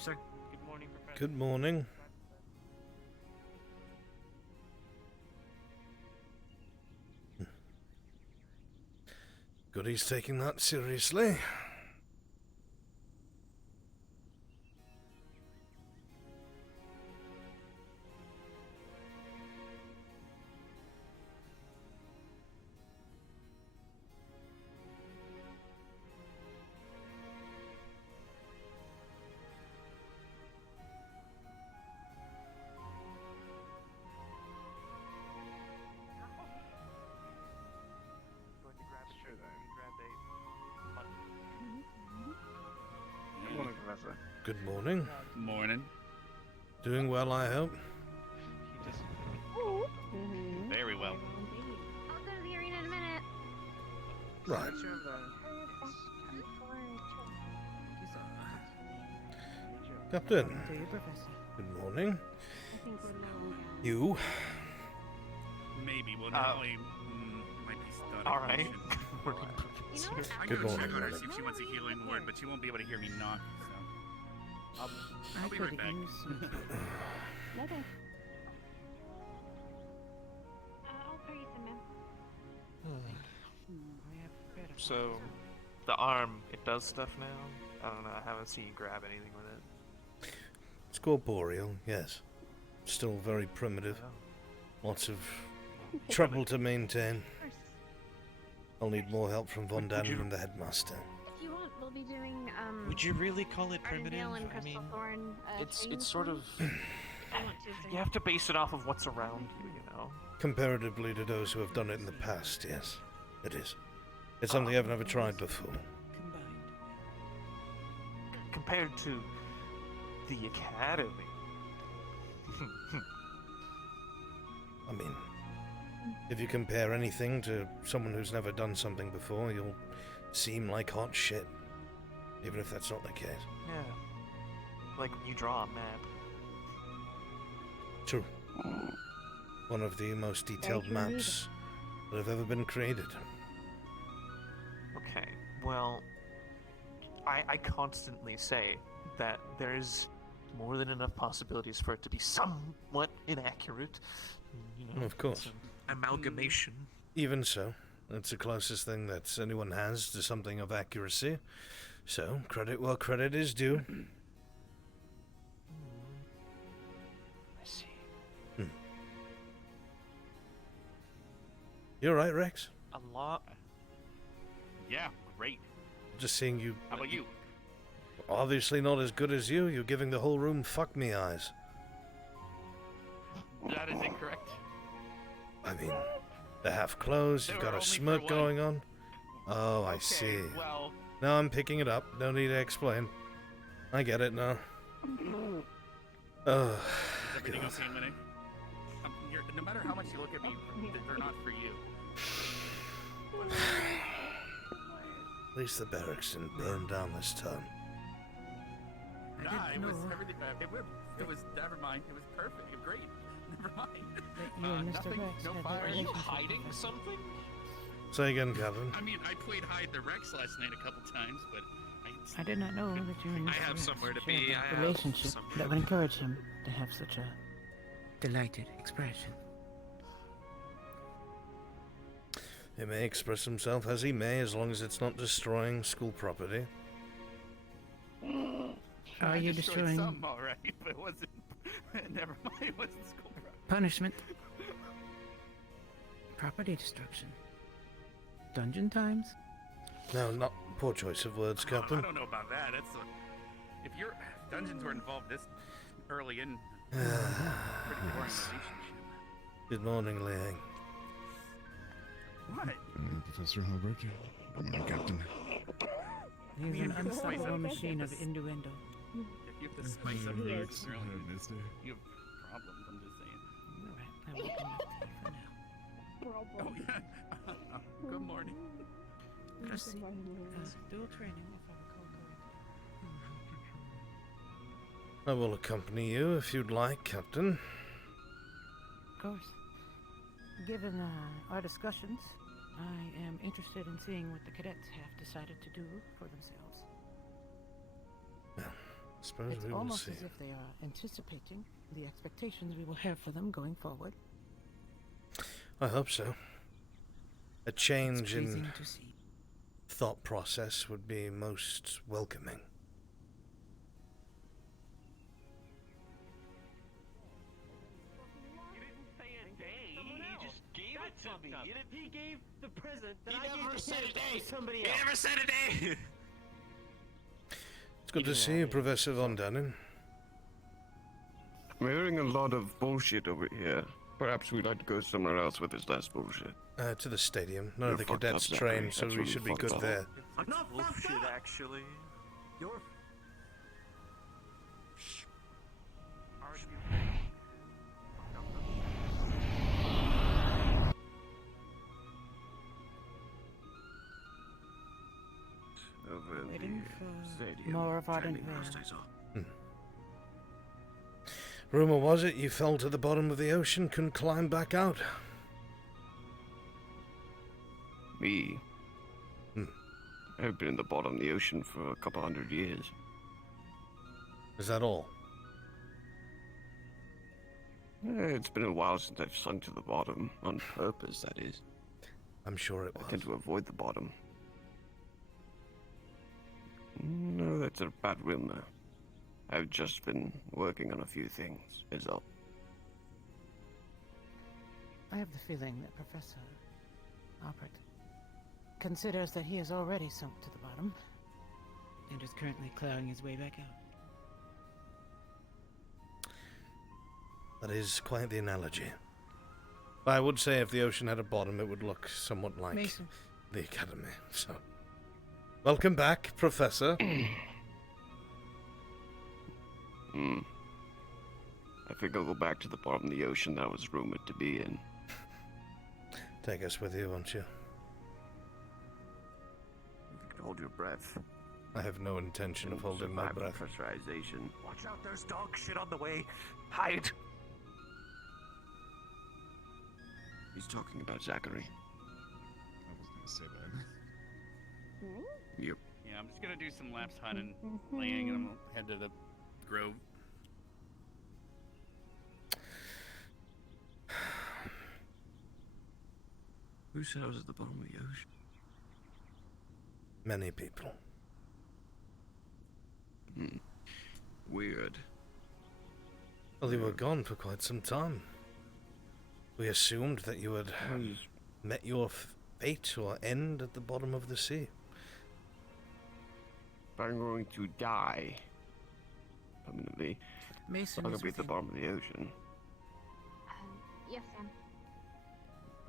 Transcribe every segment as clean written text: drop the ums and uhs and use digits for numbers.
sir. Good morning, Professor. Good morning. Good he's taking that seriously. Good morning, Professor. Good morning. Morning. Doing well, I hope. He just Very well. I'll go to the arena in a minute. Right. Captain. To you, Professor. Good morning. I think we're low. You. Maybe. Well, normally might be stunned. all right. You know what? I'm Good gonna check morning, on her, morning. see if she wants a healing word, but she won't be able to hear me knock. So I'll be right back. Okay. I'll pour you some milk. So, the arm, it does stuff now? I don't know, I haven't seen you grab anything with it. It's corporeal, yes. Still very primitive. Lots of trouble to maintain. I'll need more help from Von Dannen and the headmaster. If you want, we'll be doing Would you really call it primitive? Ardenvale and I Crystal mean, Thorn. It's training sort of... schools. I want to You have to base it off of what's around you, you know? Comparatively to those who have done it in the past, yes. It is. It's something I've never tried before. combined. Compared to the academy. I mean, if you compare anything to someone who's never done something before, you'll seem like hot shit. Even if that's not the case. Yeah. Like when you draw a map. True. One of the most detailed Thank you, maps that have ever been created. Okay, well, I constantly say that there's more than enough possibilities for it to be somewhat inaccurate. You know, Of course. it's an amalgamation. Even so, it's the closest thing that anyone has to something of accuracy. So, credit where credit is due. I see. You alright, Rex? A lot. Yeah, great. Just seeing you. How about you? Obviously not as good as you. You're giving the whole room fuck me eyes. That is incorrect. I mean, they're half closed, They you've were got a only for smirk one. going on. Oh, I Okay, see. Well, Now I'm picking it up. No need to explain. I get it now. Oh, is everything okay, Minnie? No matter how much you look at me, they're not for you. at least the barracks didn't burn down this time. Nah, it was know. everything. It was. Never mind. It was perfect. It was great. Never mind. You and Mr. Nothing. Rex No had fire. that Are you relationship hiding before. something? Say again, Captain. I mean, I played hide the Rex last night a couple times, but I did not know that you and Mr. I have Rex somewhere to shared be, that I have relationship somewhere that to would be. encourage him to have such a delighted expression. He may express himself as he may, as long as it's not destroying school property. Are you destroyed destroying some, all right, but it wasn't. Never mind. It wasn't school property. punishment? Property destruction. Dungeon times? No, not poor choice of words, I Captain. don't know about that. If your dungeons were involved this early in, pretty boring relationship. Good morning, Liang. What? Professor Albrecht. Good morning, Captain. He's mean, an if you spice unstoppable up- machine of this- innuendo. If you have to spice up He things is. early, Mister. you have problems. I'm just saying. Alright, I will come back to you for now. Oh yeah. Good morning. Proceed. Dual training, if I recall correctly. I will accompany you if you'd like, Captain. Of course. Given our discussions, I am interested in seeing what the cadets have decided to do for themselves. Suppose It's we will almost see. as if they are anticipating the expectations we will have for them going forward. I hope so. A change in Pleasing to see. thought process would be most welcoming. You didn't say a day. You just gave it to me. You didn't... He gave the present that He I never gave to said him a day. to somebody He else. never said a day! It's good to see you, Professor Von Dannen. I'm hearing a lot of bullshit over here. Perhaps we'd like to go somewhere else with this less bullshit. To the stadium. None You're of the fucked cadets up, Zachary. trained, so That's we really should be fucked good up. there. I'm not fucked bullshit, up. actually. You're... Shh. Aren't you? Over in Waiting the for stadium. more of ardent training veil. masters are. Rumor was it you fell to the bottom of the ocean, couldn't climb back out. Me? Hmm. I've been in the bottom of the ocean for a couple 100 years. Is that all? It's been a while since I've sunk to the bottom. On purpose, that is. I'm sure it I was. tend to avoid the bottom. No, that's a bad rumor. I've just been working on a few things, is all. I have the feeling that Professor Albrecht considers that he has already sunk to the bottom. And is currently clawing his way back out. That is quite the analogy. I would say if the ocean had a bottom, it would look somewhat like Mason. the academy. So, welcome back, Professor. I think I'll go back to the bottom of the ocean that I was rumored to be in. Take us with you, won't you? You can hold your breath. I have no intention of and holding my survive breath. Pressurization. Watch out, there's dog shit on the way. Hide. He's talking about Zachary. I was gonna say that. Yep. Yeah, I'm just gonna do some laps hunting, laying, and I'm gonna head to the grove. Who said I was at the bottom of the ocean? Many people. Weird. Well, you were gone for quite some time. We assumed that you had met your fate or end at the bottom of the sea. I'm going to die permanently. Mason I'm is gonna be at the with bottom of the ocean. Yes, Sam.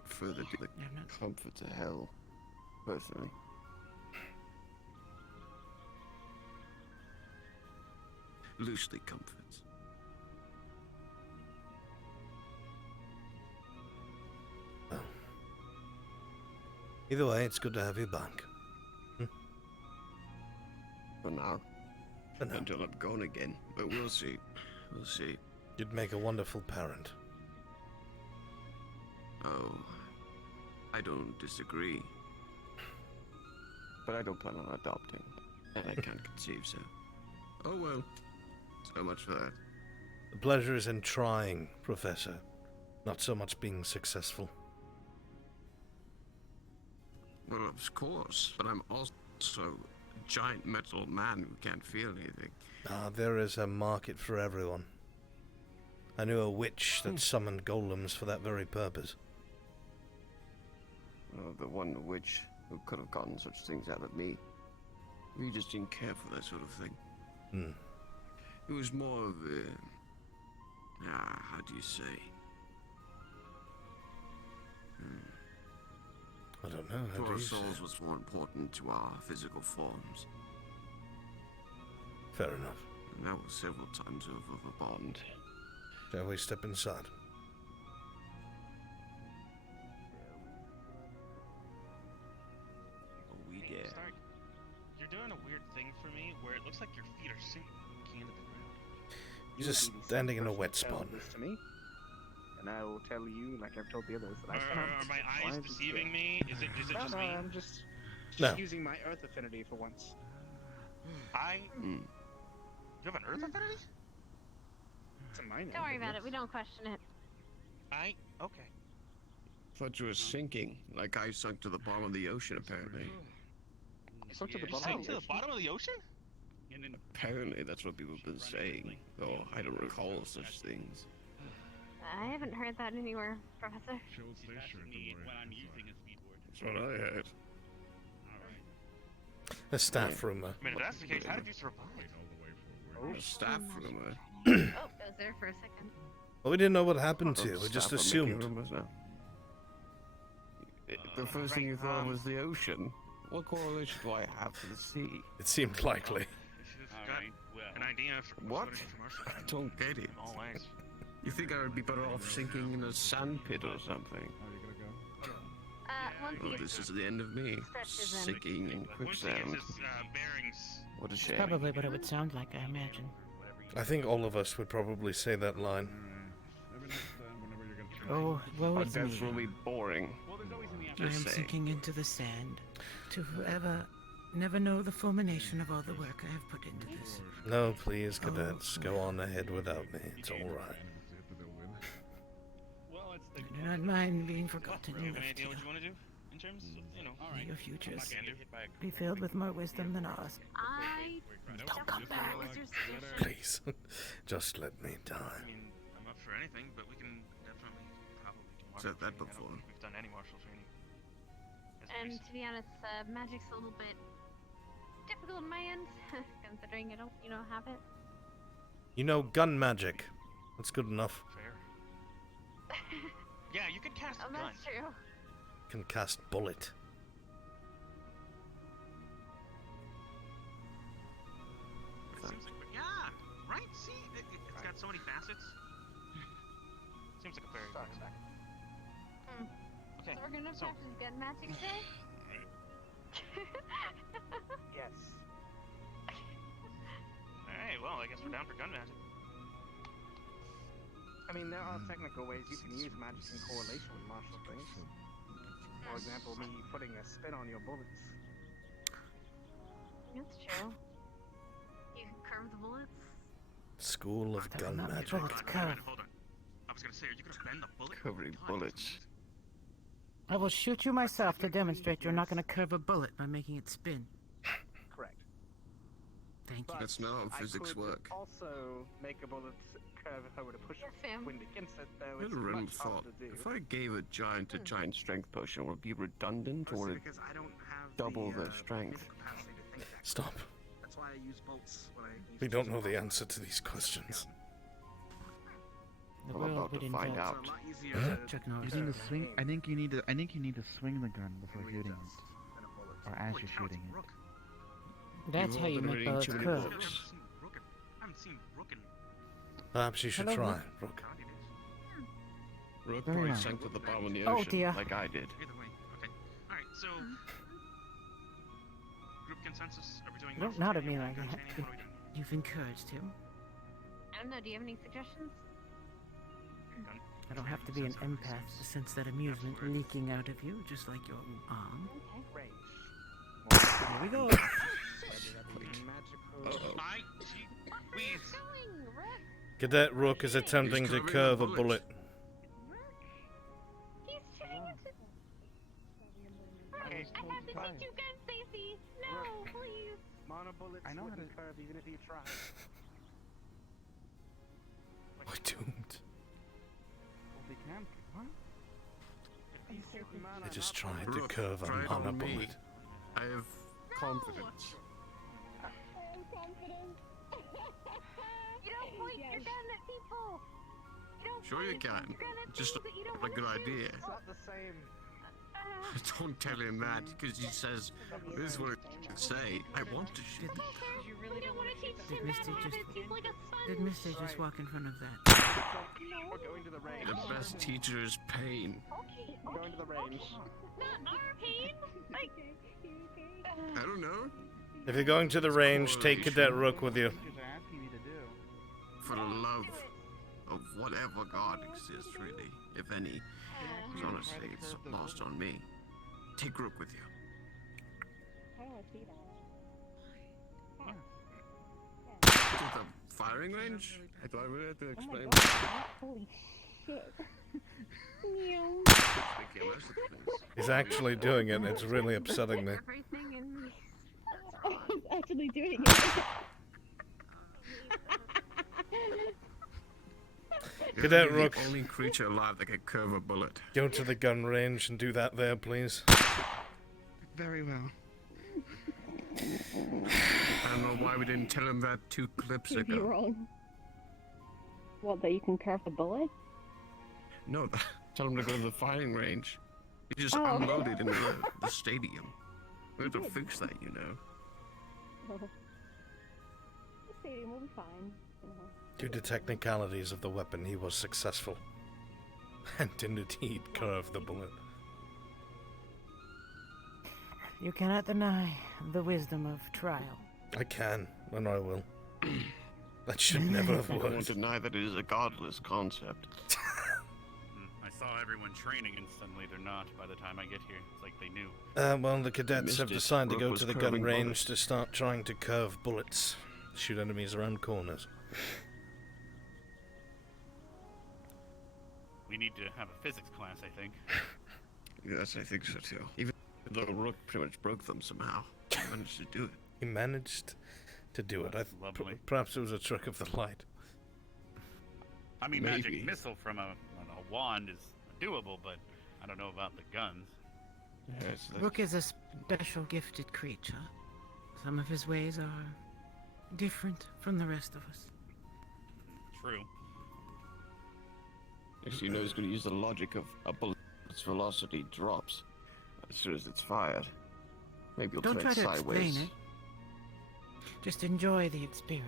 Further to the you. I'm not. comforts of hell, personally. Loosely comforts. Either way, it's good to have you back. For now. For now. Until I'm gone again. But we'll see. We'll see. You'd make a wonderful parent. Oh, I don't disagree. But I don't plan on adopting. And I can't conceive, so. Oh well. So much for that. The pleasure is in trying, Professor, not so much being successful. Well, of course. But I'm also a giant metal man who can't feel anything. There is a market for everyone. I knew a witch that summoned golems for that very purpose. Oh, the one witch who could have gotten such things out of me. We just didn't care for that sort of thing. It was more of a... how do you say? I don't know. How To do our you say? souls was more important to our physical forms. Fair enough. And that was several times over the bond. Shall we step inside? Oh, we Hey, dare. Stark, you're doing a weird thing for me where it looks like your feet are sinking into the ground. He's just standing in a wet spot. To me, and I will tell you, like I've told the others, that I Are my eyes deceiving me? Is it No, just no, me? I'm just No. using my Earth affinity for once. I You have an Earth affinity? It's a minor. Don't worry about it. We don't question it. Okay. Thought you were sinking, like I sunk to the bottom of the ocean, apparently. Sunk to the You bottom sank of to the the bottom of the ocean? And then Apparently, that's what people have been saying, though I don't recall such things. I haven't heard that anywhere, Professor. She'll stay asking sure, me don't when worry. I'm It's using fine. a speedboard. That's what I heard. Alright. A staff rumor. I mean, if that's the case, how did you survive? Wait all the way forward. A staff rumor. Oh, it was there for a second. Well, we didn't know what happened to you. We just Staff are making assumed. rumors now. The first thing you thought was the ocean. What correlation do I have to the sea? It seemed likely. Alright, well. An idea for What? commercial. I don't get it. In all ways. You think I would be better off sinking in a sand pit or something? Oh, you gotta go? Once he Well, gets this is the end of me. stretches in. Sinking in Once he gets quicksand. his bearings. What a shame. Probably what it would sound like, I imagine. I think all of us would probably say that line. Maybe next time, whenever you're gonna Oh, woe is Podcasts will me. be boring. I am Just saying. sinking into the sand. To whoever never know the fulmination of all the work I have put into this. No, please, cadets, go on ahead without me. It's all right. Well, it's I the. do not mind being forgotten and Any left idea here. what you want to do? In terms of, you know. Alright. Your futures Get hit by a be filled with more wisdom than ours. I Don't come back. What was your solution? Please, just let me die. I mean, I'm up for anything, but we can definitely probably do martial Said that training. I don't before. think we've done any martial training. As of And recent. to be honest, magic's a little bit difficult on my end, considering I don't, have it. You know, gun magic. That's good enough. Fair. Yeah, you could cast a Oh, gun. that's true. Can cast bullet. It seems like, yeah, right. See, it's got so many facets. Seems like a very. Okay. So we're gonna so- practice gun magic today? Yes. All right. Well, I guess we're down for gun magic. I mean, there are technical ways you can use magic in correlation with martial things. For example, me putting a spin on your bullets. That's true. You can curve the bullets. School of That gun would not be magic. bullets Wait a curve. minute, hold on. I was gonna say, are you gonna bend the bullet? Covering bullets. I will shoot you myself to demonstrate you're not going to curve a bullet by making it spin. Correct. Thank you. But That's not how I physics could work. also make a bullet curve if I were to push Yes, Sam. wind against it, though I it's had a random much harder thought. to do. If I gave a giant strength potion, would it be redundant or Mostly would it because I don't have double the their strength? mental capacity to think that Stop. quickly. That's why I use bolts when I use We don't know the bolts. answer to these questions. The I'm world about would to find involve out. It's a lot easier Huh? to Chuck You Norris. need to curve swing. aim I think you need to swing the gun before than shooting readjust it, than a bullet. or as Holy you're cow, it's shooting a it. rook. That's how you You've make been bullets reading too many curve. I've books. never seen rook. I haven't seen rook in Perhaps you should Hello, try, Rook. Rook. God, it is. Rook Very probably well. sank to the bottom of the Oh, ocean, dear. like I did. Either way, okay. All right, so group consensus. Are we doing? Don't martial nod at training me or like gun that. training? What are we doing? You've encouraged him. I don't know, do you have any suggestions? Gun. I don't have to be an empath to sense that amusement leaking out of you, just like your arm. Okay. Range. Here we go. Whether that be magical. Uh-oh. Please. Going, Rook! Cadet Rook is attempting to covering curve the a bullet. He's trying to... Okay, I have to fine. teach you guns, Stacy! No, please! Mono bullets I know how wouldn't to- curve even if you tried. We're doomed. Well, they can. What? If you shoot mana, I just not tried to Rook, curve a try it mana on me. bullet. I have confidence. You don't point your gun at people! You don't Sure you point can. your gun at Just things that you don't a good wanna shoot. idea. It's not the same. Don't tell him that, because he says, this is what it should say. I want to shoot. You really We don't want to teach Did him Misty that just- habits. He's like a Did sponge. Misty just walk in front of that? We're going to the range. The best teacher is pain. Okay, We're going to the range. not our pain. Like, I don't know. If you're going to the range, take Cadet Rook with you. Teachers are asking me to do. For the love of whatever God exists, really, if any. 'Cause honestly, it's lost on me. Take Rook with you. Yeah. at the firing range? I thought I really had to Oh my explain. god, holy shit. Meow. Thank you, most of the things. He's actually doing it, and it's really upsetting me. Everything in me. Oh, he's actually doing it. You're Cadet the Rook. only creature alive that can curve a bullet. Go to the gun range and do that there, please. Very well. I don't know why we didn't tell him that 2 clips You'd be ago. wrong. What, that you can curve the bullet? No, tell him to go to the firing range. He just Oh. unloaded in the stadium. We have to fix that, you know. The stadium will be fine. Due to technicalities of the weapon, he was successful. And did indeed curve the bullet. You cannot deny the wisdom of trial. I can, and I will. That should never have I won't worked. deny that it is a godless concept. I saw everyone training, and suddenly they're not by the time I get here. It's like they knew. Well, the cadets have Missed it. decided to Rook go was to the gun curving range bullets. to start trying to curve bullets. Shoot enemies around corners. We need to have a physics class, I think. Yes, I think so too. Even though Rook pretty much broke them somehow. He managed to do it. He managed to do it. That's lovely. Perhaps it was a trick of the light. I mean, Maybe. magic missile from a wand is doable, but I don't know about the guns. Yes, Rook is a special gifted creature. Some of his ways are different from the rest of us. True. Actually, you know he's going to use the logic of a bullet's velocity drops as soon as it's fired. Maybe he'll Don't turn try to sideways. explain it. Just enjoy the experience.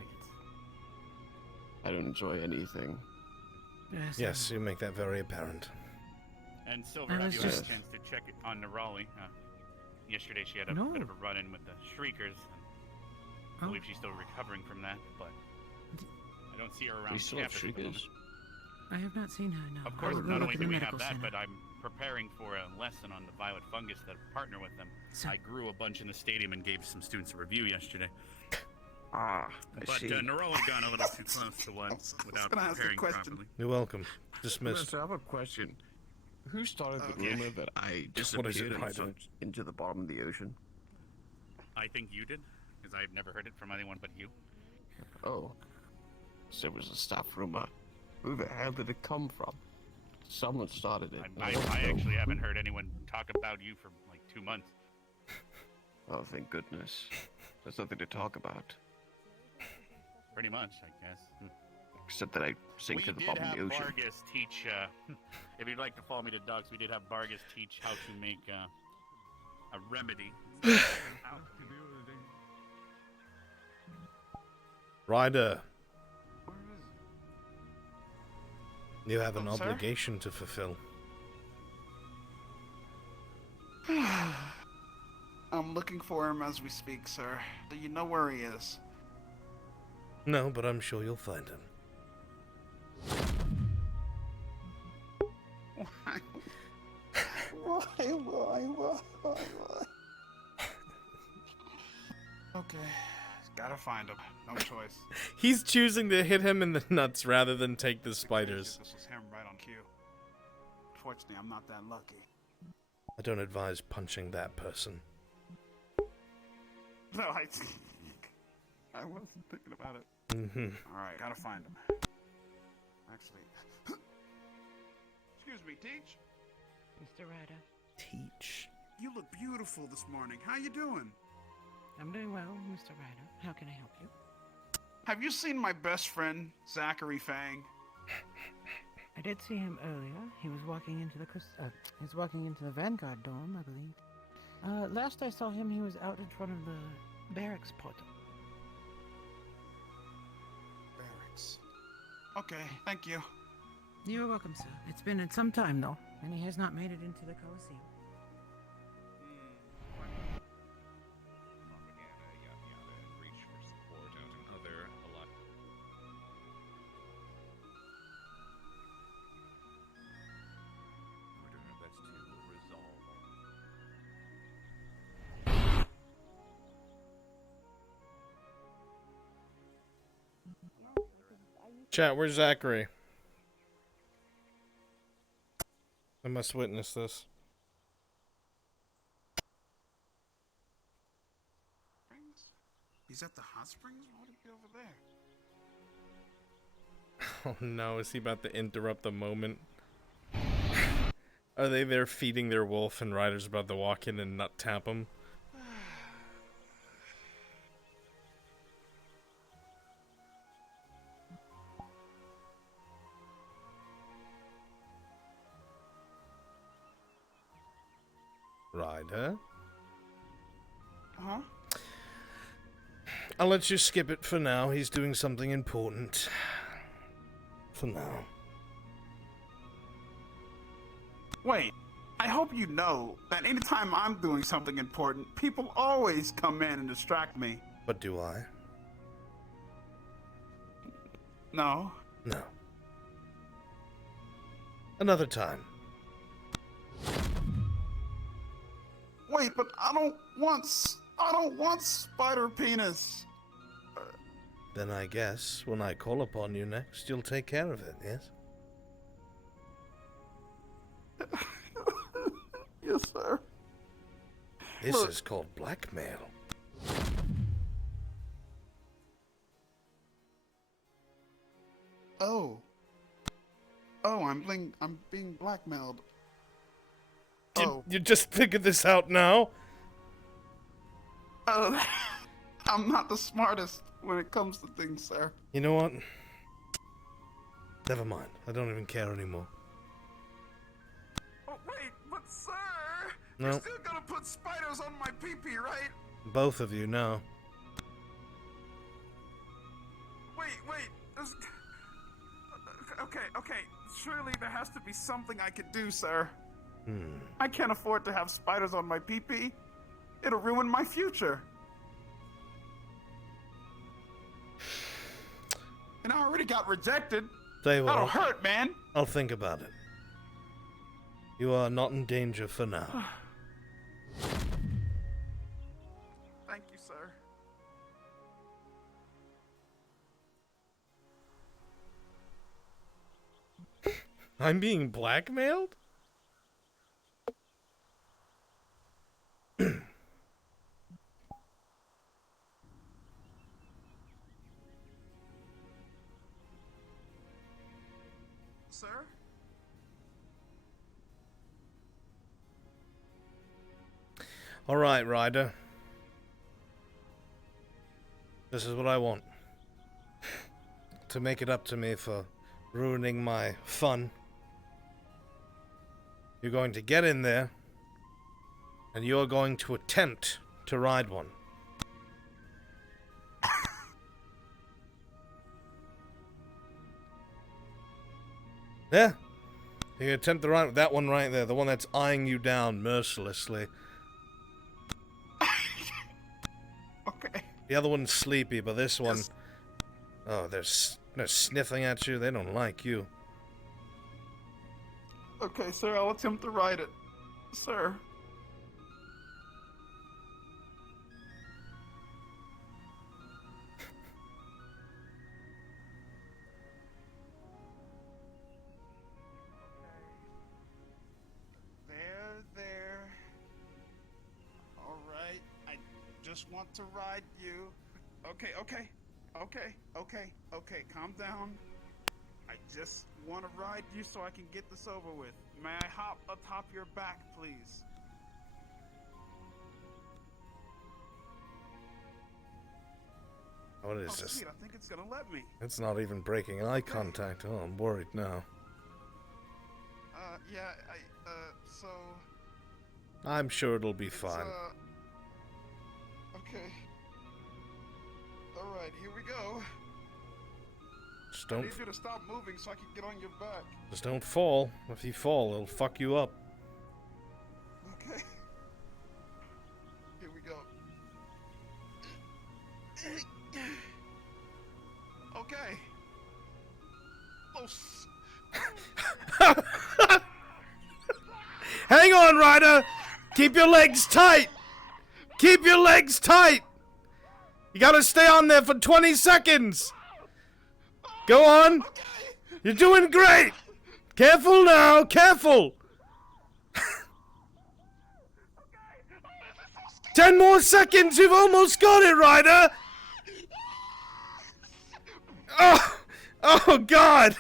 I don't enjoy anything. Yes, you make that very apparent. And Silver, I have was you had a just- chance to check it on Nerali? Yesterday she had a No. bit of a run-in with the Shriekers. I Oh. believe she's still recovering from that, but I don't see her around We still have campus at the moment. Shriekers? I have not seen her, no. Of I course, will go not look only at the do we medical have that, center. but I'm preparing for a lesson on the violet fungus that partner with them. So- I grew a bunch in the stadium and gave some students a review yesterday. Ah, But Nerali gone a little too close to one without gonna ask a preparing question. properly. You're welcome. Dismissed. Mister, I have a question. Who started the Okay. rumor that I What is it, disappeared and Ryder? sunk into the bottom of the ocean? I think you did, because I've never heard it from anyone but you. Oh. So it was a staff rumor. Who the hell did it come from? Someone started it. I don't know. actually haven't heard anyone talk about you for like 2 months. Oh, thank goodness. There's nothing to talk about. Pretty much, I guess. Except that I sink We to the did bottom of have the ocean. Vargas teach, if you'd like to follow me to Docs, we did have Vargas teach how to make a remedy. How- Ryder, you have an Oh, sir? obligation to fulfill. I'm looking for him as we speak, sir. Do you know where he is? No, but I'm sure you'll find him. Why? Okay, gotta find him. No choice. He's choosing to hit him in the nuts rather than take the spiders. This was him right on cue. Fortunately, I'm not that lucky. I don't advise punching that person. No, I wasn't thinking about it. Mm-hmm. Alright, gotta find him. Actually... Excuse me, Teach? Mr. Ryder, Teach. You look beautiful this morning. How you doing? I'm doing well, Mr. Ryder. How can I help you? Have you seen my best friend, Zachary Fang? I did see him earlier. He was walking into the Vanguard dorm, I believe. Last I saw him, he was out in front of the barracks portal. Barracks. Okay, thank you. You're welcome, sir. It's been some time, though, and he has not made it into the Colosseum. Chat, where's Zachary? I must witness this. He's at the hot springs? Why would he be over there? Oh no, is he about to interrupt the moment? Are they there feeding their wolf and Ryder's about to walk in and nut tap him? Ryder? Huh? I'll let you skip it for now. He's doing something important. For now. Wait, I hope you know that anytime I'm doing something important, people always come in and distract me. But do I? No. No. Another time. Wait, but I don't want spider penis. Then I guess when I call upon you next, you'll take care of it, yes? Yes, sir. This Look. is called blackmail. Oh, I'm being blackmailed. You just figured this out now? I'm not the smartest when it comes to things, sir. You know what? Never mind. I don't even care anymore. Oh, wait, but sir! No. You're still gonna put spiders on my pee-pee, right? Both of you know. Wait. Okay. Surely there has to be something I could do, sir. I can't afford to have spiders on my pee-pee. It'll ruin my future. And I already got rejected. Tell you what, That'll hurt, man. I'll think about it. You are not in danger for now. Thank you, sir. I'm being blackmailed? Sir? All right, Ryder. This is what I want. To make it up to me for ruining my fun. You're going to get in there, and you're going to attempt to ride one. Yeah. You attempt to ride that one right there, the one that's eyeing you down mercilessly. Okay. The other one's sleepy, but this one... Oh, they're sniffing at you. They don't like you. Okay, sir, I'll attempt to ride it. Sir. There. Alright, I just want to ride you. Okay, calm down. I just want to ride you so I can get this over with. May I hop atop your back, please? What is this? Sweet, I think it's gonna let me. It's not even breaking eye contact. Oh, I'm worried now. So... I'm sure it'll be fine. Okay. Alright, here we go. Just I don't, need you to stop moving so I can get on your back. just don't fall. If you fall, it'll fuck you up. Okay. Here we go. Okay. Oh, Hang on, Ryder! Keep your legs tight! Keep your legs tight! You gotta stay on there for 20 seconds! Go on. You're doing great. Careful now. Careful. 10 more seconds. You've almost got it, Ryder. Oh, God.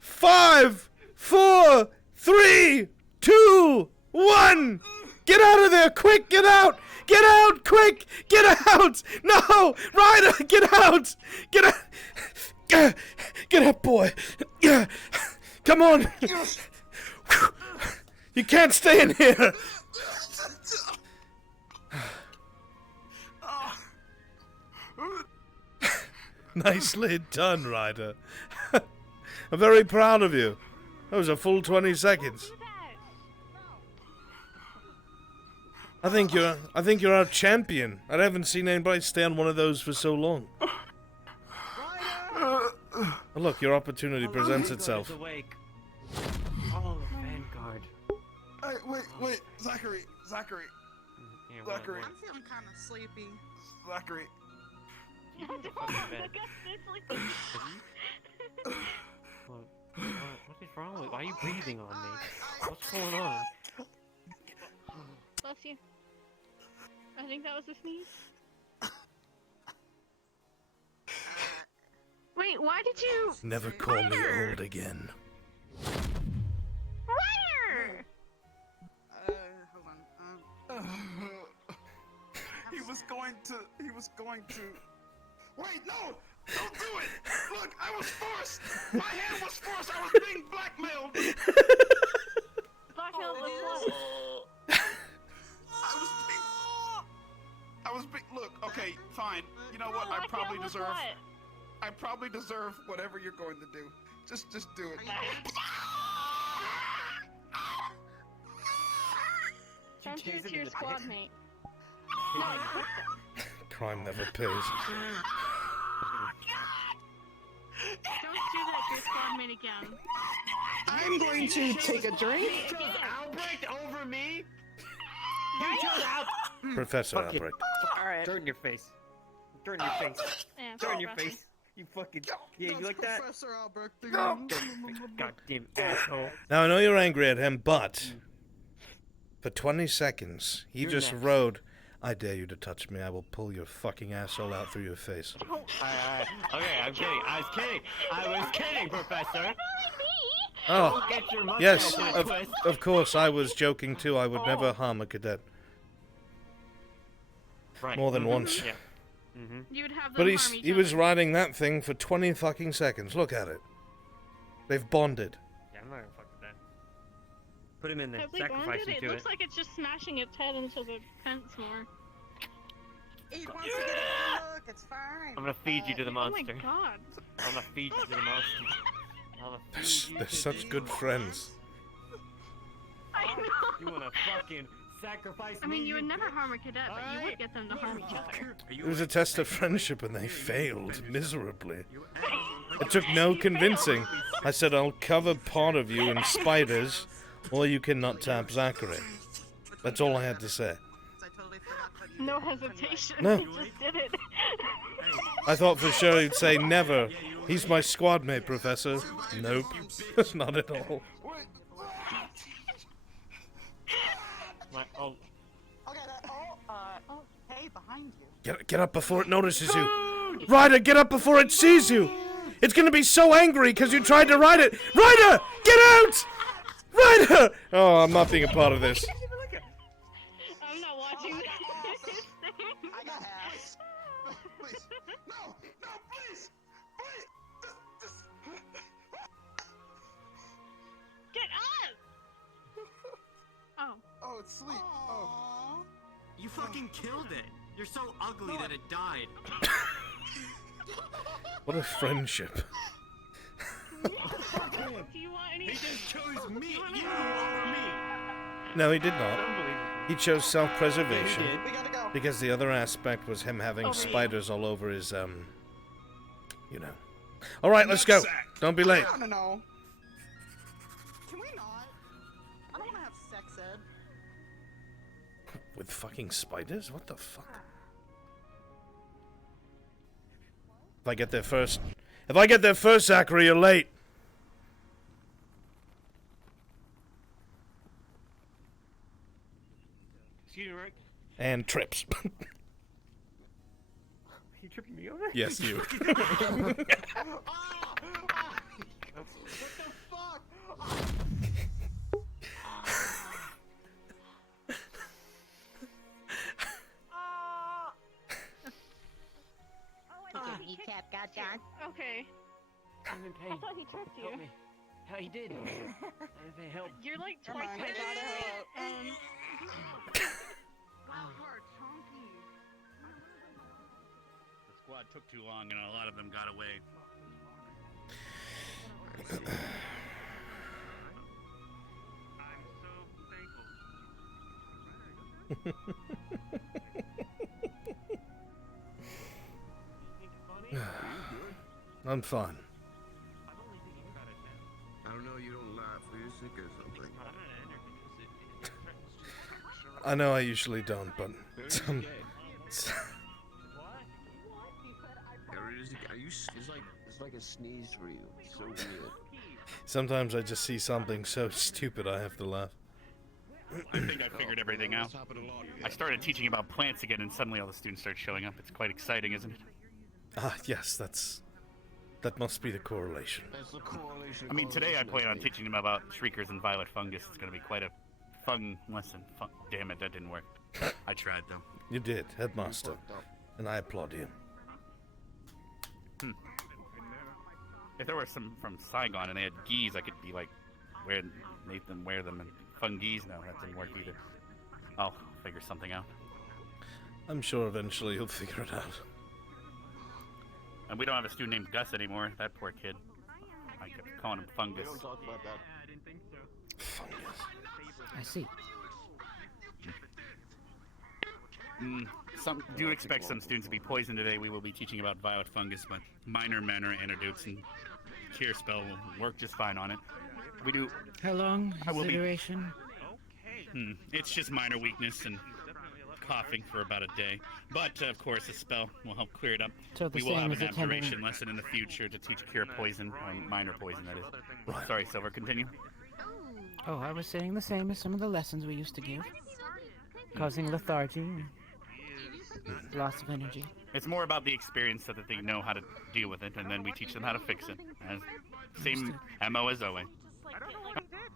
5, 4, 3, 2, 1. Get out of there. Quick, get out. Get out, quick. Get out. No, Ryder, get out. Get out. Get up, boy. Come on. You can't stay in here. Nicely done, Ryder. I'm very proud of you. That was a full 20 seconds. I think you're our champion. I haven't seen anybody stay on one of those for so long. Oh, look, your opportunity presents itself. Oh, Vanguard. Wait, Zachary. Zachary. I'm feeling kind of sleepy. Zachary. What is wrong with? Why are you breathing on me? What's going on? Bless you. I think that was a sneeze. Wait, why did you... Never call me old again. Ryder! Hold on. He was going to... Wait, no! Don't do it! Look, I was forced! My hand was forced! I was being blackmailed! Blackmailed with what? Look, okay, fine. You know what? I probably deserve whatever you're going to do. Just do it. Don't do it to your squad mate. Crime never pays. Don't do that to your squad mate again. I'm going to take a drink. You chose Albrecht over me? You chose Albrecht. Professor Albrecht. Alright. Dirt in your face. Dirt in your face. Yeah, Dirt in your face. You fucking... Yeah, you like that? Professor Albrecht. Goddamn asshole. Now, I know you're angry at him, but... For 20 seconds, he You're just next. rode... I dare you to touch me. I will pull your fucking asshole out through your face. Alright. Okay, I'm kidding. I was kidding, Professor. Oh, Don't get your yes, mustache in a twist. of course, I was joking too. I would never harm a cadet. Right. More than once. Yeah. You would have them But harm each he other. was riding that thing for 20 fucking seconds. Look at it. They've bonded. Yeah, I'm not gonna fuck with that. Put him in there. Have we Sacrifice bonded? him It to looks like it's just smashing its head into the fence more. He wants to get a look. It's fine. I'm gonna feed you to the Oh my monster. god. I'm gonna feed you to the monster. I'm gonna feed you They're to such the good friends. I know. You wanna fucking sacrifice I mean, me, you would never bitch? harm a cadet, but you would get them to harm each other. It was a test of friendship and they failed miserably. It took no convincing. I said, I'll cover part of you in spiders, or you cannot tap Zachary. That's all I had to say. No hesitation. No. He just did it. I thought for sure he'd say never. He's my squad mate, Professor. Nope. Not at all. Oh. Hey, behind you. Get up before it notices you. Ryder, get up before it sees you. It's gonna be so angry because you tried to ride it. Ryder, get out! Ryder! Oh, I'm not being a part of this. I'm not watching this. I got ass. Please. No, please. Just... Get up! Oh. Oh, it's sleep. Oh. You fucking killed it. You're so ugly that it died. What a friendship. Do you want any? He just chose me, you over me. No, he did not. He chose self-preservation We gotta go. because the other aspect was him having spiders all over his, you know. All right, let's go. Don't be late. No. Can we not? I don't want to have sex ed. With fucking spiders? What the fuck? If I get there first, If I get there first, Zachary, you're late. Excuse me, Rick. And trips. You tripping me over? Yes, you. What the fuck? Kneecap got John. Okay. I'm in pain. I thought he tripped you. Help me. Hell, he did. Help. You're like Come twice on, my I gotta help. The squad took too long, and a lot of them got away. I'm so I'm fine. I don't know, you don't laugh. Are you sick or something? I know I usually don't, but It's like a sneeze for you. It's so weird. sometimes I just see something so stupid I have to laugh. I think I figured everything out. I started teaching about plants again, and suddenly all the students start showing up. It's quite exciting, isn't it? Ah, yes, that must be the correlation. That's the correlation. I mean, today I plan on teaching them about shriekers and violet fungus. It's going to be quite a fun lesson. Damn it, that didn't work. I tried, though. You did, headmaster, and I applaud you. If there were some from Saigon and they had geese, I could be like, make them wear them and fun geese. No, that didn't work either. I'll figure something out. I'm sure eventually you'll figure it out. And we don't have a student named Gus anymore. That poor kid. I kept calling him Fungus. We don't talk about that. I didn't think so. Fungus. I see. Do expect some students to be poisoned today. We will be teaching about violet fungus, but minor antidotes and cure spell will work just fine on it. We do. How long I is will the be- duration? It's just minor weakness and coughing for about a day. But, of course, a spell will help clear it up. So the We will same have as an a temporary- abjuration lesson in the future to teach cure poison, or minor poison, that is. Right. Sorry, Silver, continue. Oh, I was saying the same as some of the lessons we used to give. Causing lethargy and loss of energy. It's more about the experience so that they know how to deal with it, and then we teach them how to fix it. Same MO as always.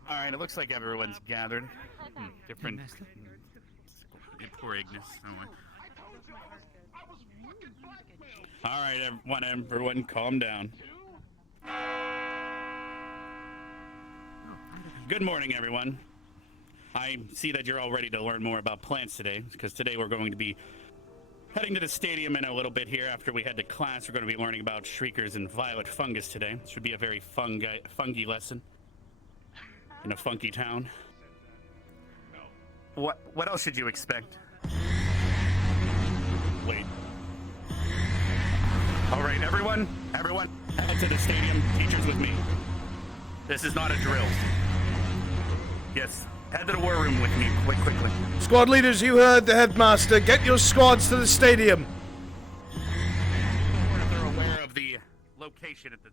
Alright, it looks like everyone's gathered. Different... Poor Ignis. Alright, everyone, calm down. Good morning, everyone. I see that you're all ready to learn more about plants today, because today we're going to be heading to the stadium in a little bit here. After we head to class, we're going to be learning about shriekers and violet fungus today. It should be a very funky lesson in a funky town. What else should you expect? Wait. All right, everyone, head to the stadium. Teachers with me. This is not a drill. Yes, head to the war room with me, quickly. Squad leaders, you heard the headmaster. Get your squads to the stadium. If they're aware of the location at the...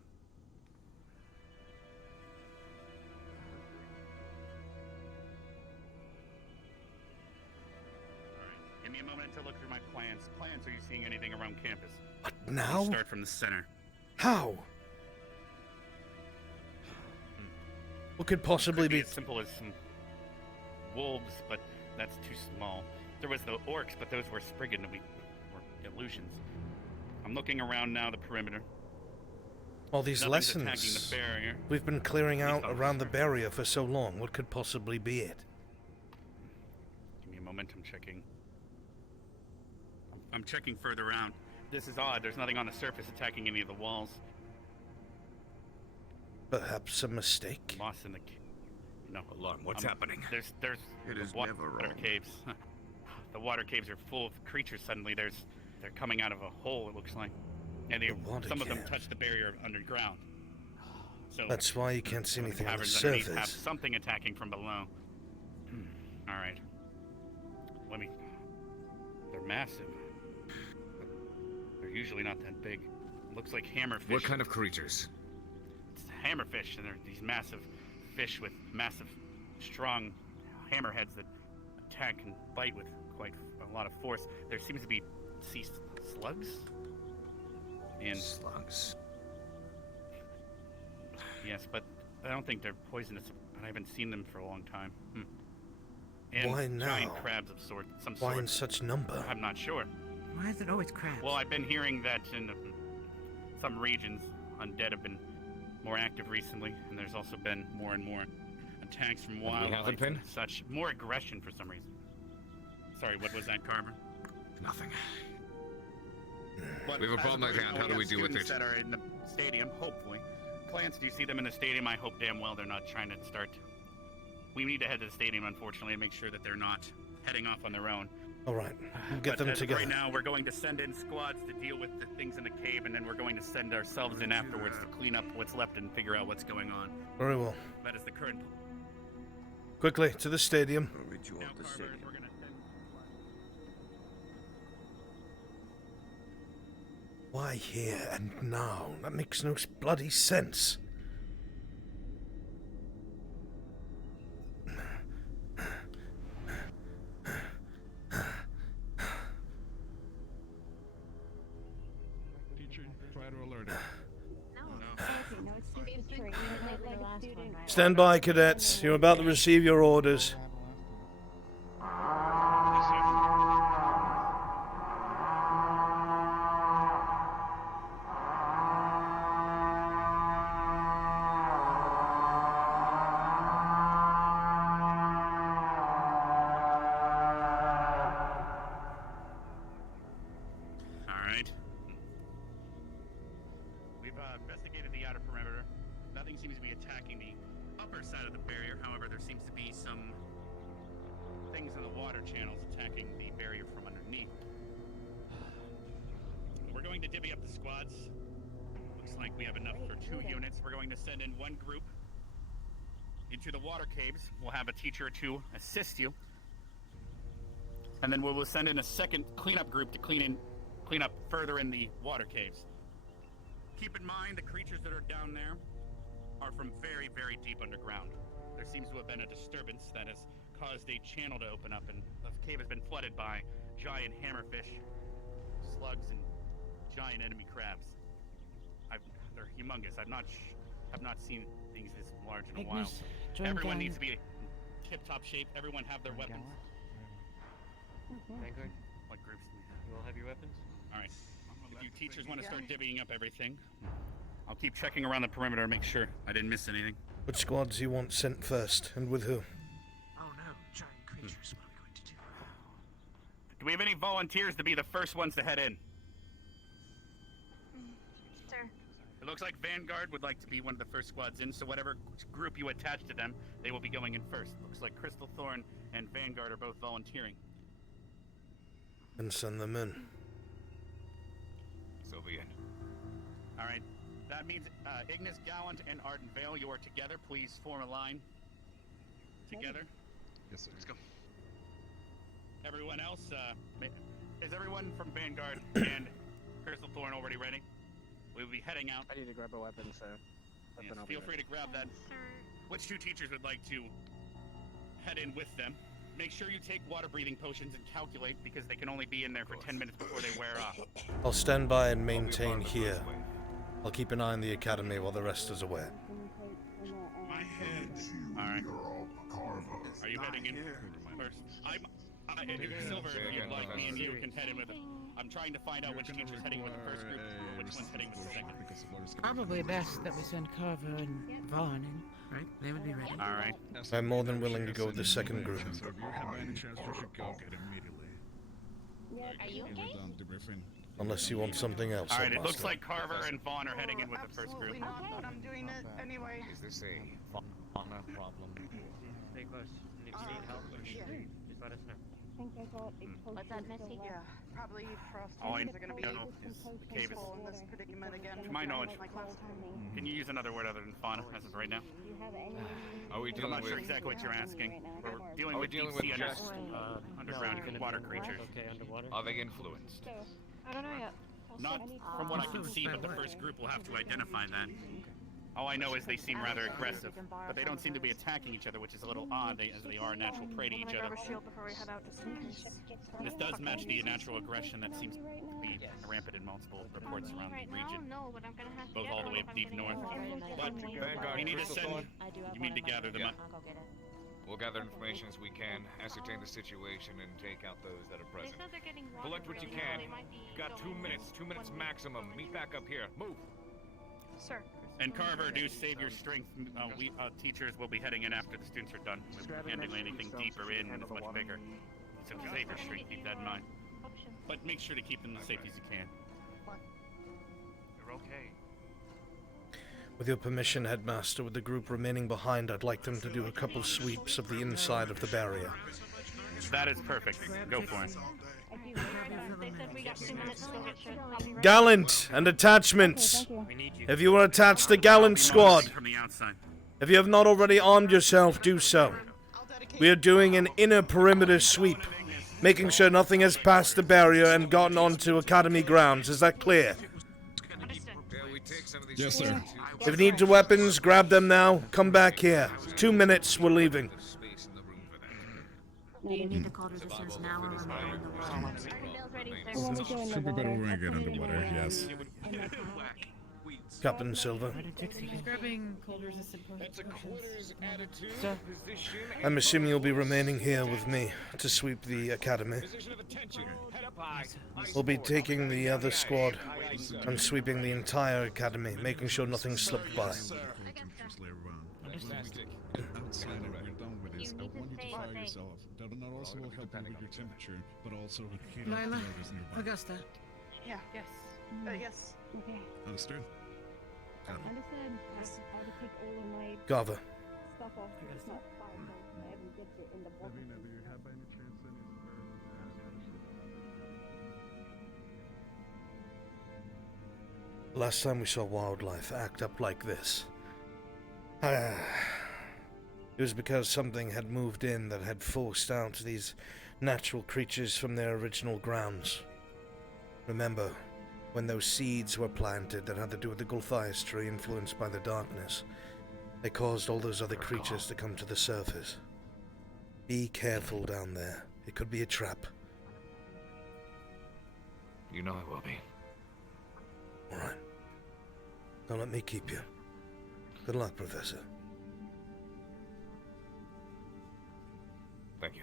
Give me a moment to look through my plans. Are you seeing anything around campus? What, now? Let's start from the center. How? What could possibly be... As simple as some wolves, but that's too small. There was the orcs, but those were Spriggan, and were illusions. I'm looking around now the perimeter. All these Nothing's lessons. attacking the barrier. We've been clearing out around the barrier for so long. What could possibly be it? Give me a moment, I'm checking. I'm checking further out. This is odd. There's nothing on the surface attacking any of the walls. Perhaps a mistake? Lost in the... No. Alarm, what's happening? There's It the is water never wrong. caves. The water caves are full of creatures suddenly. They're coming out of a hole, it looks like. And some of them touch the barrier underground. So That's why you can't see anything on the caverns underneath have surface. something attacking from below. Alright. They're massive. They're usually not that big. looks like hammerfish. What kind of creatures? It's hammerfish, and they're these massive fish with massive, strong hammerheads that attack and bite with quite a lot of force. There seems to be sea slugs. And slugs. Yes, but I don't think they're poisonous. I haven't seen them for a long time. And Why now? giant crabs of some Why sort. in such number? I'm not sure. Why is it always crabs? Well, I've been hearing that in some regions, undead have been more active recently, and there's also been more and more attacks from wildlife and such. More aggression for some reason. Sorry, what was that, Carver? Nothing. But We have a problem as of at hand. How right now, do we have deal with students it? that are in the stadium, hopefully. Plants, do you see them in the stadium? I hope damn well they're not trying to start. We need to head to the stadium, unfortunately, and make sure that they're not heading off on their own. All right, we'll get But them as of together. Right now, we're going to send in squads to deal with the things in the cave, and then we're going to send ourselves in afterwards to clean up what's left and figure out what's going on. Very well. That is the current. Quickly to the stadium. Now, Carver, we're gonna send. Why here and now? That makes no bloody sense. Teacher, try to alert him. Stand by, cadets. You're about to receive your orders. Alright. We've investigated the outer perimeter. Nothing seems to be attacking the upper side of the barrier. However, there seems to be some things in the water channels attacking the barrier from underneath. We're going to divvy up the squads. Looks like we have enough for 2 units. We're going to send in one group into the water caves. We'll have a teacher or two assist you. And then we will send in a second cleanup group to clean up further in the water caves. Keep in mind the creatures that are down there are from very, very deep underground. There seems to have been a disturbance that has caused a channel to open up, and the cave has been flooded by giant hammerfish, slugs, and giant enemy crabs. They're humongous. I've not seen things this large in a while. Ignis, So join everyone gang. needs to be in tip-top shape. Everyone have their weapons. Vanguard, What groups do we have? you all have your weapons? All right. If you teachers want to start divvying up everything, I'll keep checking around the perimeter to make sure I didn't miss anything. Which squads do you want sent first, and with who? Oh no, giant creatures. What are we going to do? Do we have any volunteers to be the first ones to head in? Sir. It looks like Vanguard would like to be one of the first squads in, so whatever group you attach to them, they will be going in first. Looks like Crystal Thorn and Vanguard are both volunteering. And send them in. So be it. All right. That means Ignis, Gallant, and Arden Vale, you are together. Please form a line. Together. Yes, sir. Let's go. Everyone else, is everyone from Vanguard and Crystal Thorn already ready? We will be heading out. I need to grab a weapon, so Yes, feel free to grab that. Which 2 teachers would like to head in with them? Make sure you take water breathing potions and calculate, because they can only be in there for 10 minutes before they wear off. I'll stand by and maintain here. I'll keep an eye on the academy while the rest is away. My head. Alright. Are you heading in first? Silver, if you'd like, me and you can head in with them. I'm trying to find out which teacher's heading with the first group, or which one's heading with the second. Probably best that we send Carver and Vaughn in, right? They would be ready. Alright. I'm more than willing to go with the second group. So if you have any chance, you should go get immediately. Are you okay? Down debriefing. Unless you want something else. Alright, it looks Headmaster. like Carver and Vaughn are heading in with the first group. Absolutely not, but I'm doing it anyway. Is this a honor problem? Stay close. And if you need help, just let us know. What's that message? Yeah, probably frost All I are going to be know is the cave is, peaceful in this predicament again. to my knowledge, Like last time. can you use another word other than fauna as of right now? Are we I'm dealing not with? sure exactly what you're asking. We're dealing Are we with dealing deep sea with just underground Gonna water be creatures. Okay, underwater. Are they influenced? I don't know yet. Not from what I can see, but the first group will have to identify that. All I know is they seem rather aggressive, but they don't seem to be attacking each other, which is a little odd, as they are natural prey to each other. This does match the natural aggression that seems to be rampant in multiple reports around the region, both all the way up deep north. But we need to send, you need to gather them up. We'll gather information as we can, ascertain the situation, and take out those that are present. Collect what you can. You've got 2 minutes, 2 minutes maximum. Meet back up here. Move. Sir. And Carver, do save your strength. We teachers will be heading in after the students are done. We're handling anything deeper in is much bigger. So save your strength, keep that in mind. But make sure to keep them as safe as you can. You're okay. With your permission, Headmaster, with the group remaining behind, I'd like them to do a couple sweeps of the inside of the barrier. That is perfect. Go for it. Gallant and attachments. If you are attached to Gallant Squad, if you have not already armed yourself, do so. We are doing an inner perimeter sweep, making sure nothing has passed the barrier and gotten onto Academy grounds. Is that clear? Yes, sir. If you need the weapons, grab them now. Come back here. 2 minutes, we're leaving. Do you need to call resistance now or remain in the water? Should be better when we get underwater, yes. Captain Silver. He's grabbing cold resistant potions. Sir? I'm assuming you'll be remaining here with me to sweep the academy. We'll be taking the other squad and sweeping the entire academy, making sure nothing slipped by. Outside and we're done with this, I want you to fire yourself. That not also will help you with your temperature, but also with heat up the Lila, nervous in your body. Augusta. Yeah. Yes. Yes. Okay. Understood? Got it. Understood. I will take all of my Gava. stuff off. It's not fine. I haven't get it in the box. Do you have any chance Last time we saw wildlife act up like this, it was because something had moved in that had forced out these natural creatures from their original grounds. Remember, when those seeds were planted that had to do with the Gulthias tree influenced by the darkness, they caused all those other creatures to come to the surface. Be careful down there. It could be a trap. You know I will be. Alright. Don't let me keep you. Good luck, Professor. Thank you.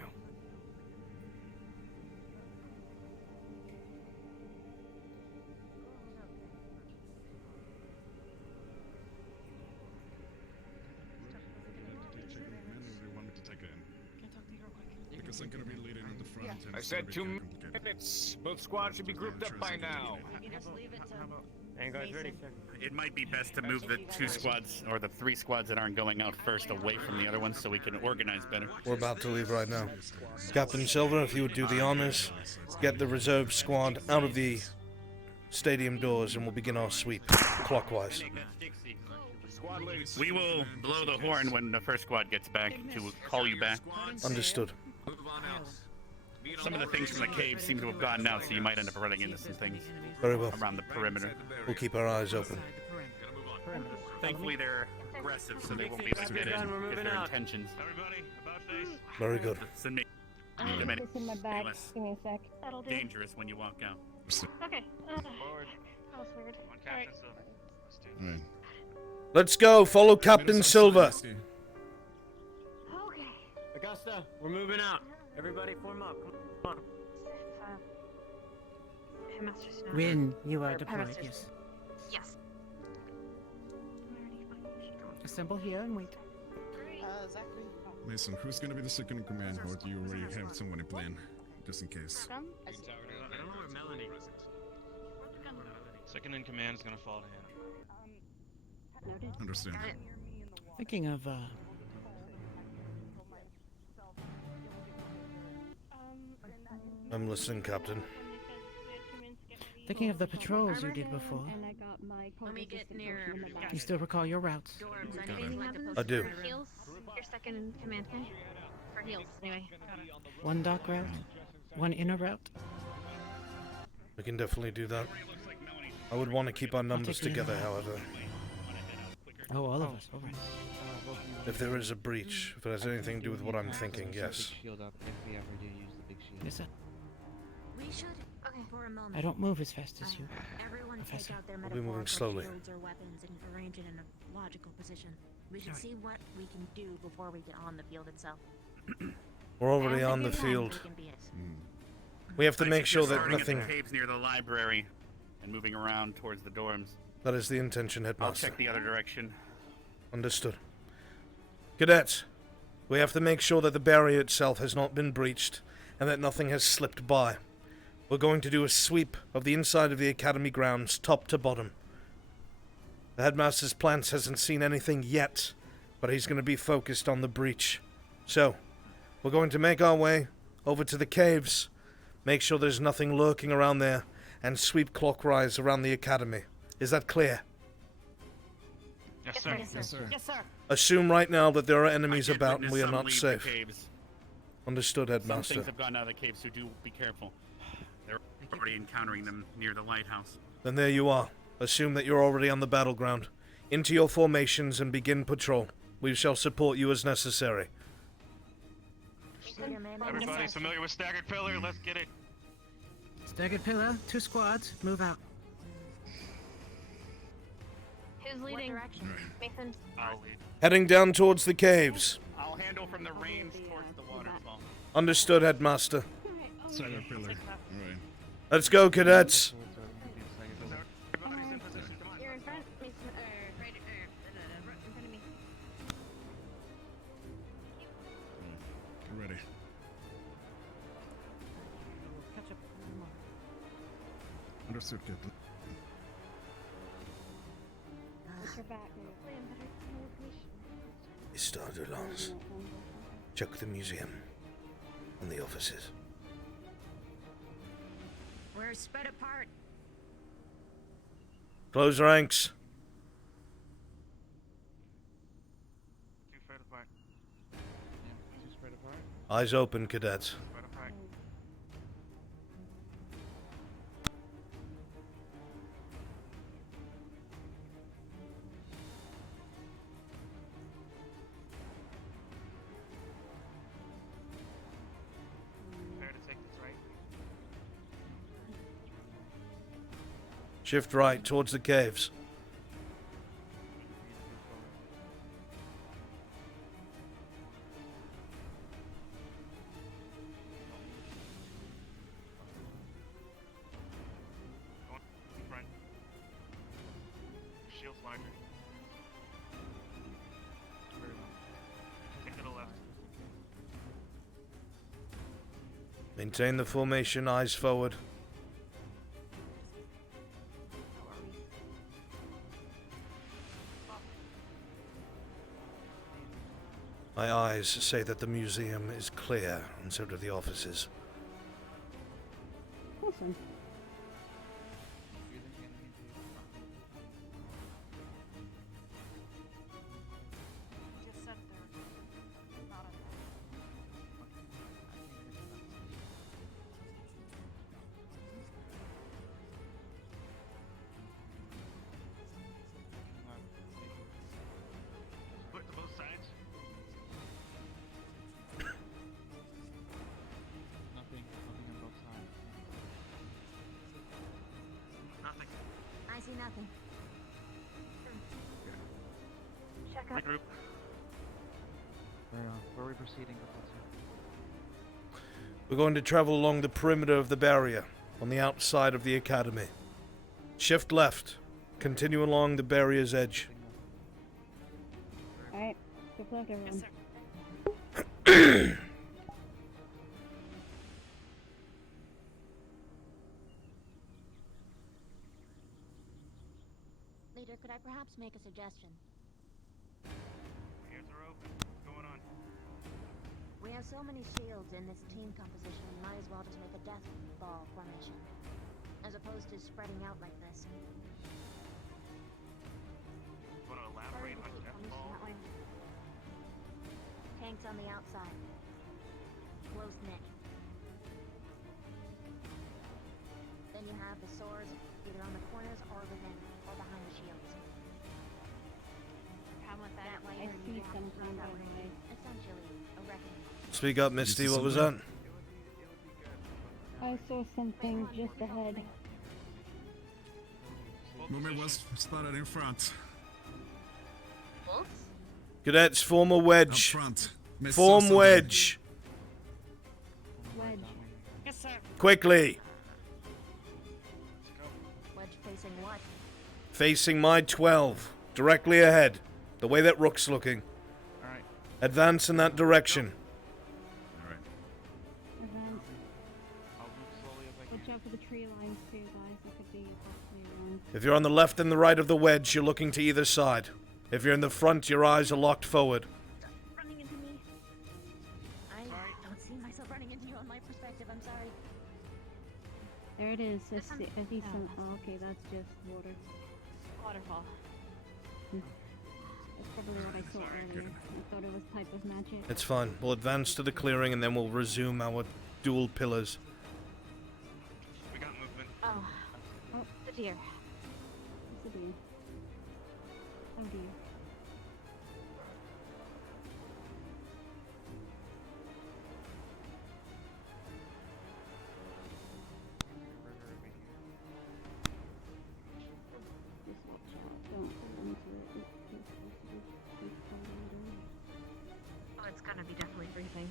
Because I'm gonna be leading in the front. and I it's said gonna be 2 kinda complicated. minutes. Both squads should be grouped up by now. Are you guys ready, sir? It might be best to move the 2 squads, or the 3 squads that aren't going out first, away from the other ones so we can organize better. We're about to leave right now. Captain Silver, if you would do the honors, get the reserve squad out of the stadium doors and we'll begin our sweep, clockwise. We will blow the horn when the first squad gets back to call you back. Understood. Some of the things from the cave seem to have gotten out, so you might end up running into some things Very well. around the perimeter. We'll keep our eyes open. Thankfully, they're aggressive, so they won't be able to get in if their intentions. Everybody, about face. Very good. Send me This in my bag. Give me a sec. That'll do. dangerous when you walk out. Okay. Forward. That was weird. One Alright. captain, so let's do. Alright. Let's go. Follow Captain Silver. Okay. Augusta, we're moving out. Everybody form up. Come on. Headmaster's now. When you are Or deployed, Headmaster's- yes. Yes. Assemble here and wait. Zachary. Mason, who's gonna be the second in command, or do you already have someone in plan? Just in case. I don't know where Melanie. Second in command is gonna fall to him. Understand. Thinking of, I'm listening, Captain. thinking of the patrols you did before. And I got my Let me get near. You still recall your routes? I do. Heals. You're second in command, okay? For heals, anyway. One dock route, one inner route. We can definitely do that. I would want to keep our numbers together, however. Oh, all of us. All right. If there is a breach, if it has anything to do with what I'm thinking, yes. Shield up if we ever do use the big shield. Yes, sir. We should, for a moment. I don't move as fast as you. Everyone Professor. take out their We'll be moving metaphorical slowly. shields or weapons and arrange it in a logical position. We should see what we can do before we get on the field itself. We're already on the field. We have to make sure that Starting nothing... at the caves near the library and moving around towards the dorms. That is the intention, I'll Headmaster. check the other direction. Understood. Cadets, we have to make sure that the barrier itself has not been breached and that nothing has slipped by. We're going to do a sweep of the inside of the Academy grounds, top to bottom. The Headmaster's plans hasn't seen anything yet, but he's going to be focused on the breach. So, we're going to make our way over to the caves, make sure there's nothing lurking around there, and sweep clockwise around the Academy. Is that clear? Yes, sir. Yes, sir. Yes, sir. Assume right now that there are enemies about and we are Some not leave safe. The caves. Understood, Some Headmaster. things have gotten out of the caves, so do be careful. They're already encountering them near the lighthouse. Then there you are. Assume that you're already on the battleground. Into your formations and begin patrol. We shall support you as necessary. Everybody's familiar with staggered pillar. Let's get it. Staggered pillar, 2 squads, move out. Who's leading? Mason. I'll lead. Heading down towards the caves. I'll handle from the range towards the waterfall. Understood, Headmaster. Staggered pillar. Alright. Let's go, cadets. You're in front. Mason, right, in front of me. Ready. Catch up. Understood, Captain. Watch your back. Mr. Lance. Check the museum and the offices. We're spread apart. Close ranks. 2 spread apart. Yeah, 2 spread apart. Eyes open, cadets. Spread apart. Prepare to take this right. Shift right towards the caves. Going in front. Shields larger. Very well. Take to the left. Maintain the formation, eyes forward. My eyes say that the museum is clear, and so do the offices. Awesome. Just said they're not on Put to both sides. Nothing on both sides. Nothing. I see nothing. Check up. Regroup. Very well. Where are we proceeding, Professor? We're going to travel along the perimeter of the barrier, on the outside of the Academy. Shift left. Continue along the barrier's edge. Alright, good luck, everyone. Leader, could I perhaps make a suggestion? Ears are open. What's going on? We have so many shields in this team composition, we might as well just make a death ball formation. As opposed to spreading out like this. Want to elaborate on death ball? Tanks on the outside. Close knit. Then you have the swords either on the corners or within or behind the shields. Problem with that, I see something by the way. Essentially, a reckoning. Speak up, Misty. What was that? I saw something just ahead. Movement was spotted in front. Wolves? Cadets, form a wedge. Up front. Miss Form something. wedge. Wedge. Yes, sir. Quickly. Wedge facing what? Facing my 12. Directly ahead. The way that Rook's looking. Alright. Advance in that direction. Alright. Advance. I'll move slowly as I Watch out for the tree lines too, guys. It could be possibly around. If you're on the left and the right of the wedge, you're looking to either side. If you're in the front, your eyes are locked forward. Running into me. I don't see myself running into you on my perspective. I'm sorry. There it is. I see some. Oh, okay, that's just water. Waterfall. That's probably what I saw earlier. I thought it was type of magic. It's fine. We'll advance to the clearing and then we'll resume our dual pillars. We got movement. Oh. Oh, the deer. It's a deer. Oh dear. Just watch out. Don't fall into it. It's possible to fall under. Oh, it's gonna be definitely freezing.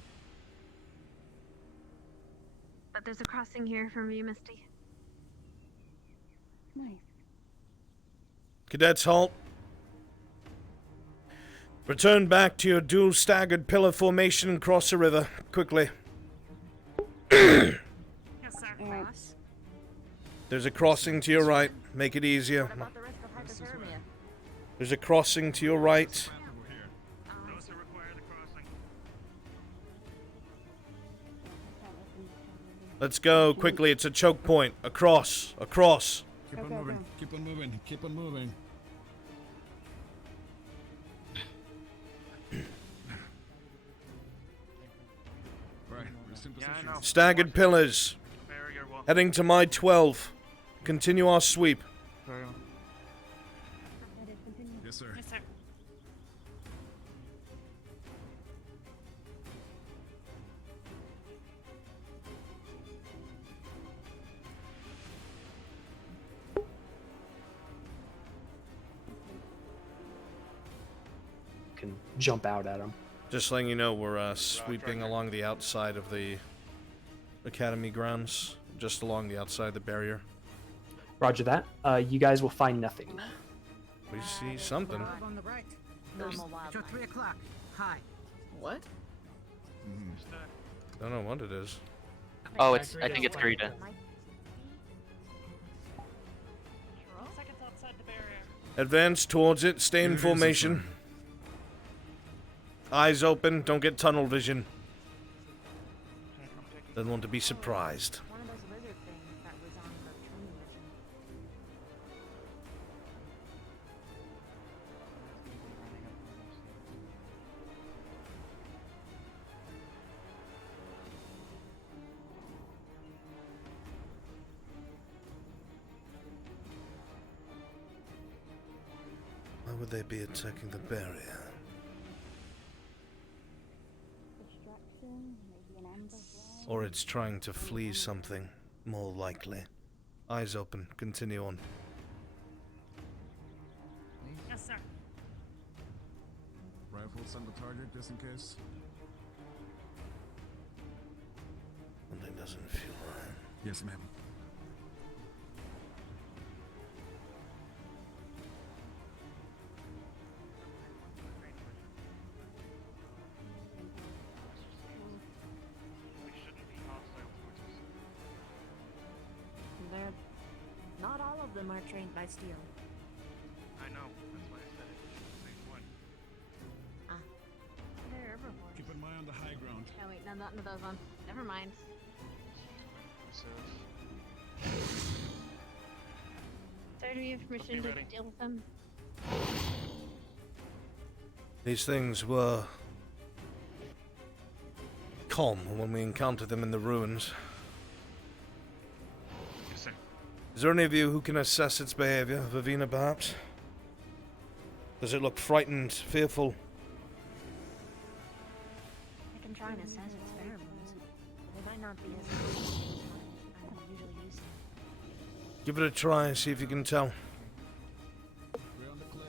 But there's a crossing here from you, Misty. Nice. Cadets, halt. Return back to your dual staggered pillar formation and cross the river. Quickly. Yes, sir. Cross. There's a crossing to your right. Make it easier. What about the risk of hypothermia? There's a crossing to your right. Those who require the crossing. Let's go. Quickly. It's a choke point. Across. Across. Keep on moving. Keep on moving. Keep on moving. Right. Resume Yeah, I position. know. Staggered pillars. Barrier wall. Heading to my 12. Continue our sweep. Very well. Yes, sir. Yes, sir. Can jump out at him. Just letting you know, we're sweeping along the outside of the academy grounds. Just along the outside of the barrier. Roger that. You guys will find nothing. We see something. On the right. Normal It's wildlife. 3 o'clock. Hi. What? Don't know what it is. Oh, it's. I think it's Rita. Looks like it's outside the barrier. Advance towards it. Stay in Here it is, formation. Eyes open. Don't get tunnel vision. Don't want to be surprised. One of those lizard things that was on the training mission. Why would they be attacking the barrier? Distraction, maybe an ambush. Or it's trying to flee something. More likely. Eyes open. Continue on. Yes, sir. Rifles on the target, just in case. Something doesn't feel right. Yes, ma'am. We shouldn't be hostile towards us. They're not all of them are trained by steel. I know. That's why I said it. Same one. They're herbivores. Keep an eye on the high ground. Oh wait, no, not into those ones. Never mind. Sir, do you have permission to ready. deal with them? These things were calm when we encountered them in the ruins. Yes, sir. Is there any of you who can assess its behavior? Vivina, perhaps? Does it look frightened, fearful? I can try and assess its pheromones. They might not be as good as I'm usually used to. Give it a try and see if you can tell.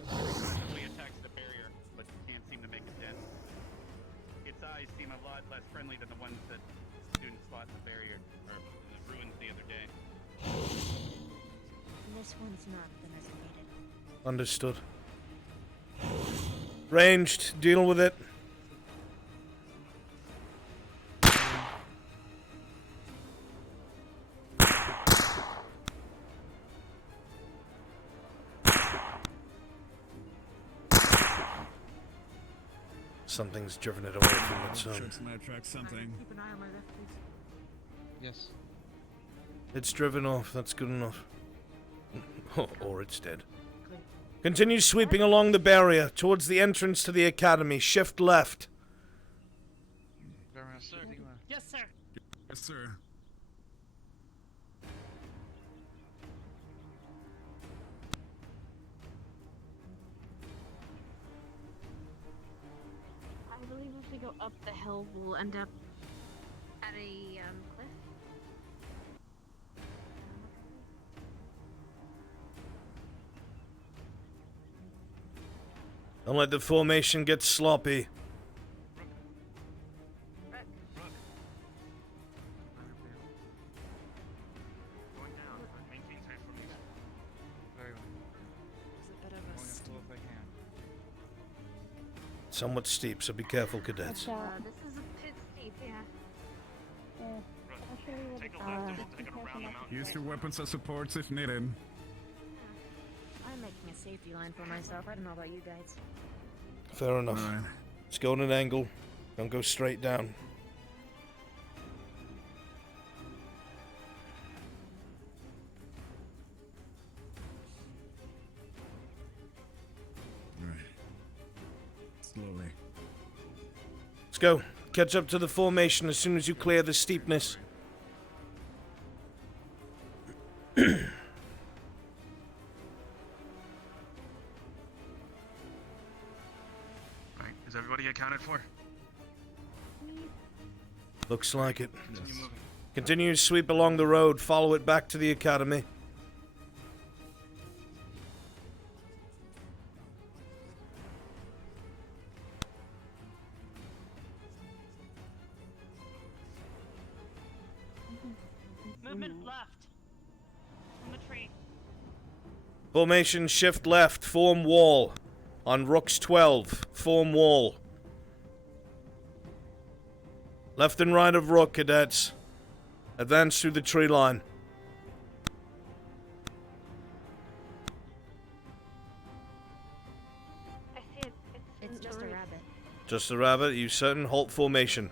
Successfully attacks the barrier, but can't seem to make a dent. Its eyes seem a lot less friendly than the ones that students fought in the barrier, or in the ruins the other day. This one's not domesticated. Understood. Ranged, deal with it. Something's driven it away from its own. Sharks might attract something. Keep an eye on my left, please. Yes. It's driven off, that's good enough. Or it's dead. Continue sweeping along the barrier towards the entrance to the academy. Shift left. Yes, sir. Yes, sir. I believe if we go up the hill, we'll end up at a cliff. Don't let the formation get sloppy. Somewhat steep, so be careful, cadets. This is a bit steep, yeah. Use your weapons as supports if needed. I'm making a safety line for myself. I don't know about you guys. Fair enough. All right. Let's go on an angle. Don't go straight down. Slowly. Let's go. Catch up to the formation as soon as you clear the steepness. Right, is everybody accounted for? Looks like it. Continue moving. Continue to sweep along the road. Follow it back to the academy. Movement left. From the tree. Formation shift left. Form wall. On Rook's 12. Form wall. Left and right of Rook, cadets. Advance through the tree line. I see it. It's just a rabbit. Just a rabbit. Are you certain? Halt formation.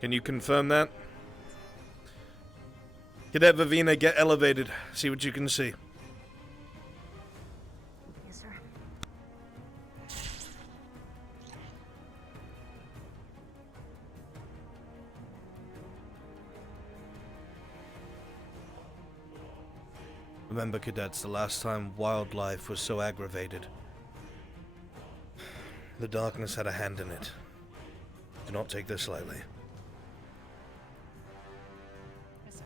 Can you confirm that? Cadet Vivina, get elevated. See what you can see. Yes, sir. Remember, cadets, the last time wildlife was so aggravated. The darkness had a hand in it. Do not take this lightly. Yes, sir.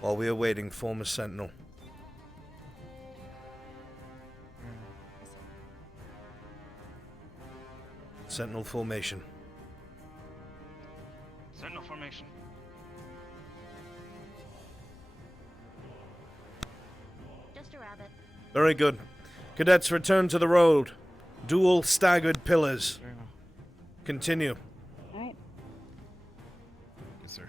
While we are waiting, form a sentinel. Sentinel formation. Sentinel formation. Just a rabbit. Very good. Cadets, return to the road. Dual staggered pillars. Continue. Alright. Yes, sir.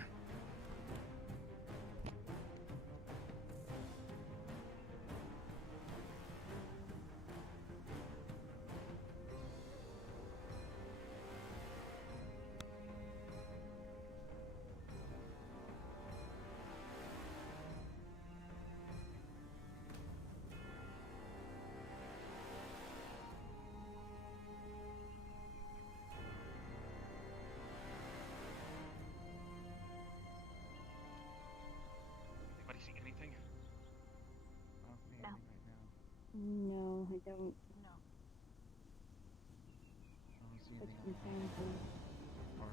No, I don't. No. I don't see That's anything insane. or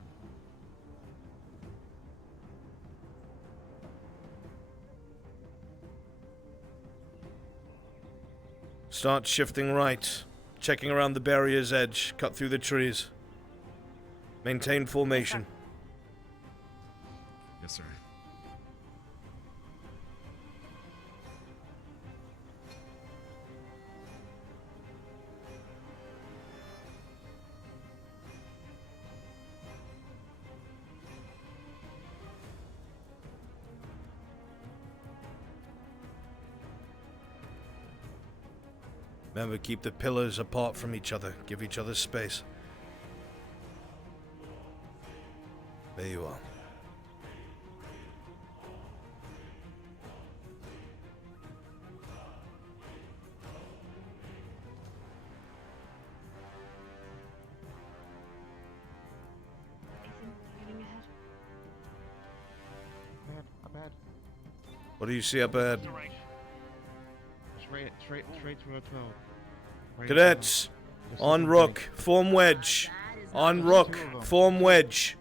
Start shifting right. Checking around the barrier's edge. Cut through the trees. Maintain formation. Yes, sir. Remember, keep the pillars apart from each other. Give each other space. There you are. bad. What do you see up ahead? Straight to a 12. Right Cadets, on rook, form wedge. On rook, form wedge.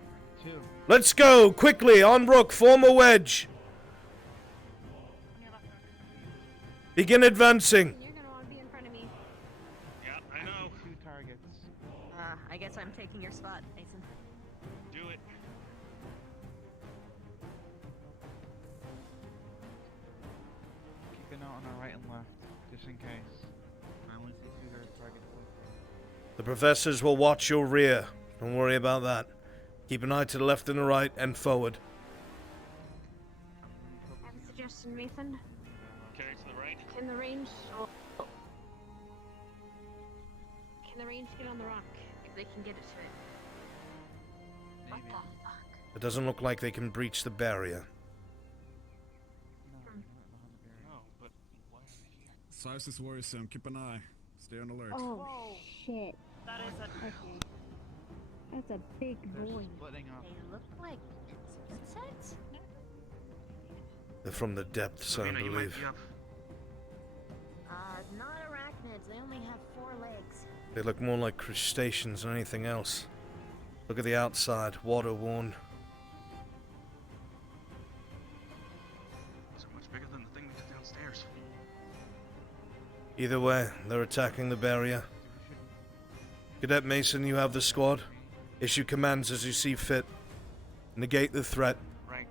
Let's go, quickly, on rook, form a wedge. Begin advancing. You're gonna want to be in front of me. Yeah, I know. 2 targets. I guess I'm taking your spot, Mason. Do it. Keep an eye on our right and left, just in case. I only see 2 targets. The professors will watch your rear. Don't worry about that. Keep an eye to the left and the right and forward. I have a suggestion, Mason. Okay, to the right. Can the range... Oh. Can the range get on the rock? If they can get it to it. What the fuck? It doesn't look like they can breach the barrier. No, but why are they here? Size is worrisome. Keep an eye. Stay on alert. Oh, shit. That is a... Okay. That's a big boy. Splitting up. They look like insects? They're from the depths, I Savina, you might believe. be up. Not arachnids. They only have 4 legs. They look more like crustaceans than anything else. Look at the outside, water-worn. So much bigger than the thing we did downstairs. Either way, they're attacking the barrier. Cadet Mason, you have the squad. Issue commands as you see fit. Negate the threat. Right.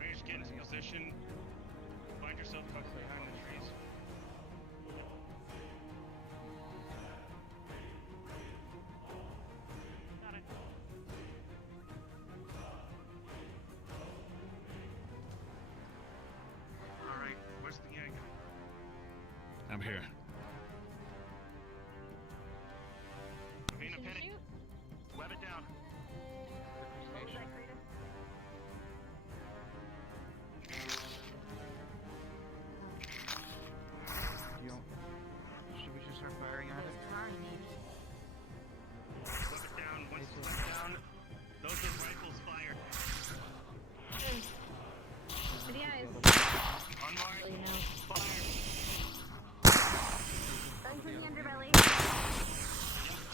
Range, get into position. Find yourself tucked behind the trees. Got it. Alright, where's the gang? I'm here. Savina, pin it. Web it down. What was that, Kratos? Should we just start firing at it? Web it down. Once it's webbed down, those are rifles fire. For the eyes. On mark. Well, you know. Fire. Going for the underbelly.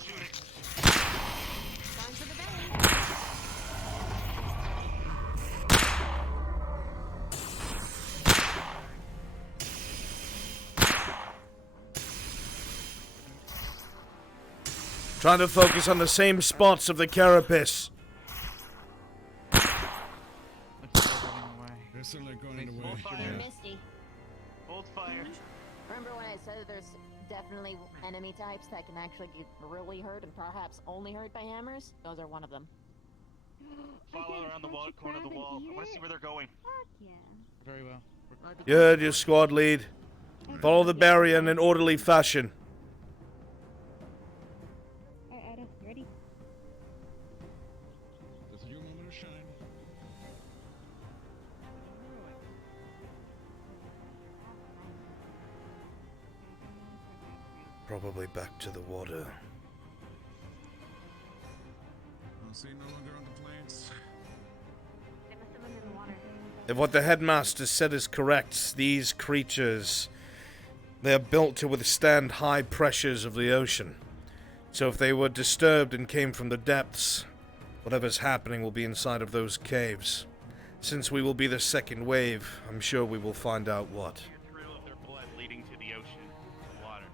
Shoot it. Going for the belly. Trying to focus on the same spots of the carapace. They're certainly going away. Hold fire. Misty. Hold fire. Remember when I said there's definitely enemy types that can actually get really hurt and perhaps only hurt by hammers? Those are one of them. Follow around the wall, corner of the wall. I want to see where they're going. Fuck yeah. Very well. Good, your squad lead. Follow the barrier in an orderly fashion. Alright, Ada, you ready? This is your moment to shine. Probably back to the water. I'll see no longer on the plains. They must have been in the water. If what the headmaster said is correct, these creatures, they are built to withstand high pressures of the ocean. So if they were disturbed and came from the depths, whatever's happening will be inside of those caves. Since we will be the second wave, I'm sure we will find out what. Trail of their blood leading to the ocean, the water,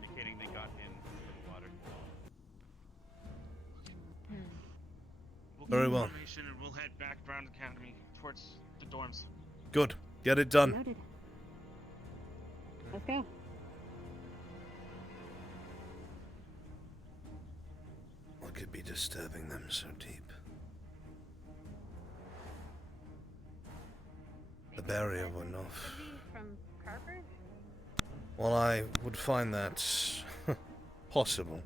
indicating they got in the water. Very well. Information and we'll head back around the academy towards the dorms. Good. Get it done. Noted. Let's go. What could be disturbing them so deep? The barrier went off. From Carver? Well, I would find that possible.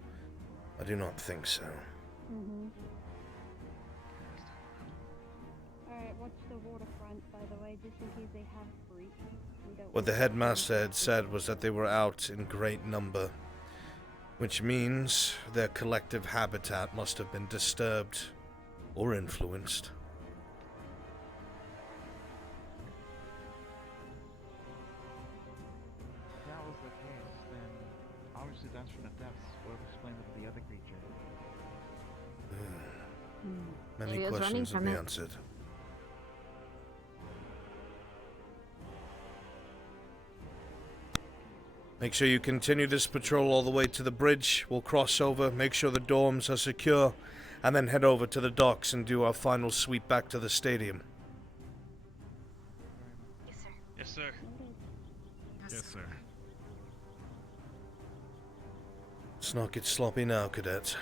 I do not think so. Alright, watch the waterfront, by the way, just in case they have breach. What the headmaster had said was that they were out in great number, which means their collective habitat must have been disturbed or influenced. If that was the case, then obviously that's from the depths. What would explain it to the other creature? Many Maybe it was running questions to from be it. answered. Make sure you continue this patrol all the way to the bridge. We'll cross over, make sure the dorms are secure, and then head over to the docks and do our final sweep back to the stadium. Yes, sir. Yes, sir. Yes, sir. Let's not get sloppy now, cadets.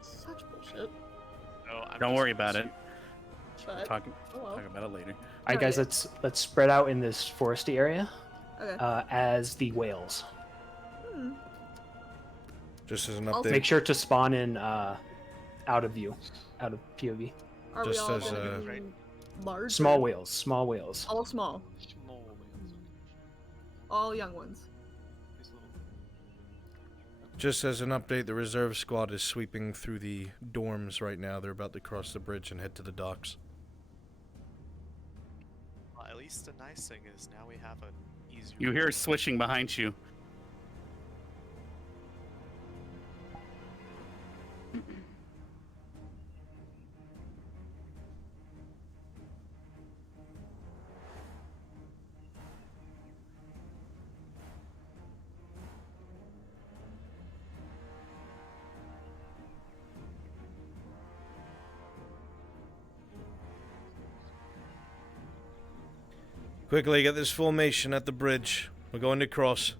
Such bullshit. Don't worry about it. But, We'll talk oh well. about it later. All right, guys, let's spread out in this foresty area Okay. as the whales. Just as an Also- update. Make sure to spawn in out of view, out of POV. Are Just we all as gonna be large? Small or- whales, small whales. All small. All young ones. Just as an update, the reserve squad is sweeping through the dorms right now. They're about to cross the bridge and head to the docks. Well, at least the nice thing is now we have an easier. You hear swishing behind you. Quickly, get this formation at the bridge. We're going to cross.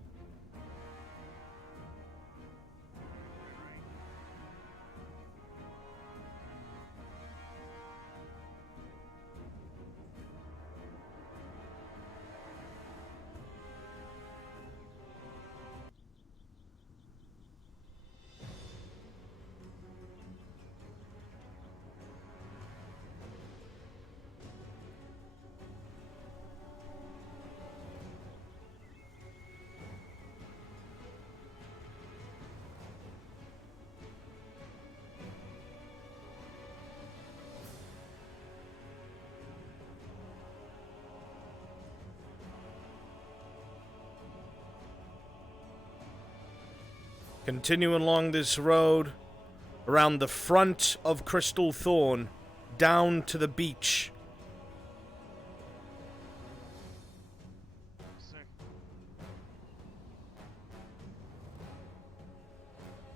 Continue along this road, around the front of Crystal Thorn, down to the beach.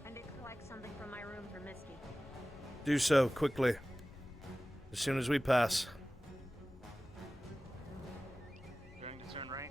I need to collect something from my room for Misty. Do so, quickly. As soon as we pass. Going to turn right.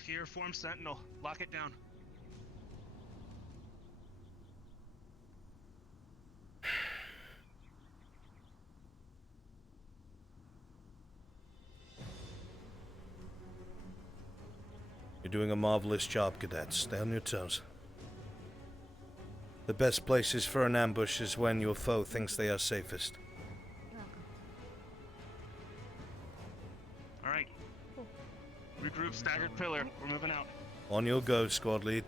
Hold here, form sentinel. Lock it down. You're doing a marvelous job, cadets. Stay on your toes. The best places for an ambush is when your foe thinks they are safest. All right. Regroup, staggered pillar. We're moving out. On your go, squad lead.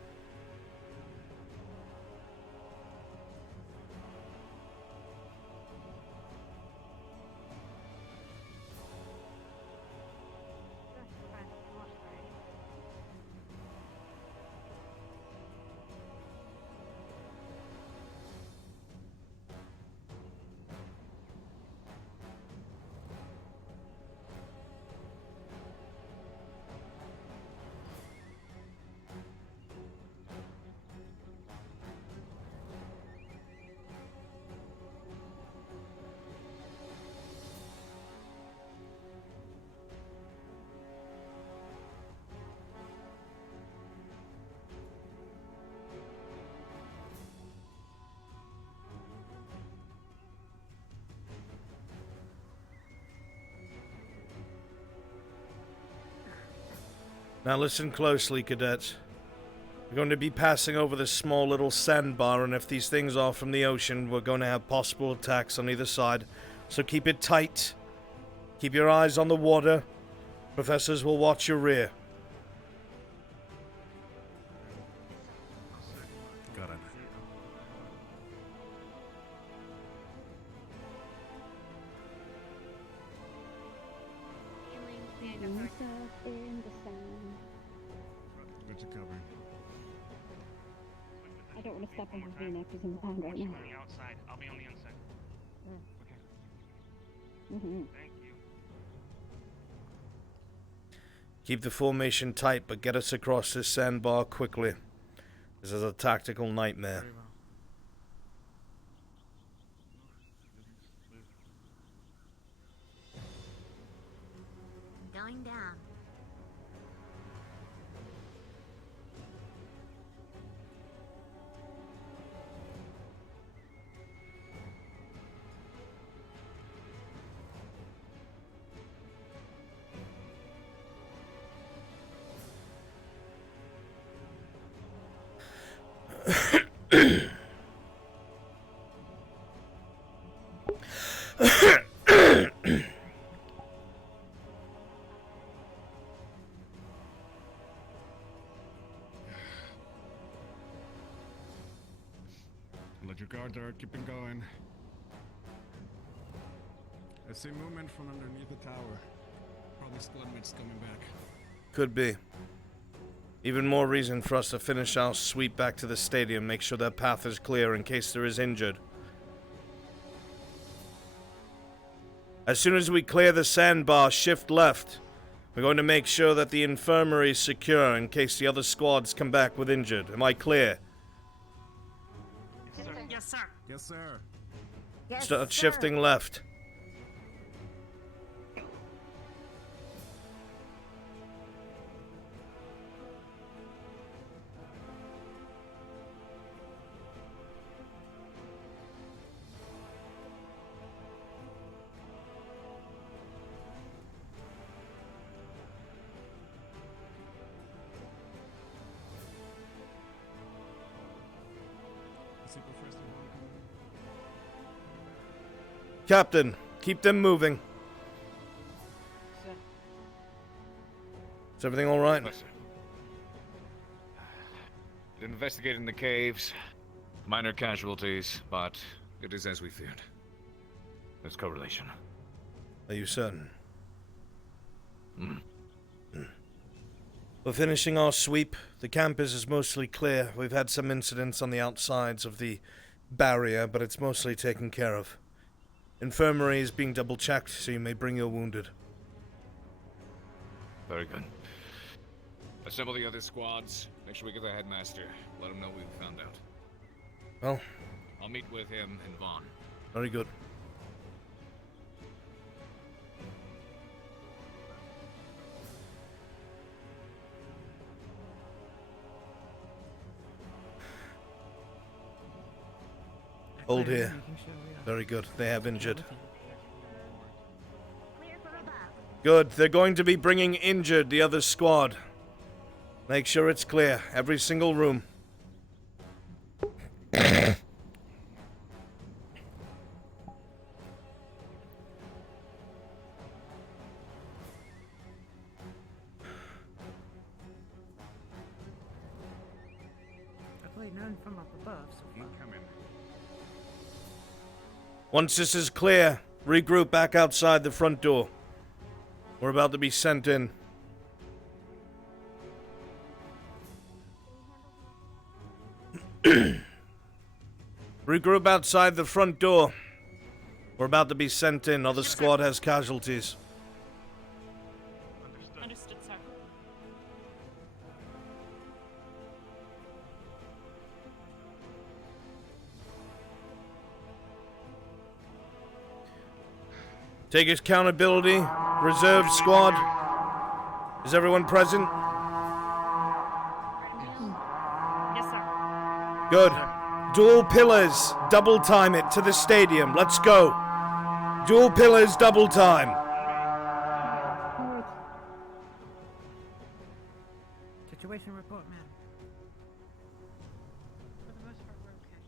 Now listen closely, cadets. We're going to be passing over this small little sandbar, and if these things are from the ocean, we're going to have possible attacks on either side. So keep it tight. Keep your eyes on the water. Professors will watch your rear. Got it. Myself in the sand. Good to cover. I don't want to step on his V-neck in the sand right now. On the outside. I'll be on the inside. Okay. Mm-hmm. Thank you. Keep the formation tight, but get us across this sandbar quickly. This is a tactical nightmare. Going down. Let your guard there, keep it going. I see movement from underneath the tower. Probably squad mates coming back. Could be. Even more reason for us to finish our sweep back to the stadium, make sure that path is clear in case there is injured. As soon as we clear the sandbar, shift left. We're going to make sure that the infirmary is secure in case the other squads come back with injured. Am I clear? Yes, sir. Yes, sir. Yes, Start sir. shifting left. I see Professor Vaughn coming. Captain, keep them moving. Is everything all right? Listen. Investigating the caves. Minor casualties, but it is as we feared. There's correlation. Are you certain? Hmm. We're finishing our sweep. The campus is mostly clear. We've had some incidents on the outsides of the barrier, but it's mostly taken care of. Infirmary is being double-checked, so you may bring your wounded. Very good. Assemble the other squads. Make sure we get the headmaster. Let him know what we found out. Well, I'll meet with him and Vaughn. very good. Hold here. Very good. They have injured. Good. They're going to be bringing injured the other squad. Make sure it's clear. Every single room. None from up above, so Once this is clear, regroup back outside the front door. We're about to be sent in. Regroup outside the front door. We're about to be sent in. Other squad has casualties. Understood, sir. Take accountability. Reserve squad. Is everyone present? Yes, sir. Good. Dual pillars. Double time it to the stadium. Let's go. Dual pillars, double time. Situation report, ma'am. For the most part, we're okay.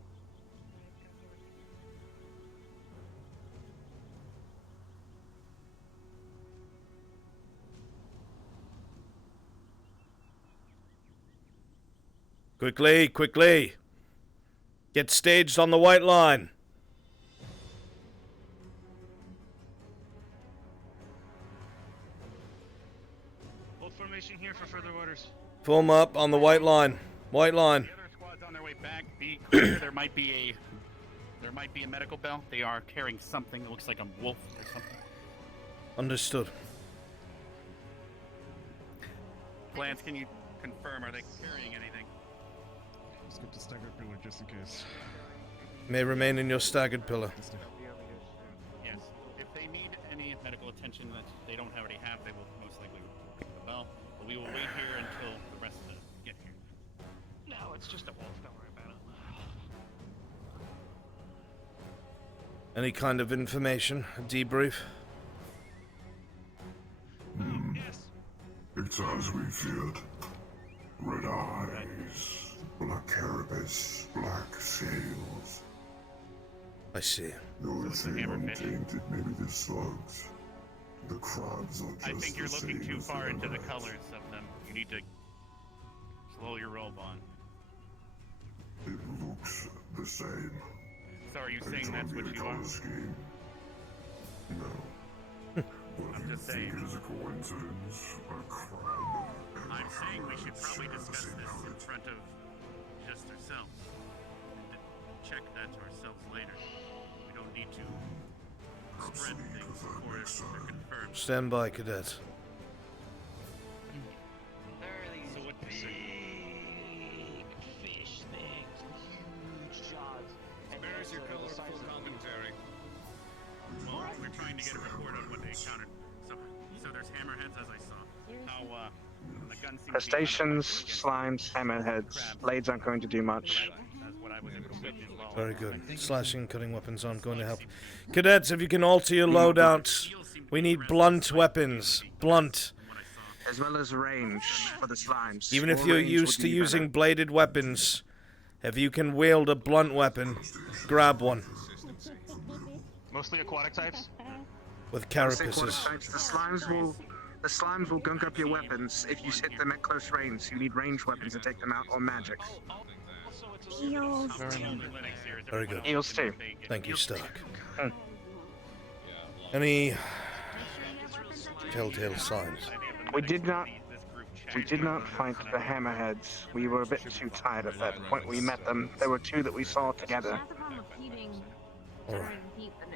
Quickly, quickly. Get staged on the white line. Hold formation here for further orders. Form up on the white line. White line. The other squad's on their way back. Be clear. There might be a medical bell. They are carrying something that looks like a wolf or something. Understood. Lance, can you confirm? Are they carrying anything? Let's get the stagger pillar just in case. May remain in your staggered pillar. Yes. If they need any medical attention that they don't already have, they will most likely ring the bell. But we will wait here until the rest of them get here. No, it's just a wolf. Don't worry about it. Any kind of information? A debrief? It's as we feared. Red eyes, black carapace, black sails. I see. The only thing untainted maybe the slugs. The crabs are just I think you're the looking same too as far the into the others. colors of them. You need to slow your roll on. It looks the same. So are you Are saying telling that's me what the you are? color scheme? No. But I'm you just think saying. it is a coincidence? A crab. I'm saying we should probably discuss this in front of just ourselves. And check that to ourselves later. We don't need to spread things before they're confirmed. Stand by, cadet. So what do you say? Fish things, huge jaws. Spares your colorful commentary. Well, we're trying to get a report on what they encountered. So there's hammerheads, as I saw. How, the gun seems to be Crustaceans, slimes, hammerheads. Blades aren't going to do much. That's what I was expecting as well. Very good. Slashing, cutting weapons aren't going to help. Cadets, if you can alter your loadouts. We need blunt weapons. Blunt. As well as range for the slimes. Even if More you're range used would to be using better. bladed weapons, if you can wield a blunt weapon, grab one. Mostly aquatic types. With Mostly carapaces. aquatic types. The slimes will gunk up your weapons if you hit them at close range. You need ranged weapons to take them out, or magics. Eels. Very good. Eels too. Thank you, Stark. Any telltale signs? We did not fight the hammerheads. We were a bit too tired at that point we met them. There were two that we saw together. Alright.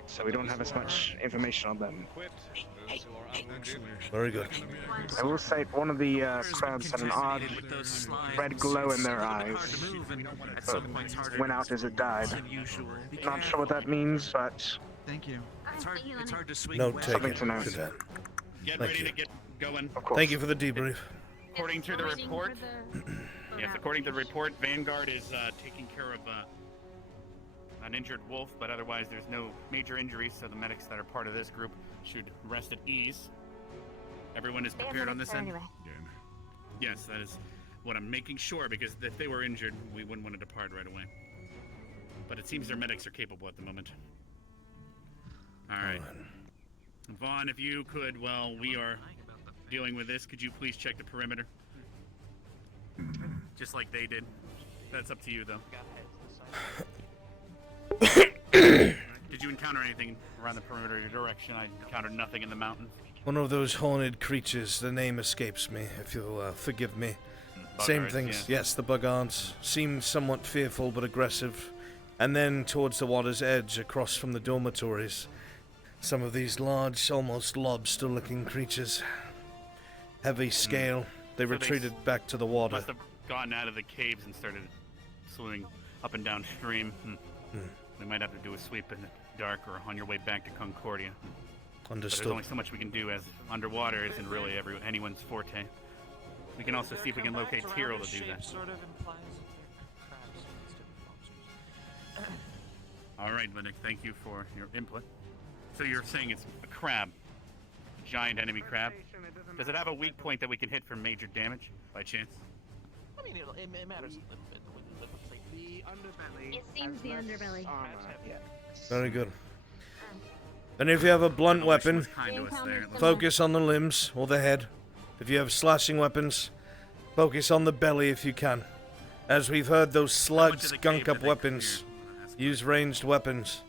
So we don't have as much information on them. Very good. I will say one of the crabs had an odd red glow in their eyes. So it went out as it died. Not sure what that means, but Thank you. It's hard to swing Note west. taken, Something to know. cadet. Get Thank ready you. to get going. of course. Thank you for the debrief. According to the report, yes, according to the report, Vanguard is taking care of an injured wolf, but otherwise there's no major injuries, so the medics that are part of this group should rest at ease. Everyone is prepared on this end? Anyway. Yes, that is what I'm making sure, because if they were injured, we wouldn't want to depart right away. But it seems their medics are capable at the moment. Alright. Vaughn, if you could, while we are dealing with this, could you please check the perimeter? Just like they did. That's up to you, though. Did you encounter anything around the perimeter of your direction? I encountered nothing in the mountain. One of those horned creatures, the name escapes me, if you'll forgive me. Same Buggards, things, yeah. yes, the buggards. Seemed somewhat fearful but aggressive. And then towards the water's edge, across from the dormitories, some of these large, almost lobster-looking creatures. Heavy scale. They So retreated back to the water. Must have gotten out of the caves and started swimming up and downstream. We might have to do a sweep in the dark or on your way back to Concordia. But Understood. there's only so much we can do, as underwater isn't really anyone's forte. We can also see if we can locate Tyrrell to do that. Sort of implies that they're crabs instead of monsters. All right, Linux, thank you for your input. So you're saying it's a crab, a giant enemy crab. Does it have a weak point that we can hit for major damage, by chance? I mean, it matters a little bit when you live with like The underbelly. It seems the underbelly. Very good. And if you have a blunt weapon, Kind to us there. focus on the limbs or the head. If you have slashing weapons, focus on the belly if you can. As we've heard, those slugs gunk up weapons. Use ranged weapons.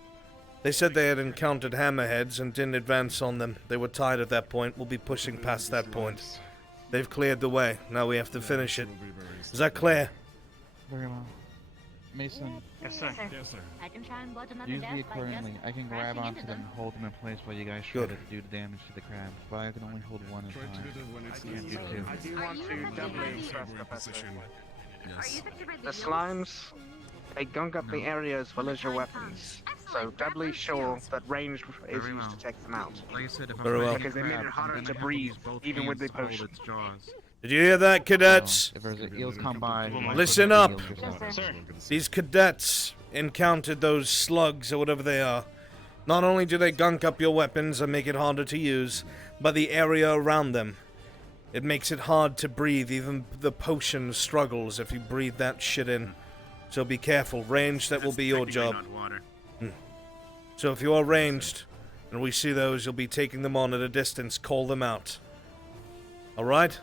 They said they had encountered hammerheads and didn't advance on them. They were tired at that point. We'll be pushing past that point. They've cleared the way. Now we have to finish it. Is that clear? Very well. Mason, Yes, sir. Yes, sir. I can try and blood another use death me by accordingly. just I can grab crashing onto into them and hold them in place while you guys Good. shred it to do the damage to the crab. But I can only hold one at a time. I can't do two. I do want to doubly stress the fact Are you such a red the slimes, they gunk up the area as well as your weapons. So doubly sure that range is used to take them out. Like I said, if I'm Very well. Because they made it harder to breathe, even with the potion. its jaws. Did you hear that, cadets? If there's eels come by, Listen up. Sir. These cadets encountered those slugs or whatever they are. Not only do they gunk up your weapons and make it harder to use, but the area around them. It makes it hard to breathe. Even the potion struggles if you breathe that shit in. So be careful. Ranged, that will be your job. So if you are ranged, and we see those, you'll be taking them on at a distance. Call them out. Alright?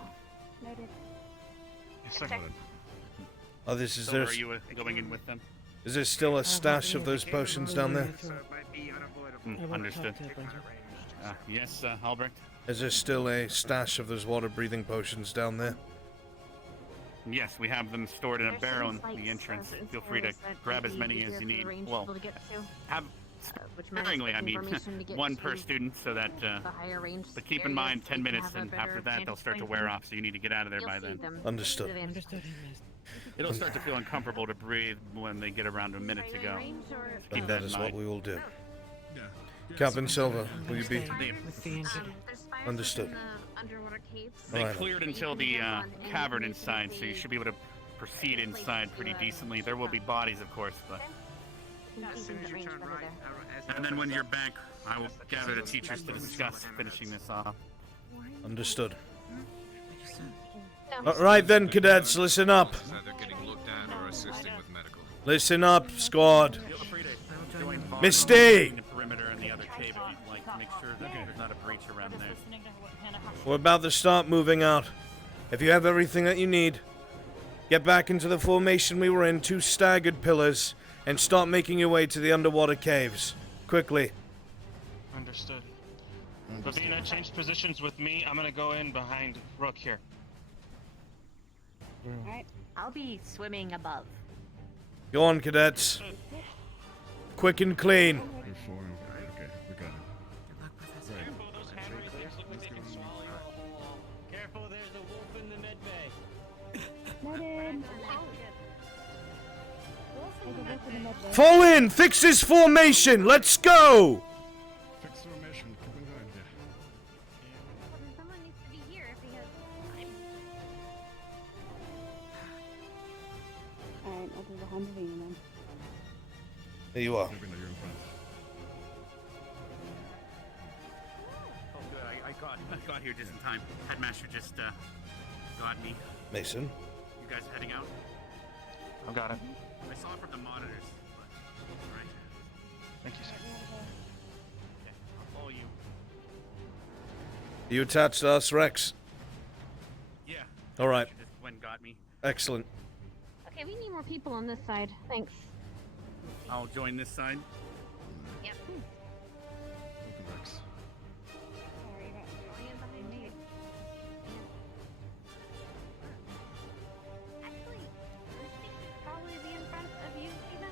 Yes, sir. Oh, this is So there. are you going in with them? Is there still a stash of those potions down there? Understood. Yes, Albrecht? Is there still a stash of those water-breathing potions down there? Yes, we have them stored in a barrel in the entrance. Feel free to grab as many as you need. Well, have sparingly, I mean, one per student, so that, but keep in mind 10 minutes, and after that they'll start to wear off, so you need to get out of there by then. Understood. It'll start to feel uncomfortable to breathe when they get around a minute to go. So keep And that in is mind. what we will do. Captain Silva, will you be... Understood. Understood. Underwater caves. They Alright. cleared until the cavern inside, so you should be able to proceed inside pretty decently. There will be bodies, of course, but... And then when you're back, I will gather the teachers to discuss finishing this off. Understood. Alright then, cadets, listen up. Either getting looked at or assisting with medical. Listen up, squad. Feel free to join Vods Misty! in the perimeter and the other cave if you'd like to make sure that there's not a breach around there. We're about to start moving out. If you have everything that you need, get back into the formation we were in, 2 staggered pillars, and start making your way to the underwater caves. Quickly. Understood. Bavina, change positions with me. I'm gonna go in behind Rook here. Alright. I'll be swimming above. Go on, cadets. Quick and clean. Okay, we got it. Careful, there's a wolf in the med bay. Fall in! Fix this formation! Let's go! Fix the formation. Keep on going. Someone needs to be here if he has time. Alright, I'll do the 100 then. There you are. Hoping that you're in front. Oh, good. I got here just in time. Headmaster just got me. Mason. You guys heading out? I've got it. I saw it from the monitors. But, all right. Thank you, sir. Okay, I'll follow you. You attached to us, Rex? Yeah. All right. Just went and got me. Excellent. Okay, we need more people on this side. Thanks. I'll join this side. Yep. Welcome, Rex. Sorry about behind me. Actually, Misty should probably be in front of you, Steven.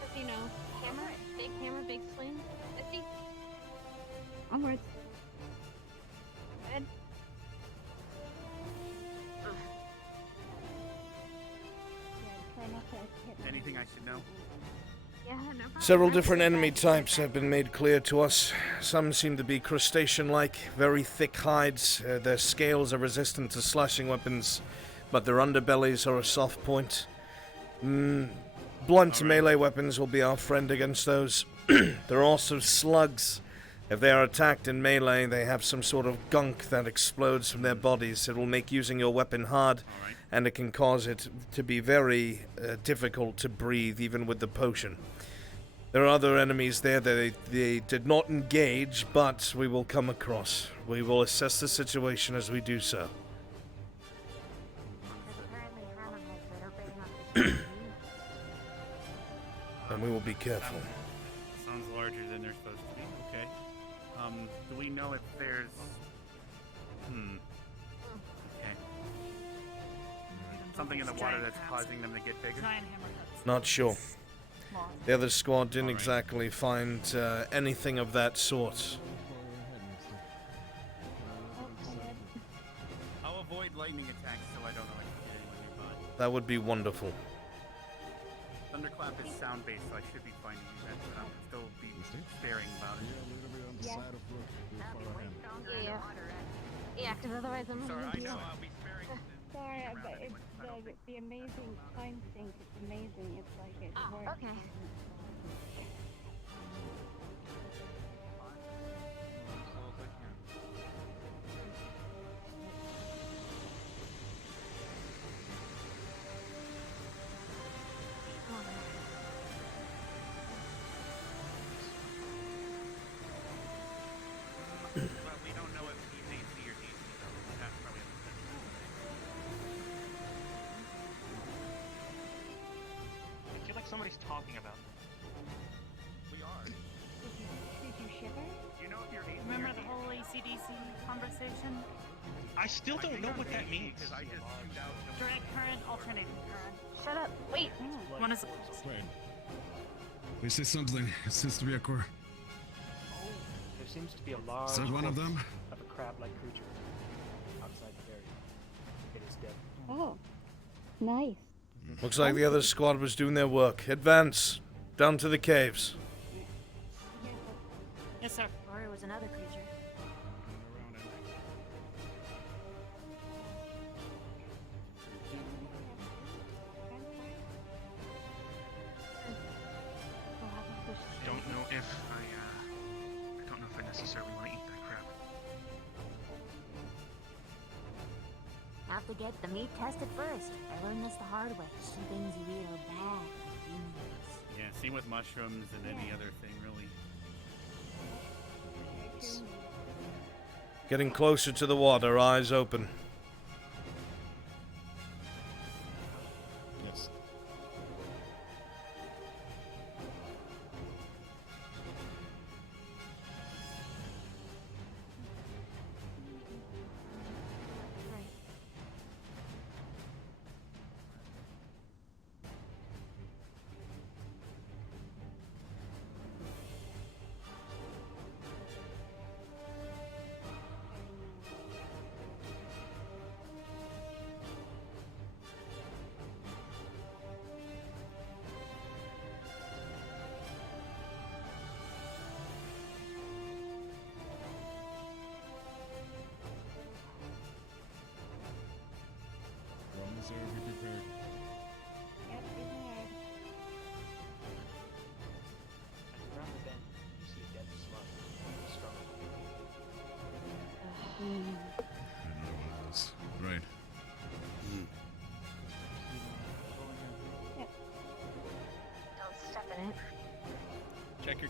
Because, you know, hammer, big sling. Misty? Onwards. Good. Anything I should know? Yeah, no problem. Several different enemy types have been made clear to us. Some seem to be crustacean-like, very thick hides. Their scales are resistant to slashing weapons, but their underbellies are a soft point. Blunt melee weapons will be our friend against those. There are also slugs. If they are attacked in melee, they have some sort of gunk that explodes from their bodies. It will make using your weapon hard, and it can cause it to be very difficult to breathe, even with the potion. There are other enemies there that they did not engage, but we will come across. We will assess the situation as we do so. And we will be careful. Sounds larger than they're supposed to be. Okay. Do we know if there's... Okay. Something in the water that's causing them to get bigger? Not sure. The other squad didn't exactly find anything of that sort. I'll avoid lightning attacks so I don't know if I can get anyone nearby. That would be wonderful. Thunderclap is sound-based, so I should be fine to use that, but I'll still be staring about it. Yeah. Yeah, because otherwise I'm Sorry, gonna I be... know, I'll be sparing Sorry, but it's the amazing time sync. It's amazing. It's like it works. Okay. But we don't know if he's AC or DC, though. That's probably I feel like somebody's talking about me. We are. Did you shiver? Do you know if you're AC Remember or the whole ACDC conversation? I still don't know what that means. Because I just shoot out... Direct current, alternating current. Shut up. Wait. One is... Wait. They say something. It seems to be a core. There seems to be a large Is that one of them? of a crab-like creature outside the area. It is dead. Oh, nice. Looks like the other squad was doing their work. Advance. Down to the caves. Yes, sir. Or it was another creature. Don't know if I don't know if I necessarily want to eat that crap. Have to get the meat tested first. I learned this the hard way. Some things you eat are bad. Yeah, same with mushrooms and any other thing, really. Getting closer to the water, eyes open. Yes.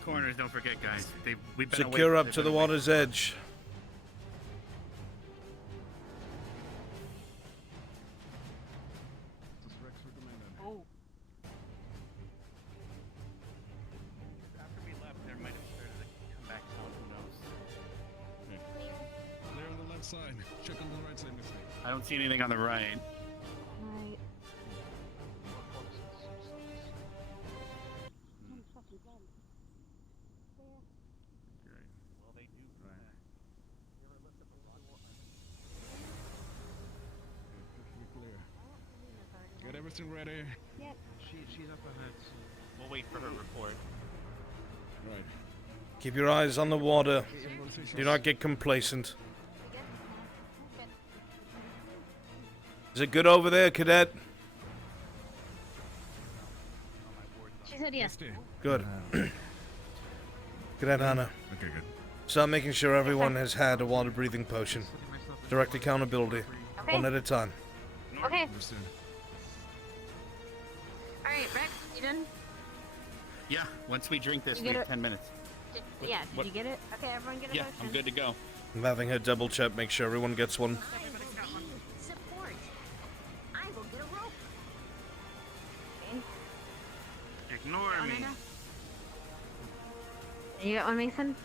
corners, don't forget, guys. We've been away Secure from up to the been away. water's edge. Oh. After we left, there might have started to come back down. Who knows? Clear on the left side. Check on the right side, Missy. I don't see anything on the right. Right. Well, they do. Get everything ready. Yep. She's up ahead. We'll wait for her report. Right. Keep your eyes on the water. Do not get complacent. Is it good over there, cadet? She said yes. Good. Cadet Hannah. Okay, good. Start making sure everyone has had a water breathing potion. Direct accountability. Okay. One at a time. Okay. Understand. Alright, Rex, you done? Yeah, once we drink this, You we get have it? 10 minutes. Did, What- yeah, did what- you get it? Okay, everyone get a Yeah, potion. I'm good to go. I'm having her double check, make sure everyone gets one. Support. I will get a rope. Ignore me. You got one, Mason?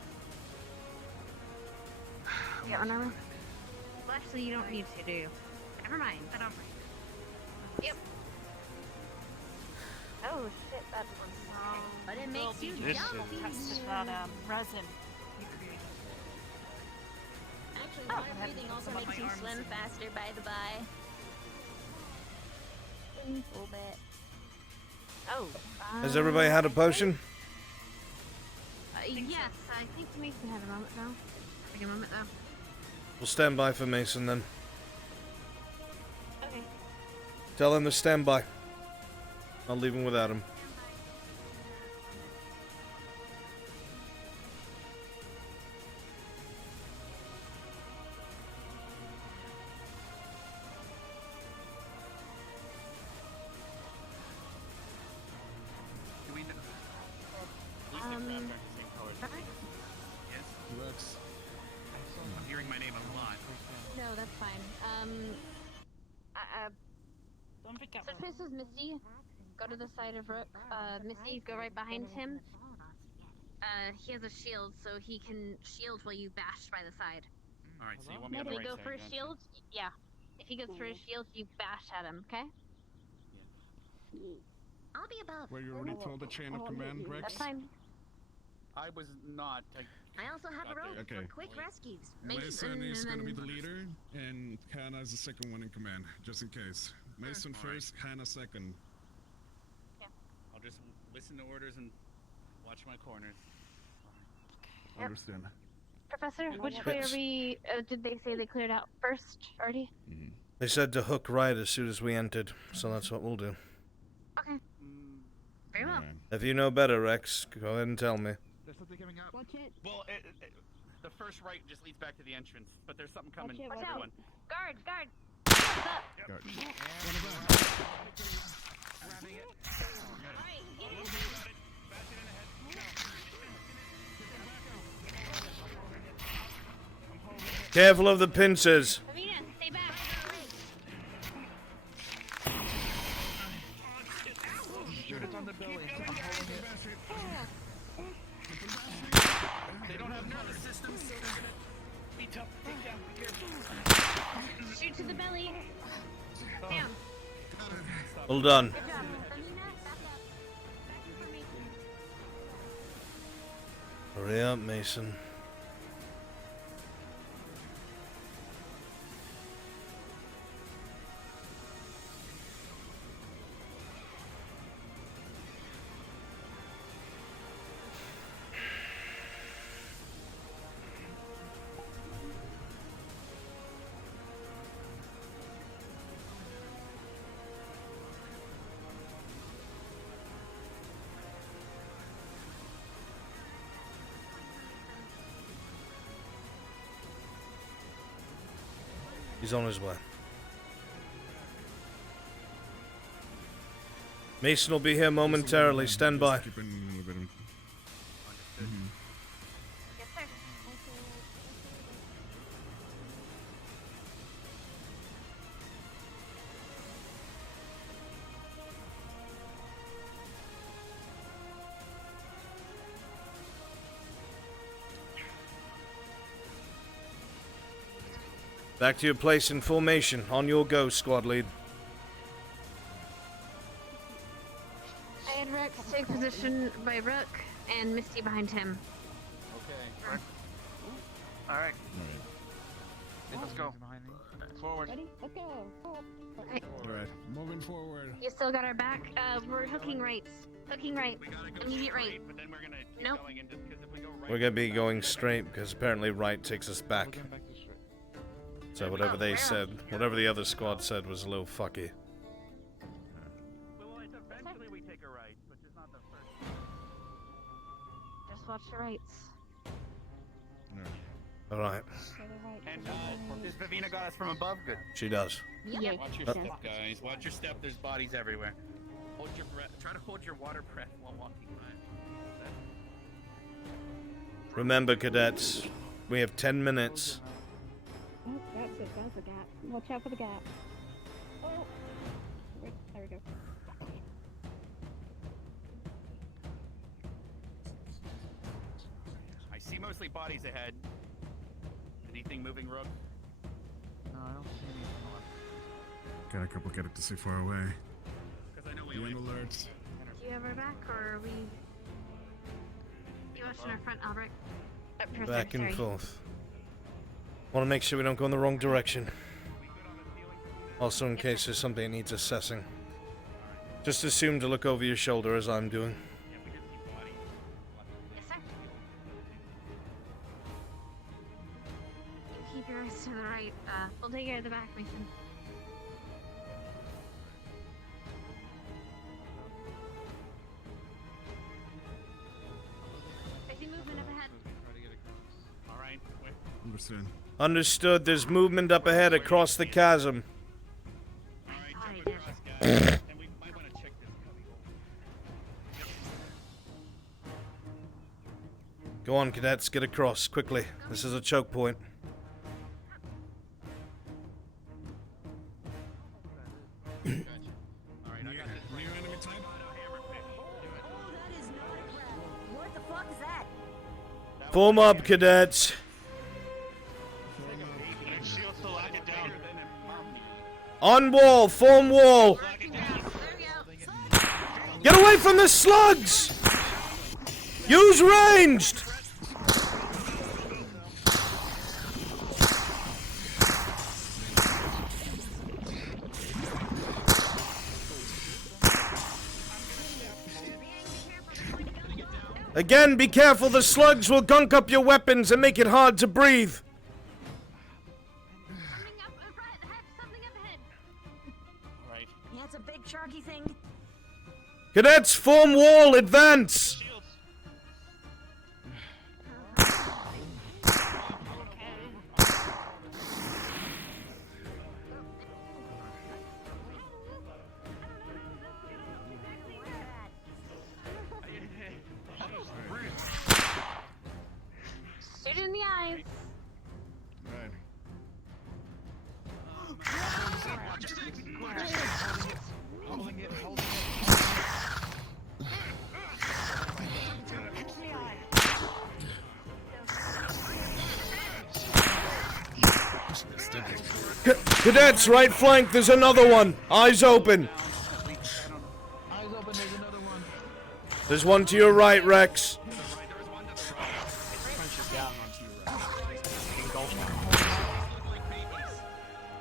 You got one, Armor? Well, actually, you don't need to, do you? Never mind. I don't. Yep. Oh, shit, that one's wrong. But it makes you This jump. is- that resin you created. Actually, Oh, water breathing also some of makes my you arms swim in. faster, by the by. A little bit. Oh. Has everybody had a potion? Yes, I think Mason had a moment now. Take a moment now. We'll stand by for Mason then. Okay. Tell him to stand by. I'll leave him without him. Do we know? At least the crab are the same color. Yes? Rex. I'm hearing my name a lot. No, that's fine. Don't forget. So this is Misty. Go to the side of Rook. Misty, go right behind him. He has a shield, so he can shield while you bash by the side. Alright, so you want me on If the you right go side, for a don't you? shield, yeah. If he goes for a shield, you bash at him, okay? I'll be above. Were you already told the chain of command, Rex? That's fine. I was not. I also have a rope Okay. for quick rescues. Mason is and gonna be then- the leader, and Hannah is the second one in command, just in case. Mason first, Hannah second. I'll just listen to orders and watch my corners. Yep. Understand. Professor, which way are we? Did they say they cleared out first already? They said to hook right as soon as we entered, so that's what we'll do. Okay. Very well. If you know better, Rex, go ahead and tell me. There's something coming up. Watch it. Well, the first right just leads back to the entrance, but there's something coming. Watch out. Everyone. Guard, guard. What's up? Guard. Careful of the pincers. Amina, stay back. Shoot it on the belly. I'm holding it. They don't have nervous systems, so they're gonna be tough to take down. Be careful. Shoot to the belly. Down. Well done. Good job. Amina, back up. Back for me. Hurry up, Mason. He's on his way. Mason will be here momentarily. Stand by. Keep in a little bit of- Back to your place in formation. On your go, squad lead. I had Rex take position by Rook and Misty behind him. Okay. Alright. Let's go. Forward. Ready? Let's go. Alright, moving forward. You still got our back? We're hooking rights. Hooking right. Immediate right. But then we're gonna keep Nope. going in just because if we go right. We're gonna be going straight because apparently right takes us back. So whatever they said, whatever the other squad said was a little fucky. Well, eventually we take a right, but just not the first. Just watch the rights. Alright. And This Vivina got us from above. Good. She does. Yeah. watch your step, guys. Watch your step. There's bodies everywhere. Hold your breath. Try to hold your water breath while walking by. Remember, cadets, we have 10 minutes. Oh, that's it. That's a gap. Watch out for the gap. Oh. There we go. I see mostly bodies ahead. Anything moving, Rook? No, I don't see anything on. Got a couple get to see far away. Because I know we Being went. alerts. Do you have our back, or are we? You watching our front, Albrecht? Back and forth. Want to make sure we don't go in the wrong direction. Also, in case there's something that needs assessing. Just assume to look over your shoulder as I'm doing. Yes, sir. You keep your eyes to the right. We'll take care of the back, Mason. I see movement up ahead. All right. Wait. Understood. Understood. There's movement up ahead across the chasm. And we might want to check this cubby hole. Go on, cadets. Get across quickly. This is a choke point. New enemy type? What the fuck is that? Form up, cadets. On wall. Form wall. Get away from the slugs! Use ranged! Again, be careful, the slugs will gunk up your weapons and make it hard to breathe. Right. Yeah, it's a big sharky thing. Cadets, form wall, advance! Shoot in the eyes. Right. Holding it. Cadets, right flank, there's another one. Eyes open. Eyes open, there's another one. There's one to your right, Rex. Punches down onto your right. The golf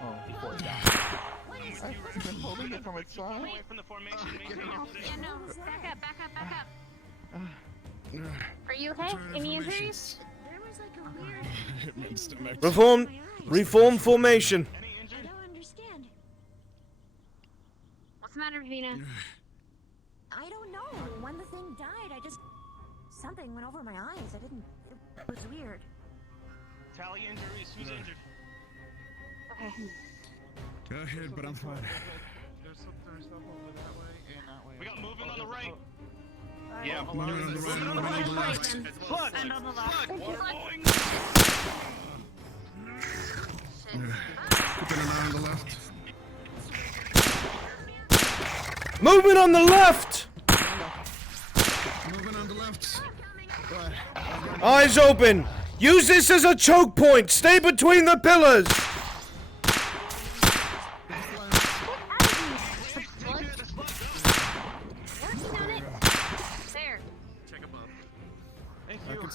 Oh, before it dies. I've been holding it from its side. Away from the formation. Maintain your Yeah, position. no. Back up. Are you okay? Any injuries? There was like a weird. Reform formation. I don't understand. What's the matter, Vina? I don't know. When the thing died, something went over my eyes. It was weird. Tally injuries. Who's injured? Okay. Go ahead, but I'm fine. There's stuff over that way and that way. We got movement on the right. Yeah. Moving on the right, moving on the left. Slug. And on the left. Keeping an eye on the left. Movement on the left! Moving on the left. Eyes open. Use this as a choke point. Stay between the pillars.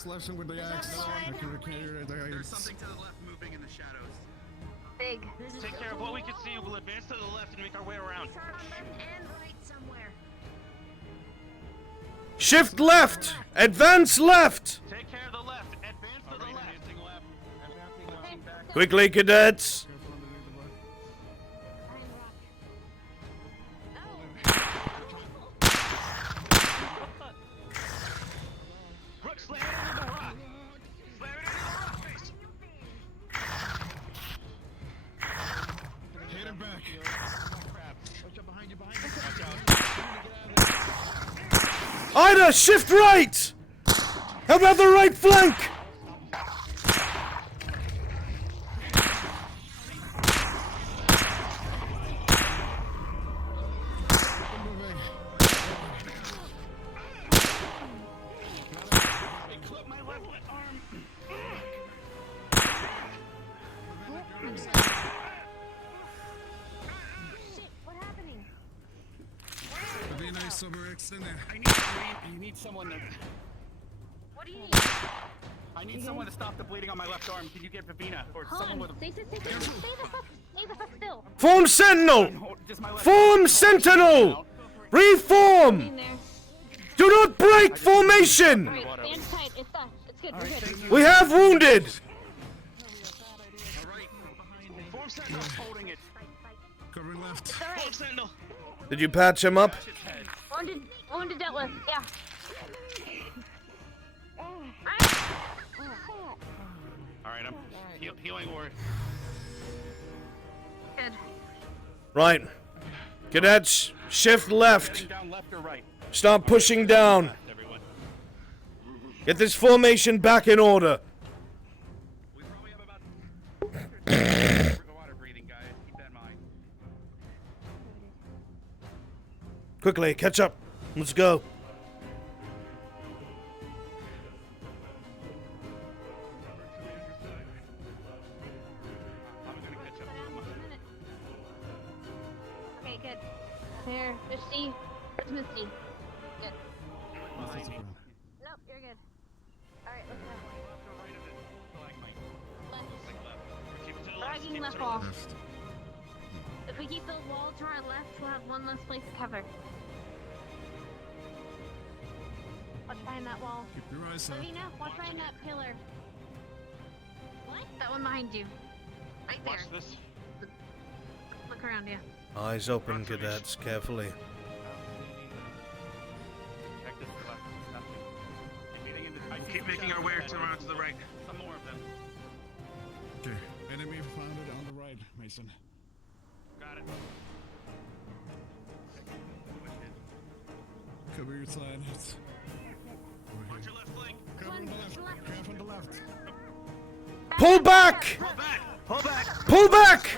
slash him with the axe. I can repair the There's something to the left moving in the shadows. Big. Take care of what we can see. We'll advance to the left and make our way around. Shift left! Advance left! Take care of the left. Advance to the left. Quickly, cadets! Rook, slam it into the rock. Slam it into the rock face. Hit him back. Ida, shift right! How about the right flank? Be nice over X in there. You need someone to. What do you need? I need someone to stop the bleeding on my left arm. Can you get Vivina or someone with a? Stay the fuck still. Form Sentinel! Form Sentinel! Reform! Do not break formation! Alright, stand tight. It's done. It's good. We're good. We have wounded! Form Sentinel holding it. Covering left. Form Sentinel. Did you patch him up? Wounded dealt with. Yeah. Alright, I'm healing ward. Good. Right. Cadets, shift left. Heading down left or right? Start pushing down. Left, everyone. Get this formation back in order. We probably have about water breathing, guys. Keep that in mind. Quickly, catch up. Let's go. Okay, good. There. Misty. It's Misty. Good. Nope, you're good. Alright, let's go. Dragging left wall. If we keep those walls to our left, we'll have one less place to cover. Watch behind that wall. Keep your eyes up. Lavina, watch behind that pillar. What? That one behind you. Right there. Watch this. Look around you. Eyes open, cadets, carefully. Check this to the left. Nothing. Leading into- I see Keep some making our shadows way ahead. around to the right. Some more of them. Okay. Enemy founded on the right, Mason. Got it. Cover your side. Watch your left flank. Cover on the left. Careful on the left. Pull back! Pull back. Pull back. Pull back!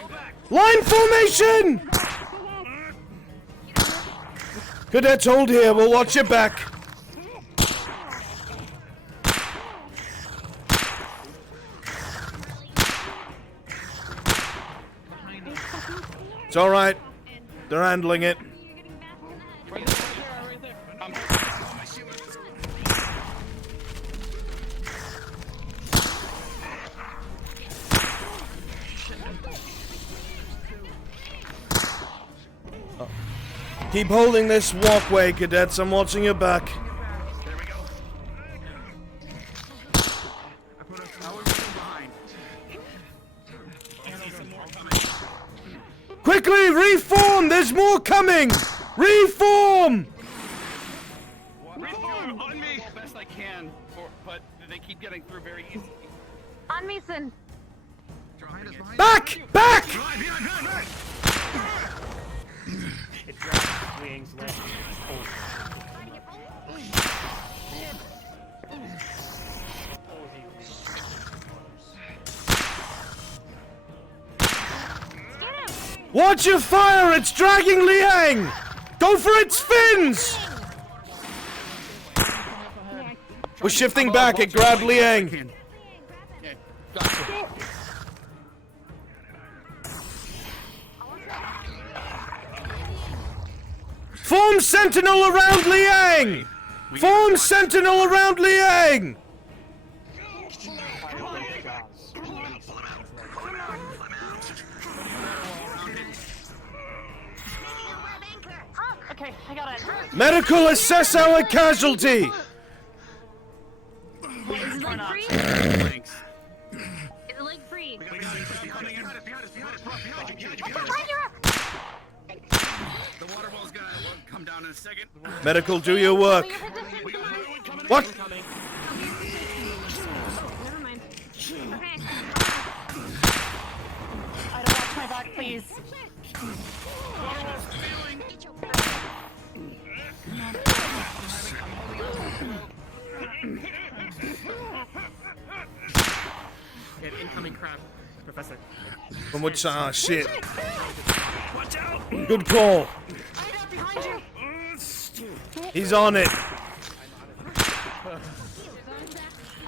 Line formation! Cadets, hold here. We'll watch your back. It's all right. They're handling it. Right there. Keep holding this walkway, cadets. I'm watching your back. There we go. Now we're moving behind. I see some more coming. Quickly, reform! There's more coming! Reform! Reform on me. Best I can, but they keep getting through very easily. On Mason. Back! Back! It drags wings left. Watch your fire! It's dragging Liang! Go for its fins! We're shifting back. It grabbed Liang. Okay, gotcha. Form Sentinel around Liang! Form Sentinel around Liang! Okay, I got it. Medical, assess our casualty! Is the leg free? Is the leg free? The water ball's gonna come down in a second. Medical, do your work. What? Never mind. Okay. I don't watch my back, please. We have incoming crab, Professor. From which side? Ah, shit. Watch out! Good call. Behind you. He's on it.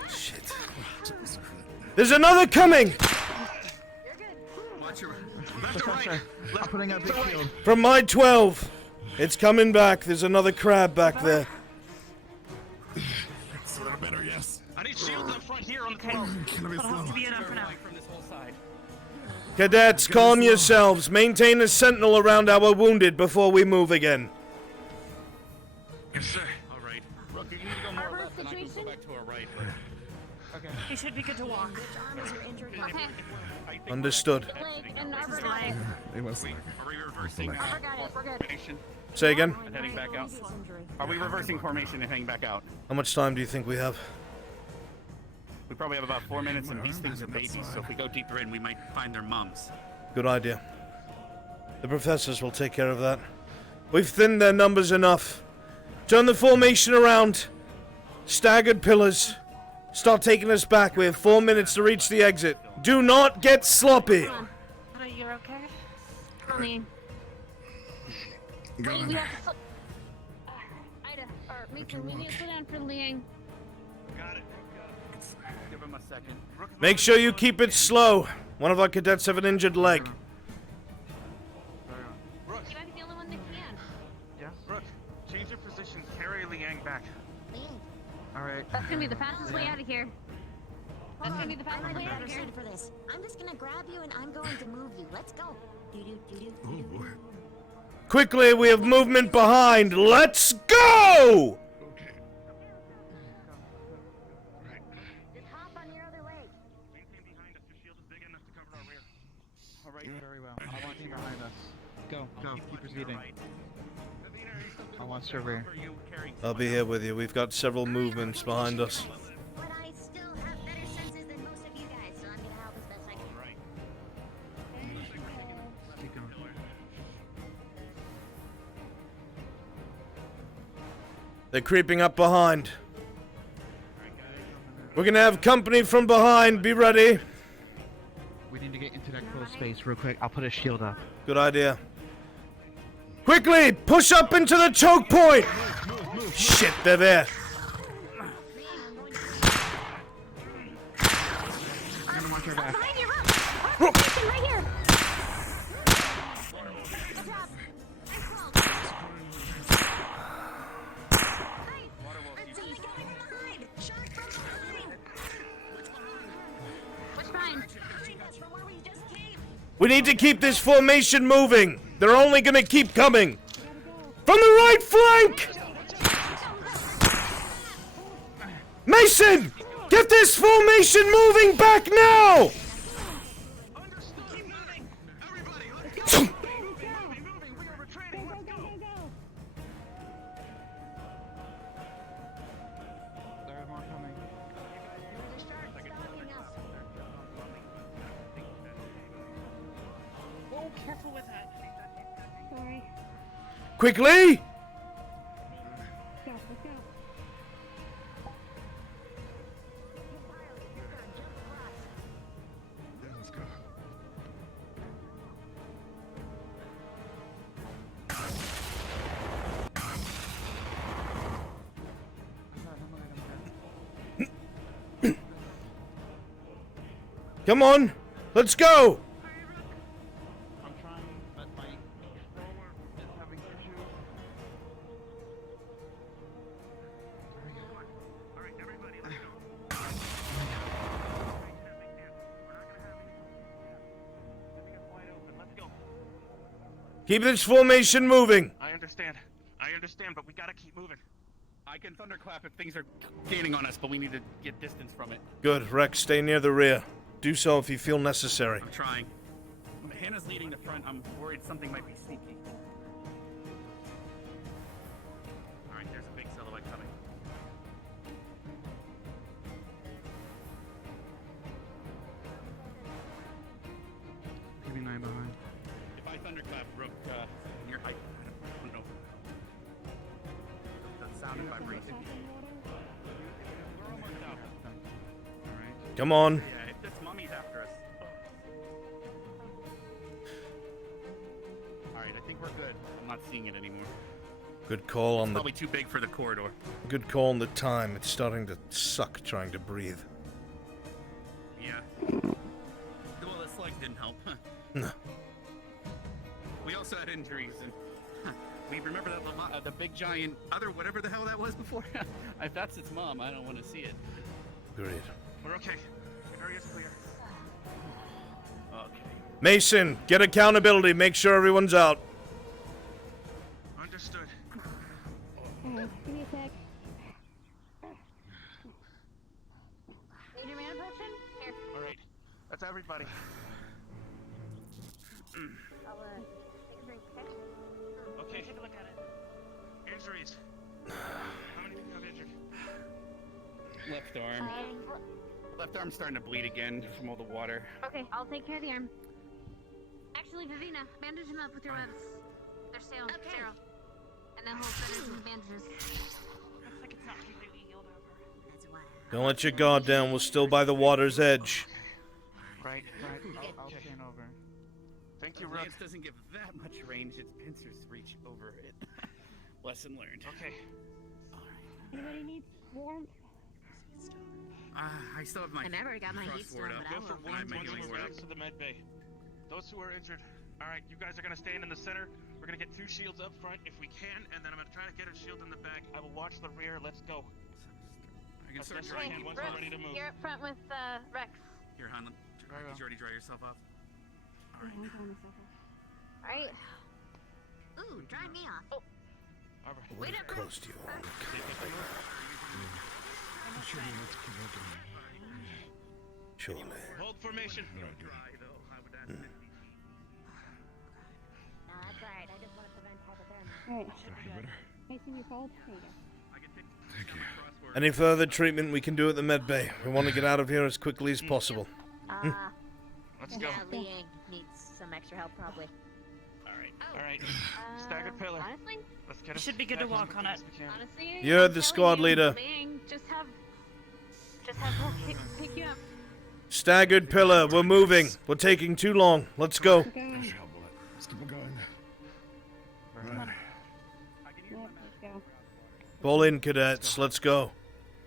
Shit. There's another coming! Watch your left or right. I'm putting out big shield. From my 12. It's coming back. There's another crab back there. It's a little better, yes. I need shields up front here on the 12. That'll have to be enough for now. Cadets, calm yourselves. Maintain a sentinel around our wounded before we move again. Yes, sir. All right. Rook, you need to go more left, and I can go back to our right. Okay. He should be good to walk. Okay. Understood. Leg and Arbor got it. It was like. Are we reversing? Arbor got it. We're good. Say again? And heading back out. Are we reversing formation and heading back out? How much time do you think we have? We probably have about 4 minutes, and these things are babies, so if we go deeper in, we might find their moms. Good idea. The professors will take care of that. We've thinned their numbers enough. Turn the formation around. Staggered pillars. Start taking us back. We have 4 minutes to reach the exit. Do not get sloppy. Are you okay? Honey. Wait, we have to slow... Ida, or Mason, we need to slow down for Liang. Got it. Give him a second. Make sure you keep it slow. One of our cadets have an injured leg. You might be the only one that can. Yeah, Rook, change your position. Carry Liang back. Alright. That's gonna be the fastest way out of here. That's gonna be the I'm fastest way out better of here. suited for this. I'm just gonna grab you and I'm going to move you. Let's go. Oh boy. Quickly, we have movement behind. Let's go! Just hop on your other leg. Maintain behind us. Your shield is big enough to cover our rear. Alright, very well. I want you behind us. Go, keep proceeding. I want your rear. I'll be here with you. We've got several movements behind us. But I still have better senses than most of you guys, so I'm gonna help as best I can. Keep going. They're creeping up behind. We're gonna have company from behind. Be ready. We need to get into that close space real quick. I'll put a shield up. Good idea. Quickly, push up into the choke point. Shit, they're there. I'm gonna watch your back. Behind you, Rook! Mason, right here! Which behind? We need to keep this formation moving. They're only gonna keep coming. From the right flank! Mason! Get this formation moving back now! There's more coming. Whoa, careful with that. Sorry. Quickly! Go, let's go. Yeah, let's go. Come on, let's go! I'm trying, but my roller is having issues. Keep this formation moving. I understand, but we gotta keep moving. I can thunderclap if things are gaining on us, but we need to get distance from it. Good. Rex, stay near the rear. Do so if you feel necessary. I'm trying. Hannah's leading the front. I'm worried something might be sneaky. Alright, there's a big silhouette coming. Maybe 9 behind. If I thunderclap, Rook, your height, I don't know. The sound and vibration. We're almost out. Alright. Come on. Yeah, if this mummy's after us. Alright, I think we're good. I'm not seeing it anymore. Good call on the... Probably too big for the corridor. Good call on the time. It's starting to suck trying to breathe. Yeah. Well, the slugs didn't help. No. We also had injuries, and we remember that the big giant other whatever the hell that was before. If that's its mom, I don't want to see it. Agreed. We're okay. The area's clear. Okay. Mason, get accountability. Make sure everyone's out. Understood. Alright, give me a sec. Need your mana potion? Here. All right, that's everybody. I'll take a break, okay? Okay. Take a look at it. Injuries. How many people have injured? Left arm. Left arm's starting to bleed again from all the water. Okay, I'll take care of the arm. Actually, Vivina, bandage him up with your webs. They're sterile. Sterile. And then hold feathers and bandages. Looks like it's not completely healed over. That's why. Don't let your guard down. We're still by the water's edge. Right. I'll stand over. Thank you, The Rook. lance doesn't give that much range. Its pincers reach over it. Lesson learned. Okay. Anybody need warmth? I still have my. I never got my heat crossword stone, up. but I Go for will. I have one. my Once healing we're word back up. to the med bay. Those who are injured. All right, you guys are gonna stand in the center. We're gonna get 2 shields up front if we can, and then I'm gonna try to get a shield in the back. I will watch the rear. Let's go. I can As start best as I drying. can once we're ready to move. You're up front with Rex. Here, Hanlon. Very well. Did you already dry yourself off? Alright. Alright. Ooh, dry me off. Oh. It would have cost you all. Surely. Hold formation. Hmm. No, that's alright. I just want to prevent hypothermia. Alright. Mason, you cold? There you go. Thank you. Any further treatment we can do at the med bay? We want to get out of here as quickly as possible. Let's go. Yeah, Liang needs some extra help, probably. All right. Staggered pillar. Honestly? Let's get You us should be good to back as walk quickly on as it. we can. Honestly, You're I'm the telling squad you, leader. Liang, just have Paul pick you up. Staggered pillar. We're moving. We're taking too long. Let's go. Let's keep on going. Right. Yeah, let's go. Fall in, cadets. Let's go.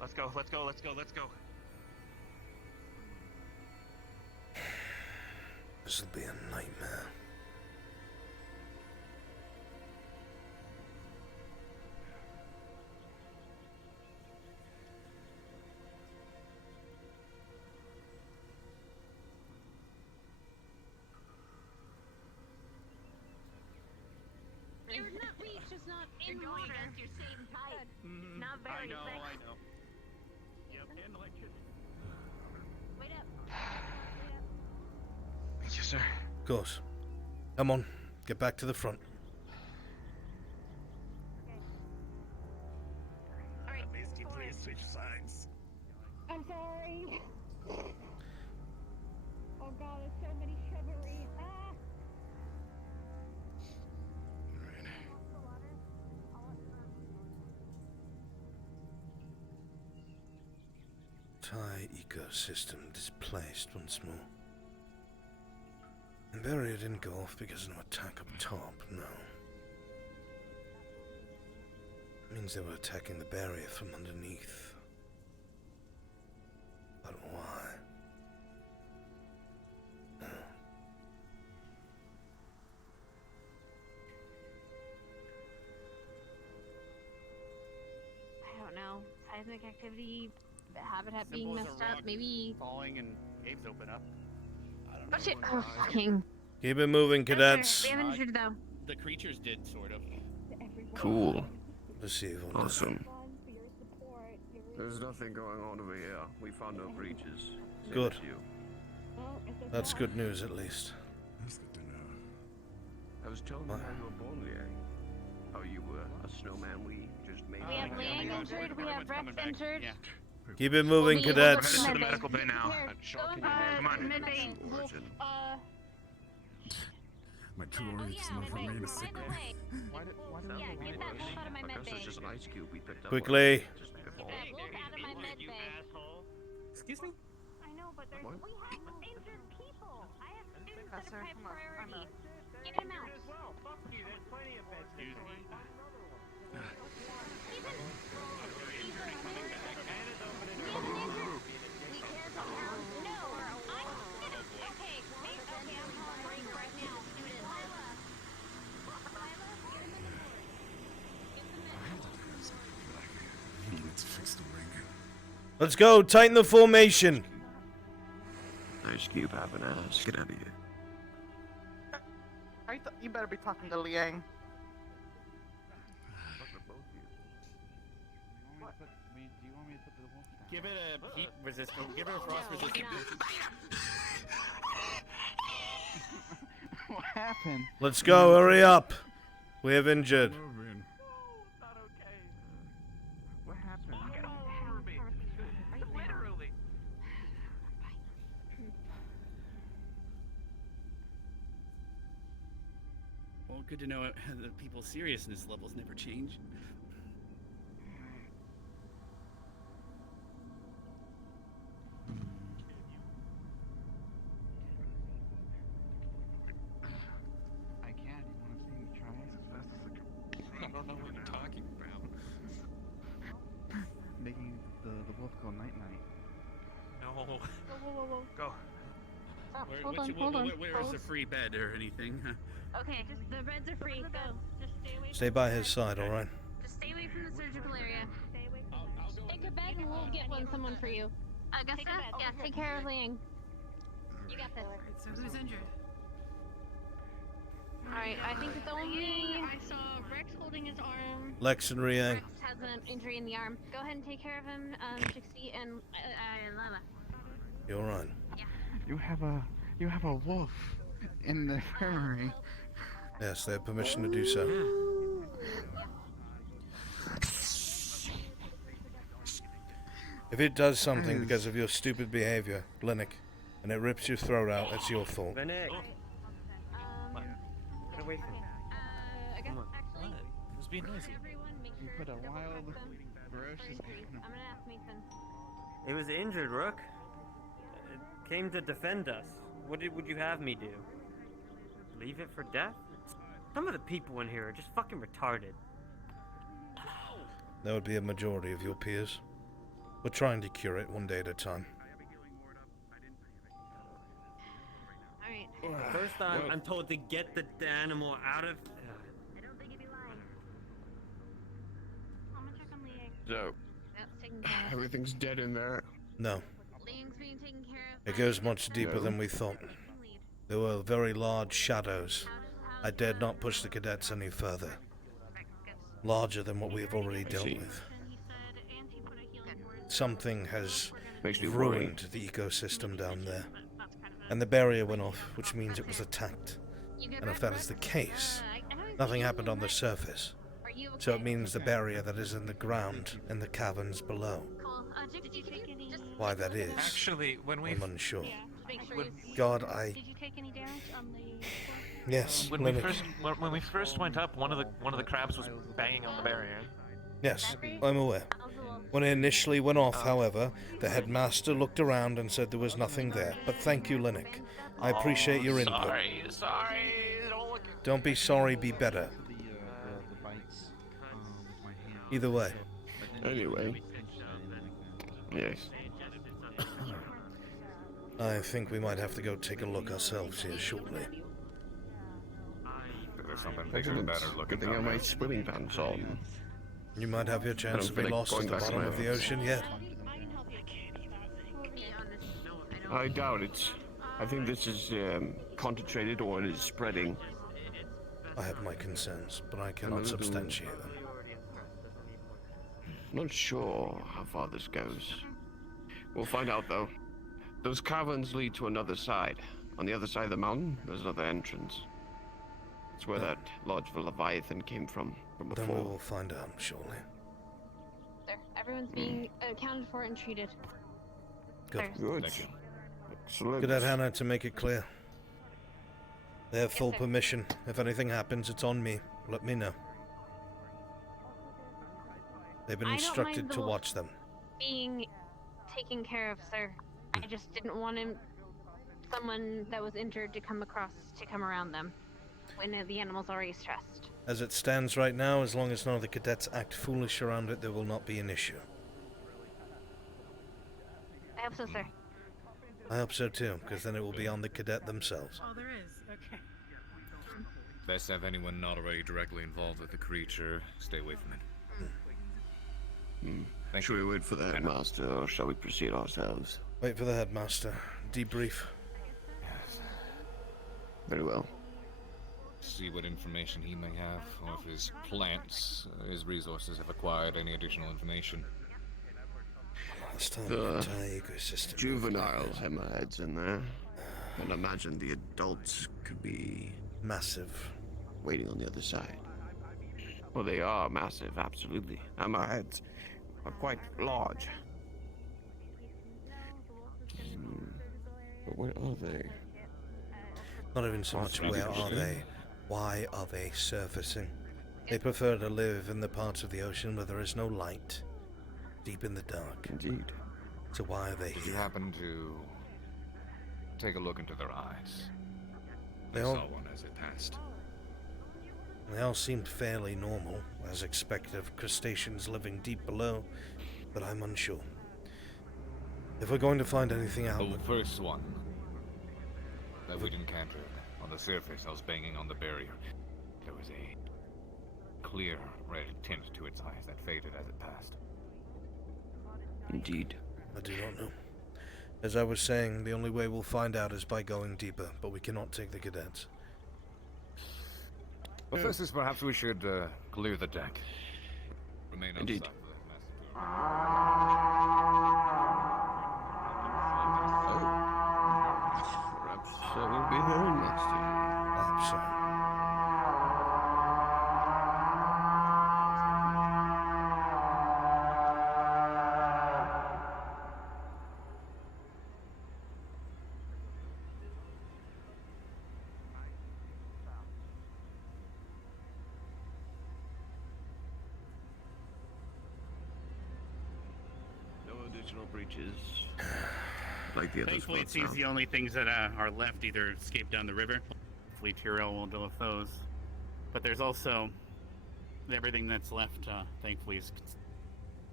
Let's go. Let's go. Let's go. Let's go. This will be a nightmare. You're not weak, just not in water. Against your same type. Not very I know. thick. I know. Yep, and electricity. Wait up. Thank you, sir. Of course. Come on. Get back to the front. Alright, Misty, please switch sides. I'm sorry. Oh god, there's so many shrubbery. Ah! Entire ecosystem displaced once more. The barrier didn't go off because of no attack up top, no. It means they were attacking the barrier from underneath. But why? I don't know. Seismic activity, the habitat being Simple as a messed up, rock maybe. falling and caves open up. I don't know. Oh shit! Oh fucking. Keep it moving, No, sir, cadets. we haven't injured though. the creatures did, sort of. Cool. Let's see. Awesome. There's nothing going on over here. We found no breaches. Same Good. as you. That's good news, at least. That's good to know. I was telling you how you were born, Liang. How you were a snowman we just made. We have Liang injured, we have Rex injured. Keep it moving, cadets. To the medical bay now. Come on. My calorics not remain a secret. Why did get that wolf out of my med bay. It's just an ice cube we picked up. Quickly. Just Get that wolf out of my med bay. Excuse me? I know, but there's we have injured people. I have students that are high priority. Get him out. There's plenty of beds. Let's fix the ring. Let's go. Tighten the formation. Ice cube have an ass. Get out of here. You better be talking to Liang. Give it a heat resistant. Give it a frost resistant. What happened? Let's go. Hurry up. We have injured. What happened? Literally. Well, good to know the people's seriousness levels never change. I can't. You want to see me try as fast as I can? I don't know what you're talking about. Making the wolf go night night. No. Whoa. Go. Stop. Where's Hold the on. free bed or anything? Okay, just the beds are free. Go. Just stay away. Stay by his side, all right? Just stay away from the surgical area. Take a bed and we'll get someone for you. Augusta? Yeah, take care of Liang. You got this. So who's injured? Alright, I think it's only... I saw Rex holding his arm. Lex and Riang. Rex has an injury in the arm. Go ahead and take care of him, Trixie and Lala. You're right. You have a wolf in the infirmary. Yes, they have permission to do so. If it does something because of your stupid behavior, Linux, and it rips your throat out, it's your fault. Vinnick. Get away from me. I guess actually... It was being noisy. You put a wild, ferocious animal. I'm gonna ask Mason. It was injured, Rook. It came to defend us. What would you have me do? Leave it for death? Some of the people in here are just fucking retarded. That would be a majority of your peers. We're trying to cure it one day at a time. Alright. First I'm told to get the animal out of... I don't think you'd be lying. I'm gonna check on Liang. So, That's taken care of. everything's dead in there. No. Liang's being taken care of. It goes much deeper than we thought. There were very large shadows. I dared not push the cadets any further. Larger than what we have already dealt with. Something has ruined the ecosystem down there. And the barrier went off, which means it was attacked. And if that is the case, nothing happened on the surface. So it means the barrier that is in the ground, in the caverns below. Why that is, Actually, when we... I'm unsure. When... God, I... Did you take any damage on the... Yes, When we first went up, one of the crabs was banging on the barrier. Yes, I'm aware. When it initially went off, however, the headmaster looked around and said there was nothing there. But thank you, Linux. I appreciate your input. Sorry. Don't be sorry, be better. The bites with my hand. Either way. Anyway. Yes. I think we might have to go take a look ourselves here shortly. There's something bigger and better looking Good thing I have my swimming pants on. You might have your chance to be lost at the bottom of the ocean yet. I doubt it. I think this is concentrated or it is spreading. I have my concerns, but I cannot substantiate them. Not sure how far this goes. We'll find out, though. Those caverns lead to another side. On the other side of the mountain, there's another entrance. It's where that large Leviathan came from before. Then we will find out, surely. Sir, everyone's being accounted for and treated. Good. Sirs. Good. Excellent. Good at Hannah to make it clear. They have full permission. If anything happens, it's on me. Let me know. They've been instructed to watch them. Being taken care of, sir. I just didn't want someone that was injured to come around them when the animal's already stressed. As it stands right now, as long as none of the cadets act foolish around it, there will not be an issue. I hope so, sir. I hope so too, because then it will be on the cadet themselves. Oh, there is. Okay. Best to have anyone not already directly involved with the creature stay away from it. Shall we wait for the headmaster, or shall we proceed ourselves? Wait for the headmaster. Debrief. Yes. Very well. See what information he may have, or if his plants, his resources have acquired any additional information. The juvenile hammerheads in there. And imagine the adults could be massive, waiting on the other side. Well, they are massive, absolutely. Hammerheads are quite large. But where are they? Not even so much where are they, why are they surfacing? They prefer to live in the parts of the ocean where there is no light, deep in the dark. Indeed. So why are they Did here? you happen to take a look into their eyes? They I all- saw one as it passed. They all seemed fairly normal, as expected of crustaceans living deep below, but I'm unsure. If we're going to find anything out... The first one that we'd encountered, on the surface, I was banging on the barrier. There was a clear red tint to its eyes that faded as it passed. Indeed. I do not know. As I was saying, the only way we'll find out is by going deeper, but we cannot take the cadets. But first is perhaps we should clear the deck. Remain Indeed. outside the Perhaps that will be the headmaster. Perhaps so. No additional breaches. Like the other Thankfully, it spots seems now. the only things that are left either escaped down the river. Hopefully, Tyrell will deal with those. But there's also everything that's left, thankfully, is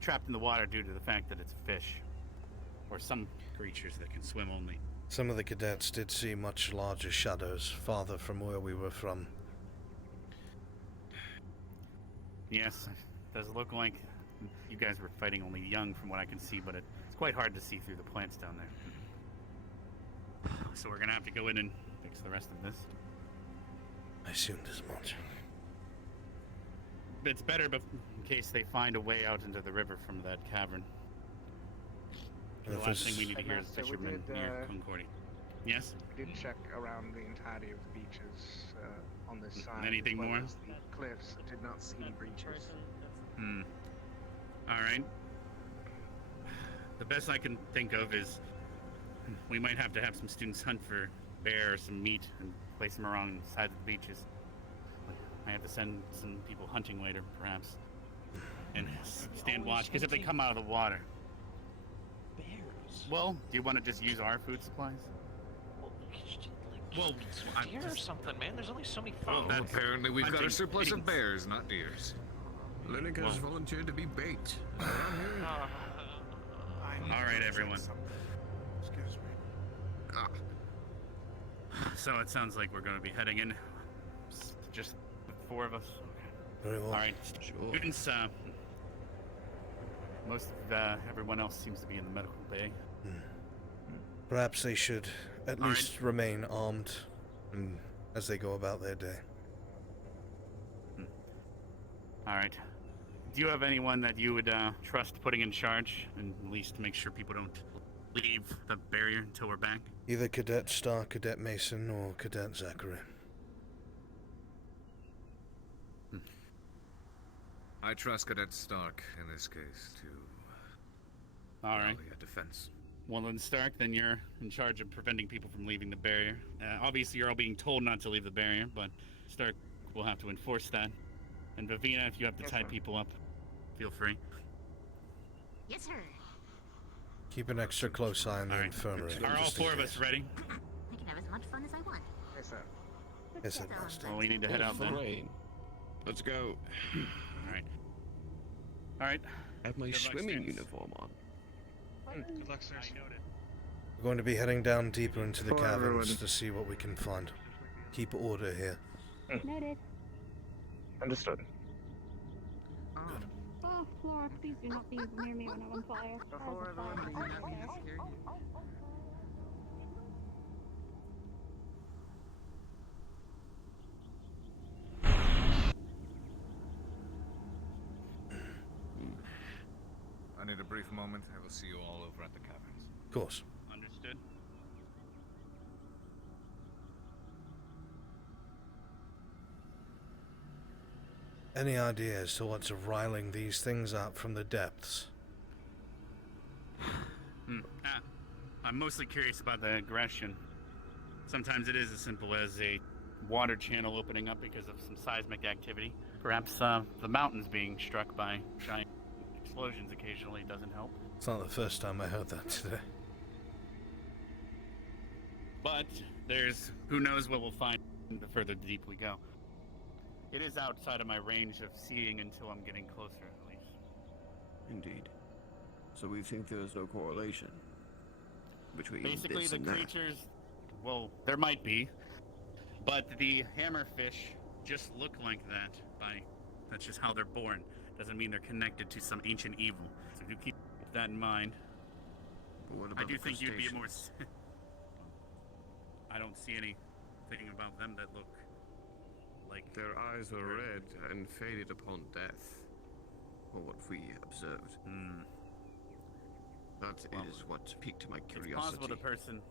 trapped in the water due to the fact that it's fish. Or some creatures that can swim only. Some of the cadets did see much larger shadows farther from where we were from. Yes, it does look like you guys were fighting only young from what I can see, but it's quite hard to see through the plants down there. So we're gonna have to go in and fix the rest of this. I assumed as much. It's better in case they find a way out into the river from that cavern. The last thing we need to hear is fishermen near Concordia. Yes? We did check around the entirety of the beaches on this side. Anything as well more? as the cliffs. Did not see any breaches. Alright. The best I can think of is we might have to have some students hunt for bear or some meat and place them around the sides of the beaches. I have to send some people hunting later, perhaps. And stand watch, because if they come out of the water... Bears? Well, do you want to just use our food supplies? Well, deer or something, man. There's only so many Well, food. apparently we've got a hunting surplus of pigs. bears, not deers. Lennick has volunteered to be bait. Alright, everyone. Excuse me. So it sounds like we're going to be heading in. Just the four of us. Very well. Alright, students, most of everyone else seems to be in the medical bay. Perhaps they should at least remain armed as they go about their day. All right. Do you have anyone that you would trust putting in charge, and at least make sure people don't leave the barrier until we're back? Either Cadet Stark, Cadet Mason, or Cadet Zachary. I trust Cadet Stark in this case to All right. rally a defense. Well then, Stark, then you're in charge of preventing people from leaving the barrier. Obviously, you're all being told not to leave the barrier, but Stark will have to enforce that. And Vivina, if you have to tie people up, feel free. Yes, sir. Keep an extra close eye on the infirmary. Are all four of us ready? I can have as much fun as I want. Yes, sir. Yes, Master. Well, we need to head out then. Let's go. All right. I have my Good luck, swimming Stance. uniform on. Good luck, sirs. We're going to be heading down deeper into the For caverns everyone. to see what we can find. Keep order here. Noted. Understood. Oh, Laura, please do not be near me when I'm on fire. Before everyone leaves, let me just hear you. I need a brief moment. I will see you all over at the caverns. Of course. Understood. Any idea as to what's riling these things up from the depths? I'm mostly curious about the aggression. Sometimes it is as simple as a water channel opening up because of some seismic activity. Perhaps the mountains being struck by giant explosions occasionally doesn't help. It's not the first time I heard that today. But there's who knows what we'll find the further deep we go. It is outside of my range of seeing until I'm getting closer, at least. Indeed. So we think there is no correlation between Basically, this the and that. creatures, well, there might be, but the hammerfish just look like that. That's just how they're born. Doesn't mean they're connected to some ancient evil. So do keep that in mind. But what I about do the think you'd be more. crustaceans? I don't see anything about them that look like Their eyes were red and faded upon death, or what we observed. That is what piqued my curiosity. It's possible the person.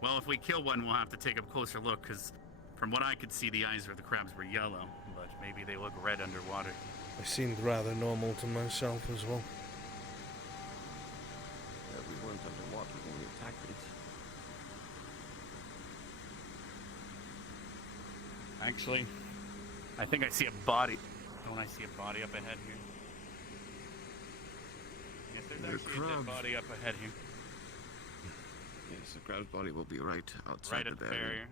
Well, if we kill one, we'll have to take a closer look, because from what I could see, the eyes of the crabs were yellow, but maybe they look red underwater. They seemed rather normal to myself as well. We weren't underwater when we attacked it. Actually, I think I see a body. Don't I see a body up ahead here? Yes, there's They're actually a dead crabs. body up ahead here. Yes, the crab's body will be right outside Right the at the barrier. barrier.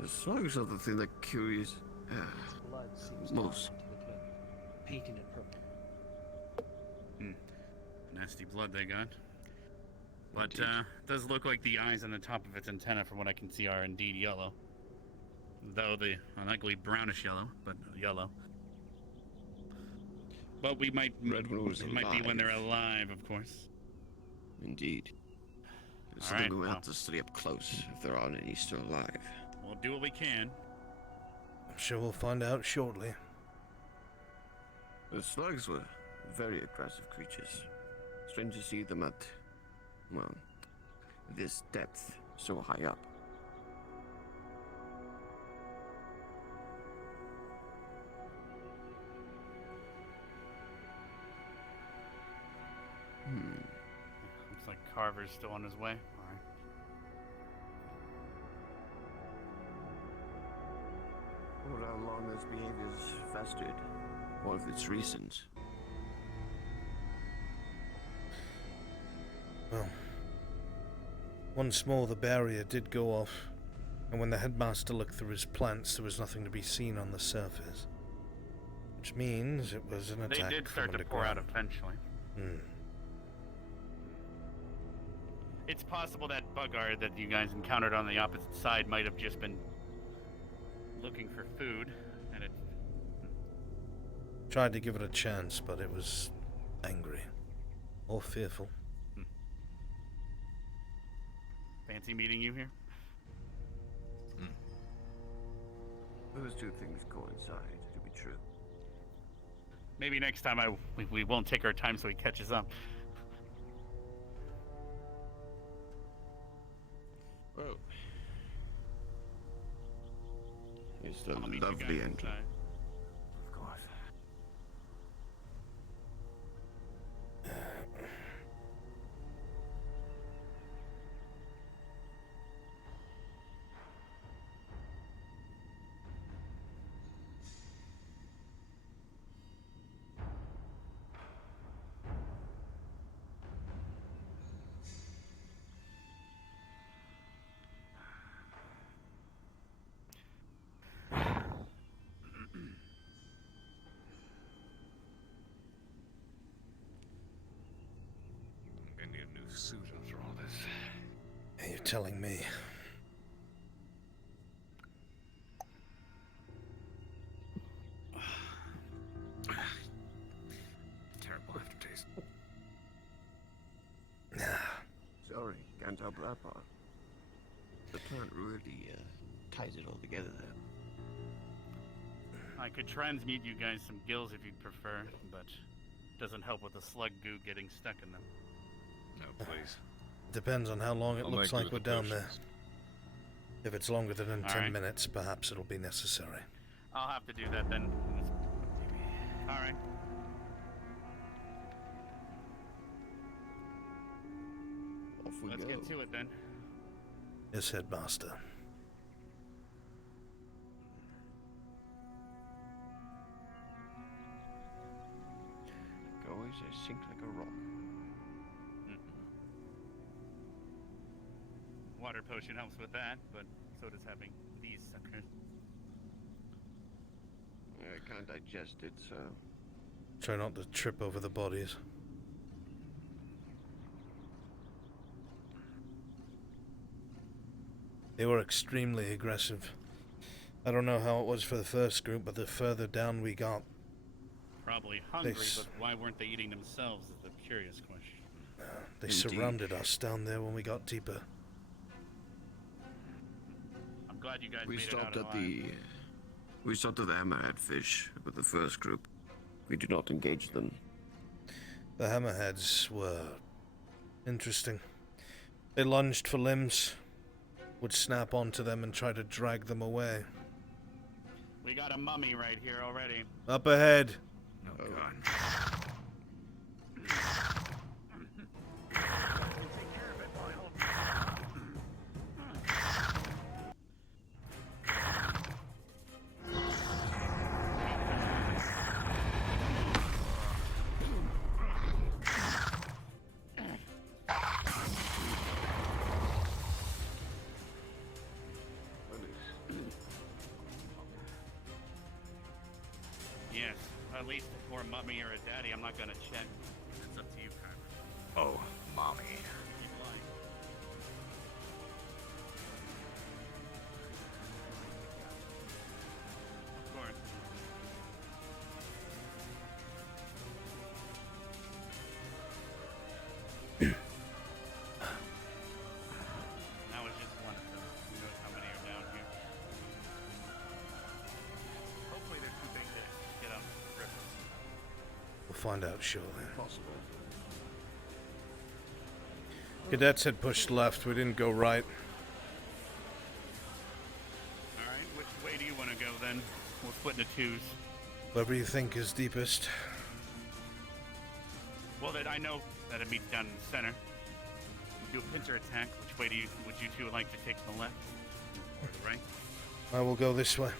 The slugs are the thing that curious. Blood seems Most. to indicate painting it purple. Nasty blood they got. But it does look like the eyes on the top of its antenna, from what I can see, are indeed yellow. Though the unlikely brownish yellow, but yellow. But we might. Red Rose It might be when alive. they're alive, of course. Indeed. It's All something right, we well. have to study up close if there aren't any still alive. We'll do what we can. I'm sure we'll find out shortly. The slugs were very aggressive creatures. Strange to see them at, well, this depth so high up. Looks like Carver's still on his way. Alright. I wonder how long this behavior's festered, or if it's recent. Well, once more the barrier did go off, and when the headmaster looked through his plants, there was nothing to be seen on the surface. Which means it was an They attack did from start to pour out underground. eventually. Hmm. It's possible that bugger that you guys encountered on the opposite side might have just been looking for food, and it Tried to give it a chance, but it was angry. Or fearful. Fancy meeting you here? Those two things coincide, to be true. Maybe next time we won't take our time so he catches up. Well, it's the I'll meet you lovely guys engine. inside. Of course. I need a new suit after all this. Are you telling me? Terrible aftertaste. Sorry, can't help that part. The plant really ties it all together there. I could transmute you guys some gills if you'd prefer, but it doesn't help with the slug goo getting stuck in them. No, please. Depends on how long it I'll looks make like do we're with the down there. potions. If it's longer than All 10 right. minutes, perhaps it'll be necessary. I'll have to do that then. All right. Off we Let's go. get to it then. Yes, Headmaster. Always sink like a rock. Water potion helps with that, but so does having these suckers. I can't digest it, so... Try not to trip over the bodies. They were extremely aggressive. I don't know how it was for the first group, but the further down we got, Probably hungry, s- but why weren't they eating themselves is the curious question. they Indeed. surrounded us down there when we got deeper. I'm glad you guys We made stopped it out at alive. We stopped at the hammerhead fish with the first group. We did not engage them. The hammerheads were interesting. They lunged for limbs, would snap onto them and try to drag them away. We got a mummy right here already. Up ahead. Oh, God. Yes, at least for a mummy or a daddy, I'm not gonna check. It's up to you, Kyler. Oh, mommy. Keep lying. Of course. That was just one of them. Who knows how many are down here? Hopefully they're too big to get on the river. We'll find out shortly. Possible. Cadets had pushed left. We didn't go right. Alright, which way do you want to go then? We'll split into twos. Wherever you think is deepest. Well, then I know that it meets down in the center. We do a pincer attack. Which way would you two like to take the left? Or the right? I will go this way.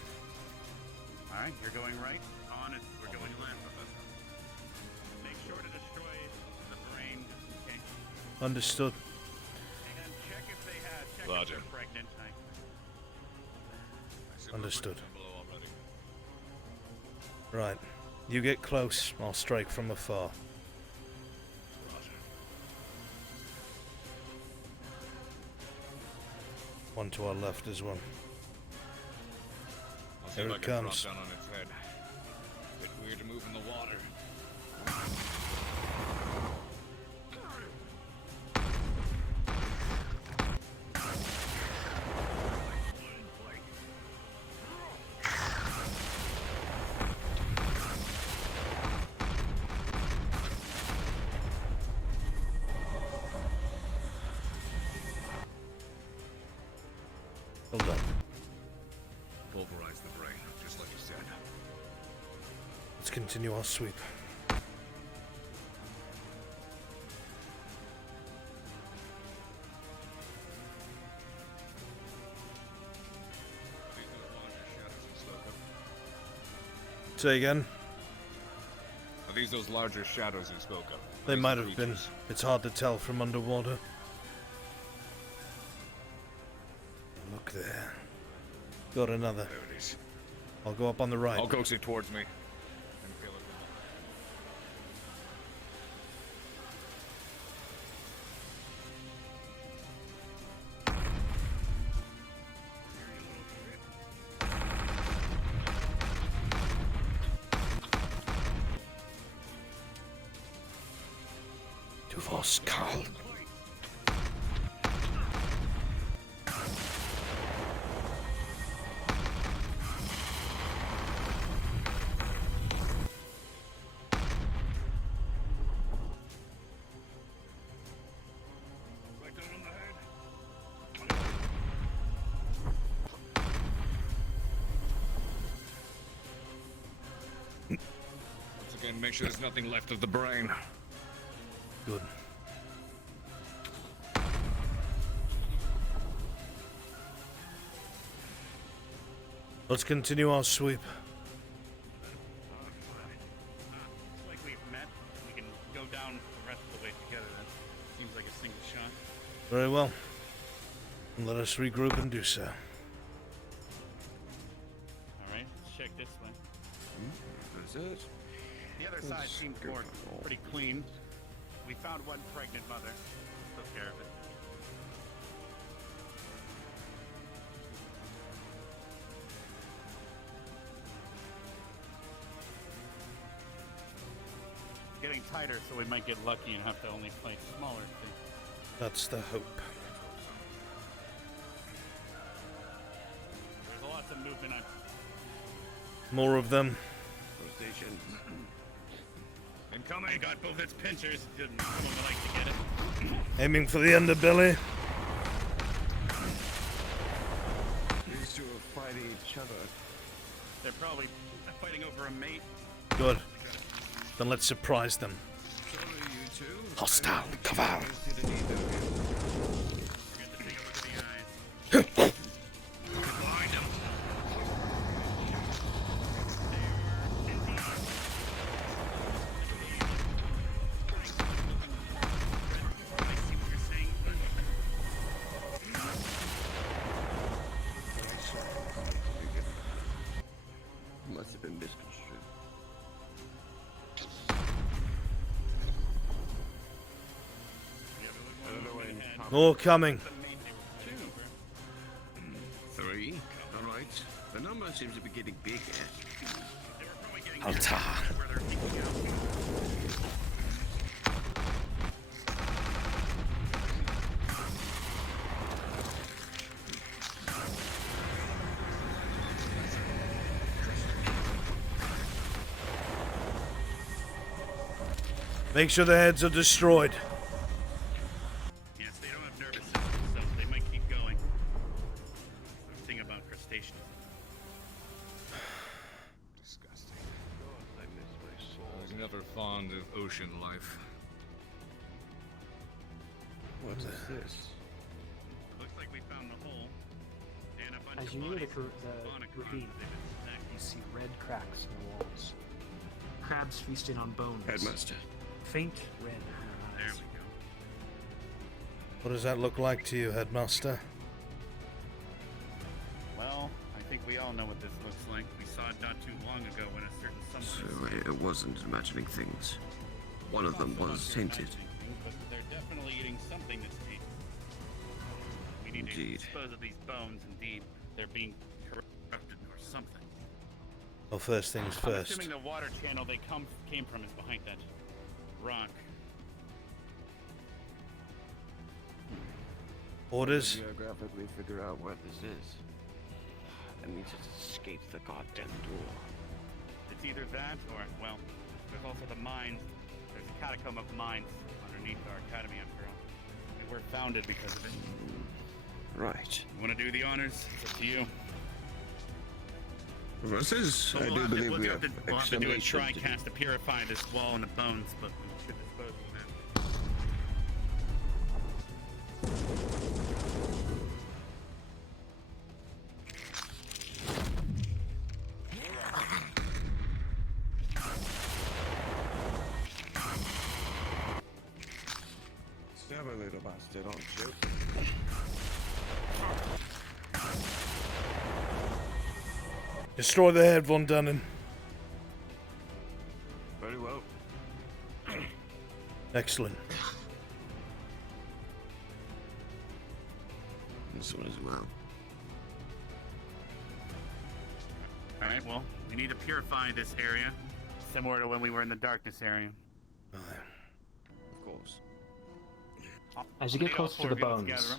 Alright, you're going right. On it. We're going left. Make sure to destroy the brain just in case. Understood. And check if they have check Roger. if they're pregnant. Understood. Below already. Right. You get close. I'll strike from afar. Roger. One to our left as well. I'll see Here if I it can comes. drop down on its head. It weird to move in the water. Hold on. Pulverize the brain, just like you said. Let's continue our sweep. Say again. Are these those larger shadows you spoke of? They might have been. It's hard to tell from underwater. Look there. Got another. There it is. I'll go up on the right. I'll coax it towards me. Du warst Karl. Once again, make sure there's nothing left of the brain. Good. Let's continue our sweep. Looks like we've met. We can go down the rest of the way together. That seems like a single shot. Very well. Let us regroup and do so. All right, let's check this way. That's it. The other side seems more pretty clean. We found one pregnant mother. Took care of it. Getting tighter, so we might get lucky and have to only fight smaller things. That's the hope. There's lots of movement. More of them. Station. Incoming. Got both its pinchers. Didn't like to get it. Aiming for the underbelly. These two are fighting each other. They're probably fighting over a mate. Good. Then let's surprise them. Hostile cover. Must have been misconstrued. More coming. 3. All right. The number seems to be getting bigger. Altar. Make sure the heads are destroyed. Yes, they don't have nervous systems, so they might keep going. The thing about crustaceans. Disgusting. I miss my soul. I was never fond of ocean life. What is this? Looks like we found the hole and a bunch As of you near the bodies. ravine, you see red cracks in the walls. Crabs feasting on bones. Headmaster. Faint red in their eyes. What does that look like to you, Headmaster? Well, I think we all know what this looks like. We saw it not too long ago when a certain someone. So it wasn't imagining things. One of them was tainted. But they're definitely eating something that's tainted. We need to dispose of these bones. Indeed, they're being corrupted or something. Well, first things I'm first. assuming the water channel they came from is behind that rock. Orders? Geographically figure out where this is. I need to escape the goddamn door. It's either that or, well, there's also the mines. There's a catacomb of mines underneath our academy after all. They were founded because of it. Right. You want to do the honors? It's up to you. Versus, I do believe we have we'll have to do a exclamation to do. tri-cast to purify this wall and the bones, but we should dispose of that. Stab a little bastard, aren't you? Destroy the head, Von Dunnen. Very well. Excellent. This one as well. Alright, well, we need to purify this area, similar to when we were in the darkness area. Of course. As you get close to the bones,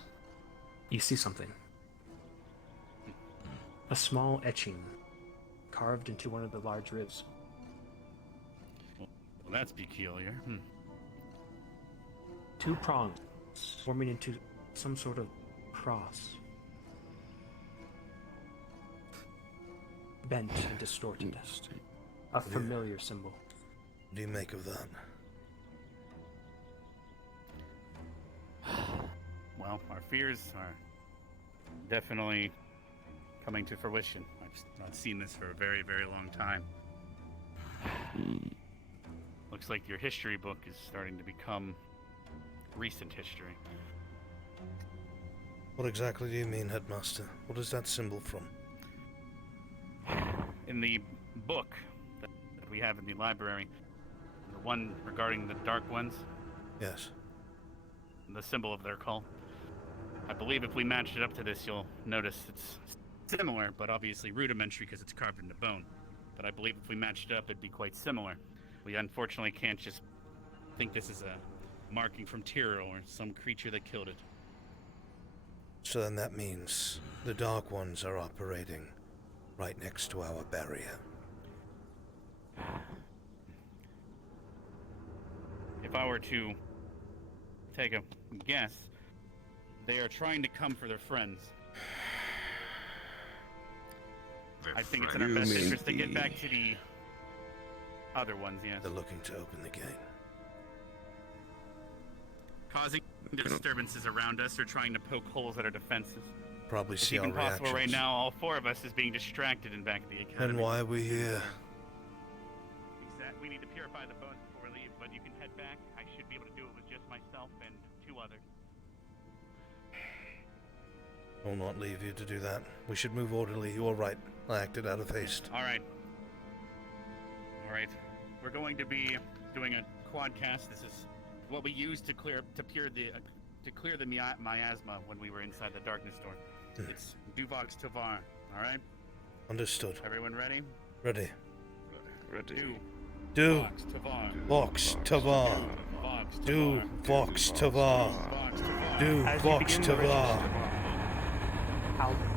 you see something. A small etching carved into one of the large ribs. Well, that's peculiar. Two prongs forming into some sort of cross. Bent and distorted. A familiar symbol. What do you make of that? Well, our fears are definitely coming to fruition. I've not seen this for a very, very long time. Looks like your history book is starting to become recent history. What exactly do you mean, Headmaster? What is that symbol from? In the book that we have in the library, the one regarding the Dark Ones, Yes. the symbol of their call, I believe if we matched it up to this, you'll notice it's similar, but obviously rudimentary because it's carved into bone. But I believe if we matched it up, it'd be quite similar. We unfortunately can't just think this is a marking from Tyrrell or some creature that killed it. So then that means the Dark Ones are operating right next to our barrier. If I were to take a guess, they are trying to come for their friends. I think it's in our best interest to get back to the other ones, yes. They're looking to open the gate. Causing disturbances around us or trying to poke holes at our defenses. Probably It's see our even possible reactions. right now all four of us is being distracted in back of the academy. And why are we here? We need to purify the bones before we leave, but you can head back. I should be able to do it with just myself and two others. I will not leave you to do that. We should move orderly. You are right. I acted out of haste. Alright. Alright. We're going to be doing a quadcast. This is what we used to clear the miasma when we were inside the darkness door. It's Vods Tovar. Alright? Understood. Everyone ready? Ready. Ready. Do Vox Tavar. Do Vox Tavar. Do As you Vox begin the ritual, Tavar. Albrecht,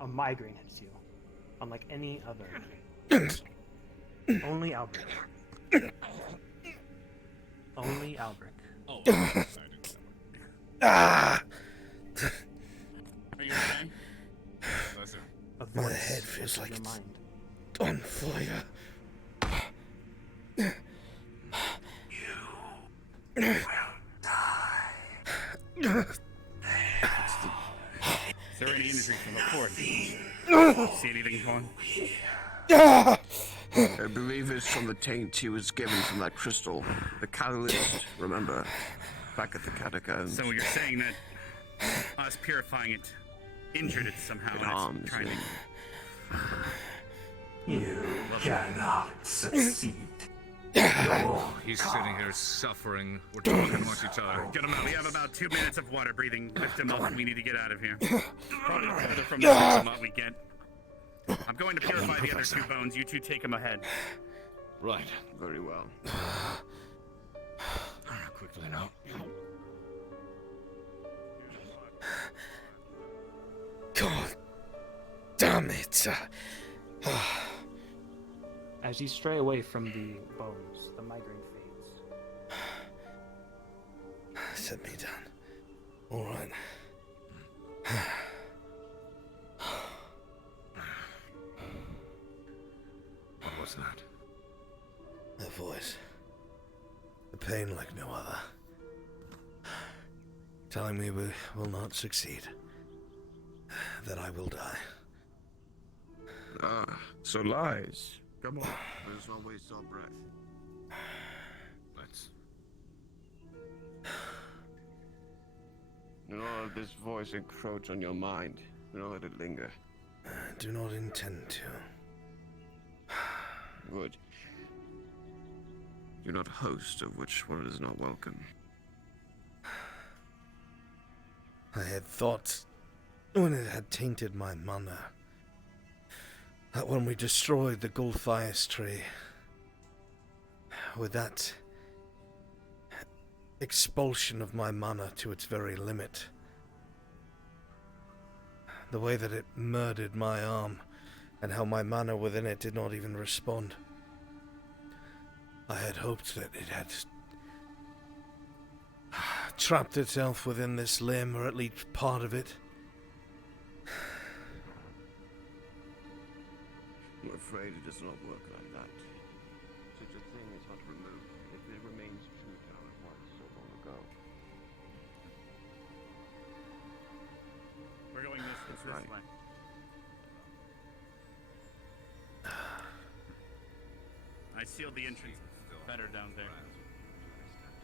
a migraine hits you, unlike any other. Only Albrecht. Only Albrecht. Oh. Ah! Are you okay? A My voice head feels enters like your it's mind. on fire. Is there any injury from the fort? See anything going? I believe it's from the taint he was given from that crystal. The catalyst, remember? Back at the catacombs. So you're saying that us purifying it injured it somehow? It and harms it's trying him. You cannot succeed. He's sitting here suffering. We're talking amongst each other. Get him out. We have about 2 minutes of water breathing. Lift him up. We need to get out of here. Probably further from the what we get. I'm going to purify the other two bones. You two take them ahead. Right. Very well. Quickly now. God damn it. As you stray away from the bones, the migraine fades. Set me down. All right. What was that? A voice. A pain like no other. Telling me we will not succeed. That I will die. So lies. Come on. Let's not waste our breath. Let's. Do not let this voice encroach on your mind. Do not let it linger. Do not intend to. Good. Do not host of which one is not welcome. I had thought, when it had tainted my mana, that when we destroyed the Gulfias tree, with that expulsion of my mana to its very limit, the way that it murdered my arm, and how my mana within it did not even respond, I had hoped that it had trapped itself within this limb, or at least part of it. I'm afraid it does not work like that. Such a thing is not removed if it remains true to how it was so long ago. We're going this way. I sealed the entrance better down there.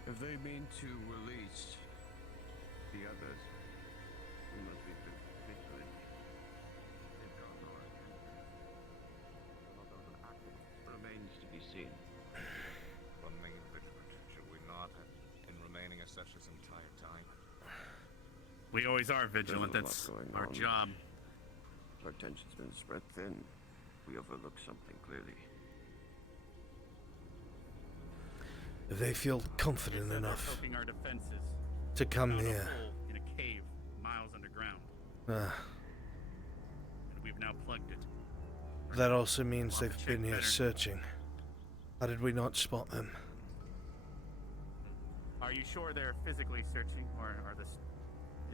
If they mean to release the others, we must be vigilant. They've gone on. Although the act remains to be seen. Remain vigilant, should we not, in remaining as such this entire time? We always are vigilant. That's our job. Our attention's been spread thin. We overlook something clearly. If they feel confident enough Poking our defenses to come down a here, hole in a cave miles underground, and we've now plugged it. that also means they've been here searching. How did we not spot them? Are you sure they're physically searching, or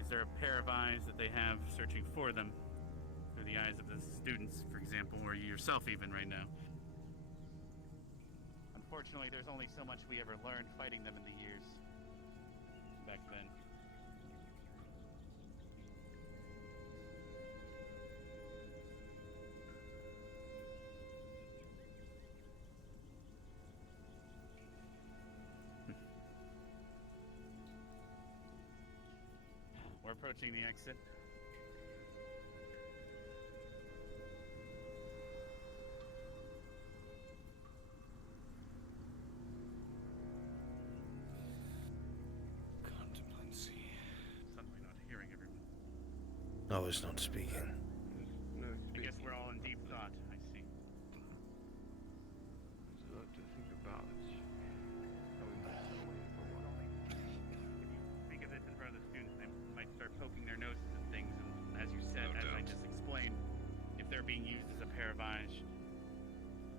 is there a pair of eyes that they have searching for them through the eyes of the students, for example, or you yourself even right now? Unfortunately, there's only so much we ever learned fighting them in the years back then. We're approaching the exit. Suddenly not hearing everyone. I was not speaking. I guess we're all in deep thought. I see. There's a lot to think about. Speak of this in front of the students, they might start poking their noses at things, and as you said, as I just explained, if they're being used as a pair of eyes,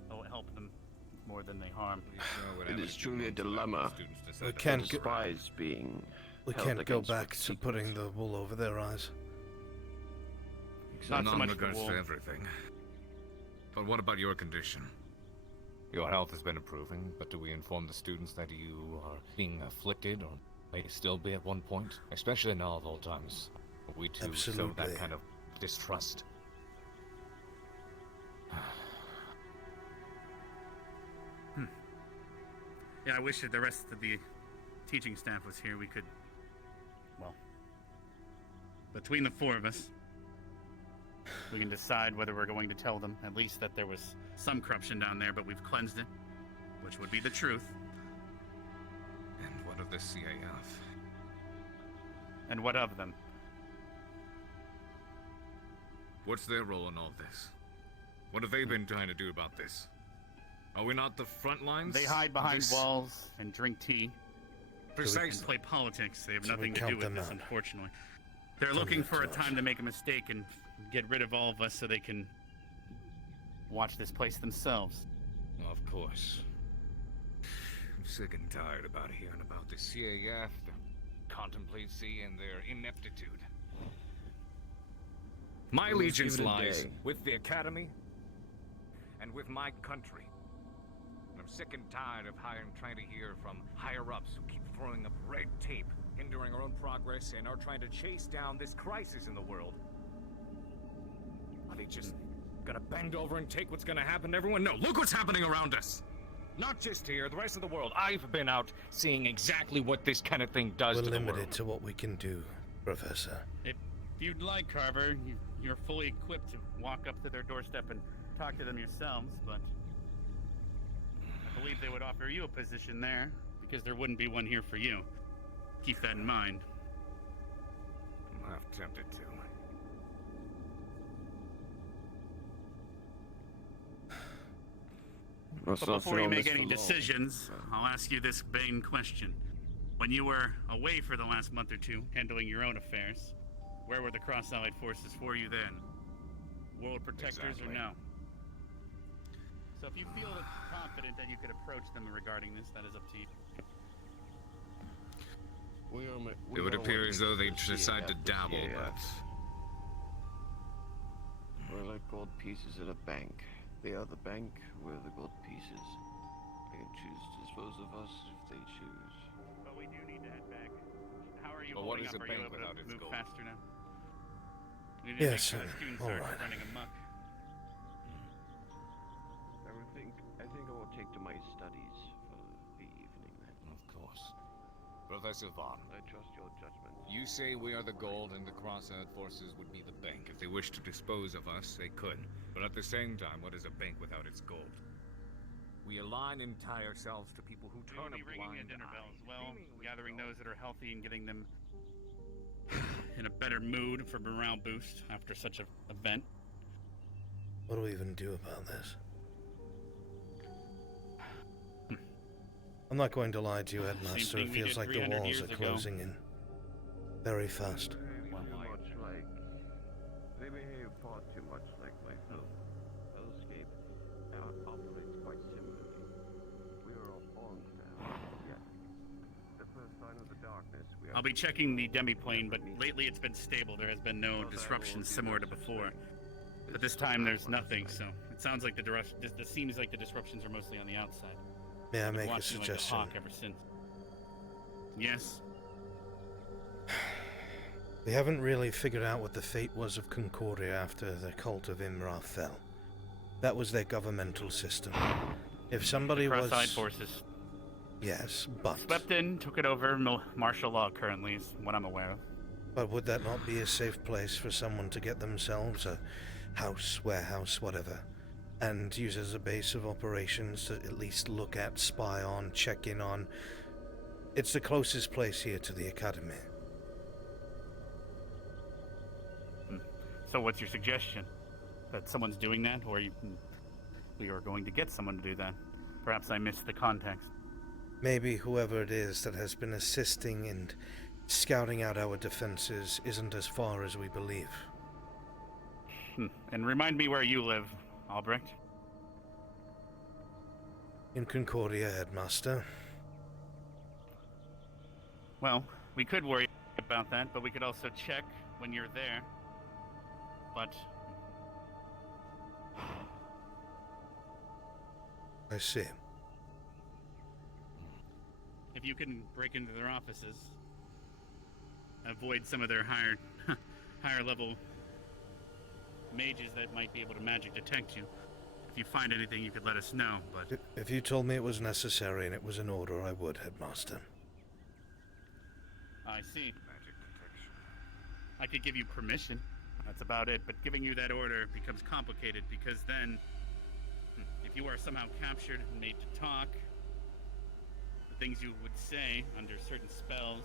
it'll help them more than they harm. It is truly a dilemma. We can't go, Spies being. we held can't go against back with to putting the wool over their eyes. Not so much the regards wool. to everything. But what about your condition? Your health has been improving, but do we inform the students that you are being afflicted, or may still be at one point? Especially now of all times. We too show Absolutely. that kind of distrust. Yeah, I wish that the rest of the teaching staff was here. We could, well, between the four of us, we can decide whether we're going to tell them at least that there was some corruption down there, but we've cleansed it, which would be the truth. And what of the CAF? And what of them? What's their role in all this? What have they been trying to do about this? Are we not the front lines? They hide behind This- walls and drink tea. Precisely. And play politics. They have So we nothing to count do with them this, out. unfortunately. They're Tell looking me for a to time to make a mistake and get rid of all of us so they can watch this place themselves. Of course. I'm sick and tired about hearing about the CAF, the Contemplacy, and their ineptitude. My Let's allegiance give it a lies day. with the Academy and with my country. And I'm sick and tired of trying to hear from higher-ups who keep throwing up red tape, hindering our own progress, and are trying to chase down this crisis in the world. Are they just gonna bend over and take what's gonna happen to everyone? No, look what's happening around us! Not just here, the rest of the world. I've been out seeing exactly what this kind of thing does We're to the limited world. to what we can do, Professor. If you'd like, Carver, you're fully equipped to walk up to their doorstep and talk to them yourselves, but I believe they would offer you a position there, because there wouldn't be one here for you. Keep that in mind. I'm half tempted to. But before you make any decisions, I'll ask you this vain question. When you were away for the last month or two, handling your own affairs, where were the Cross-Allied forces for you then? World protectors or no? So if you feel confident that you could approach them regarding this, that is up to you. It would appear as though they decide to dabble, but... We're like gold pieces at a bank. They are the bank, we're the gold pieces. They can choose to dispose of us if they choose. But we do need to head back. How are you But what holding is up? a Are you bank able without to its move gold? faster now? We need to Yes, make sure the students all aren't right. running amok. I think I will take to my studies for the evening then. Of course. Professor Vaughn, I trust your judgment. you say we are the gold and the Cross-Allied forces would be the bank. If they wish to dispose of us, they could. But at the same time, what is a bank without its gold? We align and tie ourselves to people who We will turn be a ringing blind a dinner bell eye. as well, gathering those that are healthy and getting them in a better mood for morale boost after such an event. What do we even do about this? I'm not going to lie to you, Headmaster. thing It we feels did like the 300 walls years are ago. closing in very fast. They behave far too much like myself. Hellscape operates quite similarly. We are all pawns now. Yes. The first sign of the darkness. I'll be checking the demi-plane, but lately it's been stable. There has been no disruptions similar to before. But this time there's nothing, so it sounds like it seems like the disruptions are mostly on the outside. May I I've been make a watching like suggestion? hawk ever since. Yes. We haven't really figured out what the fate was of Concordia after the cult of Imra fell. That was their governmental system. If somebody was... Cross-Allied forces. Yes, but... Swept in, took it over. Martial law currently is what I'm aware of. But would that not be a safe place for someone to get themselves a house, warehouse, whatever, and use as a base of operations to at least look at, spy on, check in on? It's the closest place here to the Academy. So what's your suggestion? That someone's doing that, or we are going to get someone to do that? Perhaps I missed the context. Maybe whoever it is that has been assisting and scouting out our defenses isn't as far as we believe. And remind me where you live, Albrecht. In Concordia, Headmaster. Well, we could worry about that, but we could also check when you're there. But I see. if you can break into their offices, avoid some of their higher level mages that might be able to magic detect you. If you find anything, you could let us know, but... If you told me it was necessary and it was an order, I would, Headmaster. I see. Magic detection. I could give you permission. That's about it, but giving you that order becomes complicated because then, if you are somehow captured and made to talk, the things you would say under certain spells,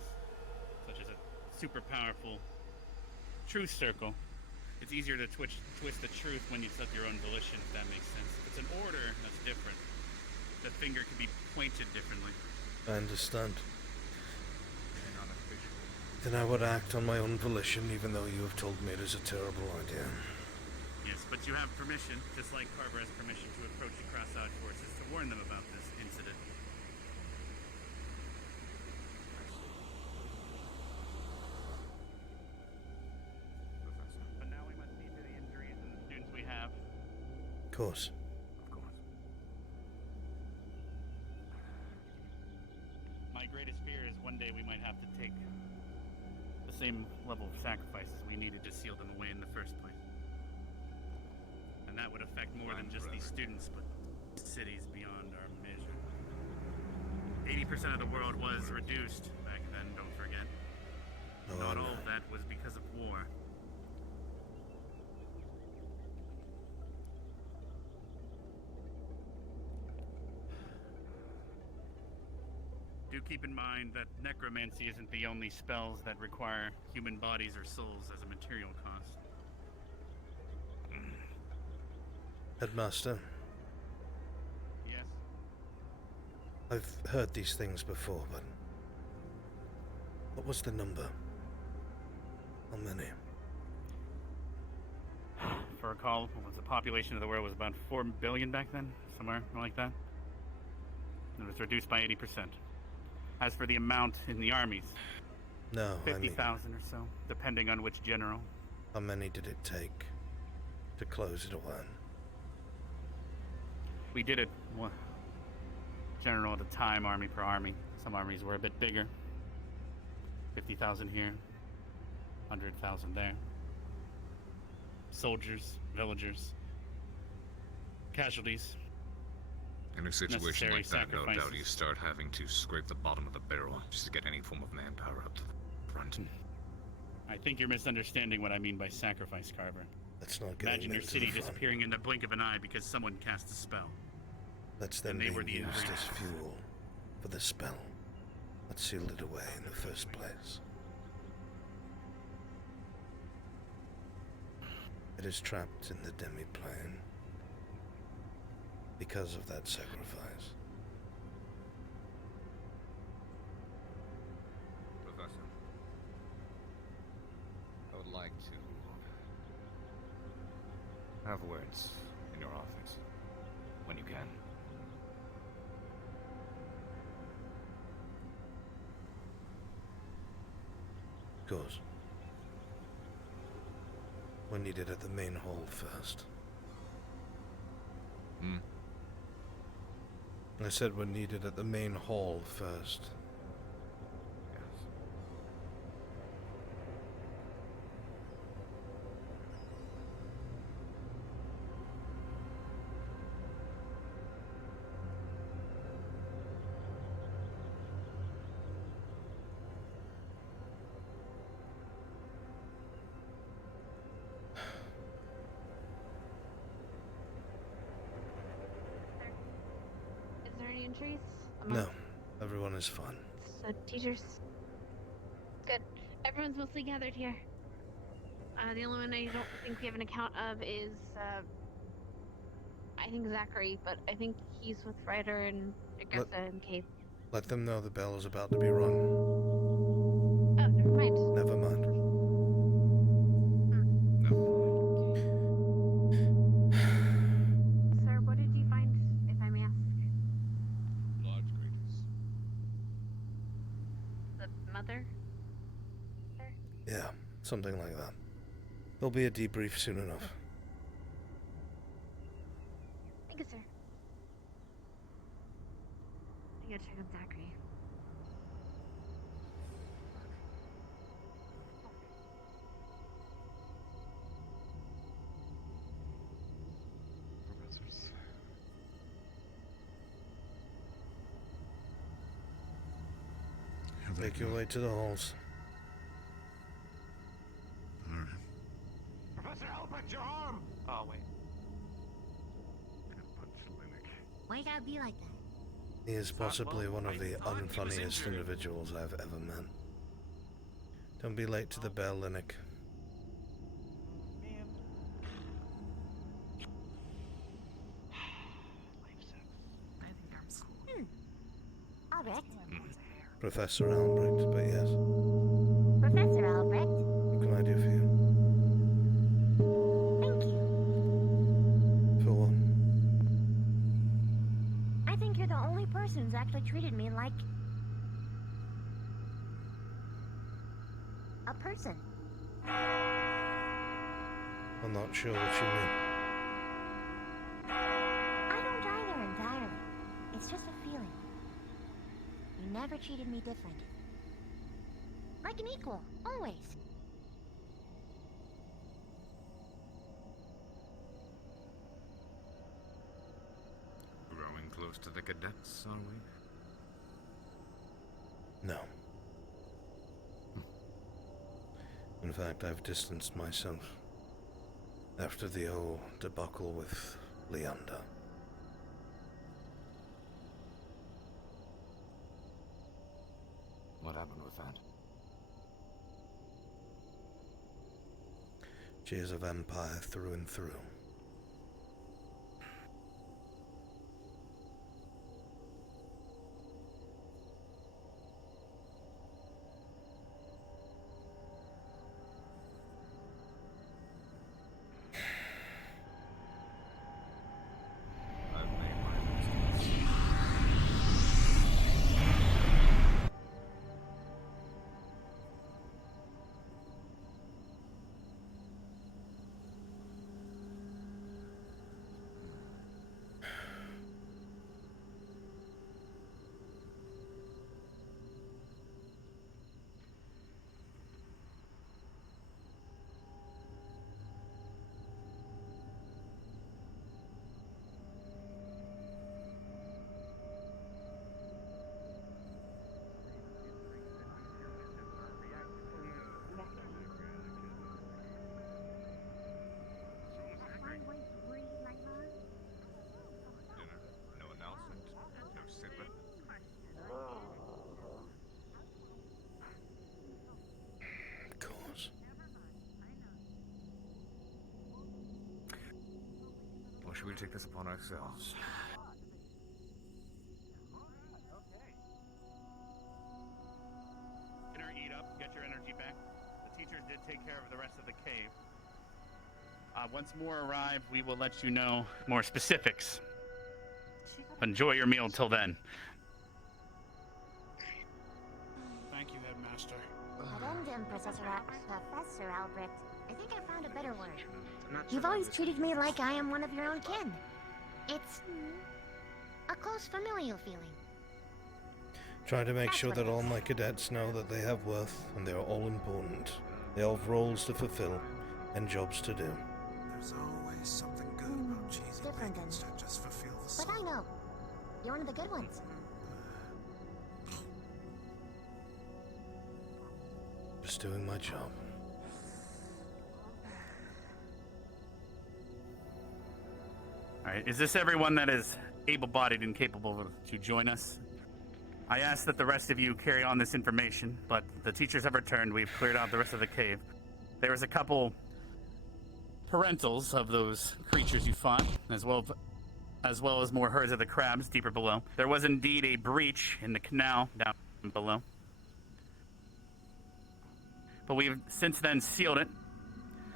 such as a super powerful truth circle, It's easier to twist the truth when it's of your own volition, if that makes sense. If it's an order, that's different. The finger can be pointed differently. I understand. Then I would act on my own volition, even though you have told me it is a terrible idea. Yes, but you have permission, just like Carver has permission to approach the cross-eyed forces to warn them about this incident. But now we must see to the injuries and the students we have. Of course. My greatest fear is one day we might have to take the same level of sacrifices we needed to seal them away in the first place. And that would affect more than just these students, but cities beyond our measure. 80% of the world was reduced back then, don't forget. Not all of that was because of war. Do keep in mind that necromancy isn't the only spells that require human bodies or souls as a material cost. Headmaster. Yes? I've heard these things before, but what was the number? How many? If I recall, what was the population of the world was about 4 billion back then? Somewhere like that? It was reduced by 80%. As for the amount in the armies, No, 50,000 or so, depending on which general. How many did it take to close it away? We did it one general at a time, army per army. Some armies were a bit bigger. 50,000 here, 100,000 there. Soldiers, villagers, casualties. In a situation Necessary like that, no doubt sacrifices. you start having to scrape the bottom of the barrel just to get any form of manpower up to the front. I think you're misunderstanding what I mean by sacrifice, Carver. Let's not get Imagine your into city the front. disappearing in the blink of an eye because someone cast a spell. That's then And they being were the used as ingredients. fuel for the spell that sealed it away in the first place. It is trapped in the demi-plane because of that sacrifice. Professor, I would like to have words in your office when you can. Of course. We'll need it at the main hall first. I said we're needed at the main hall first. Is there any injuries? No, everyone is fine. So, teachers. Good. Everyone's mostly gathered here. The only one I don't think we have an account of is, I think Zachary, but I think he's with Ryder and Augusta and Kate. Let them know the bell is about to be rung. Oh, never mind. Never mind. Sir, what did you find, if I may ask? Large craters. The mother? Sir? Yeah, something like that. There'll be a debrief soon enough. Thank you, sir. I gotta check on Zachary. Professors. Make your way to the halls. Alright. Professor Albrecht, your arm! Oh, wait. Why you gotta be like that? He is possibly one of the thought he was unfunniest injured. individuals I've ever met. Don't be late to the bell, Linux. Albrecht. Professor Albrecht, but yes. Professor Albrecht. What can I do for you? Thank you. For what? I think you're the only person who's actually treated me like a person. I'm not sure what you mean. I don't either entirely. It's just a feeling. You never treated me different. Like an equal, always. Growing close to the cadets, are we? No. In fact, I've distanced myself after the whole debacle with Leander. What happened with that? She is a vampire through and through. No announcement, no sipper. Of course. Or should we take this upon ourselves? Dinner, eat up, get your energy back. The teachers did take care of the rest of the cave. Once more arrive, we will let you know more specifics. Enjoy your meal till then. Thank you, Headmaster. Addendum, Professor Albrecht. I think I found a better word. You've always treated me like I am one of your own kin. It's a close familial feeling. Try to make sure that all my cadets know that they have worth and they are all important. They all have roles to fulfill and jobs to do. There's always something good about cheesy pagans that just fulfill the soul. But I know. You're one of the good ones. Just doing my job. Alright, is this everyone that is able-bodied and capable to join us? I ask that the rest of you carry on this information, but the teachers have returned. We've cleared out the rest of the cave. There was a couple parentals of those creatures you fought, as well as more herds of the crabs deeper below. There was indeed a breach in the canal down below. But we've since then sealed it,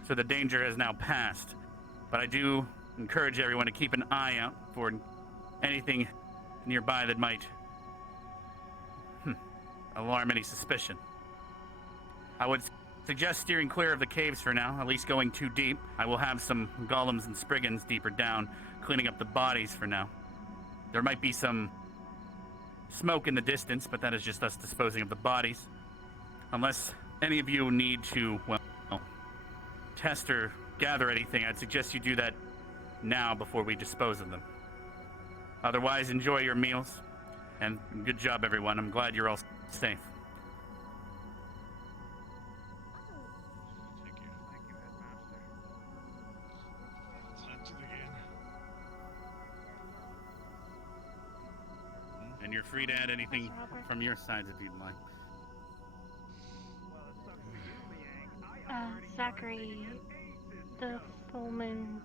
so the danger has now passed. But I do encourage everyone to keep an eye out for anything nearby that might alarm any suspicion. I would suggest steering clear of the caves for now, at least going too deep. I will have some golems and spriggans deeper down, cleaning up the bodies for now. There might be some smoke in the distance, but that is just us disposing of the bodies. Unless any of you need to, well, test or gather anything, I'd suggest you do that now before we dispose of them. Otherwise, enjoy your meals, and good job, everyone. I'm glad you're all safe. And you're free to add anything from your sides if you'd like. Zachary, the full moon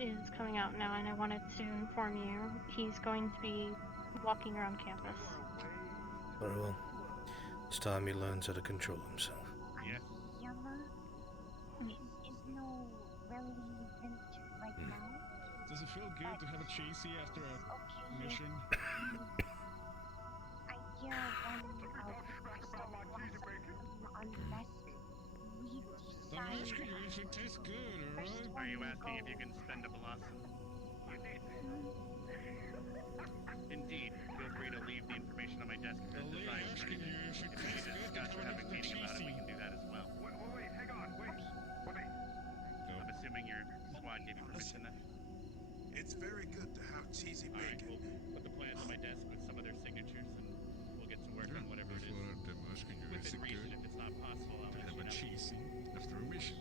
is coming out now, and I wanted to inform you he's going to be walking around campus. Very well. It's time he learns how to control himself. Yeah. Does it feel good to have a cheesy after a mission? I'm asking you if it tastes good, alright? Are you asking if you can spend a blossom? Indeed. Feel free to leave the information on my desk at this time. If you need to discuss or have a meeting about it, we can do that as well. Wait, hang on, wait. I'm assuming your squad gave you permission then? It's very good to have cheesy bacon. Alright, we'll put the plans on my desk with some of their signatures, and we'll get to work on whatever it is. Within reason, if it's not possible, I'll let you know. Cheesy after a mission.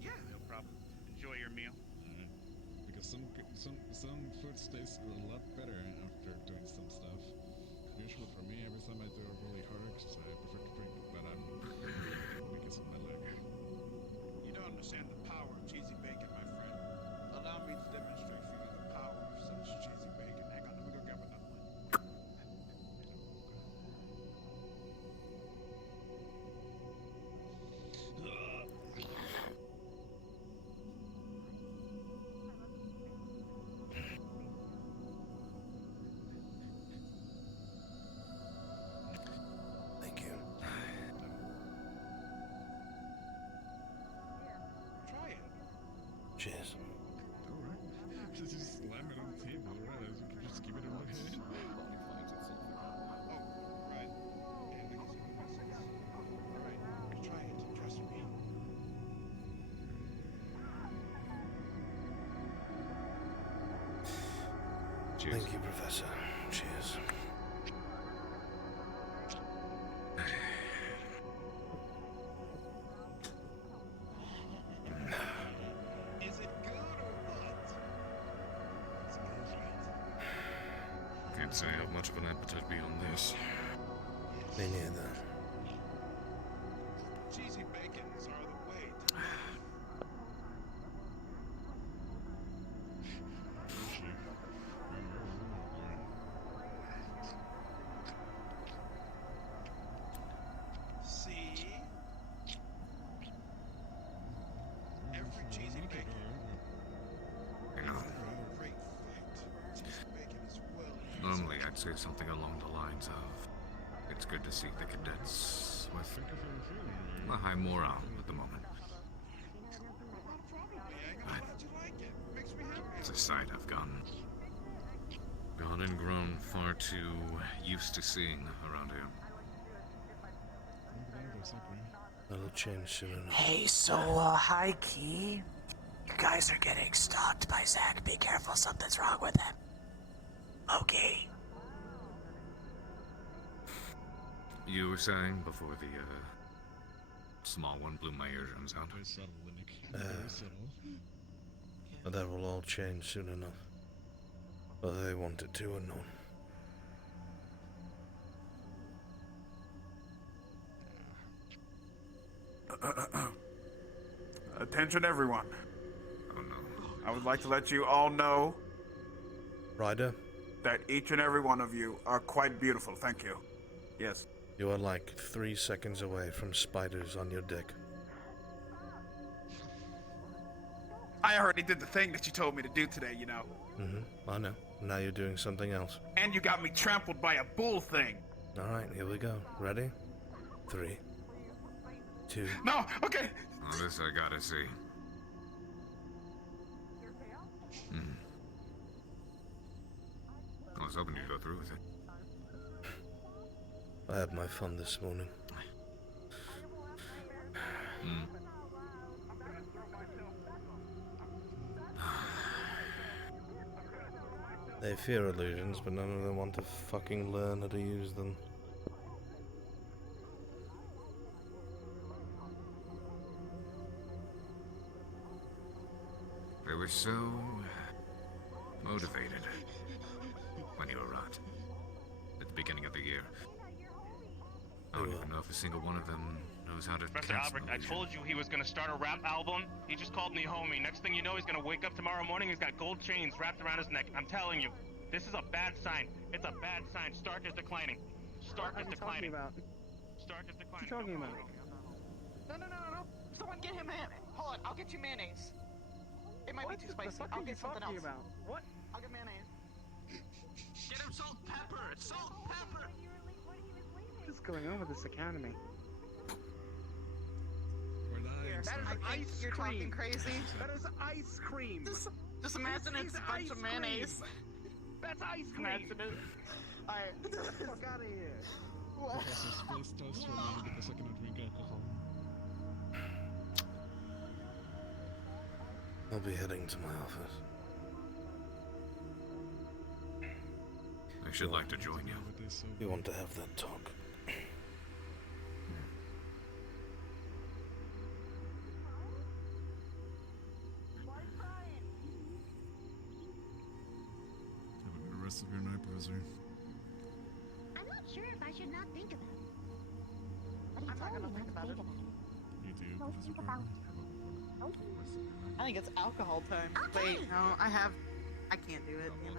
Yeah, no problem. Enjoy your meal. Because some food tastes a lot better after doing some stuff. Usually for me, every time I do a really hard exercise, I prefer to drink, but I'm because of my leg. You don't understand the power of cheesy bacon, my friend. Allow me to demonstrate for you the power of such cheesy bacon. Hang on, let me go grab another one. Thank you. Try it. Cheers. Alright. Just slam it on the table, right? You can just keep it in my hand. Oh, right. And I guess it makes sense. Alright, try it. Trust me. Cheers. Thank you, Professor. Cheers. Is it good or what? It's good, right? Can't say I have much of an appetite beyond this. Me neither. Cheesy bacons are the way to see? Every cheesy bacon. Hang on. Great fight. Cheesy bacon is well. Normally, I'd say something along the lines of, it's good to see the cadets with a high morale at the moment. But it's a sight I've gone and grown far too used to seeing around here. That'll change soon enough. Hey, so, high key. You guys are getting stalked by Zach. Be careful, something's wrong with him. Okay. You were saying before the, small one blew my eardrums out. Very subtle, Linnick. Very subtle. But that will all change soon enough. Whether they want it to or not. Attention, everyone. Oh no. I would like to let you all know Ryder, that each and every one of you are quite beautiful. Thank you. Yes. you are like 3 seconds away from spiders on your dick. I already did the thing that you told me to do today, you know. I know. Now you're doing something else. And you got me trampled by a bull thing. Alright, here we go. Ready? 3, 2. No, okay. Well, this I gotta see. I was hoping you'd go through with it. I had my fun this morning. They fear illusions, but none of them want to fucking learn how to use them. They were so motivated when you arrived at the beginning of the year. I don't even know if a single one of them knows how to Professor cast Albrecht, I illusion. told you he was gonna start a rap album. He just called me homie. Next thing you know, he's gonna wake up tomorrow morning, he's got gold chains wrapped around his neck. I'm telling you. This is a bad sign. It's a bad sign. Stark is declining. Stark What is are you talking declining. about? Stark is What are you declining. talking about? No. Someone get him mayonnaise. Hold on, I'll get you mayonnaise. It might be too spicy. I'll get something else. About? What? I'll get mayonnaise. Get him salt pepper. Salt pepper. What is going on with this academy? We're dying. That is ice You're cream. talking crazy. That is ice cream. Just imagine This it's is a bunch of ice mayonnaise. cream. That's ice cream. Imagine it. Alright. Get the fuck out of here. Professor, please toast for me because I cannot drink alcohol. I'll be heading to my office. I should like to join you. You want to have that talk? Have a good rest of your night, Professor. I'm not sure if I should not think about it. But he I'm not told gonna me think not to about think it. about it. You too, Don't Professor think about Parker. I think it's alcohol time. Okay. Wait, no, I can't do it, damn it.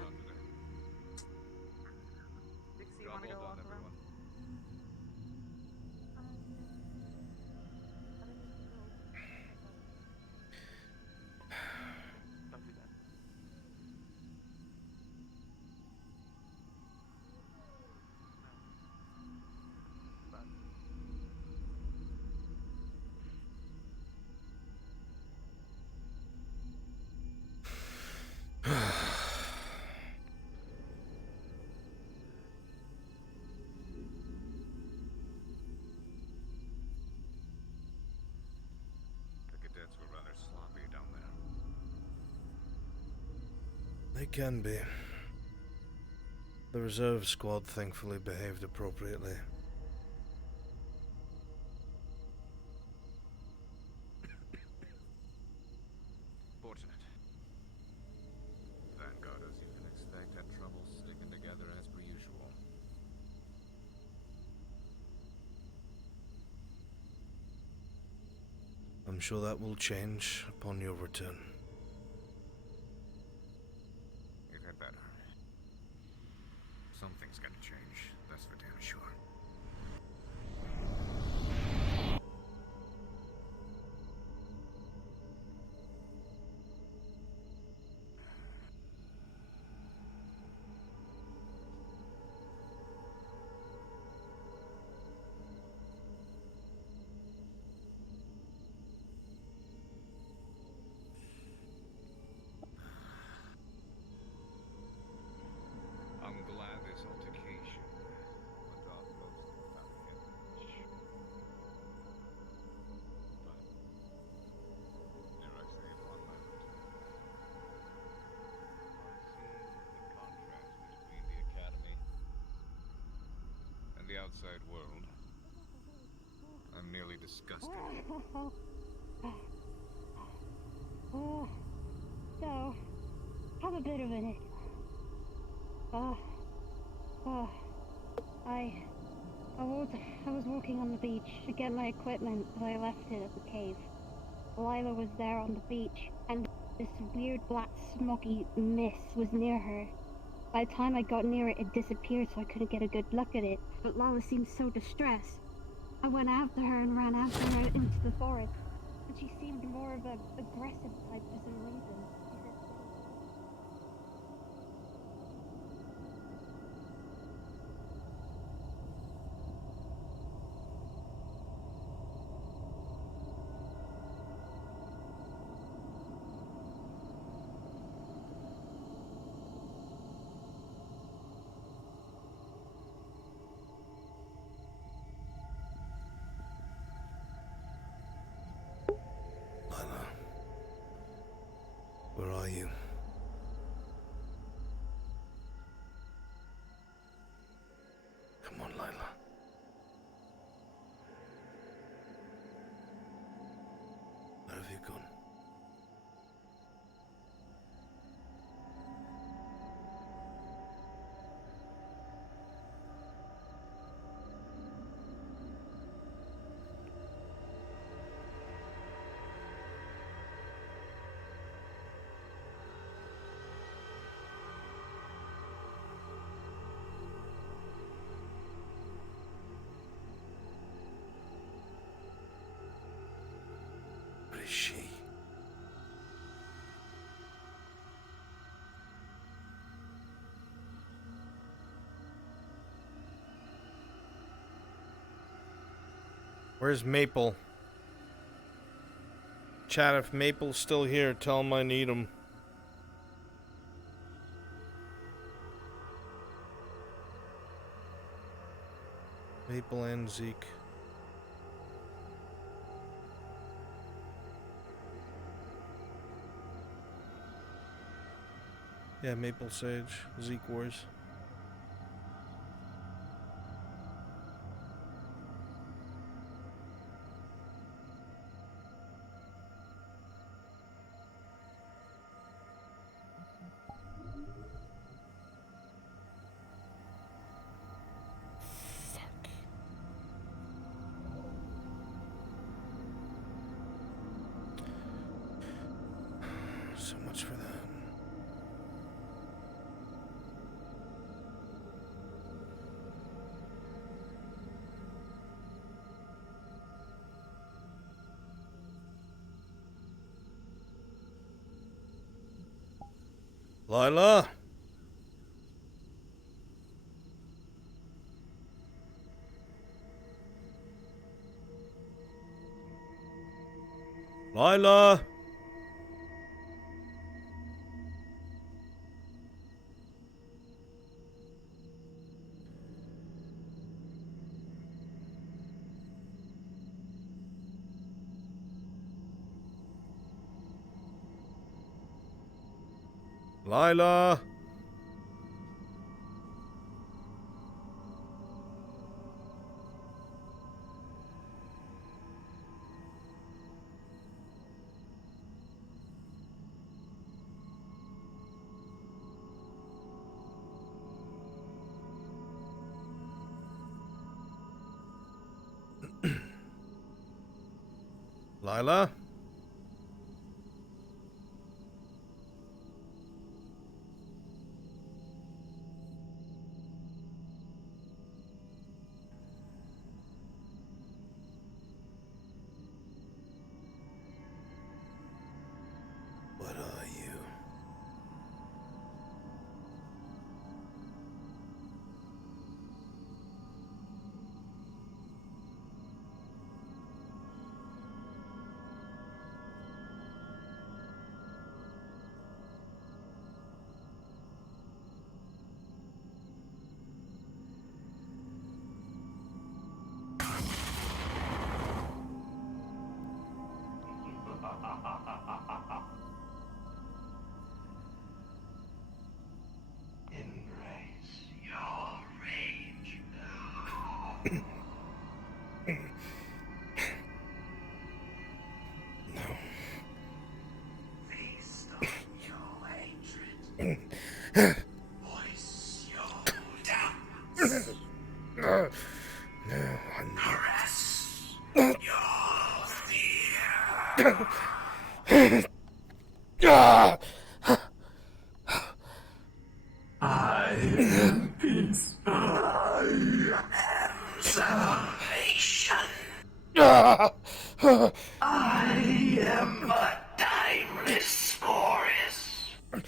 Dixie, you wanna go walk around? Don't do that. The cadets were rather sloppy down there. They can be. The reserve squad thankfully behaved appropriately. Fortunate. Vanguard, as you can expect, had trouble sticking together as per usual. I'm sure that will change upon your return. It had better. Something's gonna change, that's for damn sure. I'm glad this altercation went off mostly without a hitch. But, dare I say, upon my return, on seeing the contrast between the Academy and the outside world, I'm nearly disgusted. So, have a bit of it. I was walking on the beach to get my equipment, but I left it at the cave. Lila was there on the beach, and this weird black smoky mist was near her. By the time I got near it, it disappeared, so I couldn't get a good look at it. But Lila seemed so distressed. I went after her and ran after her into the forest, and she seemed more of an aggressive type for some reason. Lila, where are you? Come on, Lila. Where have you gone? Where's Maple? Chat, if Maple's still here, tell him I need him. Maple and Zeke. Yeah, Maple Sage, Zeke Wars. So much for that. Lila? Lila? Lila? Lila? What are you? Embrace your rage now. Feast on your hatred. Voice your doubts. Caress your fear. I am peace. I am salvation. I am a timeless forest.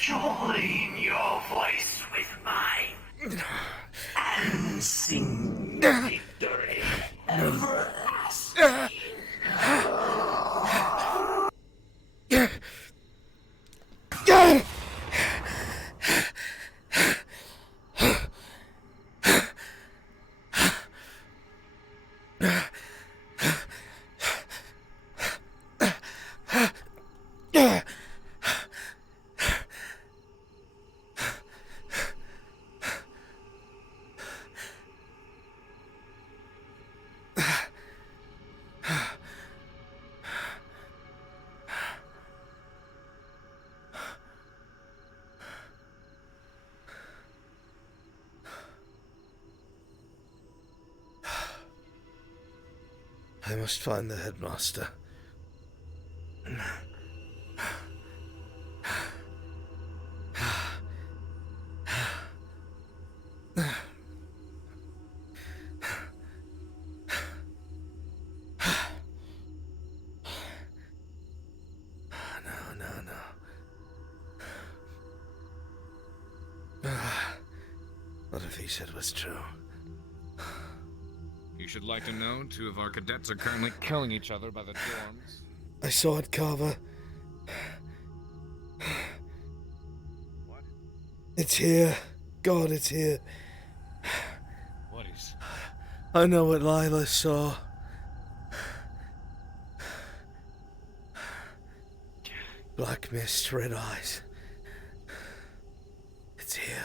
Join your voice with mine and sing victory everlasting. I must find the headmaster. What if he said was true? You should like to know, 2 of our cadets are currently killing each other by the dorms. I saw it, Carver. What? It's here. God, it's here. What is? I know what Lila saw. Black mist, red eyes. It's here.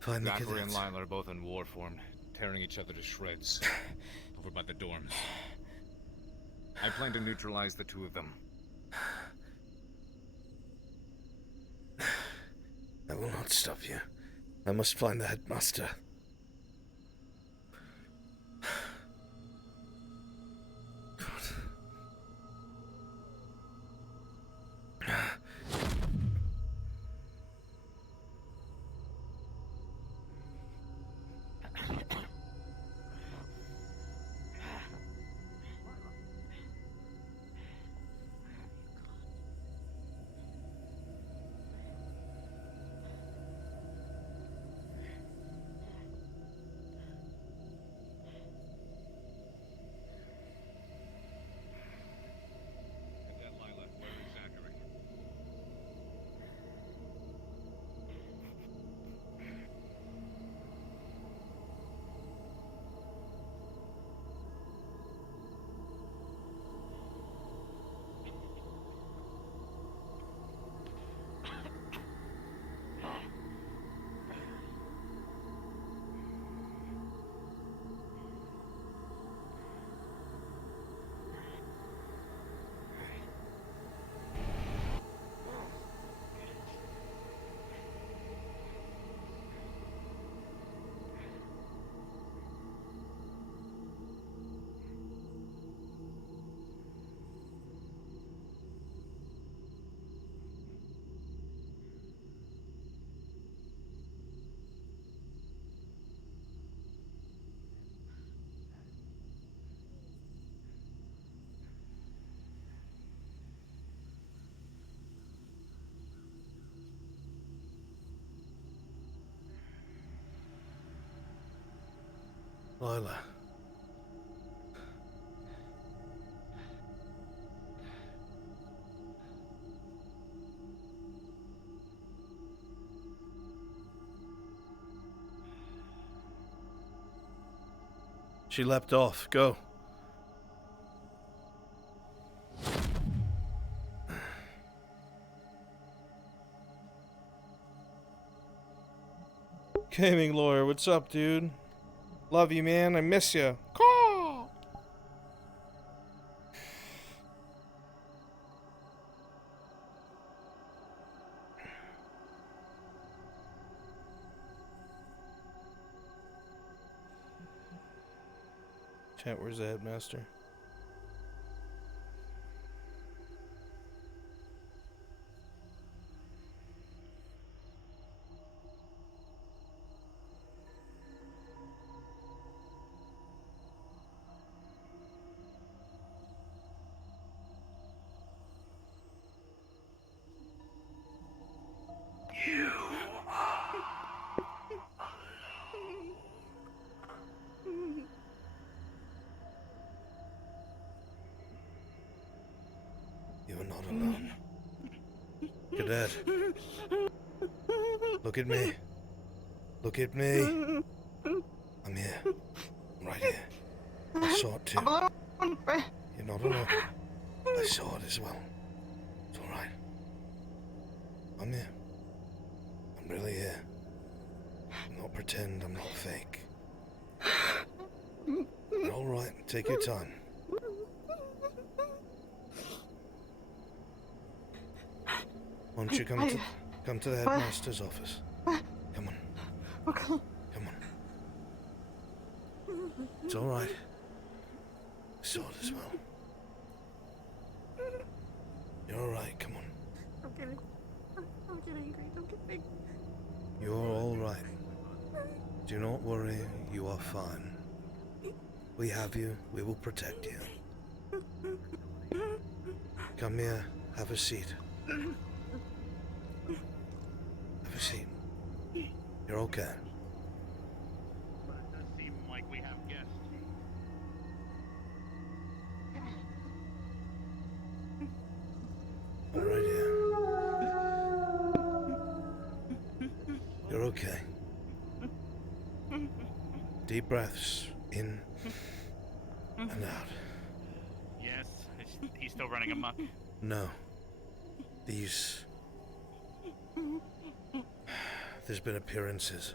Find the Zachary and cadets. Lila are both in war form, tearing each other to shreds over by the dorms. I plan to neutralize the 2 of them. I will not stop you. I must find the headmaster. Cadet Lila, where is Zachary? Lila. She leapt off. Go. Gaming lawyer, what's up, dude? Love you, man. I miss you. Call. Chat, where's the headmaster? You You are not alone. Cadet. Look at me. Look at me. I'm here. I'm right here. I saw it too. You're not alone. I saw it as well. It's alright. I'm here. I'm really here. I'm not pretend, I'm not fake. You're alright. Take your time. Why don't you come to the headmaster's office? Come on. Okay. Come on. It's all right. I saw it as well. You're all right. Come on. I'm getting angry. Don't get angry. You're all right. Do not worry. You are fine. We have you. We will protect you. Come here. Have a seat. a seat. You're okay. But it does seem like we have guests. I'm right here. You're okay. Deep breaths in and out. Yes, he's still running amok. No. These... There's been appearances.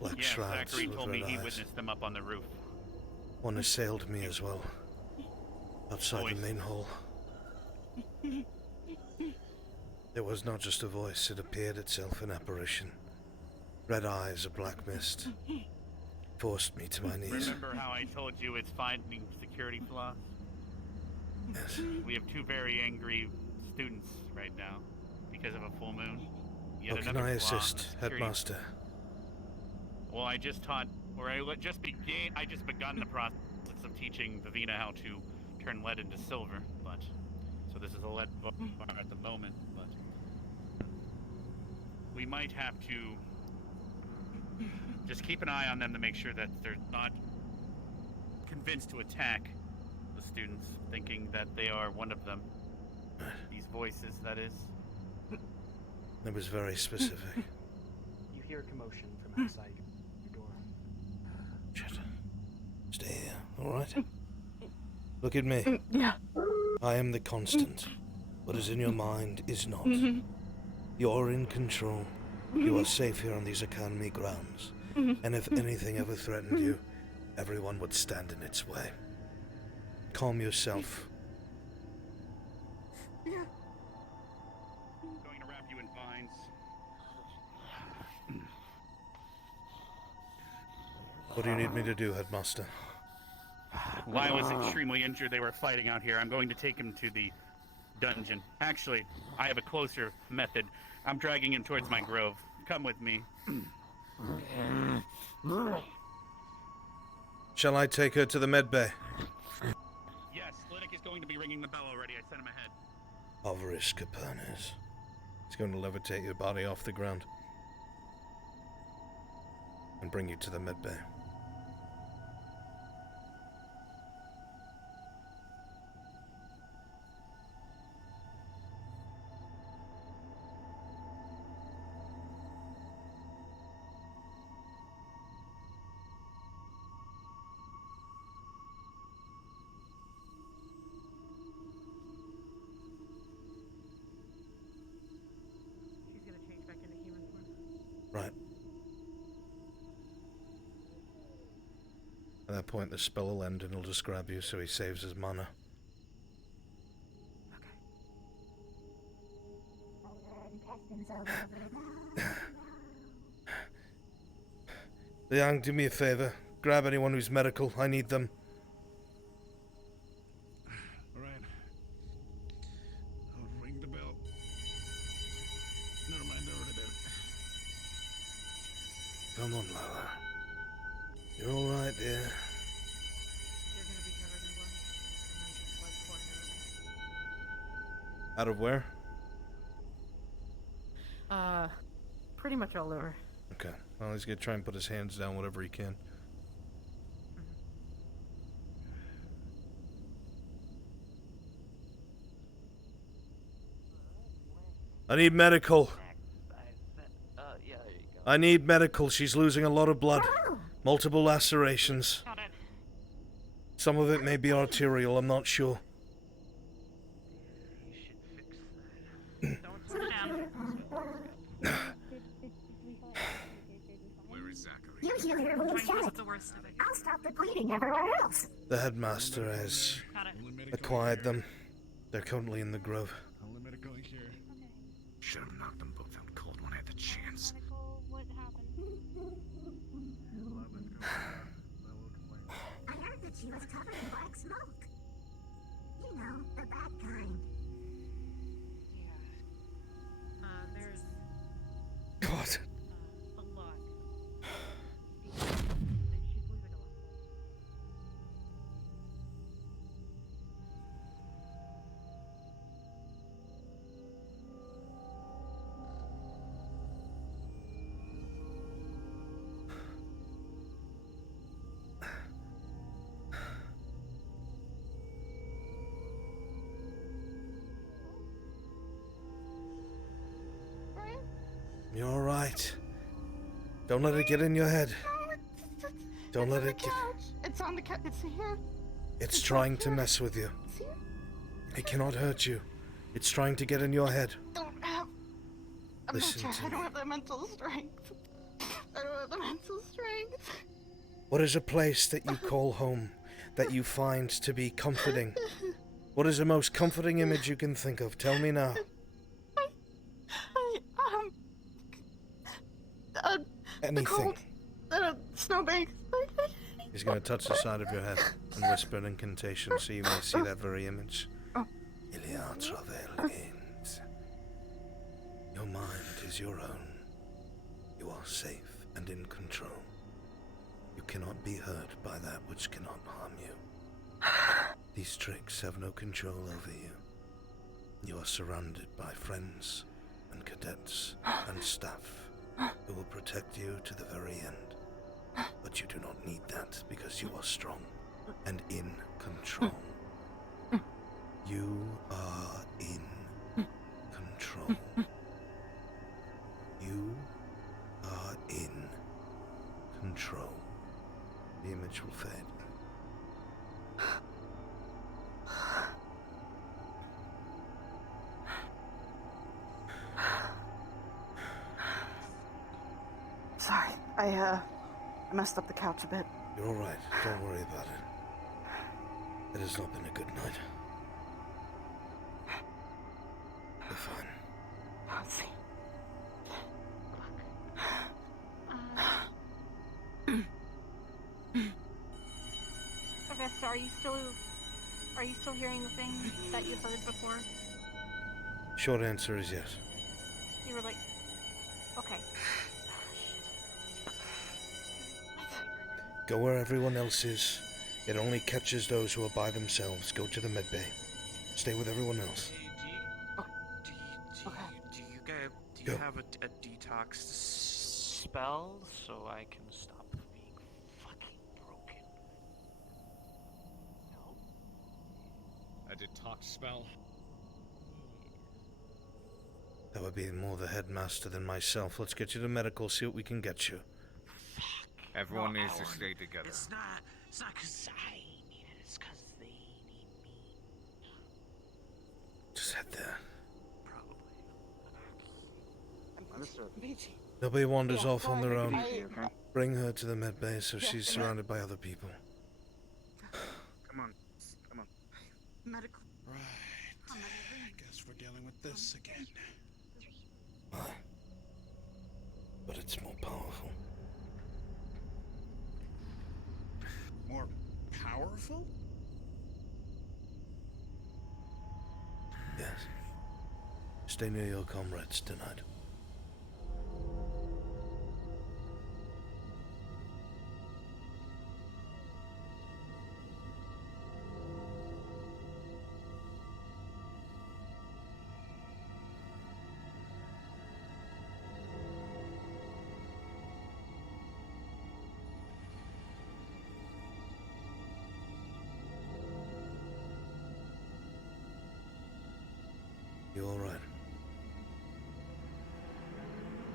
Black Yeah, shrouds Zachary with told me red he eyes. witnessed them up on the roof. One assailed me as well. Outside the main hall. It was not just a voice, it appeared itself an apparition. Red eyes, a black mist. Forced me to my knees. Remember how I told you it's finding security flaws? Yes. We have two very angry students right now because of a full moon. Yet How can another I flaw in the assist, security- Headmaster? Well, I just taught, or I just begun the process of teaching Vivina how to turn lead into silver, but so this is a lead bar at the moment, but we might have to just keep an eye on them to make sure that they're not convinced to attack the students, thinking that they are one of them. These voices, that is. It was very specific. You hear commotion from outside your door. Shit. Stay here, alright? Look at me. Yeah. I am the constant. What is in your mind is not. Mhm. You're in control. You are safe here on these academy grounds. Mhm. And if anything ever threatened you, everyone would stand in its way. Calm yourself. Going to wrap you in vines. What do you need me to do, Headmaster? Lila's extremely injured. They were fighting out here. I'm going to take him to the dungeon. Actually, I have a closer method. I'm dragging him towards my grove. Come with me. Shall I take her to the med bay? Yes, Linux is going to be ringing the bell already. I sent him ahead. Avarice Capernas. He's going to levitate your body off the ground and bring you to the med bay. She's gonna change back into human form. Right. At that point, the spell will end and he'll just grab you, so he saves his mana. Liang, do me a favor. Grab anyone who's medical. I need them. Alright. I'll ring the bell. Never mind, they're already there. Come on, Lala. You're alright, dear. You're gonna be covered in blood, and then just blood pouring out of me. Out of where? Pretty much all over. Okay. Well, he's gonna try and put his hands down whatever he can. I need medical. Yeah, there you go. I need medical. She's losing a lot of blood. Multiple lacerations. Got it. Some of it may be arterial, I'm not sure. Don't slow down. Where is Zachary? You heal your wounds, Trying to Jack. the worst of it. I'll stop the bleeding everywhere else. The headmaster has Got it. acquired them. They're currently in the grove. Only medical in here. Should have knocked them both out cold when I had the chance. What happened? I heard that she was covered in black smoke. You know, the bad kind. Yeah. There's God. a lot. She's losing a lot. You're alright. Don't let it get in your head. Don't let it get... It's on the couch. It's here. It's trying to mess with you. It's here. It cannot hurt you. It's trying to get in your head. Listen to I don't have the mental strength. I don't have the mental strength. What is a place that you call home, that you find to be comforting? What is the most comforting image you can think of? Tell me now. Anything. Snowbanks. He's going to touch the side of your head and whisper an incantation so you may see that very image. Your mind is your own. You are safe and in control. You cannot be hurt by that which cannot harm you. These tricks have no control over you. You are surrounded by friends and cadets and staff who will protect you to the very end. But you do not need that because you are strong and in control. You are in control. You are in control. The image will fade. Sorry, I messed up the couch a bit. You're alright. Don't worry about it. It has not been a good night. You're fine. Let's see. Augusta, are you still hearing the thing that you heard before? Short answer is yes. You were like, okay. Go where everyone else is. It only catches those who are by themselves. Go to the medbay. Stay with everyone else. Do you have a detox spell so I can stop being fucking broken? A detox spell? That would be more the headmaster than myself. Let's get you to medical, see what we can get you. Everyone needs to stay together. It's not because I need it, it's because they need me. Just head there. Understood. Nobody wanders off on their own. Bring her to the medbay so she's surrounded by other people. Come on. Come on. Medical. Right. I guess we're dealing with this again. But it's more powerful. More powerful? Yes. Stay near your comrades tonight. You alright?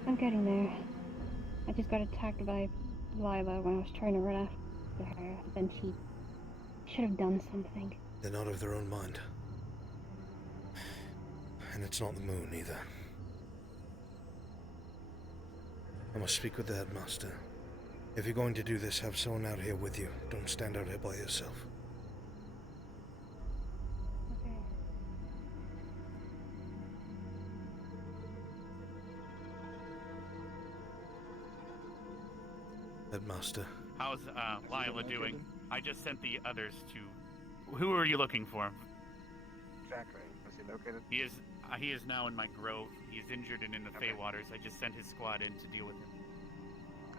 I'm getting there. I just got attacked by Lila when I was trying to run after her. Then she should have done something. They're not of their own mind. And it's not the moon either. I must speak with the headmaster. If you're going to do this, have someone out here with you. Don't stand out here by yourself. Headmaster. How's Lila doing? I just sent the others to... Who are you looking for? Exactly. Is he located? He is now in my grove. He is injured and in the Feywaters. I just sent his squad in to deal with him.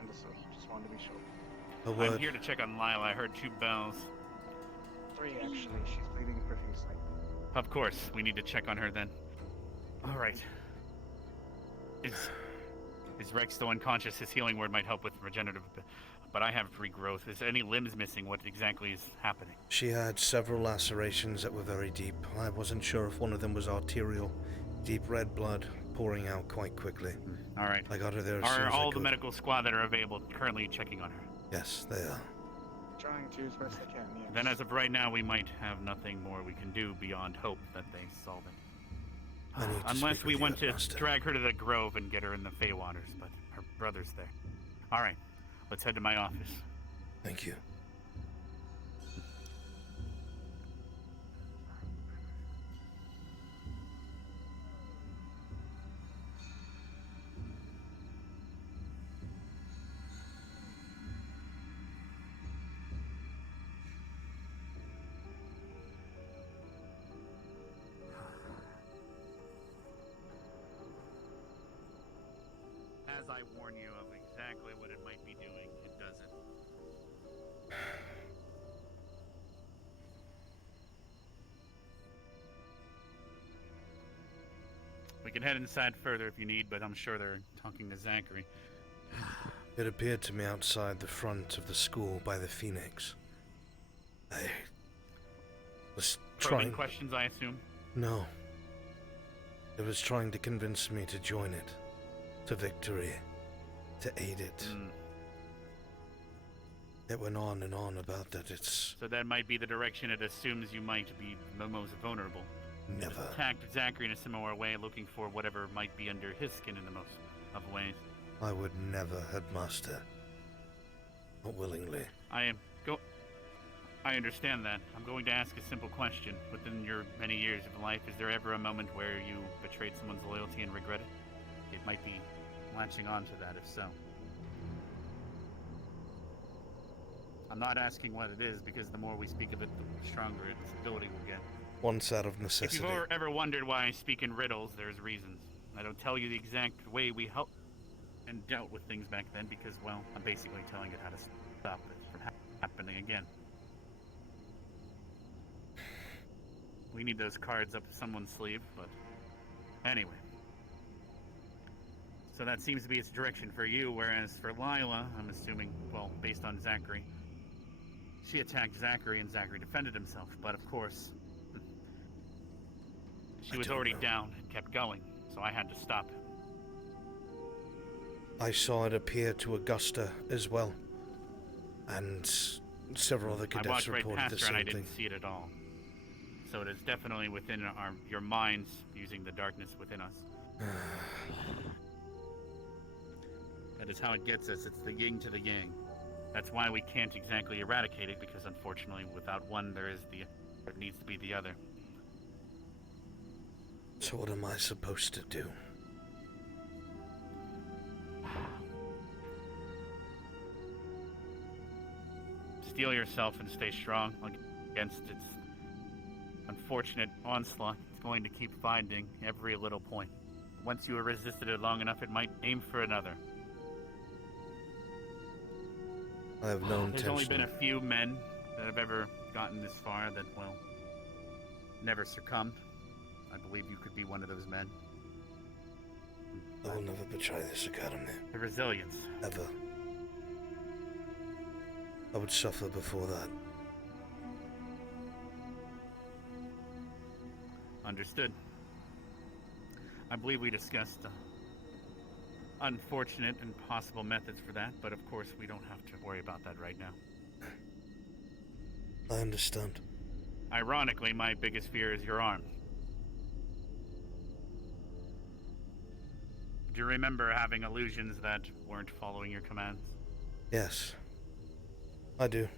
Understood. Just wanted to be sure. I'm here to check on Lila. I heard 2 bells. 3 actually. She's bleeding profusely. Of course, we need to check on her then. All right. Is Rex still unconscious? His healing word might help with regenerative, but I have regrowth. Is any limbs missing? What exactly is happening? She had several lacerations that were very deep. I wasn't sure if one of them was arterial. Deep red blood. pouring out quite quickly. All right. I got her there as soon Are as I all the could. medical squad that are available currently checking on her? Yes, they are. Trying to as best they can, yes. Then as of right now, we might have nothing more we can do beyond hope that they solve it. I need to Unless speak we with want you, to Master. drag her to the Grove and get her in the Feywaters, but her brother's there. All right, let's head to my office. Thank you. As I warn you of exactly what it might be doing, it doesn't. We can head inside further if you need, but I'm sure they're talking to Zachary. It appeared to me outside the front of the school by the Phoenix. I was Probing trying... questions, I assume? No. It was trying to convince me to join it. To victory. To aid it. It went on and on about that it's... So that might be the direction it assumes you might be the most vulnerable. Never. It attacked Zachary in a similar way, looking for whatever might be under his skin in the most of ways. I would never, Headmaster. Not willingly. I understand that. I'm going to ask a simple question. Within your many years of life, is there ever a moment where you betrayed someone's loyalty and regret it? It might be latching on to that, if so. I'm not asking what it is, because the more we speak of it, the stronger its ability will get. Once out of If necessity. you've ever wondered why I speak in riddles, there's reasons. I don't tell you the exact way we helped and dealt with things back then, because, well, I'm basically telling it how to stop it from happening again. We need those cards up someone's sleeve, but anyway. So that seems to be its direction for you, whereas for Lila, I'm assuming, well, based on Zachary, she attacked Zachary and Zachary defended himself, but of course, she was already down and kept going, so I had to stop it. I saw it appear to Augusta as well. And several other I cadets walked right reported the past her and I same didn't thing. see it at all. So it is definitely within your minds, using the darkness within us. That is how it gets us. It's the yin to the yang. That's why we can't exactly eradicate it, because unfortunately, without one, there needs to be the other. So what am I supposed to do? Steel yourself and stay strong against its unfortunate onslaught. It's going to keep finding every little point. Once you have resisted it long enough, it might aim for another. I have no intention. There's only been a few men that have ever gotten this far that, well, never succumbed. I believe you could be one of those men. I will never betray this academy. The resilience. Ever. I would suffer before that. Understood. I believe we discussed unfortunate and possible methods for that, but of course we don't have to worry about that right now. I understand. Ironically, my biggest fear is your arm. Do you remember having illusions that weren't following your commands? Yes. I do.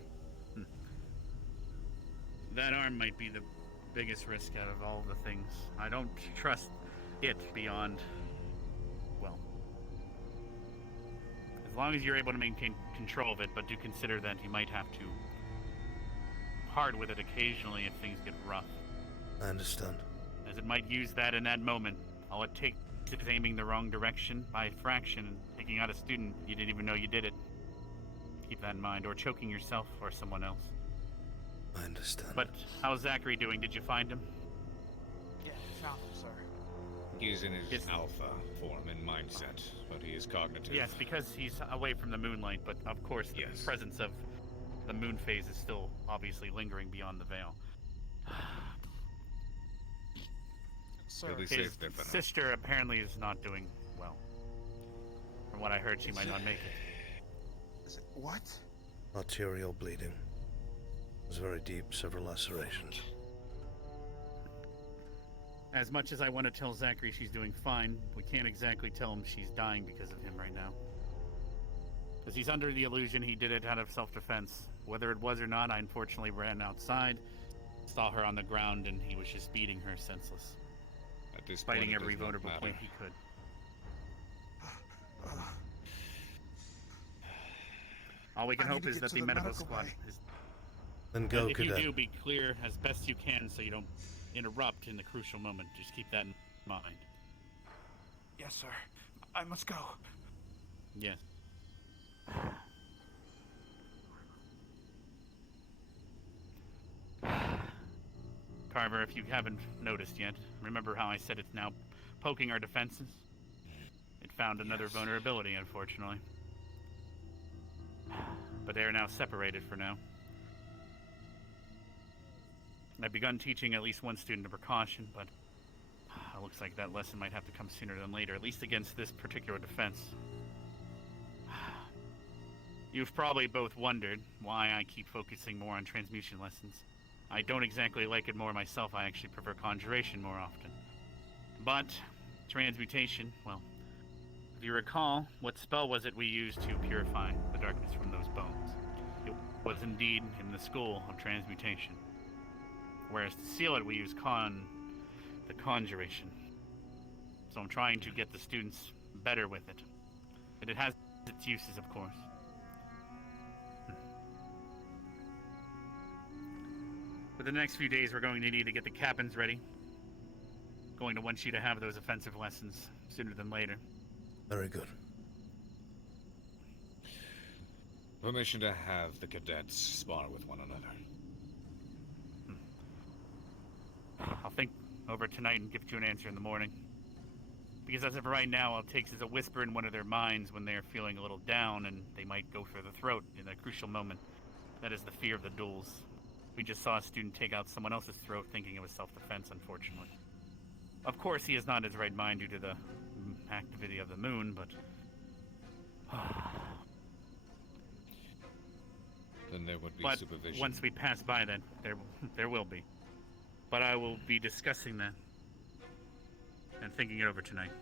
That arm might be the biggest risk out of all the things. I don't trust it beyond, well, as long as you're able to maintain control of it, but do consider that you might have to part with it occasionally if things get rough. I understand. As it might use that in that moment. All it takes is aiming the wrong direction by a fraction and taking out a student you didn't even know you did it. Keep that in mind, or choking yourself or someone else. I understand. But how's Zachary doing? Did you find him? Yeah, found him, sir. He's in his alpha form and mindset, but he is cognitive. Yes, because he's away from the moonlight, but of course the presence of the moon phase is still obviously lingering beyond the veil. Sir. He'll be His safe there for now. sister apparently is not doing well. From what I heard, she might not make it. What? Arterial bleeding. It was very deep, several lacerations. As much as I want to tell Zachary she's doing fine, we can't exactly tell him she's dying because of him right now. Because he's under the illusion he did it out of self-defense. Whether it was or not, I unfortunately ran outside, saw her on the ground, and he was just beating her senseless. At this point, Fighting it every does not vulnerable matter. point he could. All we can I need hope to is get that to the the medical medical squad bay. is... Then go, if you Cadet. do, be clear as best you can so you don't interrupt in the crucial moment. Just keep that in mind. Yes, sir. I must go. Yes. Carver, if you haven't noticed yet, remember how I said it's now poking our defenses? It found another vulnerability, unfortunately. But they are now separated for now. I've begun teaching at least one student a precaution, but it looks like that lesson might have to come sooner than later, at least against this particular defense. You've probably both wondered why I keep focusing more on transmutation lessons. I don't exactly like it more myself. I actually prefer conjuration more often. But transmutation, well, if you recall, what spell was it we used to purify the darkness from those bones? It was indeed in the school of transmutation. Whereas to seal it, we use the conjuration. So I'm trying to get the students better with it. And it has its uses, of course. For the next few days, we're going to need to get the cabins ready. Going to want you to have those offensive lessons sooner than later. Very good. Permission to have the cadets spar with one another. I'll think over tonight and give you an answer in the morning. Because as of right now, all it takes is a whisper in one of their minds when they're feeling a little down and they might go for the throat in that crucial moment. That is the fear of the duels. We just saw a student take out someone else's throat thinking it was self-defense, unfortunately. Of course, he is not in his right mind due to the activity of the moon, but... Then there would be but supervision. once we pass by that, there will be. But I will be discussing that and thinking it over tonight.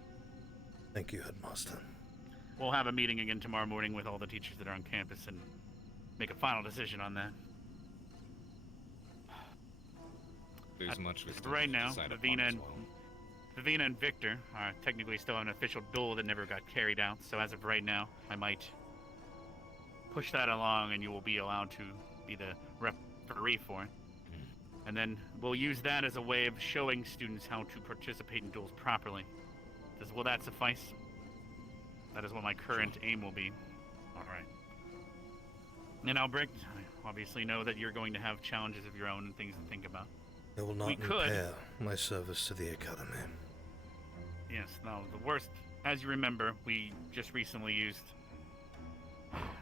Thank you, Headmaster. We'll have a meeting again tomorrow morning with all the teachers that are on campus and make a final decision on that. There's much But wisdom right to now, decide upon Vivina as and, well. Vivina and Victor are technically still an official duel that never got carried out. So as of right now, I might push that along and you will be allowed to be the referee for it. And then we'll use that as a way of showing students how to participate in duels properly. Will that suffice? That is what my current aim will be. Alright. And Albrecht, I obviously know that you're going to have challenges of your own and things to think about. It will not We could. impair my service to the Academy. Yes, no, the worst, as you remember, we just recently used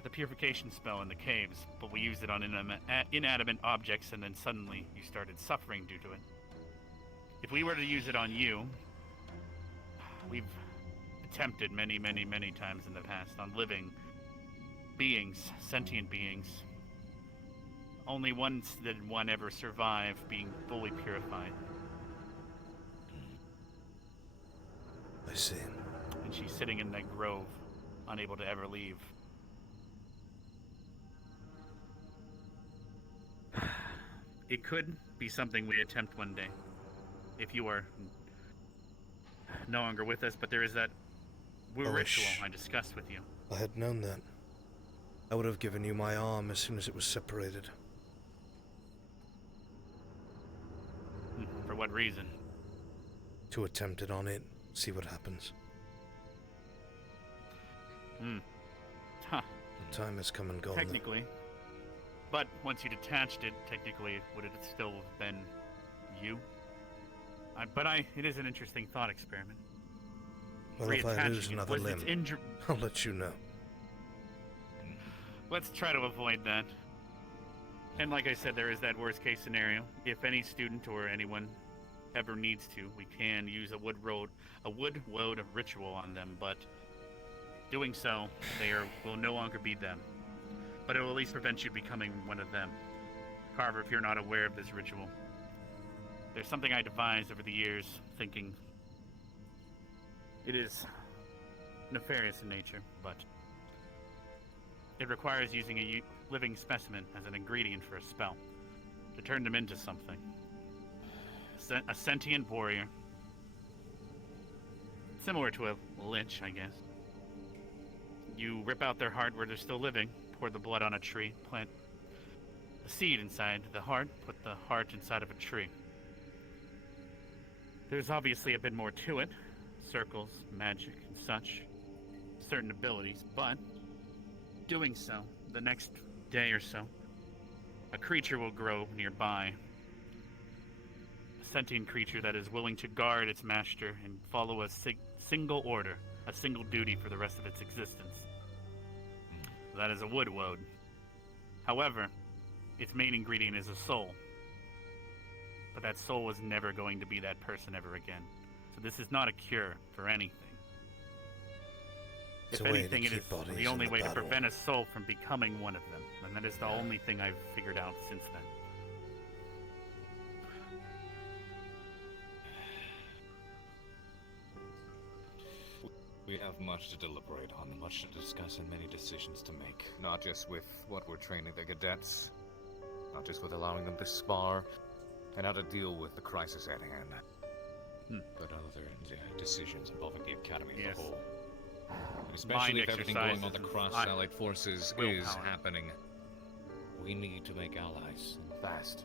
the purification spell in the caves, but we used it on inanimate objects and then suddenly you started suffering due to it. If we were to use it on you, we've attempted many, many, many times in the past on living beings, sentient beings. Only once did one ever survive being fully purified. I see. And she's sitting in that grove, unable to ever leave. It could be something we attempt one day, if you are no longer with us, but there is that ritual I discussed with you. I had known that. I would have given you my arm as soon as it was separated. For what reason? To attempt it on it, see what happens. Huh. The time has come and gone. though. Technically. But once you detached it, technically, would it still have been you? It is an interesting thought experiment. Well, if I lose Reattaching it, another was its limb, I'll let you know. Let's try to avoid that. And like I said, there is that worst case scenario. If any student or anyone ever needs to, we can use a wood woad ritual on them, but doing so, will no longer be them. But it will at least prevent you becoming one of them. Carver, if you're not aware of this ritual, there's something I devised over the years, thinking it is nefarious in nature, but it requires using a living specimen as an ingredient for a spell to turn them into something. A sentient warrior. Similar to a lich, I guess. You rip out their heart where they're still living, pour the blood on a tree, plant a seed inside the heart, put the heart inside of a tree. There's obviously a bit more to it. Circles, magic, and such. Certain abilities, but doing so, the next day or so, a creature will grow nearby. A sentient creature that is willing to guard its master and follow a single order, a single duty for the rest of its existence. That is a wood woad. However, its main ingredient is a soul. But that soul is never going to be that person ever again. So this is not a cure for anything. It's If a way to anything, it keep is bodies the in only the way to battle. prevent a soul from becoming one of them. And that is the only thing I've figured out since then. We have much to deliberate on, much to discuss, and many decisions to make. Not just with what we're training the cadets, not just with allowing them to spar, and how to deal with the crisis at hand, but other decisions involving the Academy as a whole. And especially Mind if everything going on the exercises cross-allied forces is willpower. happening, we need to make allies, and fast,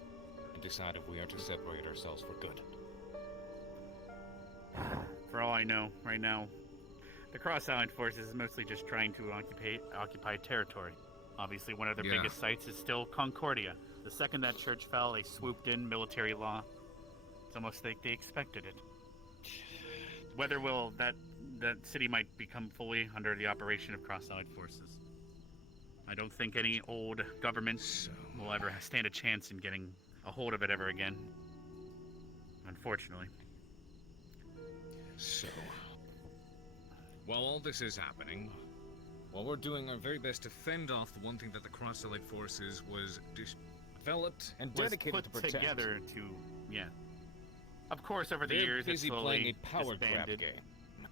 and decide if we are to separate ourselves for good. For all I know, right now, the Cross-Allied Forces is mostly just trying to occupy territory. Obviously, one of their Yeah. biggest sites is still Concordia. The second that church fell, they swooped in military law. It's almost like they expected it. Whether that city might become fully under the operation of Cross-Allied Forces. I don't think any old governments will ever stand a chance in getting a hold of it ever again. Unfortunately. So, while all this is happening, while we're doing our very best to fend off the one thing that the Cross-Allied Forces was developed and Was dedicated put to protect. together to, yeah. Of course, over the They're years, it's busy slowly playing a power grab disbanded. game.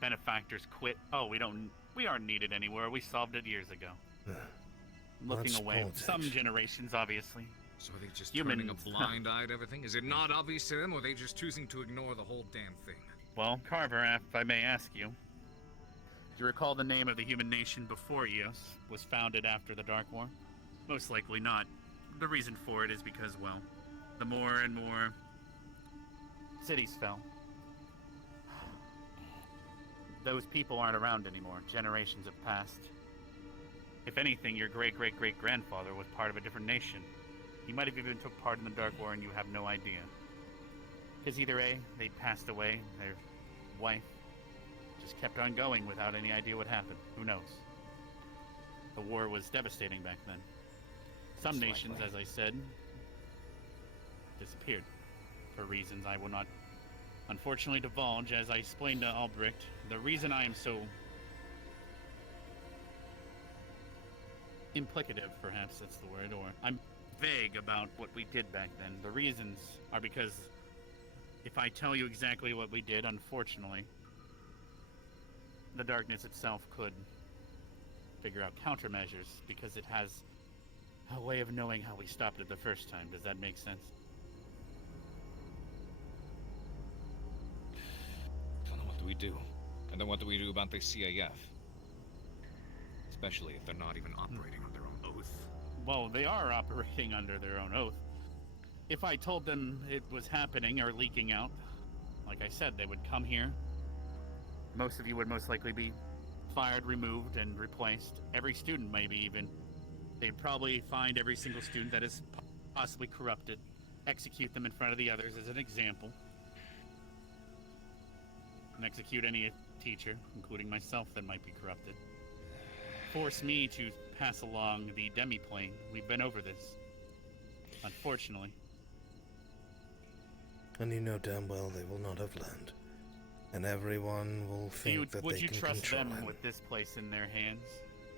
Benefactors quit. Oh, we aren't needed anywhere. We solved it years ago. Looking That's away. politics. Some generations, obviously. So are they just Humans. turning a blind eye to everything? Is it not obvious to them, or are they just choosing to ignore the whole damn thing? Well, Carver, if I may ask you, do you recall the name of the human nation before Eos was founded after the Dark War? Most likely not. The reason for it is because, well, the more and more cities fell, those people aren't around anymore. Generations have passed. If anything, your great-great-great-grandfather was part of a different nation. He might have even took part in the Dark War and you have no idea. Because either A, they passed away, their wife just kept on going without any idea what happened. Who knows? The war was devastating back then. Some Most nations, likely. as I said, disappeared. For reasons I will not unfortunately divulge. As I explained to Albrecht, the reason I am so implicative, perhaps that's the word, or I'm vague about what we did back then. The reasons are because if I tell you exactly what we did, unfortunately, the darkness itself could figure out countermeasures because it has a way of knowing how we stopped it the first time. Does that make sense? So then what do we do? And then what do we do about the CAF? Especially if they're not even operating on their own oath. Well, they are operating under their own oath. If I told them it was happening or leaking out, like I said, they would come here. Most of you would most likely be fired, removed, and replaced. Every student, maybe even. They'd probably find every single student that is possibly corrupted, execute them in front of the others as an example, and execute any teacher, including myself, that might be corrupted. Force me to pass along the demi-plane. We've been over this, unfortunately. And you know damn well they will not have learned. And everyone will think that would they you can trust control them him. with this place in their hands?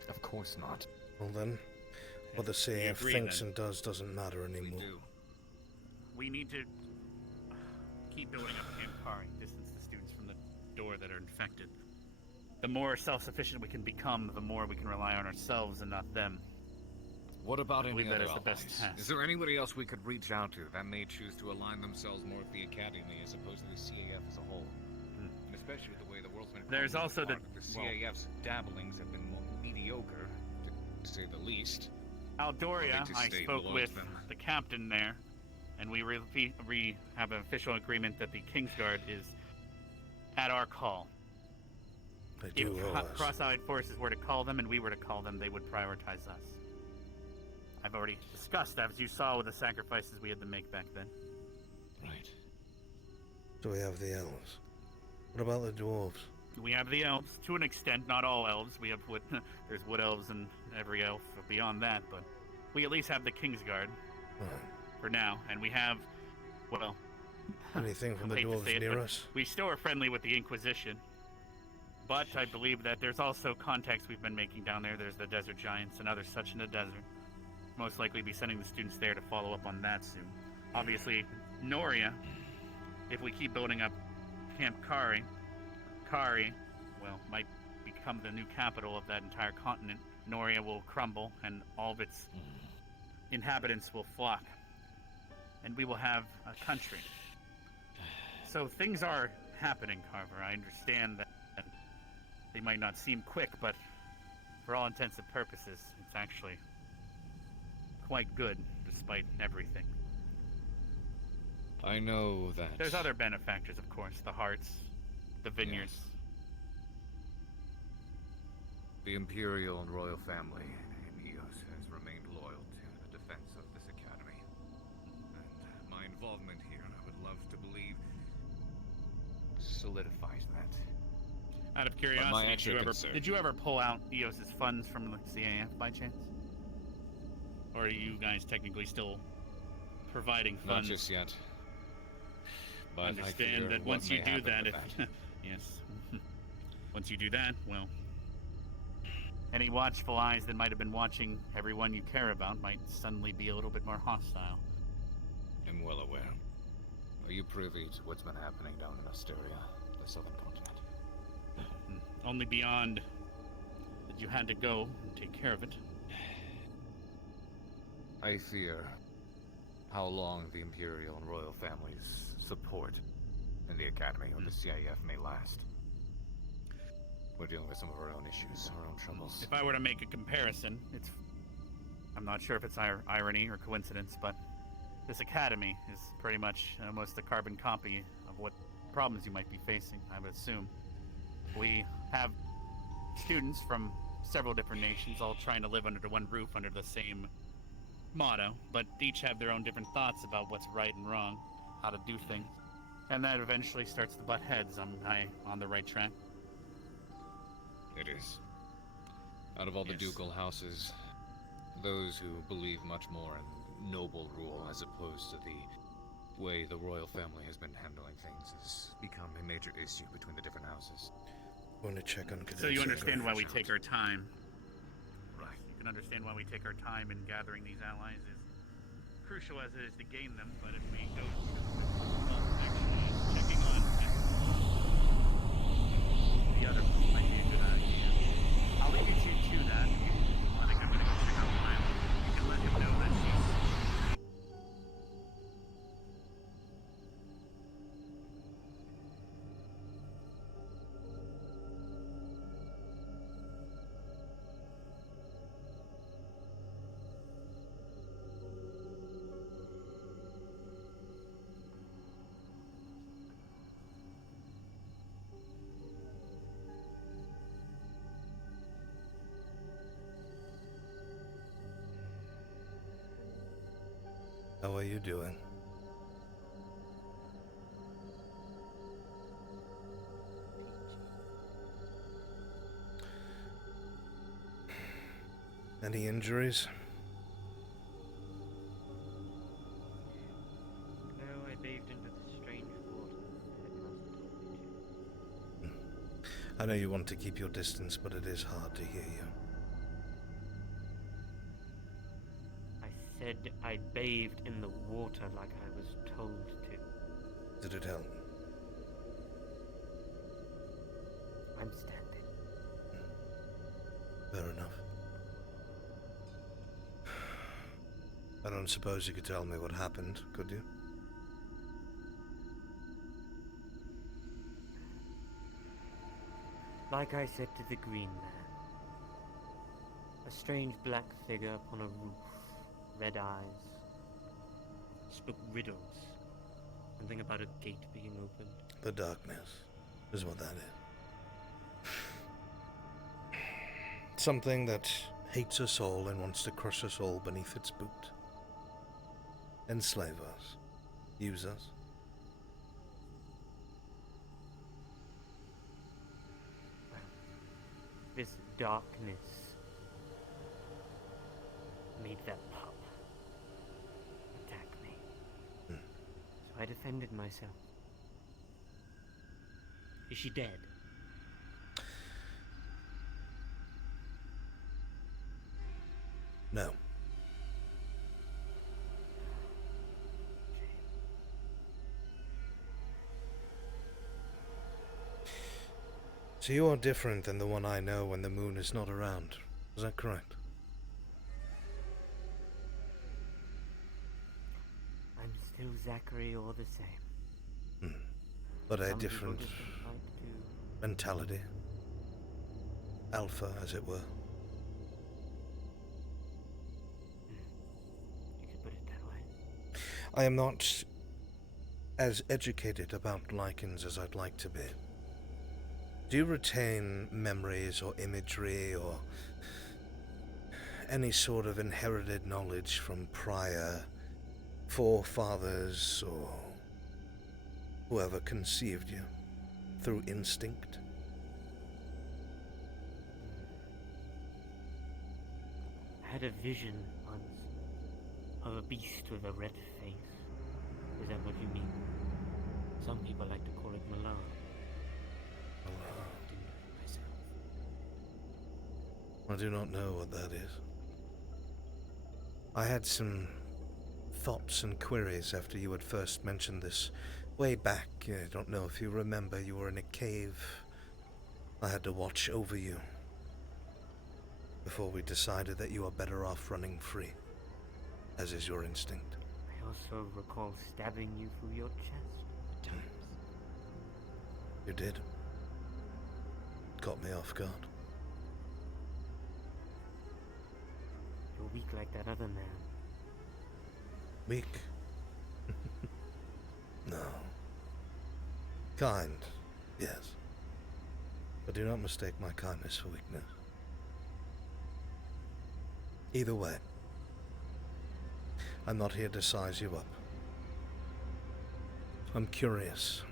Of course not. Well then, what the We CAF agree, thinks then. and does doesn't matter anymore. We need to keep building up Camp Kari, distance the students from the door that are infected. The more self-sufficient we can become, the more we can rely on ourselves and not them. What about I any believe that other is the best allies? task. Is there anybody else we could reach out to that may choose to align themselves more with the Academy as opposed to the CAF as a whole? And especially with the way the world's been There's crumbling also the- apart, CAF's dabblings have been mediocre, to say the least. Aldoria, Only to I stay spoke below with them. the captain there, and we have an official agreement that the Kingsguard is at our call. They If do owe us. cross-allied forces were to call them and we were to call them, they would prioritize us. I've already discussed that, as you saw with the sacrifices we had to make back then. Right. So we have the elves. What about the dwarves? We have the elves, to an extent, not all elves. We have wood, there's wood elves and every elf beyond that, but we at least have the Kingsguard for now, and we have, well, Anything from the hate to dwarves say it, near but us? we still are friendly with the Inquisition. But I believe that there's also contacts we've been making down there. There's the desert giants and others such in the desert. Most likely be sending the students there to follow up on that soon. Obviously, Noria, if we keep building up Camp Kari, well, might become the new capital of that entire continent. Noria will crumble and all of its inhabitants will flock. And we will have a country. So things are happening, Carver. I understand that they might not seem quick, but for all intents and purposes, it's actually quite good, despite everything. I know that. There's other benefactors, of course, the hearts, the vineyards. The Imperial and Royal family in Eos has remained loyal to the defense of this academy. And my involvement here, I would love to believe, solidifies that. Out of my curiosity, actual concern- did you ever pull out EOS's funds from the CAF by chance? Or are you guys technically still providing Not funds? just yet. But I Understand fear that what once you may do happen that, with if yes, once you do that, well, any watchful eyes that might have been watching everyone you care about might suddenly be a little bit more hostile. I'm well aware. Are you privy to what's been happening down in Asteria, the southern continent? Only beyond that you had to go and take care of it. I fear how long the Imperial and Royal families' support in the Academy or the CIF may last. We're dealing with some of our own issues, our own troubles. If I were to make a comparison, I'm not sure if it's irony or coincidence, but this academy is pretty much almost a carbon copy of what problems you might be facing, I would assume. We have students from several different nations all trying to live under one roof under the same motto, but each have their own different thoughts about what's right and wrong, how to do things. And that eventually starts to butt heads. Am I on the right track? It is. Out of all the ducal houses, those who believe much more in noble rule as opposed to the way the royal family has been handling things has become a major issue between the different houses. Going to check on So you understand why we take our time. Right. You can understand why we take our time in gathering these allies, as crucial as it is to gain them, but if we go actually checking on the other ideas that I'll leave you to that. I think I'm gonna go check out Lila. You can let him know that she's How are you doing? Any injuries? No, I bathed into the strange I know you want to keep your distance, but it is hard to hear you. I said I bathed in the water like I was told to. Did it help? I'm standing. Fair enough. I don't suppose you could tell me what happened, could you? Like I said to the green man, a strange black figure upon a roof, red eyes, spoke riddles. Something about a gate being opened. The darkness is what that is. Something that hates us all and wants to crush us all beneath its boot. Enslave us. Use us. This darkness made that pup attack me. So I defended myself. Is she dead? No. So you are different than the one I know when the moon is not around. Is that correct? I'm still Zachary all the same. But a Some people different just don't like to... mentality. Alpha, as it were. You could put it that way. I am not as educated about lichens as I'd like to be. Do you retain memories or imagery or any sort of inherited knowledge from prior forefathers or whoever conceived you through instinct? I had a vision once of a beast with a red face. Is that what you mean? Some people like to call it Malone. I do not know what that is. I had some thoughts and queries after you had first mentioned this way back. I don't know if you remember, you were in a cave. I had to watch over you before we decided that you are better off running free, as is your instinct. I also recall stabbing you through your chest at times. You did. Caught me off guard. You're weak like that other man. Weak? No. Kind, yes. But do not mistake my kindness for weakness. Either way, I'm not here to size you up. I'm curious.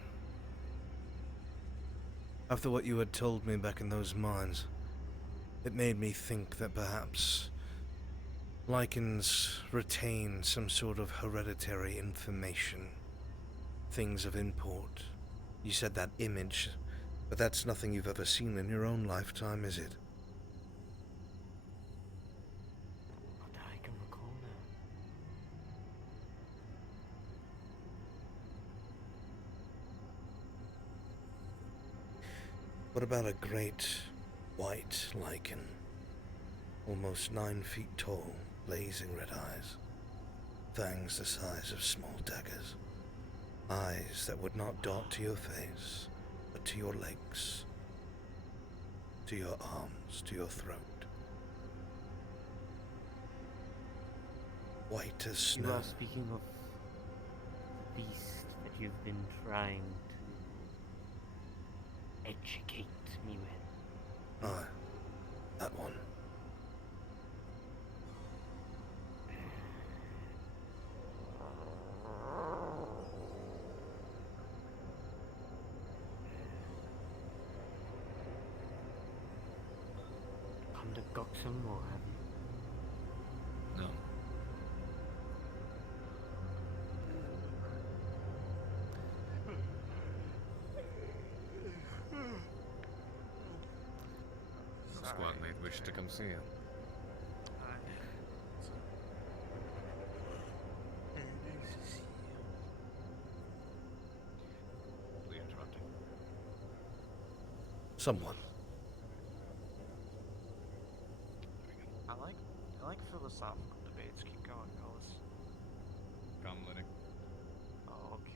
After what you had told me back in those mines, it made me think that perhaps lichens retain some sort of hereditary information, things of import. You said that image, but that's nothing you've ever seen in your own lifetime, is it? Not that I can recall now. What about a great white lichen, almost 9 feet tall, blazing red eyes, fangs the size of small daggers, eyes that would not dart to your face, but to your legs, to your arms, to your throat. White as snow. You are speaking of the beast that you've been trying to educate me with. Aye, that one. Got some more, have you? No. squad mate wished to come see you. Interrupting. Someone. I like philosophical debates. Keep going, fellas. Come, Lenny. Oh, okay.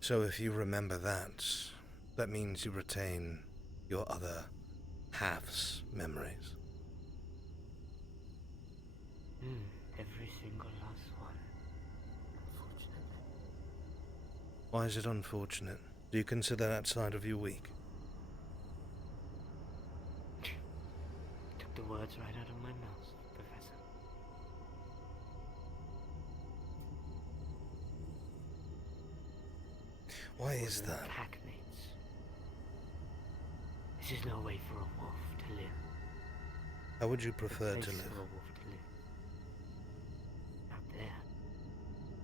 So if you remember that, that means you retain your other half's memories. Every single last one. Unfortunately. Why is it unfortunate? Do you consider that side of you weak? Took the words right out of my mouth, Professor. Why is that? Packmates. This is no way for a wolf to live. How would you prefer Place to live? for a wolf to live. Out there,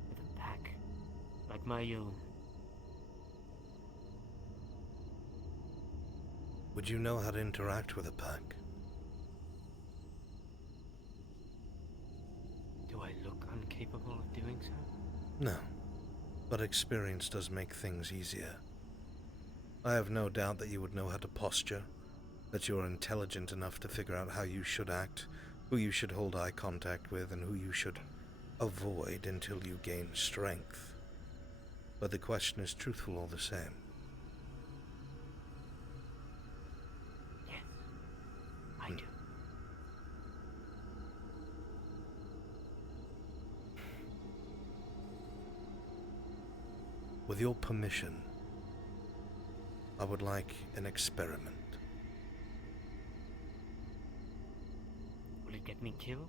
with a pack like my own. Would you know how to interact with a pack? Do I look incapable of doing so? No, but experience does make things easier. I have no doubt that you would know how to posture, that you are intelligent enough to figure out how you should act, who you should hold eye contact with, and who you should avoid until you gain strength. But the question is truthful all the same. Yes, I do. With your permission, I would like an experiment. Will it get me killed?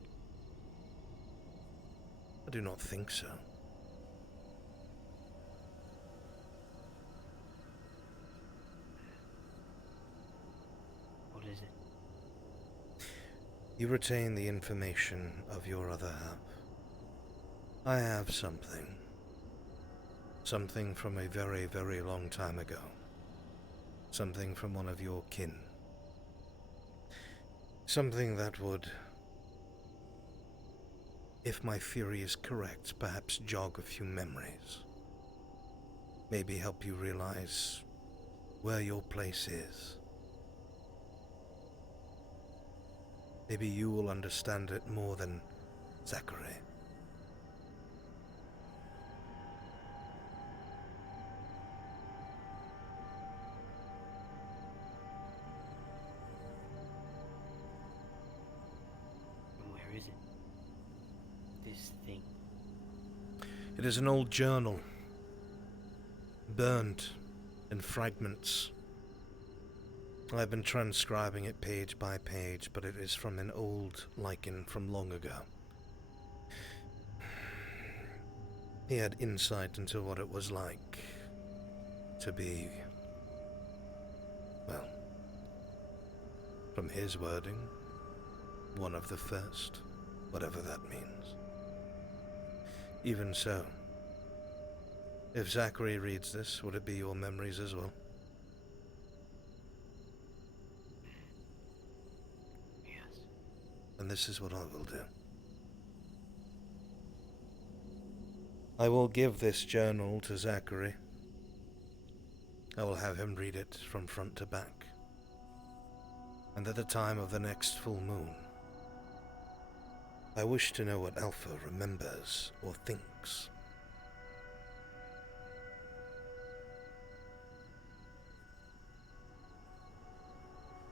I do not think so. What is it? You retain the information of your other half. I have something. Something from a very, very long time ago. Something from one of your kin. Something that would, if my theory is correct, perhaps jog a few memories. Maybe help you realize where your place is. Maybe you will understand it more than Zachary. Where is it? This thing. It is an old journal, burned in fragments. I have been transcribing it page by page, but it is from an old lichen from long ago. He had insight into what it was like to be, well, from his wording, one of the first, whatever that means. Even so, if Zachary reads this, would it be your memories as well? Yes. And this is what I will do. I will give this journal to Zachary. I will have him read it from front to back. And at the time of the next full moon, I wish to know what Alpha remembers or thinks.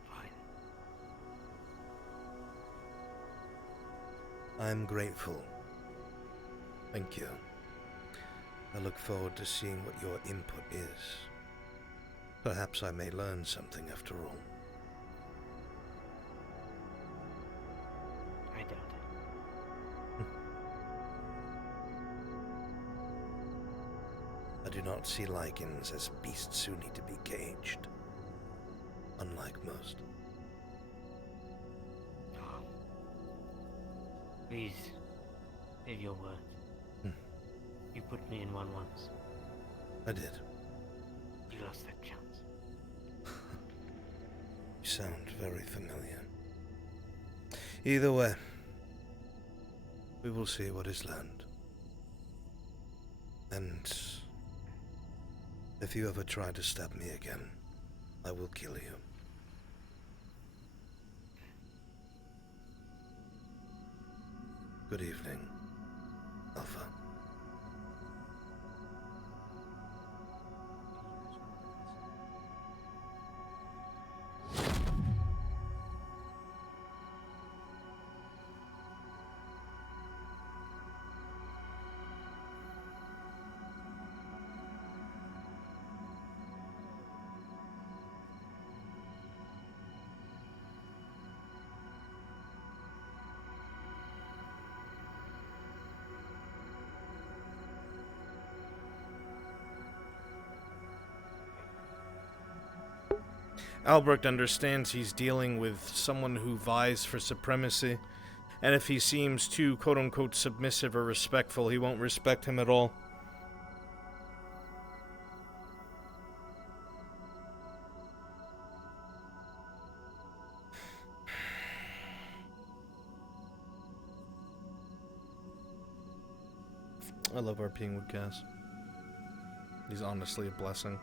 Fine. I am grateful. Thank you. I look forward to seeing what your input is. Perhaps I may learn something after all. I doubt it. I do not see lichens as beasts who need to be caged, unlike most. Please, Save your word. You put me in one once. I did. You lost that chance. You sound very familiar. Either way, we will see what is learned. And if you ever try to stab me again, I will kill you. Good evening, Alpha. Albrecht understands he's dealing with someone who vies for supremacy, and if he seems too quote-unquote submissive or respectful, he won't respect him at all. I love RPing with Gas. He's honestly a blessing.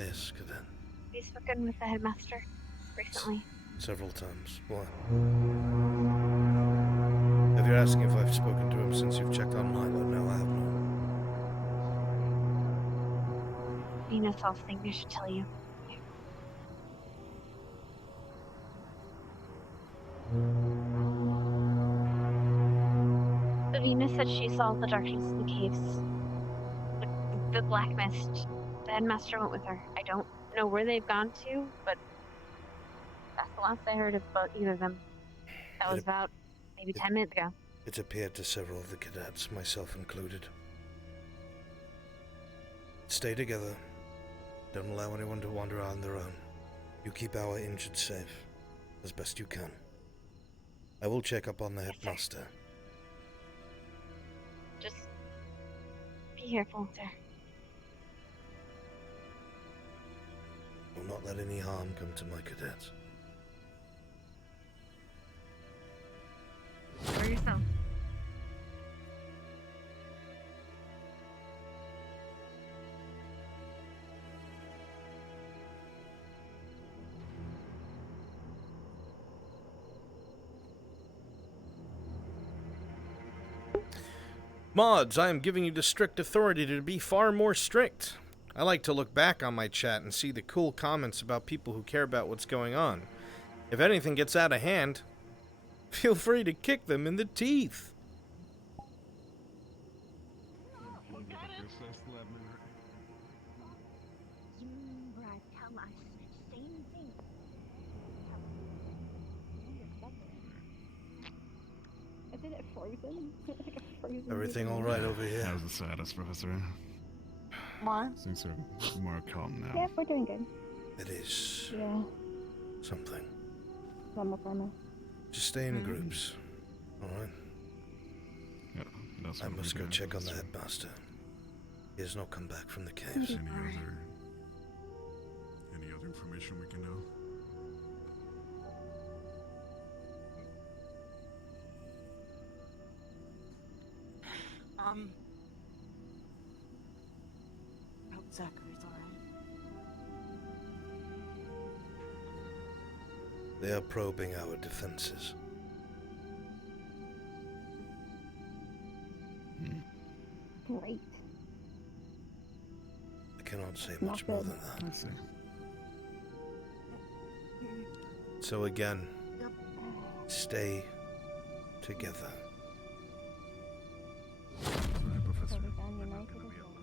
Yes, Cadet. Have you spoken with the headmaster recently? Several times. Why? If you're asking if I've spoken to him since you've checked on Milo, no, I have not. Venus also think I should tell you. Venus said she saw the darkness in the caves. The black mist. The headmaster went with her. I don't know where they've gone to, but that's the last I heard about either of them. That was about maybe 10 minutes ago. It appeared to several of the cadets, myself included. Stay together. Don't allow anyone to wander out on their own. You keep our injured safe, as best you can. I will check up on the headmaster. Just be careful, sir. Will not let any harm come to my cadets. For yourself. Mods, I am giving you the strict authority to be far more strict. I like to look back on my chat and see the cool comments about people who care about what's going on. If anything gets out of hand, feel free to kick them in the teeth. I did it frozen. Like a frozen Everything all right over here? How's the status, Professor? What? Seems to be more calm now. Yeah, we're doing good. It is Yeah. something. One more promo. Just stay in groups, alright? Yeah, that's I what must we go got, check on the Professor. headmaster. He has not come back from the caves. Any other information we can know? I hope Zachary's alright. They are probing our defenses. Great. I cannot say much more than that. I see. So again, stay together. Sorry, Professor. So we found united as one.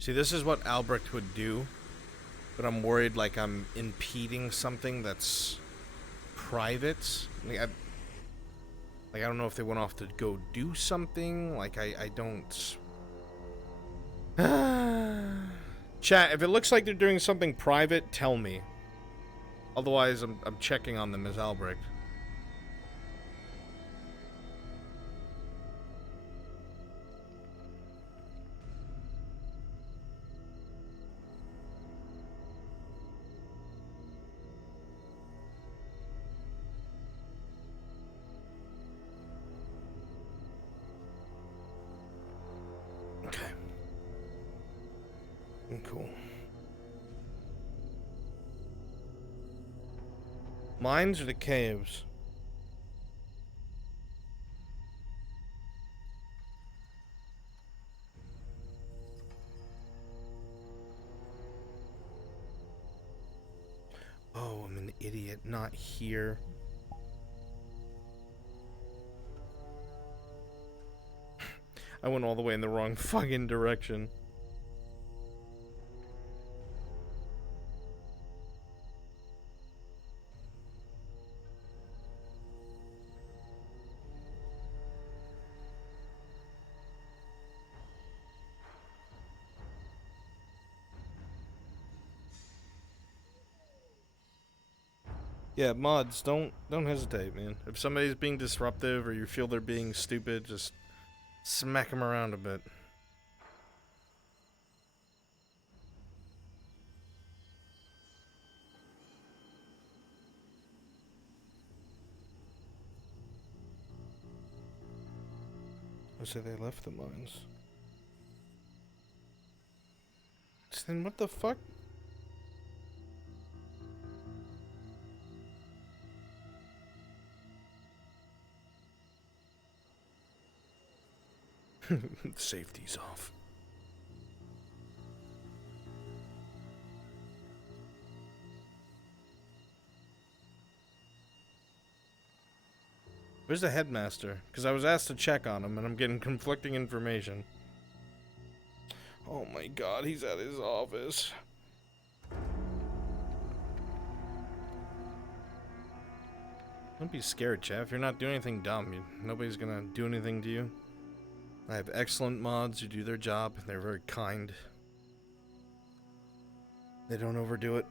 See, this is what Albrecht would do, but I'm worried like I'm impeding something that's private. Like I don't know if they went off to go do something. Like I don't. Chat, if it looks like they're doing something private, tell me. Otherwise, I'm checking on them as Albrecht. Cool. Mines or the caves? Oh, I'm an idiot. Not here. I went all the way in the wrong fucking direction. Yeah, mods, don't hesitate, man. If somebody's being disruptive or you feel they're being stupid, just smack them around a bit. I say they left the mines. Then what the fuck? Safety's off. Where's the headmaster? Because I was asked to check on him and I'm getting conflicting information. Oh my god, he's at his office. Don't be scared, Chef. You're not doing anything dumb. Nobody's gonna do anything to you. I have excellent mods who do their job. They're very kind. They don't overdo it.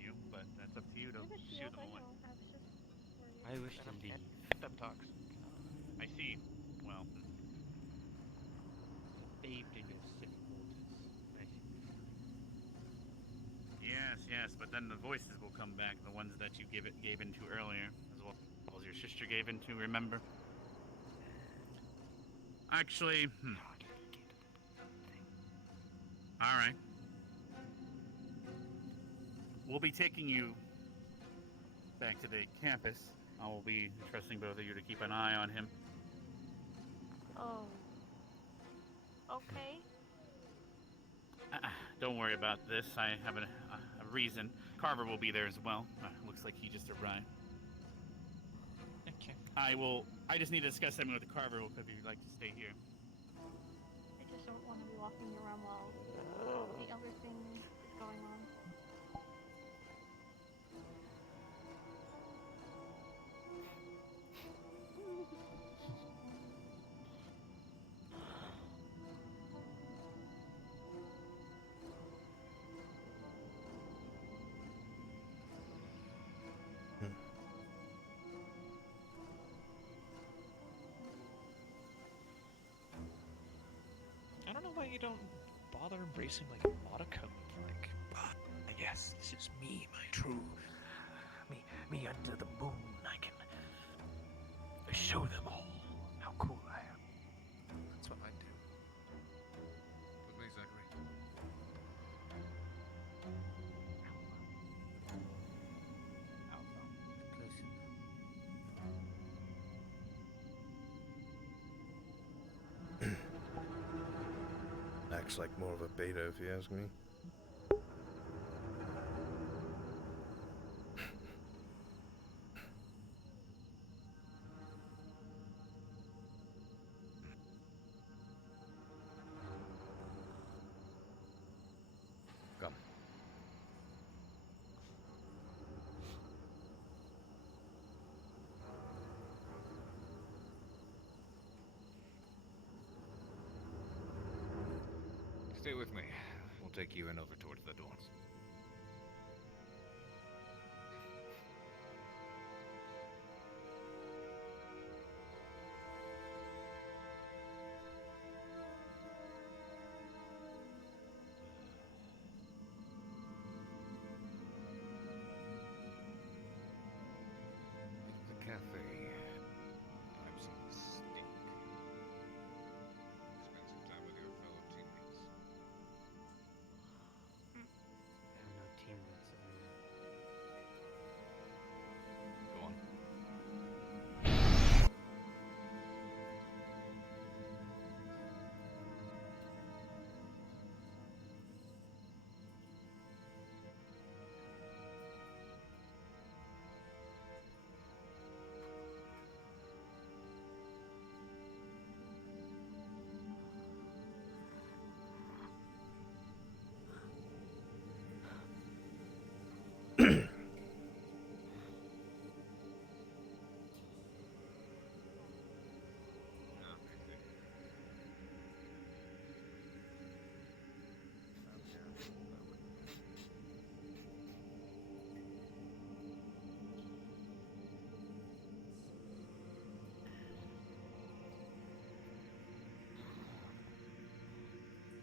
You, but that's up to you to shoot them away. I wish to leave. Them talks. I see. Well, Bathed in your city waters. yes, but then the voices will come back, the ones that you gave into earlier, as well as your sister gave into, remember? Actually, Alright. We'll be taking you back to the campus. I will be trusting both of you to keep an eye on him. Oh. Okay. Don't worry about this. I have a reason. Carver will be there as well. Looks like he just arrived. Okay. I just need to discuss something with Carver real quick if you'd like to stay here. I just don't want to be walking around while the other thing is going on. don't bother embracing like a modicum of like, yes, this is me, my true, me under the moon. I can show them all how cool I am. That's what I do. With me, Zachary. Acts like more of a beta, if you ask me. Come. Stay with me. We'll take you in over towards the doors. The cafe. Time some steak. Spend some time with your fellow teammates. There are no teammates anymore. Go on.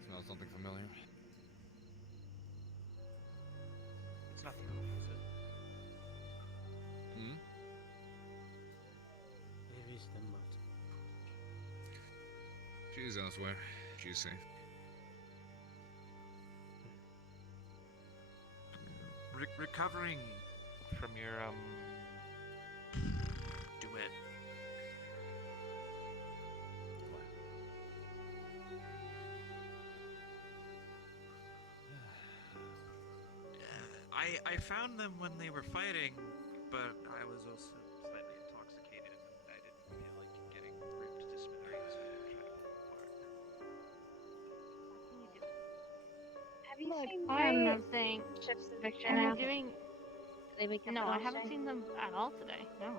Smell something familiar? It's not the oven, is it? Hmm? Where is the mud? She's elsewhere. She's safe. Recovering from your duet. I found them when they were fighting, but I was also slightly intoxicated and I didn't feel like getting ripped to smithereens and trying to pull apart. Have you Look, seen I'm them saying Chips and Victor I'm now? doing- They wake up No, at I all haven't today? seen them at all today. No.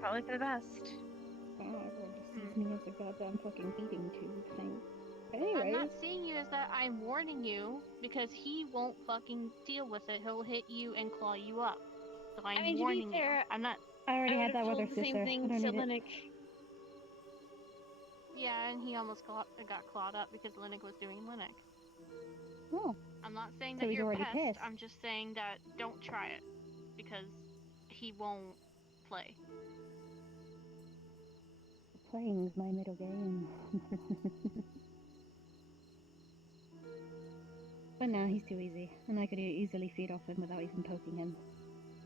Probably for the best. Oh, everyone just sees me as a goddamn fucking beating tube thing. I'm Anyways. not seeing you as that. I'm warning you because he won't fucking deal with it. He'll hit you and claw you up. So I'm I mean, to be warning fair, you. I'm not. I already had would've that with her told the sister. same thing I don't to need it. Linux. Yeah, and he almost got clawed up because Linux was doing Linux. Oh. I'm not saying So that he's you're already pissed. pissed. I'm just saying that don't try it because he won't play. Playing's my middle game. But no, he's too easy, and I could easily feed off him without even poking him.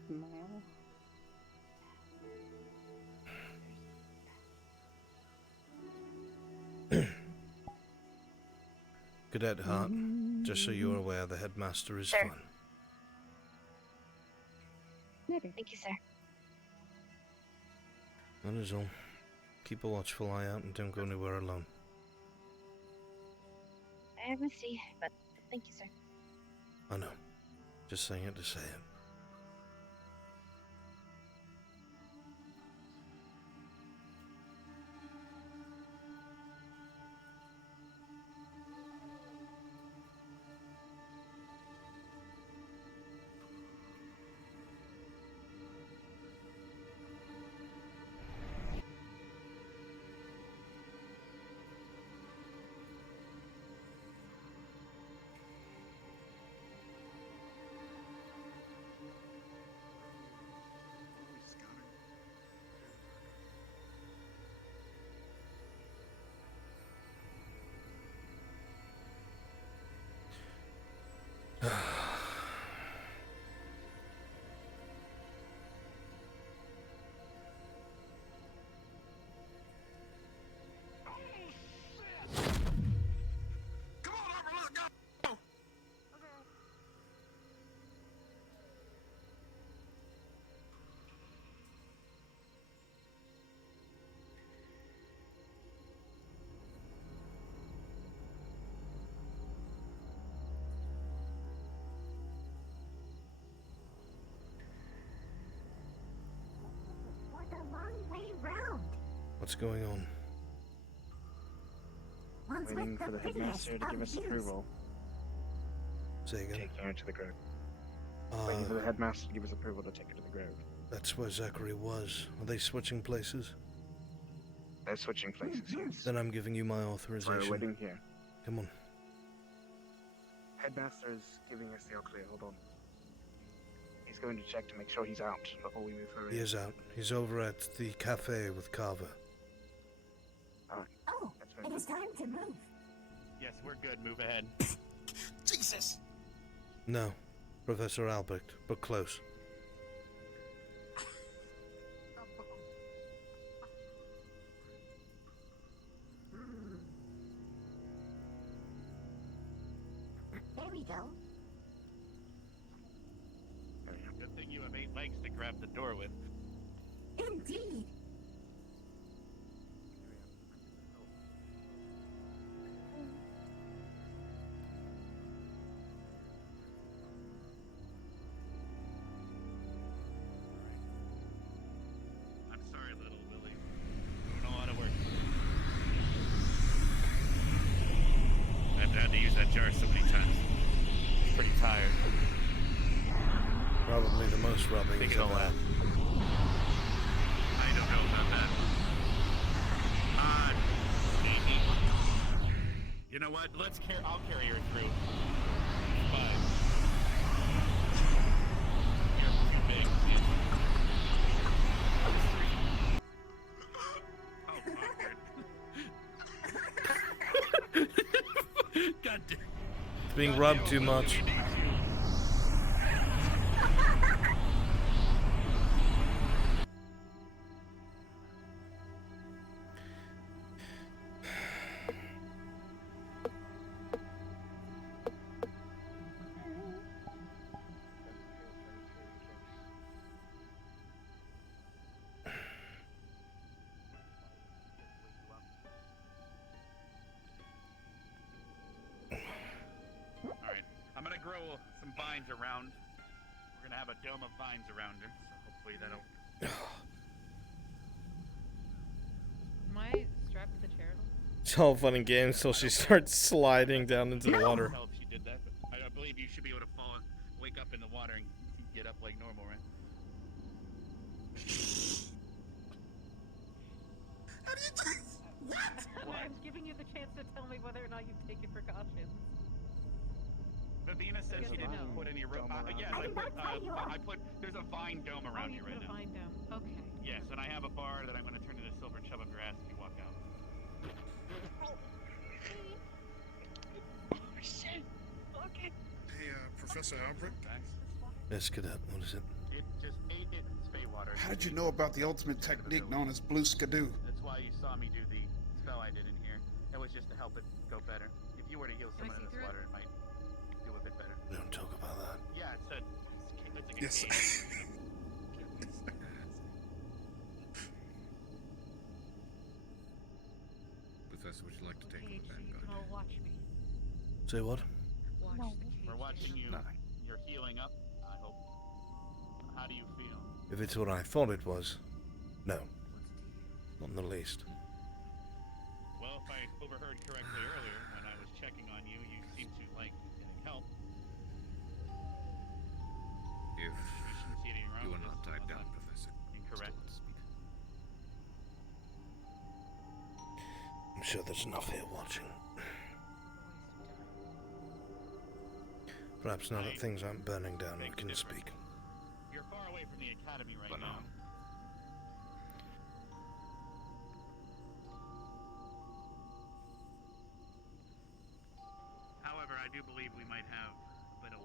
Smile. Cadet Hart, just so you're aware, the headmaster is Sure. fun. Thank you, sir. That is all. Keep a watchful eye out and don't go anywhere alone. I haven't seen, but thank you, sir. I know. Just saying it to say it. What a long way round. What's going on? Once Waiting with for the finish headmaster to of give us use. approval. Say again. Take her to the grove. Waiting for the headmaster to give us approval to take her to the grove. That's where Zachary was. Are they switching places? They're switching places, yes. Then I'm giving you my We're authorization. waiting here. Come on. Headmaster is giving us the all clear. Hold on. He's going to check to make sure he's out before we move her in. He is out. He's over at the cafe with Carver. Alright. Oh, it is time to move. Yes, we're good. Move ahead. Jesus! No. Professor Albrecht, but close. There we go. Good thing you have 8 legs to grab the door with. Indeed. I'm sorry, little Willie. Doing a lot of work. I've had to use that jar so many times. I'm pretty tired. Probably the most rubbing Think he's it'll ever had. last. I don't know about that. Maybe. You know what? I'll carry her through. Fine. You're too big. Oh, God damn. It's being rubbed too much. Alright, I'm gonna grow some vines around. We're gonna have a dome of vines around her, so hopefully that'll... Am I strapped to the chair? It's all fun and games till she starts sliding down into the water. Tell if she did that, but I believe you should be able to fall, wake up in the water and get up like normal, right? What? I'm giving you the chance to tell me whether or not you've taken precautions. Athena said Yes she or didn't no? put any rope. Yes, I put. There's a vine dome around you right now. Vine dome. Okay. Yes, and I have a bar that I'm going to turn into silver chub of your ass if you walk out. Oh shit! Okay. Hey, Professor Albrecht? Yes, cadet. What is it? It just ate it in spay water. How did you know about the ultimate technique known as blue skidoo? That's why you saw me do the spell I did in here. It was just to help it go better. If you were to heal someone in this water, it might do a bit better. Don't talk about that. Yeah, it's a Yes. Professor, would you like to take Okay, the so you can all watch me. Say what? Watch the cage. We're watching you. Nothing. You're healing up, I hope. How do you feel? If it's what I thought it was, no. Not in the least. Well, if I overheard correctly earlier, when I was checking on you, you seemed to like getting help. If You shouldn't see anything wrong you are with not this, tied unless down, I'm Professor. Incorrect. I'm sure there's enough here watching. Perhaps now that things aren't burning down, we can speak. You're far away from the academy right now. However, I do believe we might have a bit of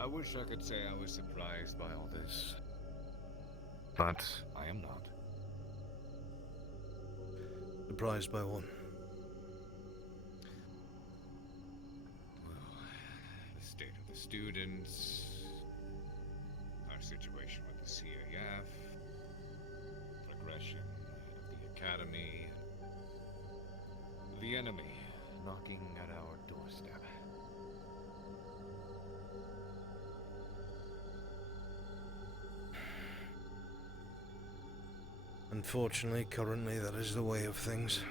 I wish I could say I was surprised by all this. But I am not. Surprised by what? Well, the state of the students, our situation with the CAF, progression of the Academy, the enemy knocking at our doorstep. Unfortunately, currently, that is the way of things.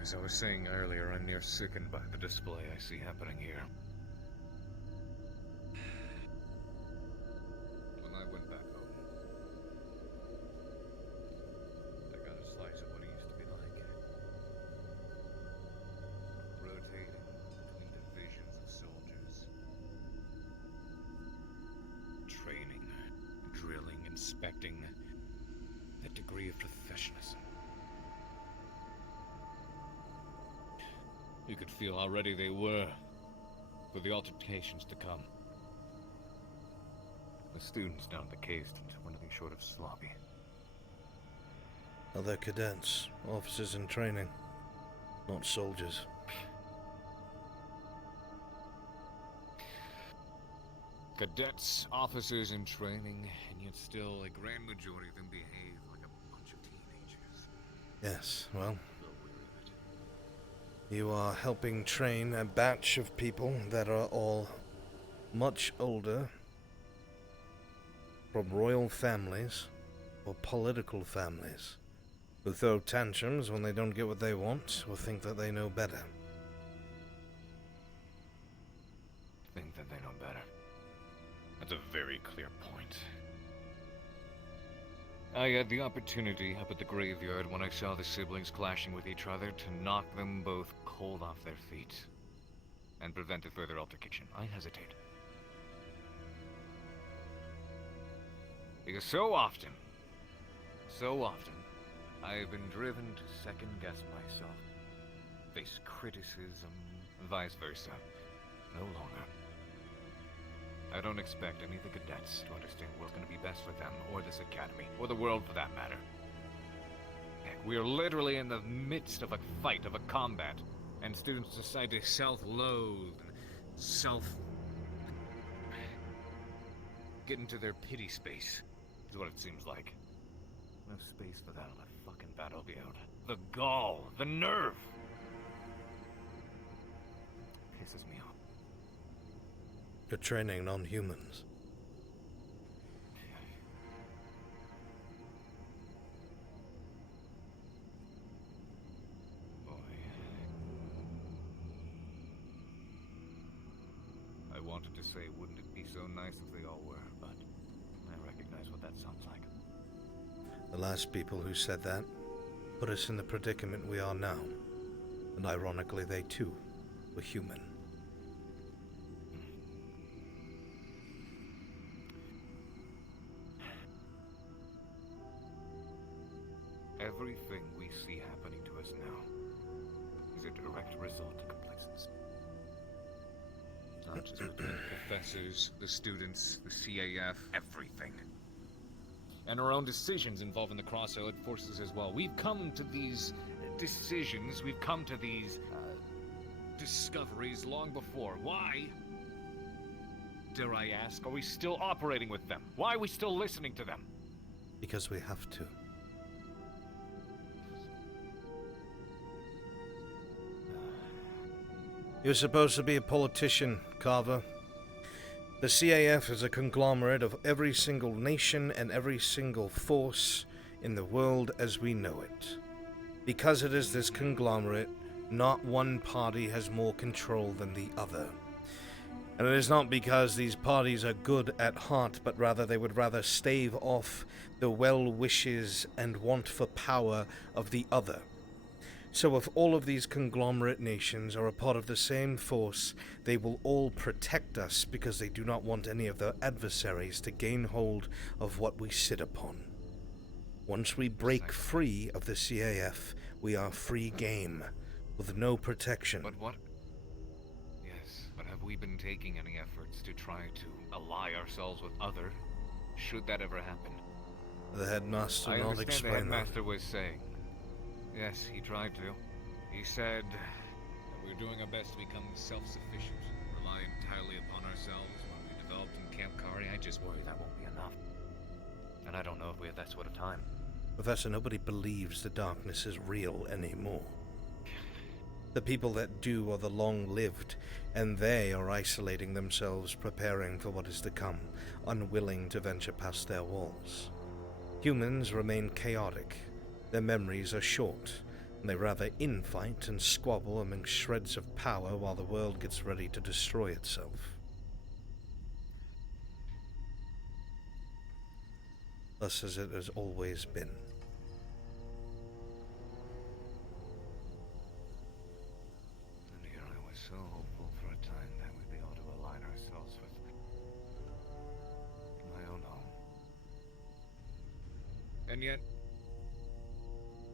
As I was saying earlier, I'm near sickened by the display I see happening here. When I went back home, I got a slice of what it used to be like. Rotating between divisions of soldiers. Training, drilling, inspecting. That degree of professionalism. You could feel how ready they were for the altercations to come. The students down at the cave were nothing short of sloppy. Other cadets, officers in training, not soldiers. Cadets, officers in training, and yet still a grand majority of them behave like a bunch of teenagers. Yes, well, you are helping train a batch of people that are all much older, from royal families or political families, who throw tantrums when they don't get what they want or think that they know better. Think that they know better. That's a very clear point. I had the opportunity up at the graveyard when I saw the siblings clashing with each other to knock them both cold off their feet and prevent a further altercation. I hesitate. Because so often, I have been driven to second-guess myself, face criticism, vice versa. No longer. I don't expect any of the cadets to understand what's going to be best for them, or this academy, or the world for that matter. Heck, we are literally in the midst of a fight, of a combat, and students decide to self-loathe, get into their pity space, is what it seems like. No space for that on a fucking battlefield. The gall, the nerve! Pisses me off. You're training non-humans. Boy. I wanted to say, wouldn't it be so nice if they all were, but I recognize what that sounds like. The last people who said that put us in the predicament we are now. And ironically, they too were human. Everything we see happening to us now is a direct result of complacency. Not just between the professors, the students, the CAF, everything. And our own decisions involving the cross-allied forces as well. We've come to these decisions, we've come to these discoveries long before. Why, dare I ask, are we still operating with them? Why are we still listening to them? Because we have to. You're supposed to be a politician, Carver. The CAF is a conglomerate of every single nation and every single force in the world as we know it. Because it is this conglomerate, not one party has more control than the other. And it is not because these parties are good at heart, but rather they would rather stave off the well wishes and want for power of the other. So if all of these conglomerate nations are a part of the same force, they will all protect us because they do not want any of their adversaries to gain hold of what we sit upon. Once we break free of the CAF, we are free game, with no protection. But what? Yes, but have we been taking any efforts to try to ally ourselves with other, should that ever happen? The headmaster I not understand the explain that. headmaster was saying. Yes, he tried to. He said that we're doing our best to become self-sufficient, rely entirely upon ourselves when we developed in Camp Kari. I just worry that won't be enough. And I don't know if we have that sort of time. Professor, nobody believes the darkness is real anymore. The people that do are the long-lived, and they are isolating themselves, preparing for what is to come, unwilling to venture past their walls. Humans remain chaotic. Their memories are short, and they rather infight and squabble among shreds of power while the world gets ready to destroy itself. Thus as it has always been. And here I was so hopeful for a time that we'd be able to align ourselves with my own home. And yet,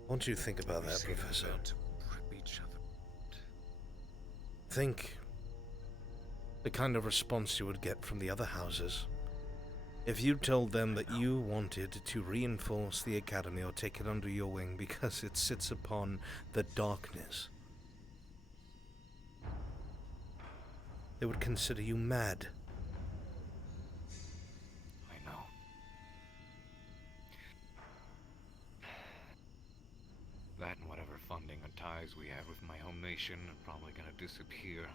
What do you think about that, Professor? each other. Think the kind of response you would get from the other houses. If you told them that you wanted to reinforce the academy or take it under your wing because it sits upon the darkness, they would consider you mad. I know. That and whatever funding and ties we have with my home nation are probably gonna disappear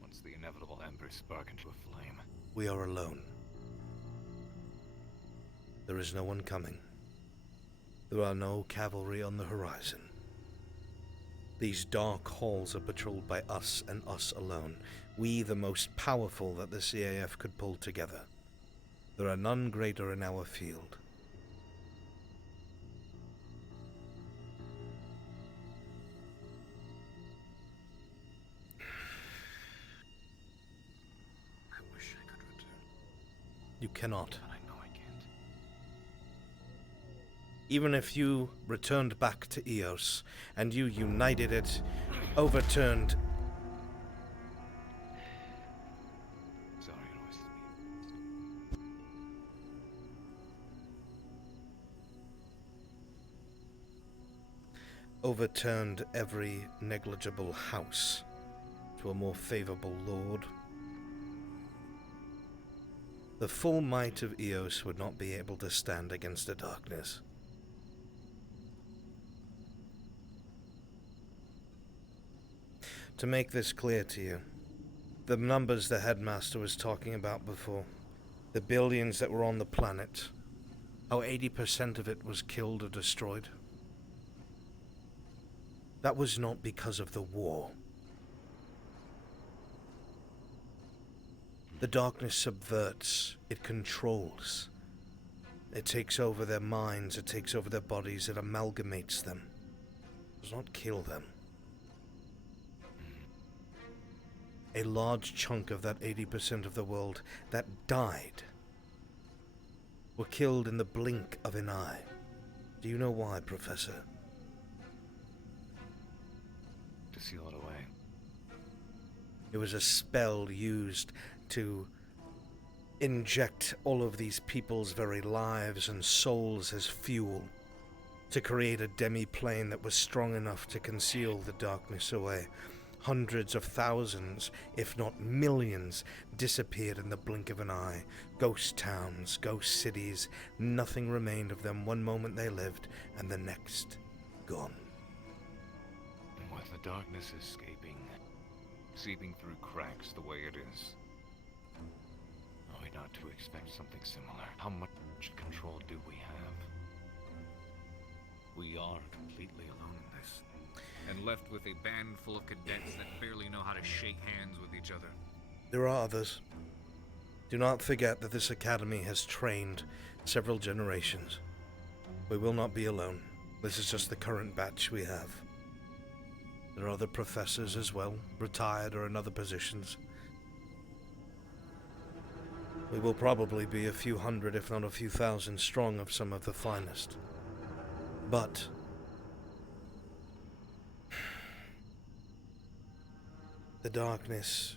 once the inevitable embers spark into a flame. We are alone. There is no one coming. There are no cavalry on the horizon. These dark halls are patrolled by us and us alone. We, the most powerful that the CAF could pull together. There are none greater in our field. I wish I could return. You cannot. But I know I can't. Even if you returned back to Eos, and you united it, overturned... Sorry, it always overturned every negligible house to a more favorable lord, the full might of Eos would not be able to stand against the darkness. To make this clear to you, the numbers the headmaster was talking about before, the billions that were on the planet, how 80% of it was killed or destroyed, that was not because of the war. The darkness subverts, it controls. It takes over their minds, it takes over their bodies, it amalgamates them. It does not kill them. A large chunk of that 80% of the world that died were killed in the blink of an eye. Do you know why, Professor? To seal it away. It was a spell used to inject all of these people's very lives and souls as fuel, to create a demi-plane that was strong enough to conceal the darkness away. Hundreds of thousands, if not millions, disappeared in the blink of an eye. Ghost towns, ghost cities, nothing remained of them. One moment they lived, and the next, gone. And with the darkness escaping, seeping through cracks the way it is, are we not to expect something similar? How much control do we have? We are completely alone in this, and left with a band full of cadets that barely know how to shake hands with each other. There are others. Do not forget that this academy has trained several generations. We will not be alone. This is just the current batch we have. There are other professors as well, retired or in other positions. We will probably be a few hundred, if not a few thousand strong of some of the finest. But the darkness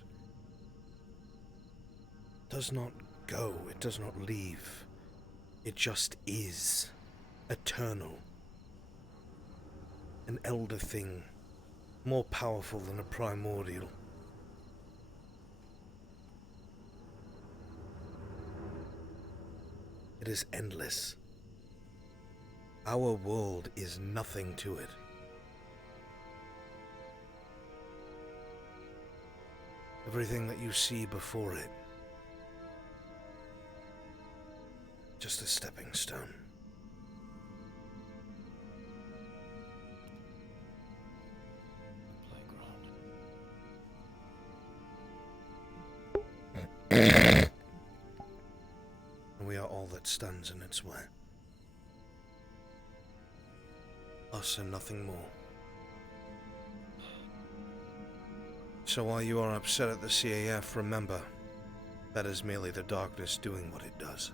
does not go, it does not leave. It just is eternal. An elder thing, more powerful than a primordial. It is endless. Our world is nothing to it. Everything that you see before it, just a stepping stone. And we are all that stands in its way. Us and nothing more. So while you are upset at the CAF, remember, that is merely the darkness doing what it does.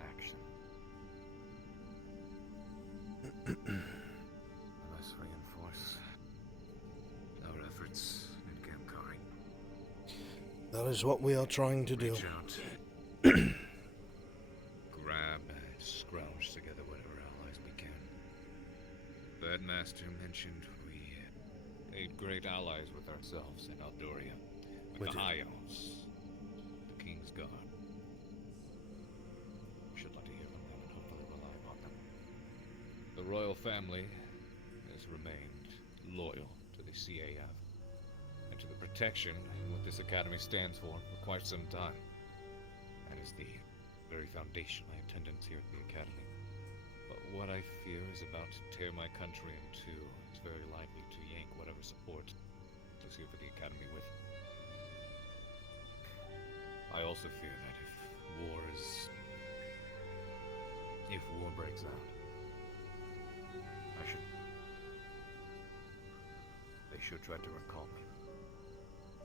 Action. Let's reinforce our efforts in Camp Kari. That is what we are trying to do. Reach out. Grab and scrounge together whatever allies we can. The headmaster mentioned we made great allies with ourselves in Aldoria. With the Ios, the King's Guard. We should like to hear from them and hopefully rely upon them. The royal family has remained loyal to the CAF and to the protection what this academy stands for quite some time. That is the very foundation I attendance here at the academy. But what I fear is about to tear my country in two. It's very likely to yank whatever support is here for the academy with. I also fear that if war breaks out, they should try to recall me,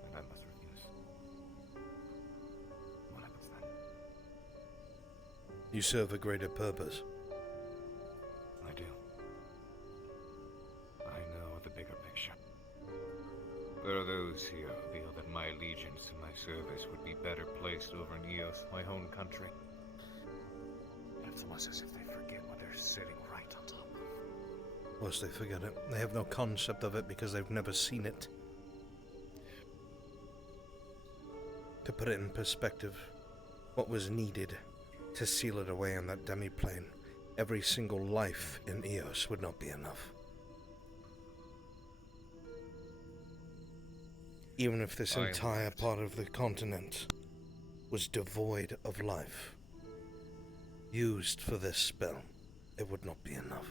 and I must refuse. What happens then? You serve a greater purpose. I do. I know the bigger picture. There are those here who feel that my allegiance and my service would be better placed over in Eos, my home country. It's almost as if they forget what they're sitting right on top of. Of course they forget it. They have no concept of it because they've never seen it. To put it in perspective, what was needed to seal it away on that demi-plane, every single life in Eos would not be enough. Even if this entire part of the continent was devoid of life, used for this spell, it would not be enough.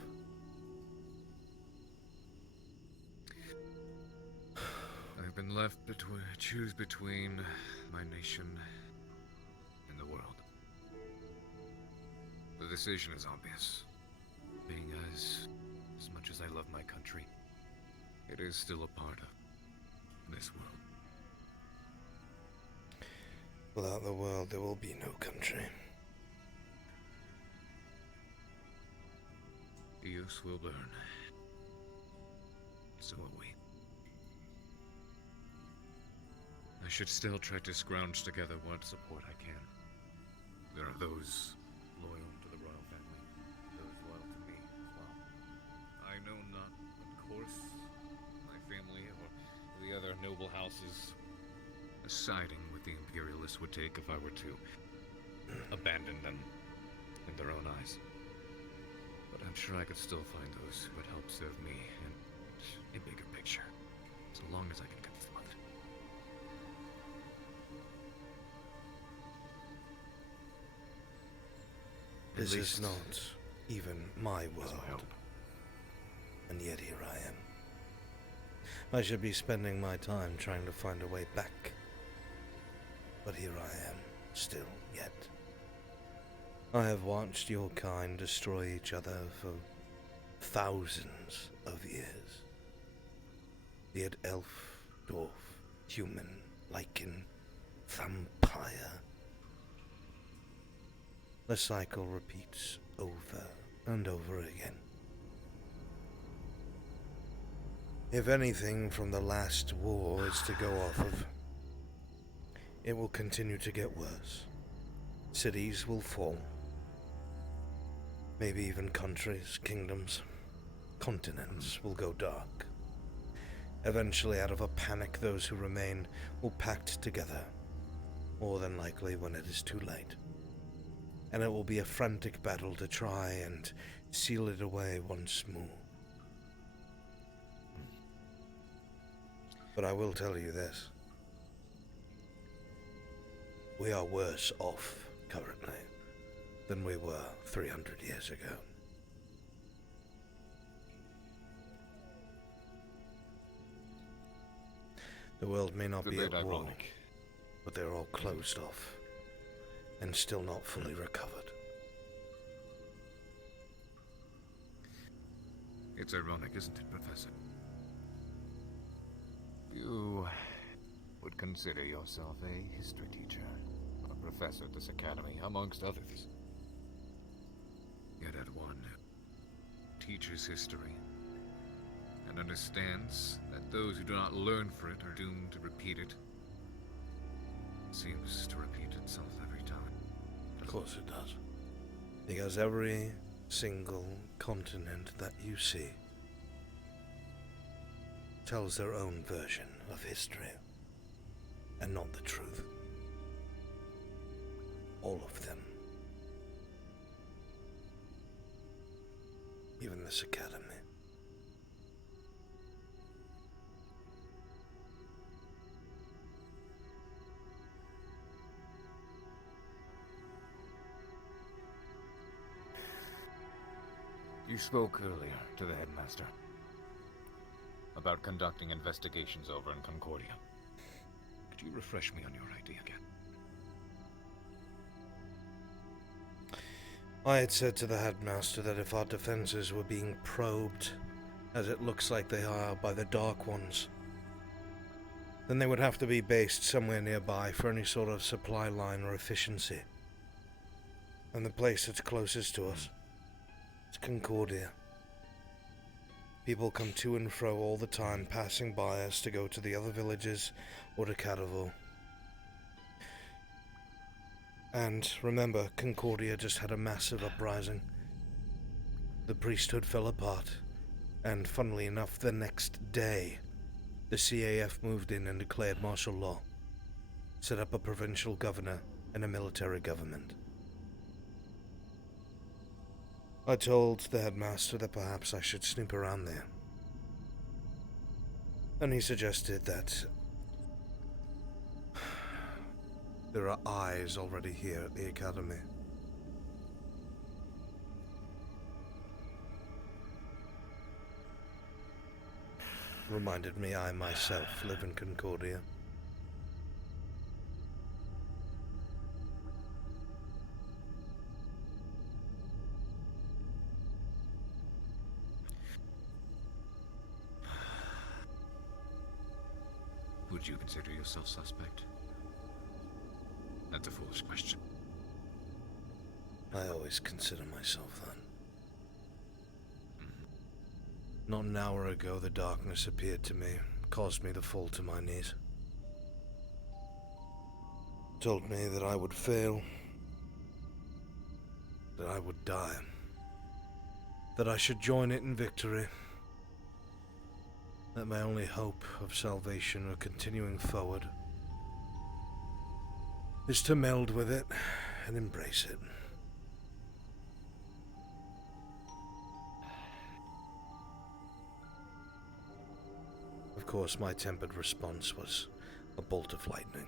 I've been left choose between my nation and the world. The decision is obvious. Being as much as I love my country, it is still a part of this world. Without the world, there will be no country. Eos will burn. So will we. I should still try to scrounge together what support I can. There are those loyal to the royal family, those loyal to me as well. I know not what course my family or the other noble houses siding with the Imperialists would take if I were to abandon them in their own eyes. But I'm sure I could still find those who would help serve me in a bigger picture, so long as I can confront. This is not even my world. And yet here I am. I should be spending my time trying to find a way back. But here I am, still, yet. I have watched your kind destroy each other for thousands of years. Be it elf, dwarf, human, lichen, vampire. The cycle repeats over and over again. If anything from the last war is to go off of, it will continue to get worse. Cities will fall. Maybe even countries, kingdoms, continents will go dark. Eventually, out of a panic, those who remain will pact together, more than likely when it is too late. And it will be a frantic battle to try and seal it away once more. But I will tell you this. We are worse off currently than we were 300 years ago. The world may not be at war, but they're all closed off and still not fully recovered. It's ironic, isn't it, Professor? You would consider yourself a history teacher, a professor at this academy, amongst others. Yet at one who teaches history and understands that those who do not learn for it are doomed to repeat it, seems to repeat itself every time. Of course it does. Because every single continent that you see tells their own version of history, and not the truth. All of them. Even this academy. You spoke earlier to the headmaster about conducting investigations over in Concordia. Could you refresh me on your idea again? I had said to the headmaster that if our defenses were being probed, as it looks like they are by the Dark Ones, then they would have to be based somewhere nearby for any sort of supply line or efficiency. And the place that's closest to us is Concordia. People come to and fro all the time, passing by us to go to the other villages or to Cadaval. And remember, Concordia just had a massive uprising. The priesthood fell apart, and funnily enough, the next day, the CAF moved in and declared martial law, set up a provincial governor and a military government. I told the headmaster that perhaps I should snoop around there. And he suggested that there are eyes already here at the academy. Reminded me I myself live in Concordia. Would you consider yourself suspect? That's a foolish question. I always consider myself that. Not an hour ago, the darkness appeared to me, caused me to fall to my knees. Told me that I would fail, that I would die, that I should join it in victory, that my only hope of salvation or continuing forward is to meld with it and embrace it. Of course, my tempered response was a bolt of lightning.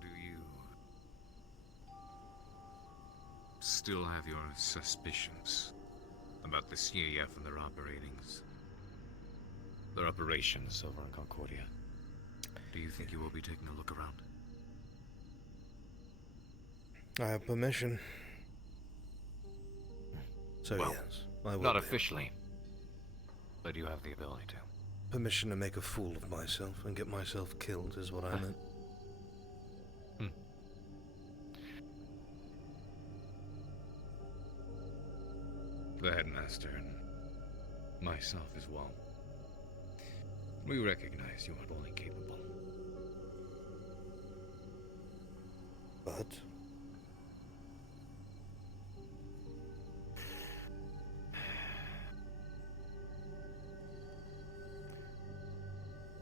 Do you still have your suspicions about the CAF and their operations over in Concordia? Do you think you will be taking a look around? I have permission. So Well, yes, I will not be. officially, but you have the ability to. Permission to make a fool of myself and get myself killed is what I meant. The headmaster and myself as well. We recognize you are fully capable. But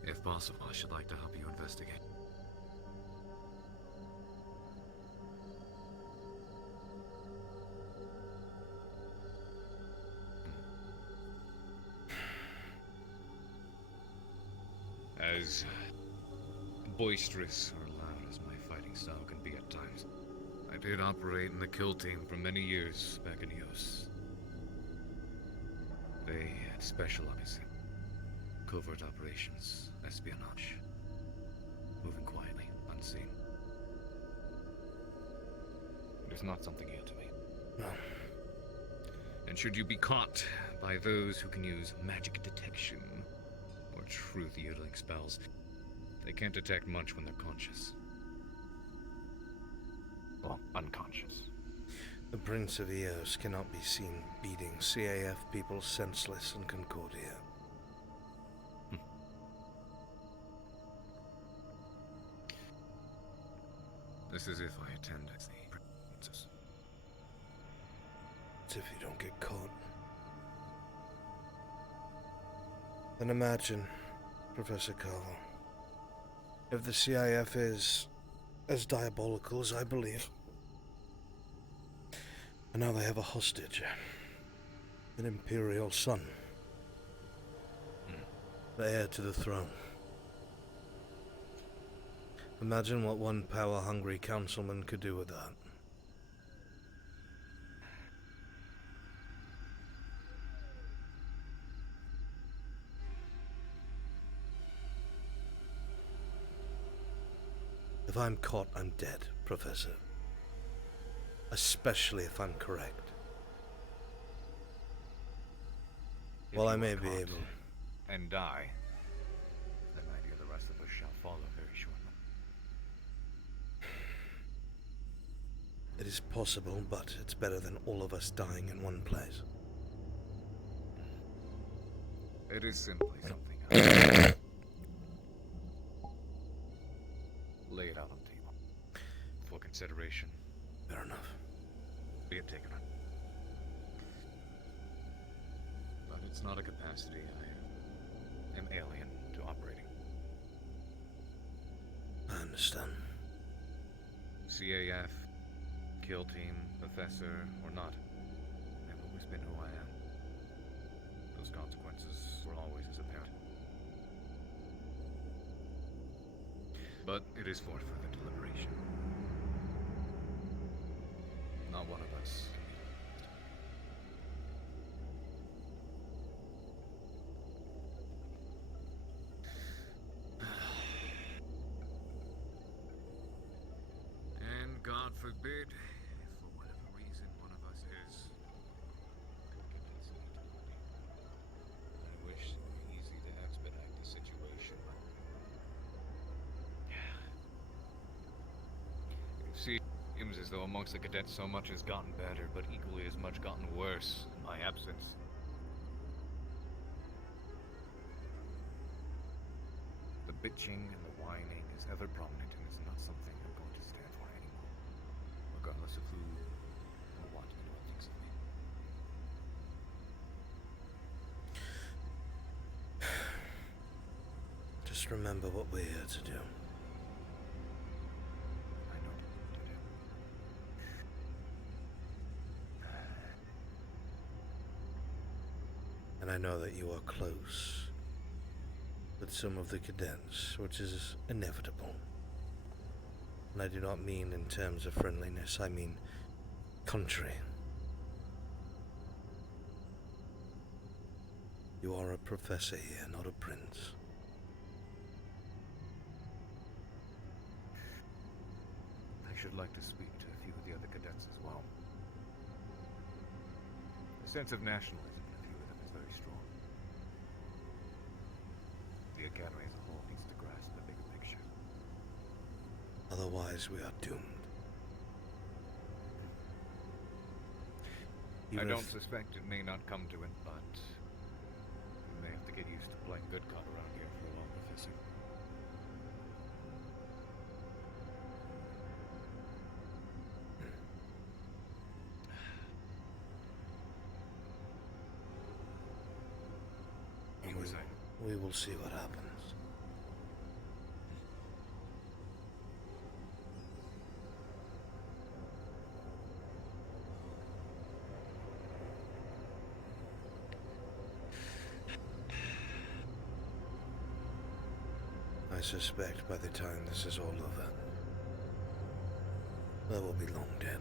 if possible, I should like to help you investigate. As boisterous or loud as my fighting style can be at times, I did operate in the kill team for many years back in EOS. They specialize in covert operations, espionage, moving quietly, unseen. It is not something new to me. No. And should you be caught by those who can use magic detection or truth-yielding spells, they can't detect much when they're conscious. Well, unconscious. the Prince of Eos cannot be seen beating CAF people senseless in Concordia. This is if I attend as the princess. It's if you don't get caught. Then imagine, Professor Carver, if the CIF is as diabolical as I believe, and now they have a hostage, an Imperial son, the heir to the throne. Imagine what one power-hungry councilman could do with that. If I'm caught, I'm dead, Professor. Especially if I'm correct. If While I you may are be caught able... and die, then I fear the rest of us shall follow very shortly. It is possible, but it's better than all of us dying in one place. It is simply something else. Lay it out on the table. For consideration. Fair enough. Be it taken on. But it's not a capacity I am alien to operating. I understand. CAF, kill team, professor, or not, I've always been who I am. Those consequences were always as apparent. But it is for further deliberation. Not one of us. And God forbid, if for whatever reason one of us is I wish it were easy to expedite the situation, but see, it seems as though amongst the cadets so much has gotten better, but equally as much gotten worse in my absence. The bitching and the whining is ever prominent and is not something I'm going to stand for anymore, regardless of who or what anyone thinks of me. Just remember what we're here to do. And I know that you are close with some of the cadets, which is inevitable. And I do not mean in terms of friendliness, I mean country. You are a professor here, not a prince. I should like to speak to a few of the other cadets as well. The sense of nationalism in a few of them is very strong. The Academy as a whole needs to grasp the bigger picture. Otherwise, we are doomed. I Even don't if- suspect it may not come to it, but we may have to get used to playing good cop around here for a while, Professor. We will see what happens. I suspect by the time this is all over, I will be long dead.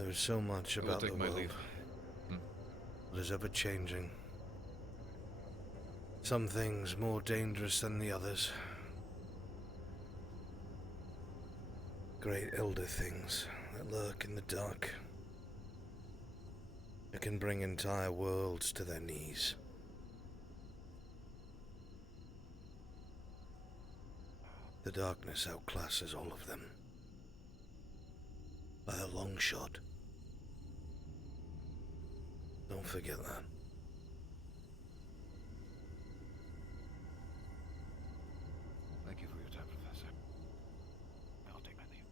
There is so much I will about the take my world leave. that is ever changing. Some things more dangerous than the others. Great elder things that lurk in the dark. It can bring entire worlds to their knees. The darkness outclasses all of them. By a long shot. Don't forget that. Thank you for your time, Professor. I'll take my leave.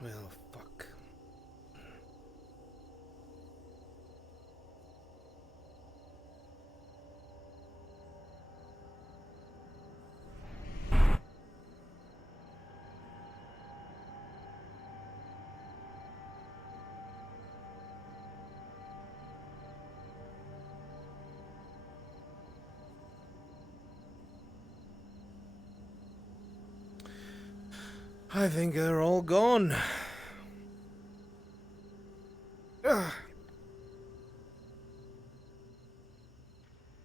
Well, fuck. I think they're all gone. Ugh.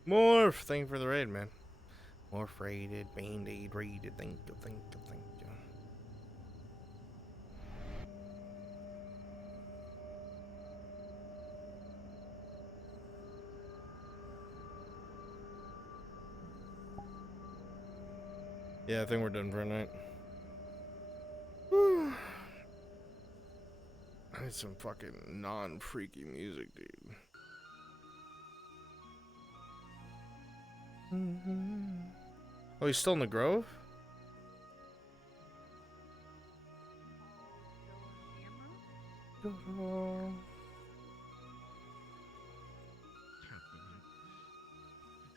Morph, thank you for the raid, man. Morph raided, band-aid raided, thank you, thank you, thank you. Yeah, I think we're done for a night. Whew. I need some fucking non-freaky music, dude. Oh, he's still in the grove?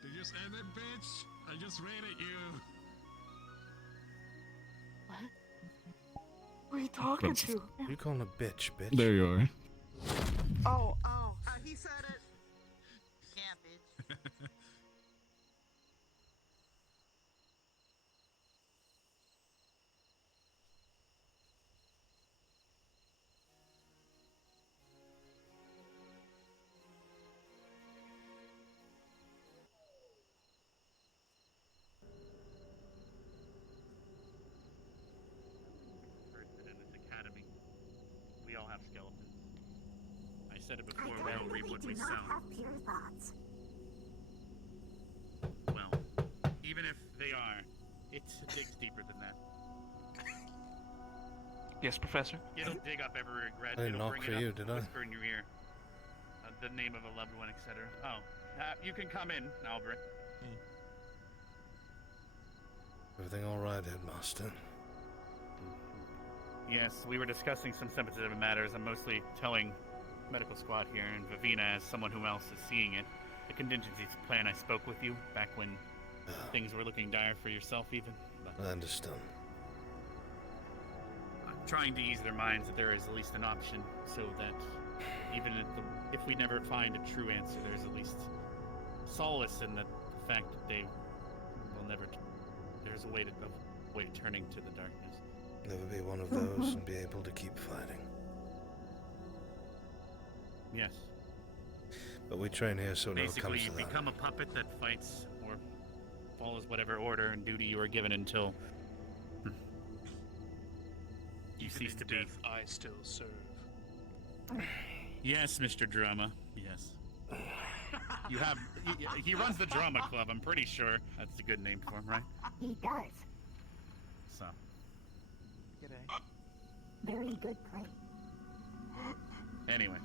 Did you say that, bitch? I just raided you. What? Who are you talking to? You calling a bitch, bitch? There you are. Oh, he said it. Yeah, bitch. In this academy, we all have skeletons. I said it before, we all reap what we sow. Well, even if they are, it digs deeper than that. Yes, Professor? It'll dig up every regret. I didn't It'll knock bring for it you, up, did I? whisper in your ear. The name of a loved one, etc. Oh, you can come in, Albrecht. Everything all right, Headmaster? Yes, we were discussing some sensitive matters. I'm mostly telling medical squad here, and Vivina as someone who else is seeing it. The contingency plan I spoke with you back when things were looking dire for yourself even. But I understand. I'm trying to ease their minds that there is at least an option, so that even if we never find a true answer, there's at least solace in the fact that they will never. There's a way to turning to the darkness. Never be one of those and be able to keep fighting. Yes. But we train here so no Basically, comes you to that. become a puppet that fights or follows whatever order and duty you are given until you cease to be. I still serve. Yes, Mr. Drama. Yes. You have. He runs the drama club. I'm pretty sure that's a good name for him, right? He does. So. Very good play. Anyway.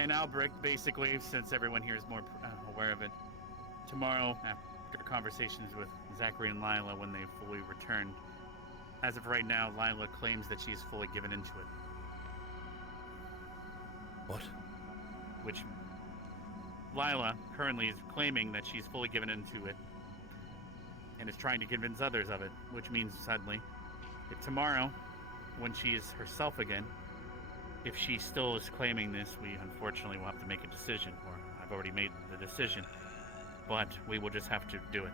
And Albrecht, basically, since everyone here is more aware of it, tomorrow, after conversations with Zachary and Lila when they fully returned, as of right now, Lila claims that she's fully given into it. What? Which Lila currently is claiming that she's fully given into it and is trying to convince others of it, which means suddenly that tomorrow, when she is herself again, if she still is claiming this, we unfortunately will have to make a decision, or I've already made the decision, but we will just have to do it.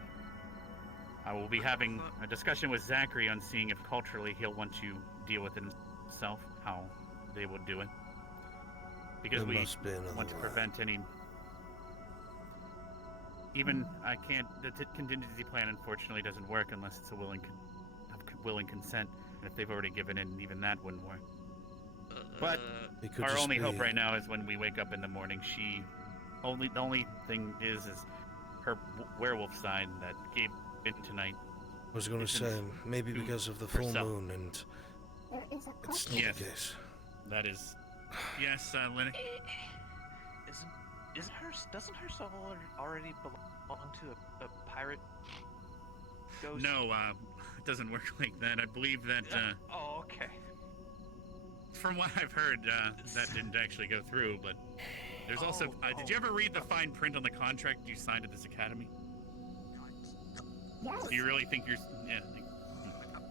I will be having a discussion with Zachary on seeing if culturally he'll want to deal with it himself, how they will do it. Because There we must be another want to way. prevent any... Even, I can't... The contingency plan, unfortunately, doesn't work unless it's a willing consent. And if they've already given in, even that wouldn't work. But It could our just only hope be- right now is when we wake up in the morning, the only thing is her werewolf side that gave in tonight. I was going to isn't say, maybe who because of the full herself. moon and There is a it's question. not the case. That is... Yes, Lenny? Doesn't her soul already belong to a pirate ghost? No, it doesn't work like that. I believe that, Oh, okay. from what I've heard, that didn't actually go through, but there's also... did you ever read the fine print on the contract you signed at this academy? Yes. Do you really think do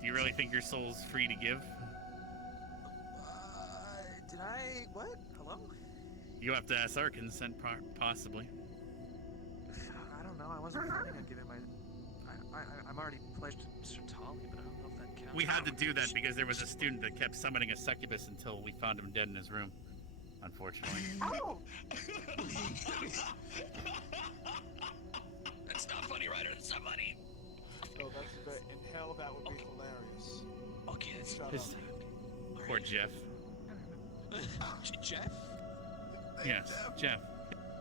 you really think your soul's free to give? Did I? What? Hello? You have to ask our consent, possibly. I don't know. I wasn't planning on giving my. I'm already pledged to Mr. Tolly, but I don't know if that counts. We had to do that because there was a student that kept summoning a succubus until we found him dead in his room. Unfortunately. Oh! That's not funny, Ryder. That's not funny. Oh, that's great. In hell, that would be hilarious. Okay, that's Shut His, up. poor Jeff. Jeff? Yes, Jeff.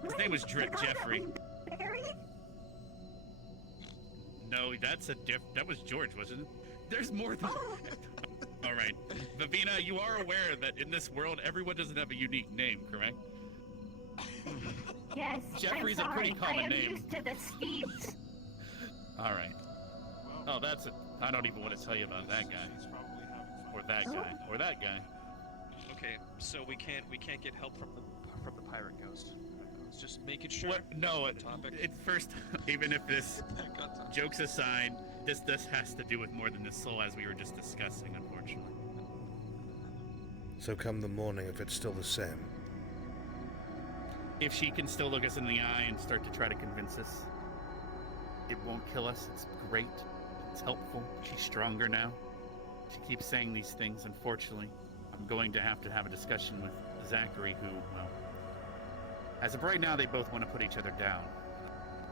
His name was Jeffrey. No, that's that was George, wasn't it? There's more than... All right. Vivina, you are aware that in this world, everyone doesn't have a unique name, correct? Yes. Jeffrey's a I'm pretty sorry. common I am name. used to the speeds. All right. Oh, that's it. I don't even want to tell you about that guy, or that guy, or that guy. Okay, so we can't get help from the pirate ghost. I was just making sure. What? No, topic. it's first. Even if this, jokes aside, this has to do with more than the soul, as we were just discussing, unfortunately. So come the morning, if it's still the same. If she can still look us in the eye and start to try to convince us, it won't kill us. It's great. It's helpful. She's stronger now. She keeps saying these things. Unfortunately, I'm going to have a discussion with Zachary, who, well, as of right now, they both want to put each other down.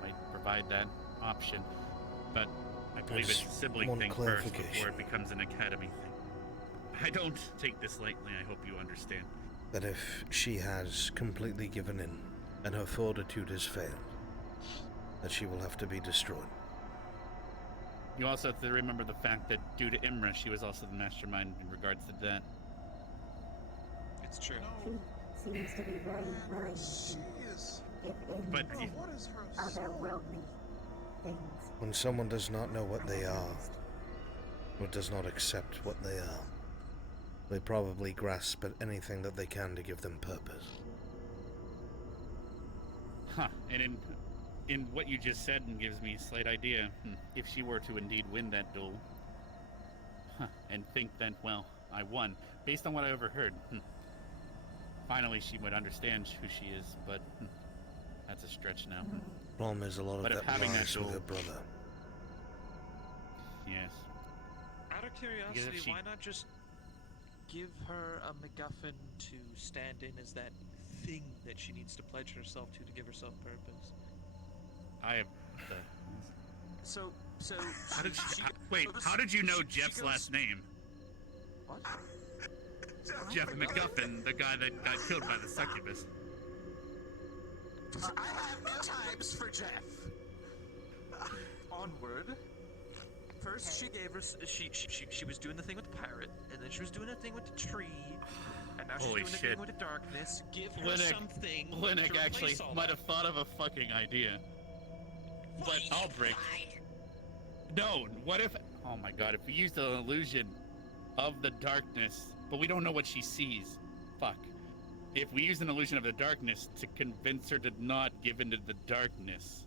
Might provide that option, but I believe it's a sibling thing first before it becomes an academy thing. I don't take this lightly. I hope you understand. That if she has completely given in and her fortitude has failed, that she will have to be destroyed. You also have to remember the fact that due to Imra, she was also the mastermind in regards to that. It's true. She seems to be very willing to give in But to otherworldly things. When someone does not know what they are, or does not accept what they are, they probably grasp at anything that they can to give them purpose. Huh. And in what you just said, and gives me a slight idea. If she were to indeed win that duel, and think that, well, I won, based on what I overheard, finally she would understand who she is, but that's a stretch now. Problem is, a lot of But if that having that lies with duel- her brother. Yes. Out of Because curiosity, if she- why not just give her a MacGuffin to stand in as that thing that she needs to pledge herself to give herself purpose? I have the... So How did she wait, how did you know she Jeff's goes- last name? What? Jeff McGuffin, the guy that got killed by the succubus. I have no times for Jeff. Onward. First, she gave her she was doing the thing with the pirate, and then she was doing the thing with the tree, and now she's Holy doing the shit. thing with the darkness. Give her Linux, something. to Linux replace actually all might that. have thought of a fucking idea. But Albrecht. No, what if... Oh my god, if we used an illusion of the darkness, but we don't know what she sees. Fuck. If we use an illusion of the darkness to convince her to not give into the darkness,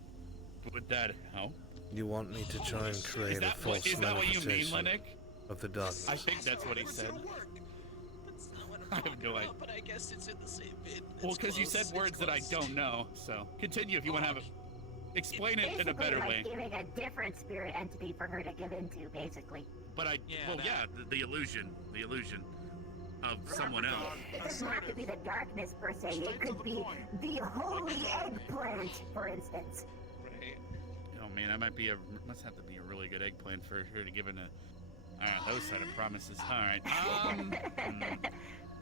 would that help? You want me to try and create a false is that what you mean, manifestation Linux? of the darkness? I think that's what he said. I have no idea. But I guess it's in the same bin. Well, It's because you said close, words that I it's don't know, so continue if you want to have a... Explain it in a better way. Basically, like giving a different spirit entity for her to give into, basically. But the illusion of someone else. It doesn't have to be the darkness per se. It could be the holy eggplant, for instance. Right. Oh man, that must have to be a really good eggplant for her to give in a those sort of promises. All right.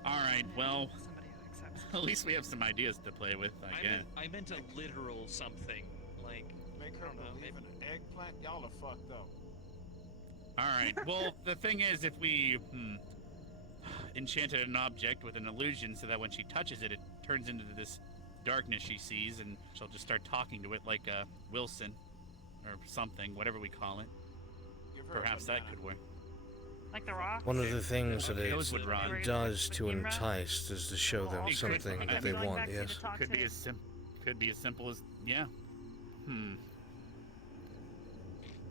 All right. Well, at least we have some ideas to play with, I guess. I meant a literal something, like Make her believe in an eggplant? Y'all are fucked up. All right. Well, the thing is, if we enchanted an object with an illusion so that when she touches it, it turns into this darkness she sees, and she'll just start talking to it like Wilson or something, whatever we call it. Perhaps that could work. Like the rock? One of the things that it Those would run. does to entice is to show them something that they want, yes? Could be as simple as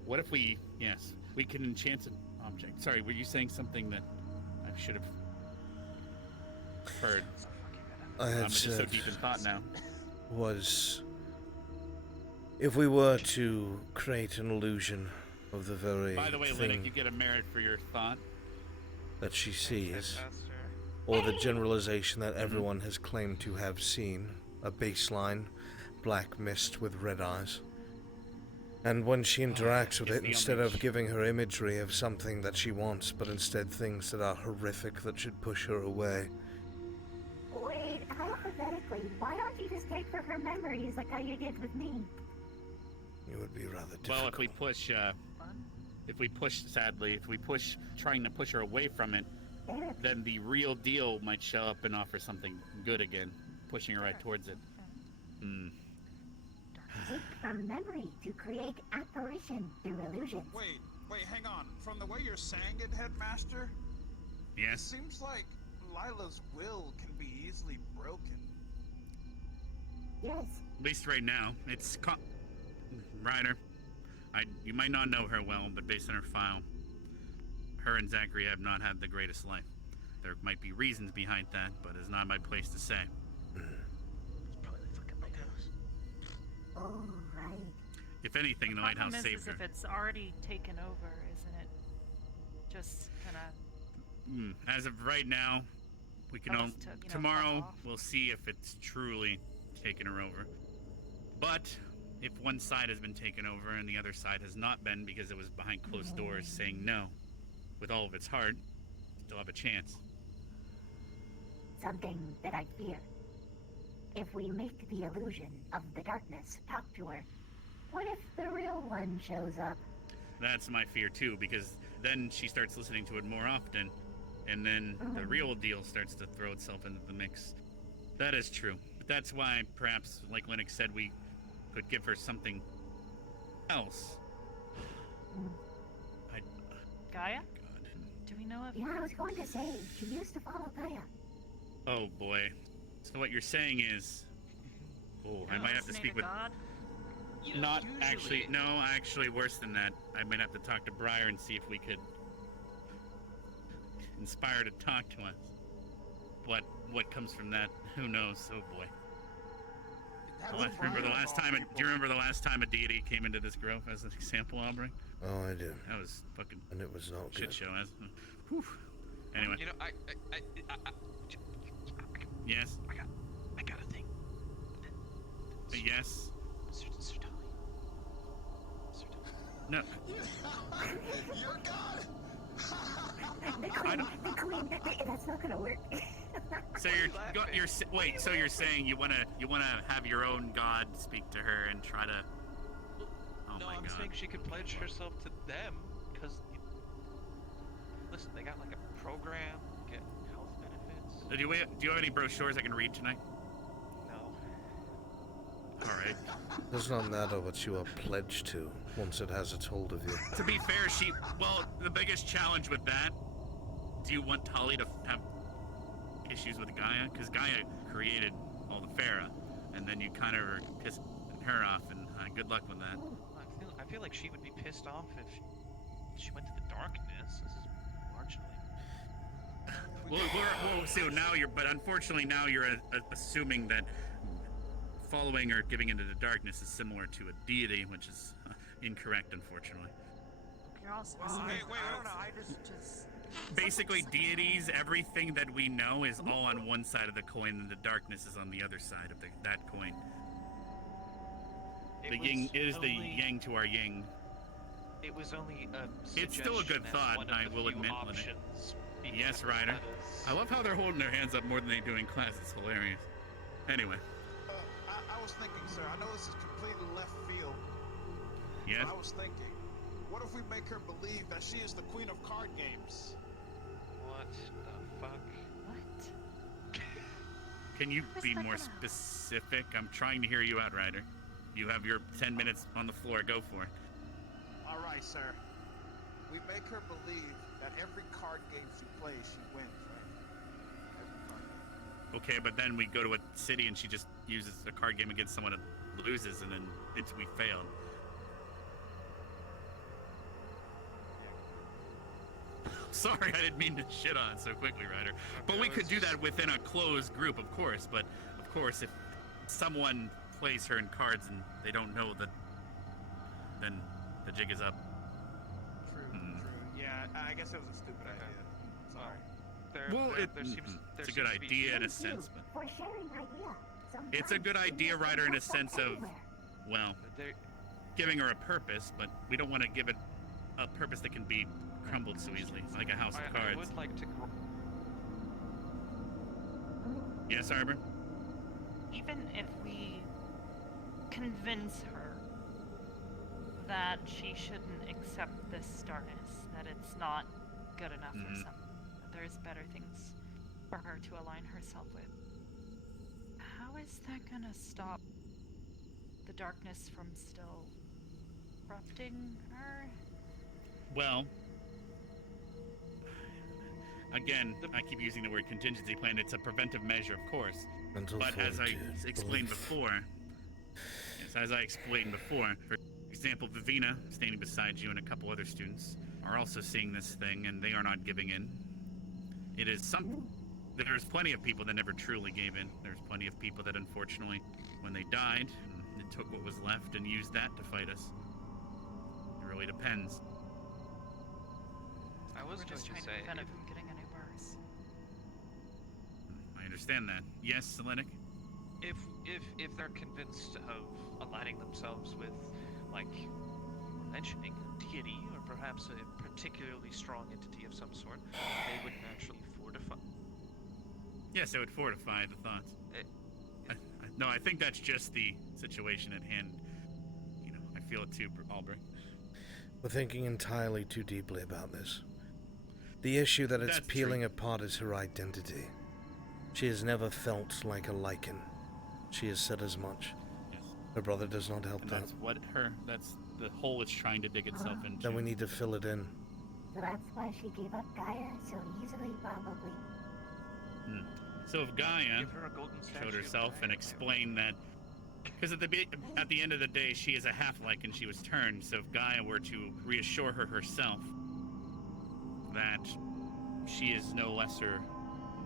What if we we can enchant an object. Sorry, were you saying something that I should have heard? I had I'm just so said deep in thought now. was if we were to create an illusion of the very By the way, thing Linux, you get a merit for your thought. that she sees, or the generalization that everyone has claimed to have seen, a baseline black mist with red eyes. And when she interacts with it, instead of giving her imagery of something that she wants, but instead things that are horrific that should push her away. Wait, hypothetically, why don't you just take her memories like how you did with me? It would be rather difficult. Well, if we push, trying to push her away from it, then the real deal might show up and offer something good again, pushing her right towards it. Take from memory to create apparition through illusions. Wait, hang on. From the way you're saying it, Headmaster, it Yes? seems like Lila's will can be easily broken. Yes. At least right now. It's Ryder. You might not know her well, but based on her file, her and Zachary have not had the greatest life. There might be reasons behind that, but it's not my place to say. Oh, right. If anything, the lighthouse Problem saved is her. if it's already taken over, isn't it? Just kind of. As of right now, we can Almost only... took, Tomorrow, fuck off. we'll see if it's truly taken her over. But if one side has been taken over and the other side has not been because it was behind closed doors saying no, with all of its heart, still have a chance. Something that I fear. If we make the illusion of the darkness talk to her, what if the real one shows up? That's my fear too, because then she starts listening to it more often, and then the real deal starts to throw itself into the mix. That is true. But that's why, perhaps, like Linux said, we could give her something else. Gaia? Do we know if... Yeah, I was going to say, she used to follow Gaia. Oh boy. So what you're saying is... Oh, I might have to speak with... God? Not actually... No, actually worse than that. I might have to talk to Briar and see if we could... inspire her to talk to us. But what comes from that, who knows? Oh boy. Remember the last time? Do you remember the last time a deity came into this grove as an example, Albrecht? Oh, I do. That was fucking. And it was not shit good. show. Whew. Anyway. You know, Yes. I got a thing. Yes. Sir Dolly. No. You're God. The queen, that's not gonna work. So wait. So you're saying you wanna have your own god speak to her and try to? Oh No, my I'm god. saying she could pledge herself to them, because listen, they got like a program, get health benefits. Do you have any brochures I can read tonight? No. All right. Does not matter what you are pledged to once it has its hold of you. To be fair, the biggest challenge with that, do you want Tali to have issues with Gaia? Because Gaia created all the Farah, and then you kind of are pissing her off, and good luck with that. I feel like she would be pissed off if she went to the darkness. This is marginally. Well, so now but unfortunately now you're assuming that following or giving into the darkness is similar to a deity, which is incorrect, unfortunately. You're also Wait, I don't know. I just. Basically, deities, everything that we know is all on one side of the coin, and the darkness is on the other side of that coin. The yin is the yang to our yin. It was only a It's still a good suggestion as thought, one of I the will few admit. options, Yes, because Ryder. that is- I love how they're holding their hands up more than they do in class. It's hilarious. Anyway. I was thinking, sir, I know this is completely left field. Yes? But I was thinking, what if we make her believe that she is the queen of card games? What the fuck? What? Can you be more specific? I'm trying to hear you out, Ryder. You have your 10 minutes on the floor. Go for it. All right, sir. We make her believe that every card game she plays, she wins, right? Every card game. Okay, but then we go to a city and she just uses a card game against someone and loses, and then we failed. Sorry, I didn't mean to shit on so quickly, Ryder. But we could do that within a closed group, of course. But, of course, if someone plays her in cards and they don't know that, then the jig is up. True. Yeah, I guess it was a stupid idea. Sorry. Well, there it's a good seems to be- idea in a sense, but For sharing idea. it's a good idea, Ryder, in a sense of, well, giving her a purpose, but we don't want to give it a purpose that can be crumbled so easily, like a house of I cards. would like to. Yes, Arbor? Even if we convince her that she shouldn't accept this darkness, that it's not good enough for some, that there's better things for her to align herself with, how is that gonna stop darkness from still corrupting her? Well, again, I keep using the word contingency plan. It's a preventive measure, of course. Mental But as I fortitude, explained belief. before, for example, Vivina, standing beside you, and a couple other students are also seeing this thing, and they are not giving in. It is something. There's plenty of people that never truly gave in. There's plenty of people that, unfortunately, when they died, it took what was left and used that to fight us. It really depends. I was We're just going trying to to say, prevent it from getting any worse. I understand that. Yes, Selenic? if they're convinced of aligning themselves with, like, mentioning a deity or perhaps a particularly strong entity of some sort, they would naturally fortify. Yes, it would fortify the thoughts. No, I think that's just the situation at hand. You know, I feel it too, Albrecht. We're thinking entirely too deeply about this. The issue that it's That's peeling apart is her identity. She has never felt like a lichen. She has said as much. Yes. Her brother does not help And that. that's the hole it's trying to dig itself into. Then we need to fill it in. So that's why she gave up Gaia so easily, probably. So if Gaia Give her a golden showed statue of herself Gaia, and explained that, because at the end of the day, she is a half-lichen, she was turned. So if Gaia were to reassure her herself that she is no lesser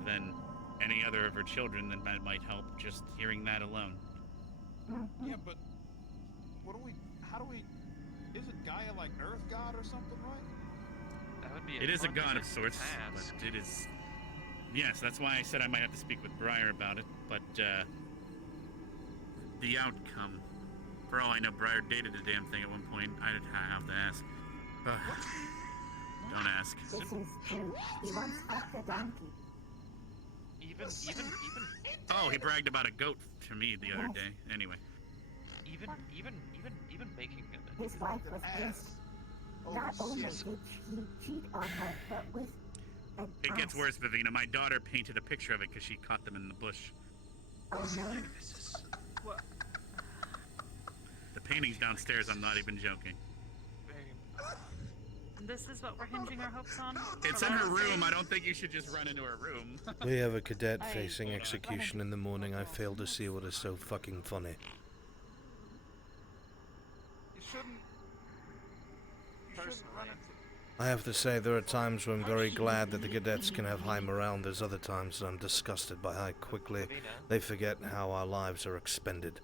than any other of her children, then that might help. Just hearing that alone. Yeah, but how do we, isn't Gaia like Earth God or something, right? That would be It is a god of monumental sorts, task. but it is. Yes, that's why I said I might have to speak with Briar about it. But the outcome, for all I know, Briar dated the damn thing at one point. I'd have to ask. Don't ask. This is true. He once fucked a donkey. Even Oh, he bragged about a goat to me the other day. Anyway. even making His wife was pissed. Not only did he cheat on her, but with an It gets ass. worse, Vivina. My daughter painted a picture of it because she caught them in the bush. Oh no. What? The painting's downstairs, I'm not even joking. This is what we're hinging our hopes on? It's in her room. I don't think you should just run into her room. We have a cadet facing execution in the morning. I fail to see what is so fucking funny. You shouldn't run into. I have to say, there are times when I'm very glad that the cadets can have high morale, and there's other times that I'm disgusted by how quickly they forget how our lives are expended.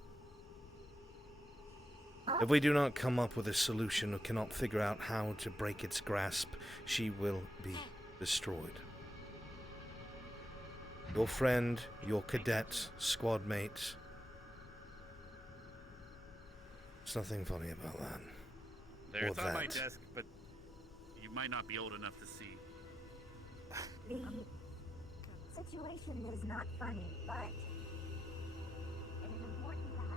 If we do not come up with a solution or cannot figure out how to break its grasp, she will be destroyed. Your friend, your cadet, squad mates. There's nothing funny about that. There, Or it's on my that. desk, but you might not be old enough to see. The situation is not funny, but it is important that I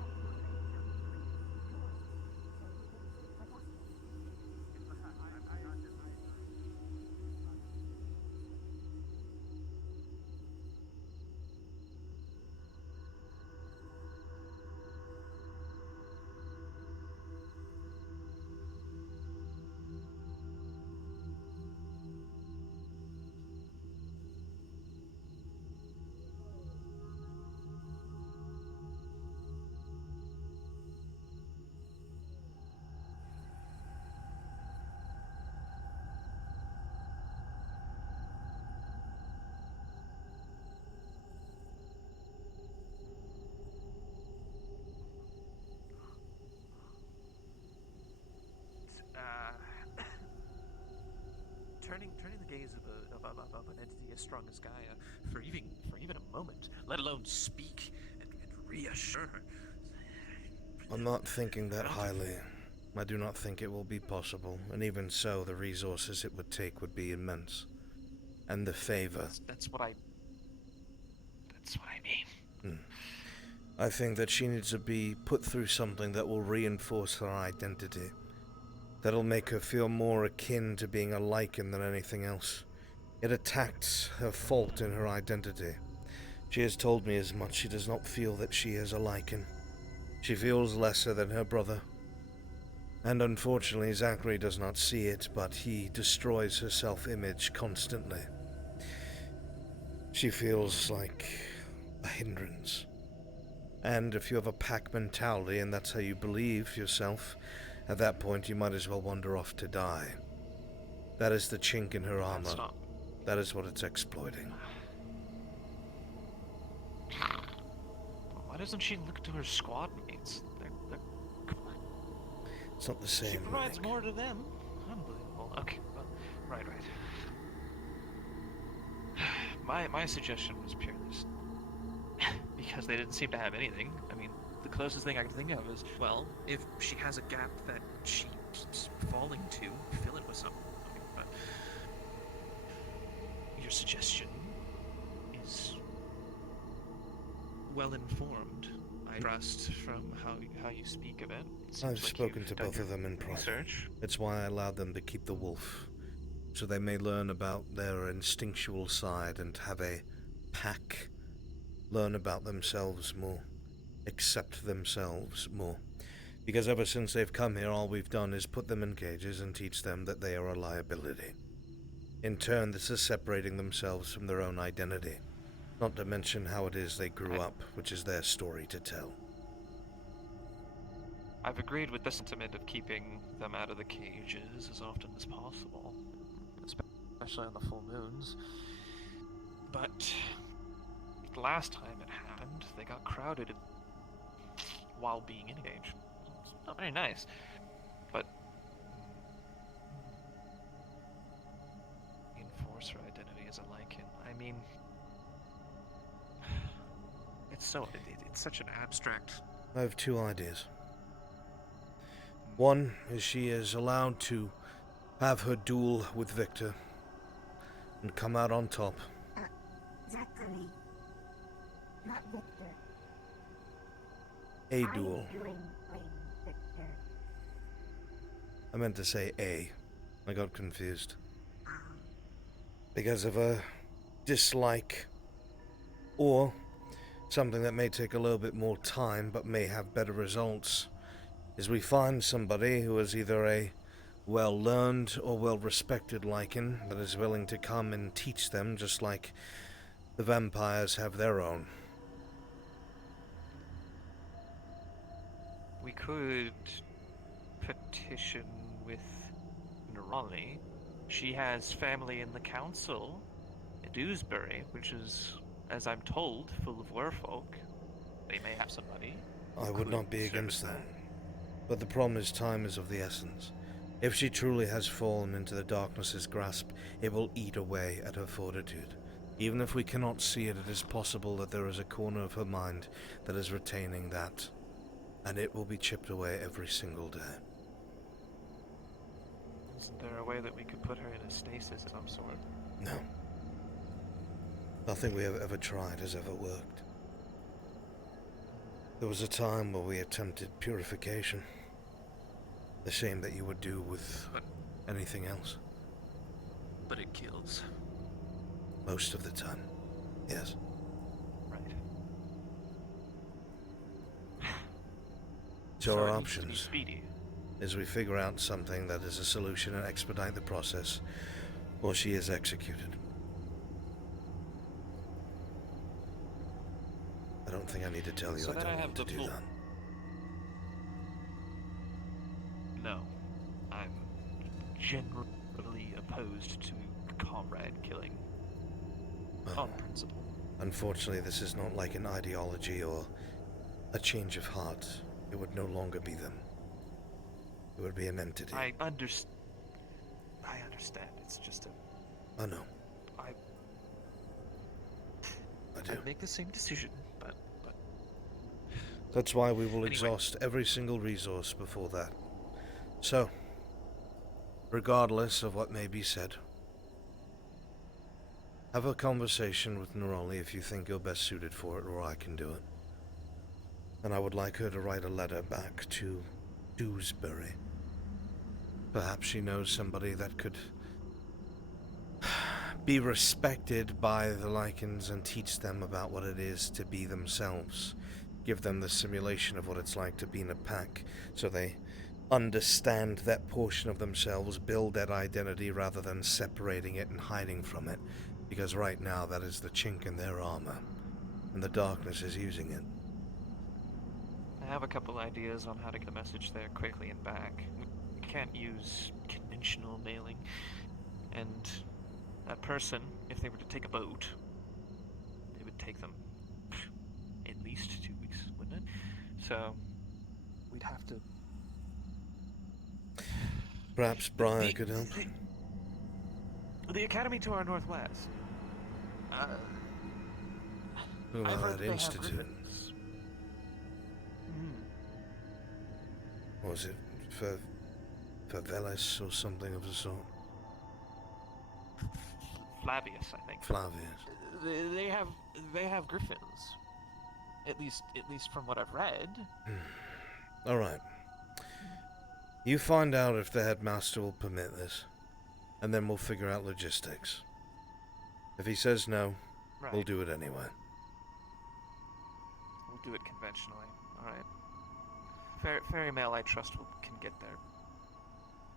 turning the gaze of an entity as strong as Gaia for even a moment, let alone speak and reassure. I'm not thinking that highly. I do not think it will be possible, and even so, the resources it would take would be immense. And the favor. That's what I mean. I think that she needs to be put through something that will reinforce her identity. That'll make her feel more akin to being a lichen than anything else. It attacks her fault in her identity. She has told me as much. She does not feel that she is a lichen. She feels lesser than her brother. And unfortunately, Zachary does not see it, but he destroys her self-image constantly. She feels like a hindrance. And if you have a pack mentality and that's how you believe yourself, at that point you might as well wander off to die. That is the chink in her armor. That is what it's exploiting. Why doesn't she look to her squad mates? It's not the same. She provides more to them. Unbelievable. Okay, well, right. My suggestion was purely just because they didn't seem to have anything. I mean, the closest thing I could think of is, well, if she has a gap that she's falling to, fill it with something. But your suggestion is well informed. I trust from how you speak of it. I've spoken to both of them in private. It's why I allowed them to keep the wolf, so they may learn about their instinctual side and have a pack, learn about themselves more, accept themselves more. Because ever since they've come here, all we've done is put them in cages and teach them that they are a liability. In turn, this is separating themselves from their own identity. Not to mention how it is they grew up, which is their story to tell. I've agreed with the sentiment of keeping them out of the cages as often as possible, especially on the full moons. But the last time it happened, they got crowded while being in a cage. It's not very nice, but enforce her identity as a Lycan. I mean, it's such an abstract. I have two ideas. One is she is allowed to have her duel with Victor and come out on top. Zachary, not Victor. A duel. I'm doing Victor. I meant to say A. I got confused. Because of a dislike, or something that may take a little bit more time but may have better results, is we find somebody who is either a well-learned or well-respected Lycan that is willing to come and teach them, just like the vampires have their own. We could petition with Nerali. She has family in the council at Dewsbury, which is, as I'm told, full of werewolf. They may have somebody. I would not be against that. But the problem is time is of the essence. If she truly has fallen into the darkness's grasp, it will eat away at her fortitude. Even if we cannot see it, it is possible that there is a corner of her mind that is retaining that, and it will be chipped away every single day. Isn't there a way that we could put her in a stasis of some sort? No. Nothing we have ever tried has ever worked. There was a time where we attempted purification. The same that you would do with anything else. But it kills. Most of the time, yes. Right. So our it needs to be options speedy. is we figure out something that is a solution and expedite the process, or she is executed. I don't think I need to tell you So I then don't I have want to the do full- that. No. I'm generally opposed to comrade killing. On principle. Unfortunately, this is not like an ideology or a change of heart. It would no longer be them. It would be an entity. I understand. It's just a... I know. I do. I'd make the same decision, but... That's why we will Anyway. exhaust every single resource before that. So, regardless of what may be said, have a conversation with Neroli if you think you're best suited for it, or I can do it. And I would like her to write a letter back to Dewsbury. Perhaps she knows somebody that could be respected by the Lycans and teach them about what it is to be themselves. give them the simulation of what it's like to be in a pack, so they understand that portion of themselves, build that identity rather than separating it and hiding from it, because right now that is the chink in their armor, and the darkness is using it. I have a couple ideas on how to get a message there quickly and back. We can't use conventional mailing, and that person, if they were to take a boat, it would take them at least 2 weeks, wouldn't it? So, we'd have to... Perhaps Briar could help. The academy to our northwest. What I've about heard that they have institute? griffins. Or was it Favelis or something of the sort? Flavius, I think. Flavius. They have griffins. At least from what I've read. Alright. You find out if the headmaster will permit this, and then we'll figure out logistics. If he says no, we'll do it anyway. We'll do it conventionally. Alright. Fairy mail, I trust, can get there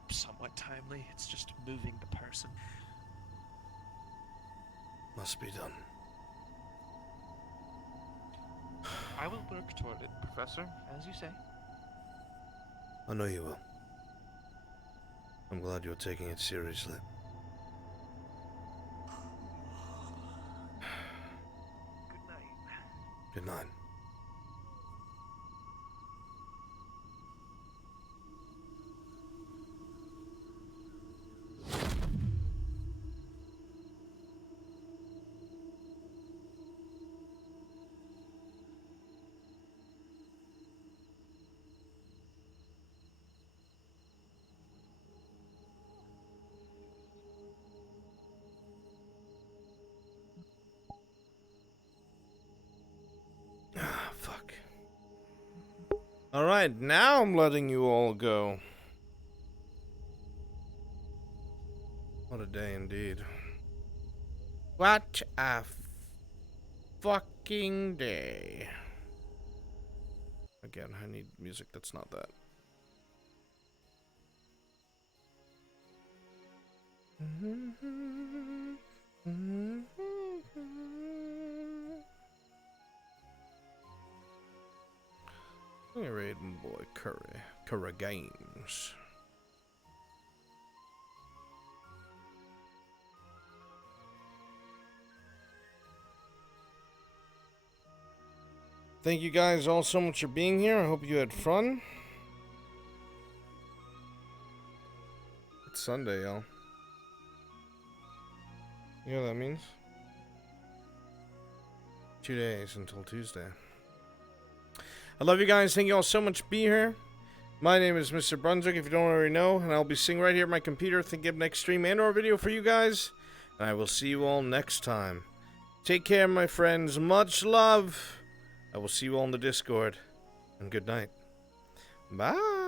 somewhat timely. It's just moving the person. Must be done. I will work toward it, Professor, as you say. I know you will. I'm glad you're taking it seriously. Good night. Good night. Fuck. Alright, now I'm letting you all go. What a day indeed. What a fucking day. Again, I need music that's not that. Raiden boy Curry Games. Thank you guys all so much for being here. I hope you had fun. It's Sunday, y'all. You know what that means? 2 days until Tuesday. I love you guys. Thank you all so much for being here. My name is Mr. Brunswick, if you don't already know, and I'll be sitting right here at my computer thinking of next stream and or video for you guys. And I will see you all next time. Take care, my friends. Much love. I will see you all in the Discord. And good night. Bye.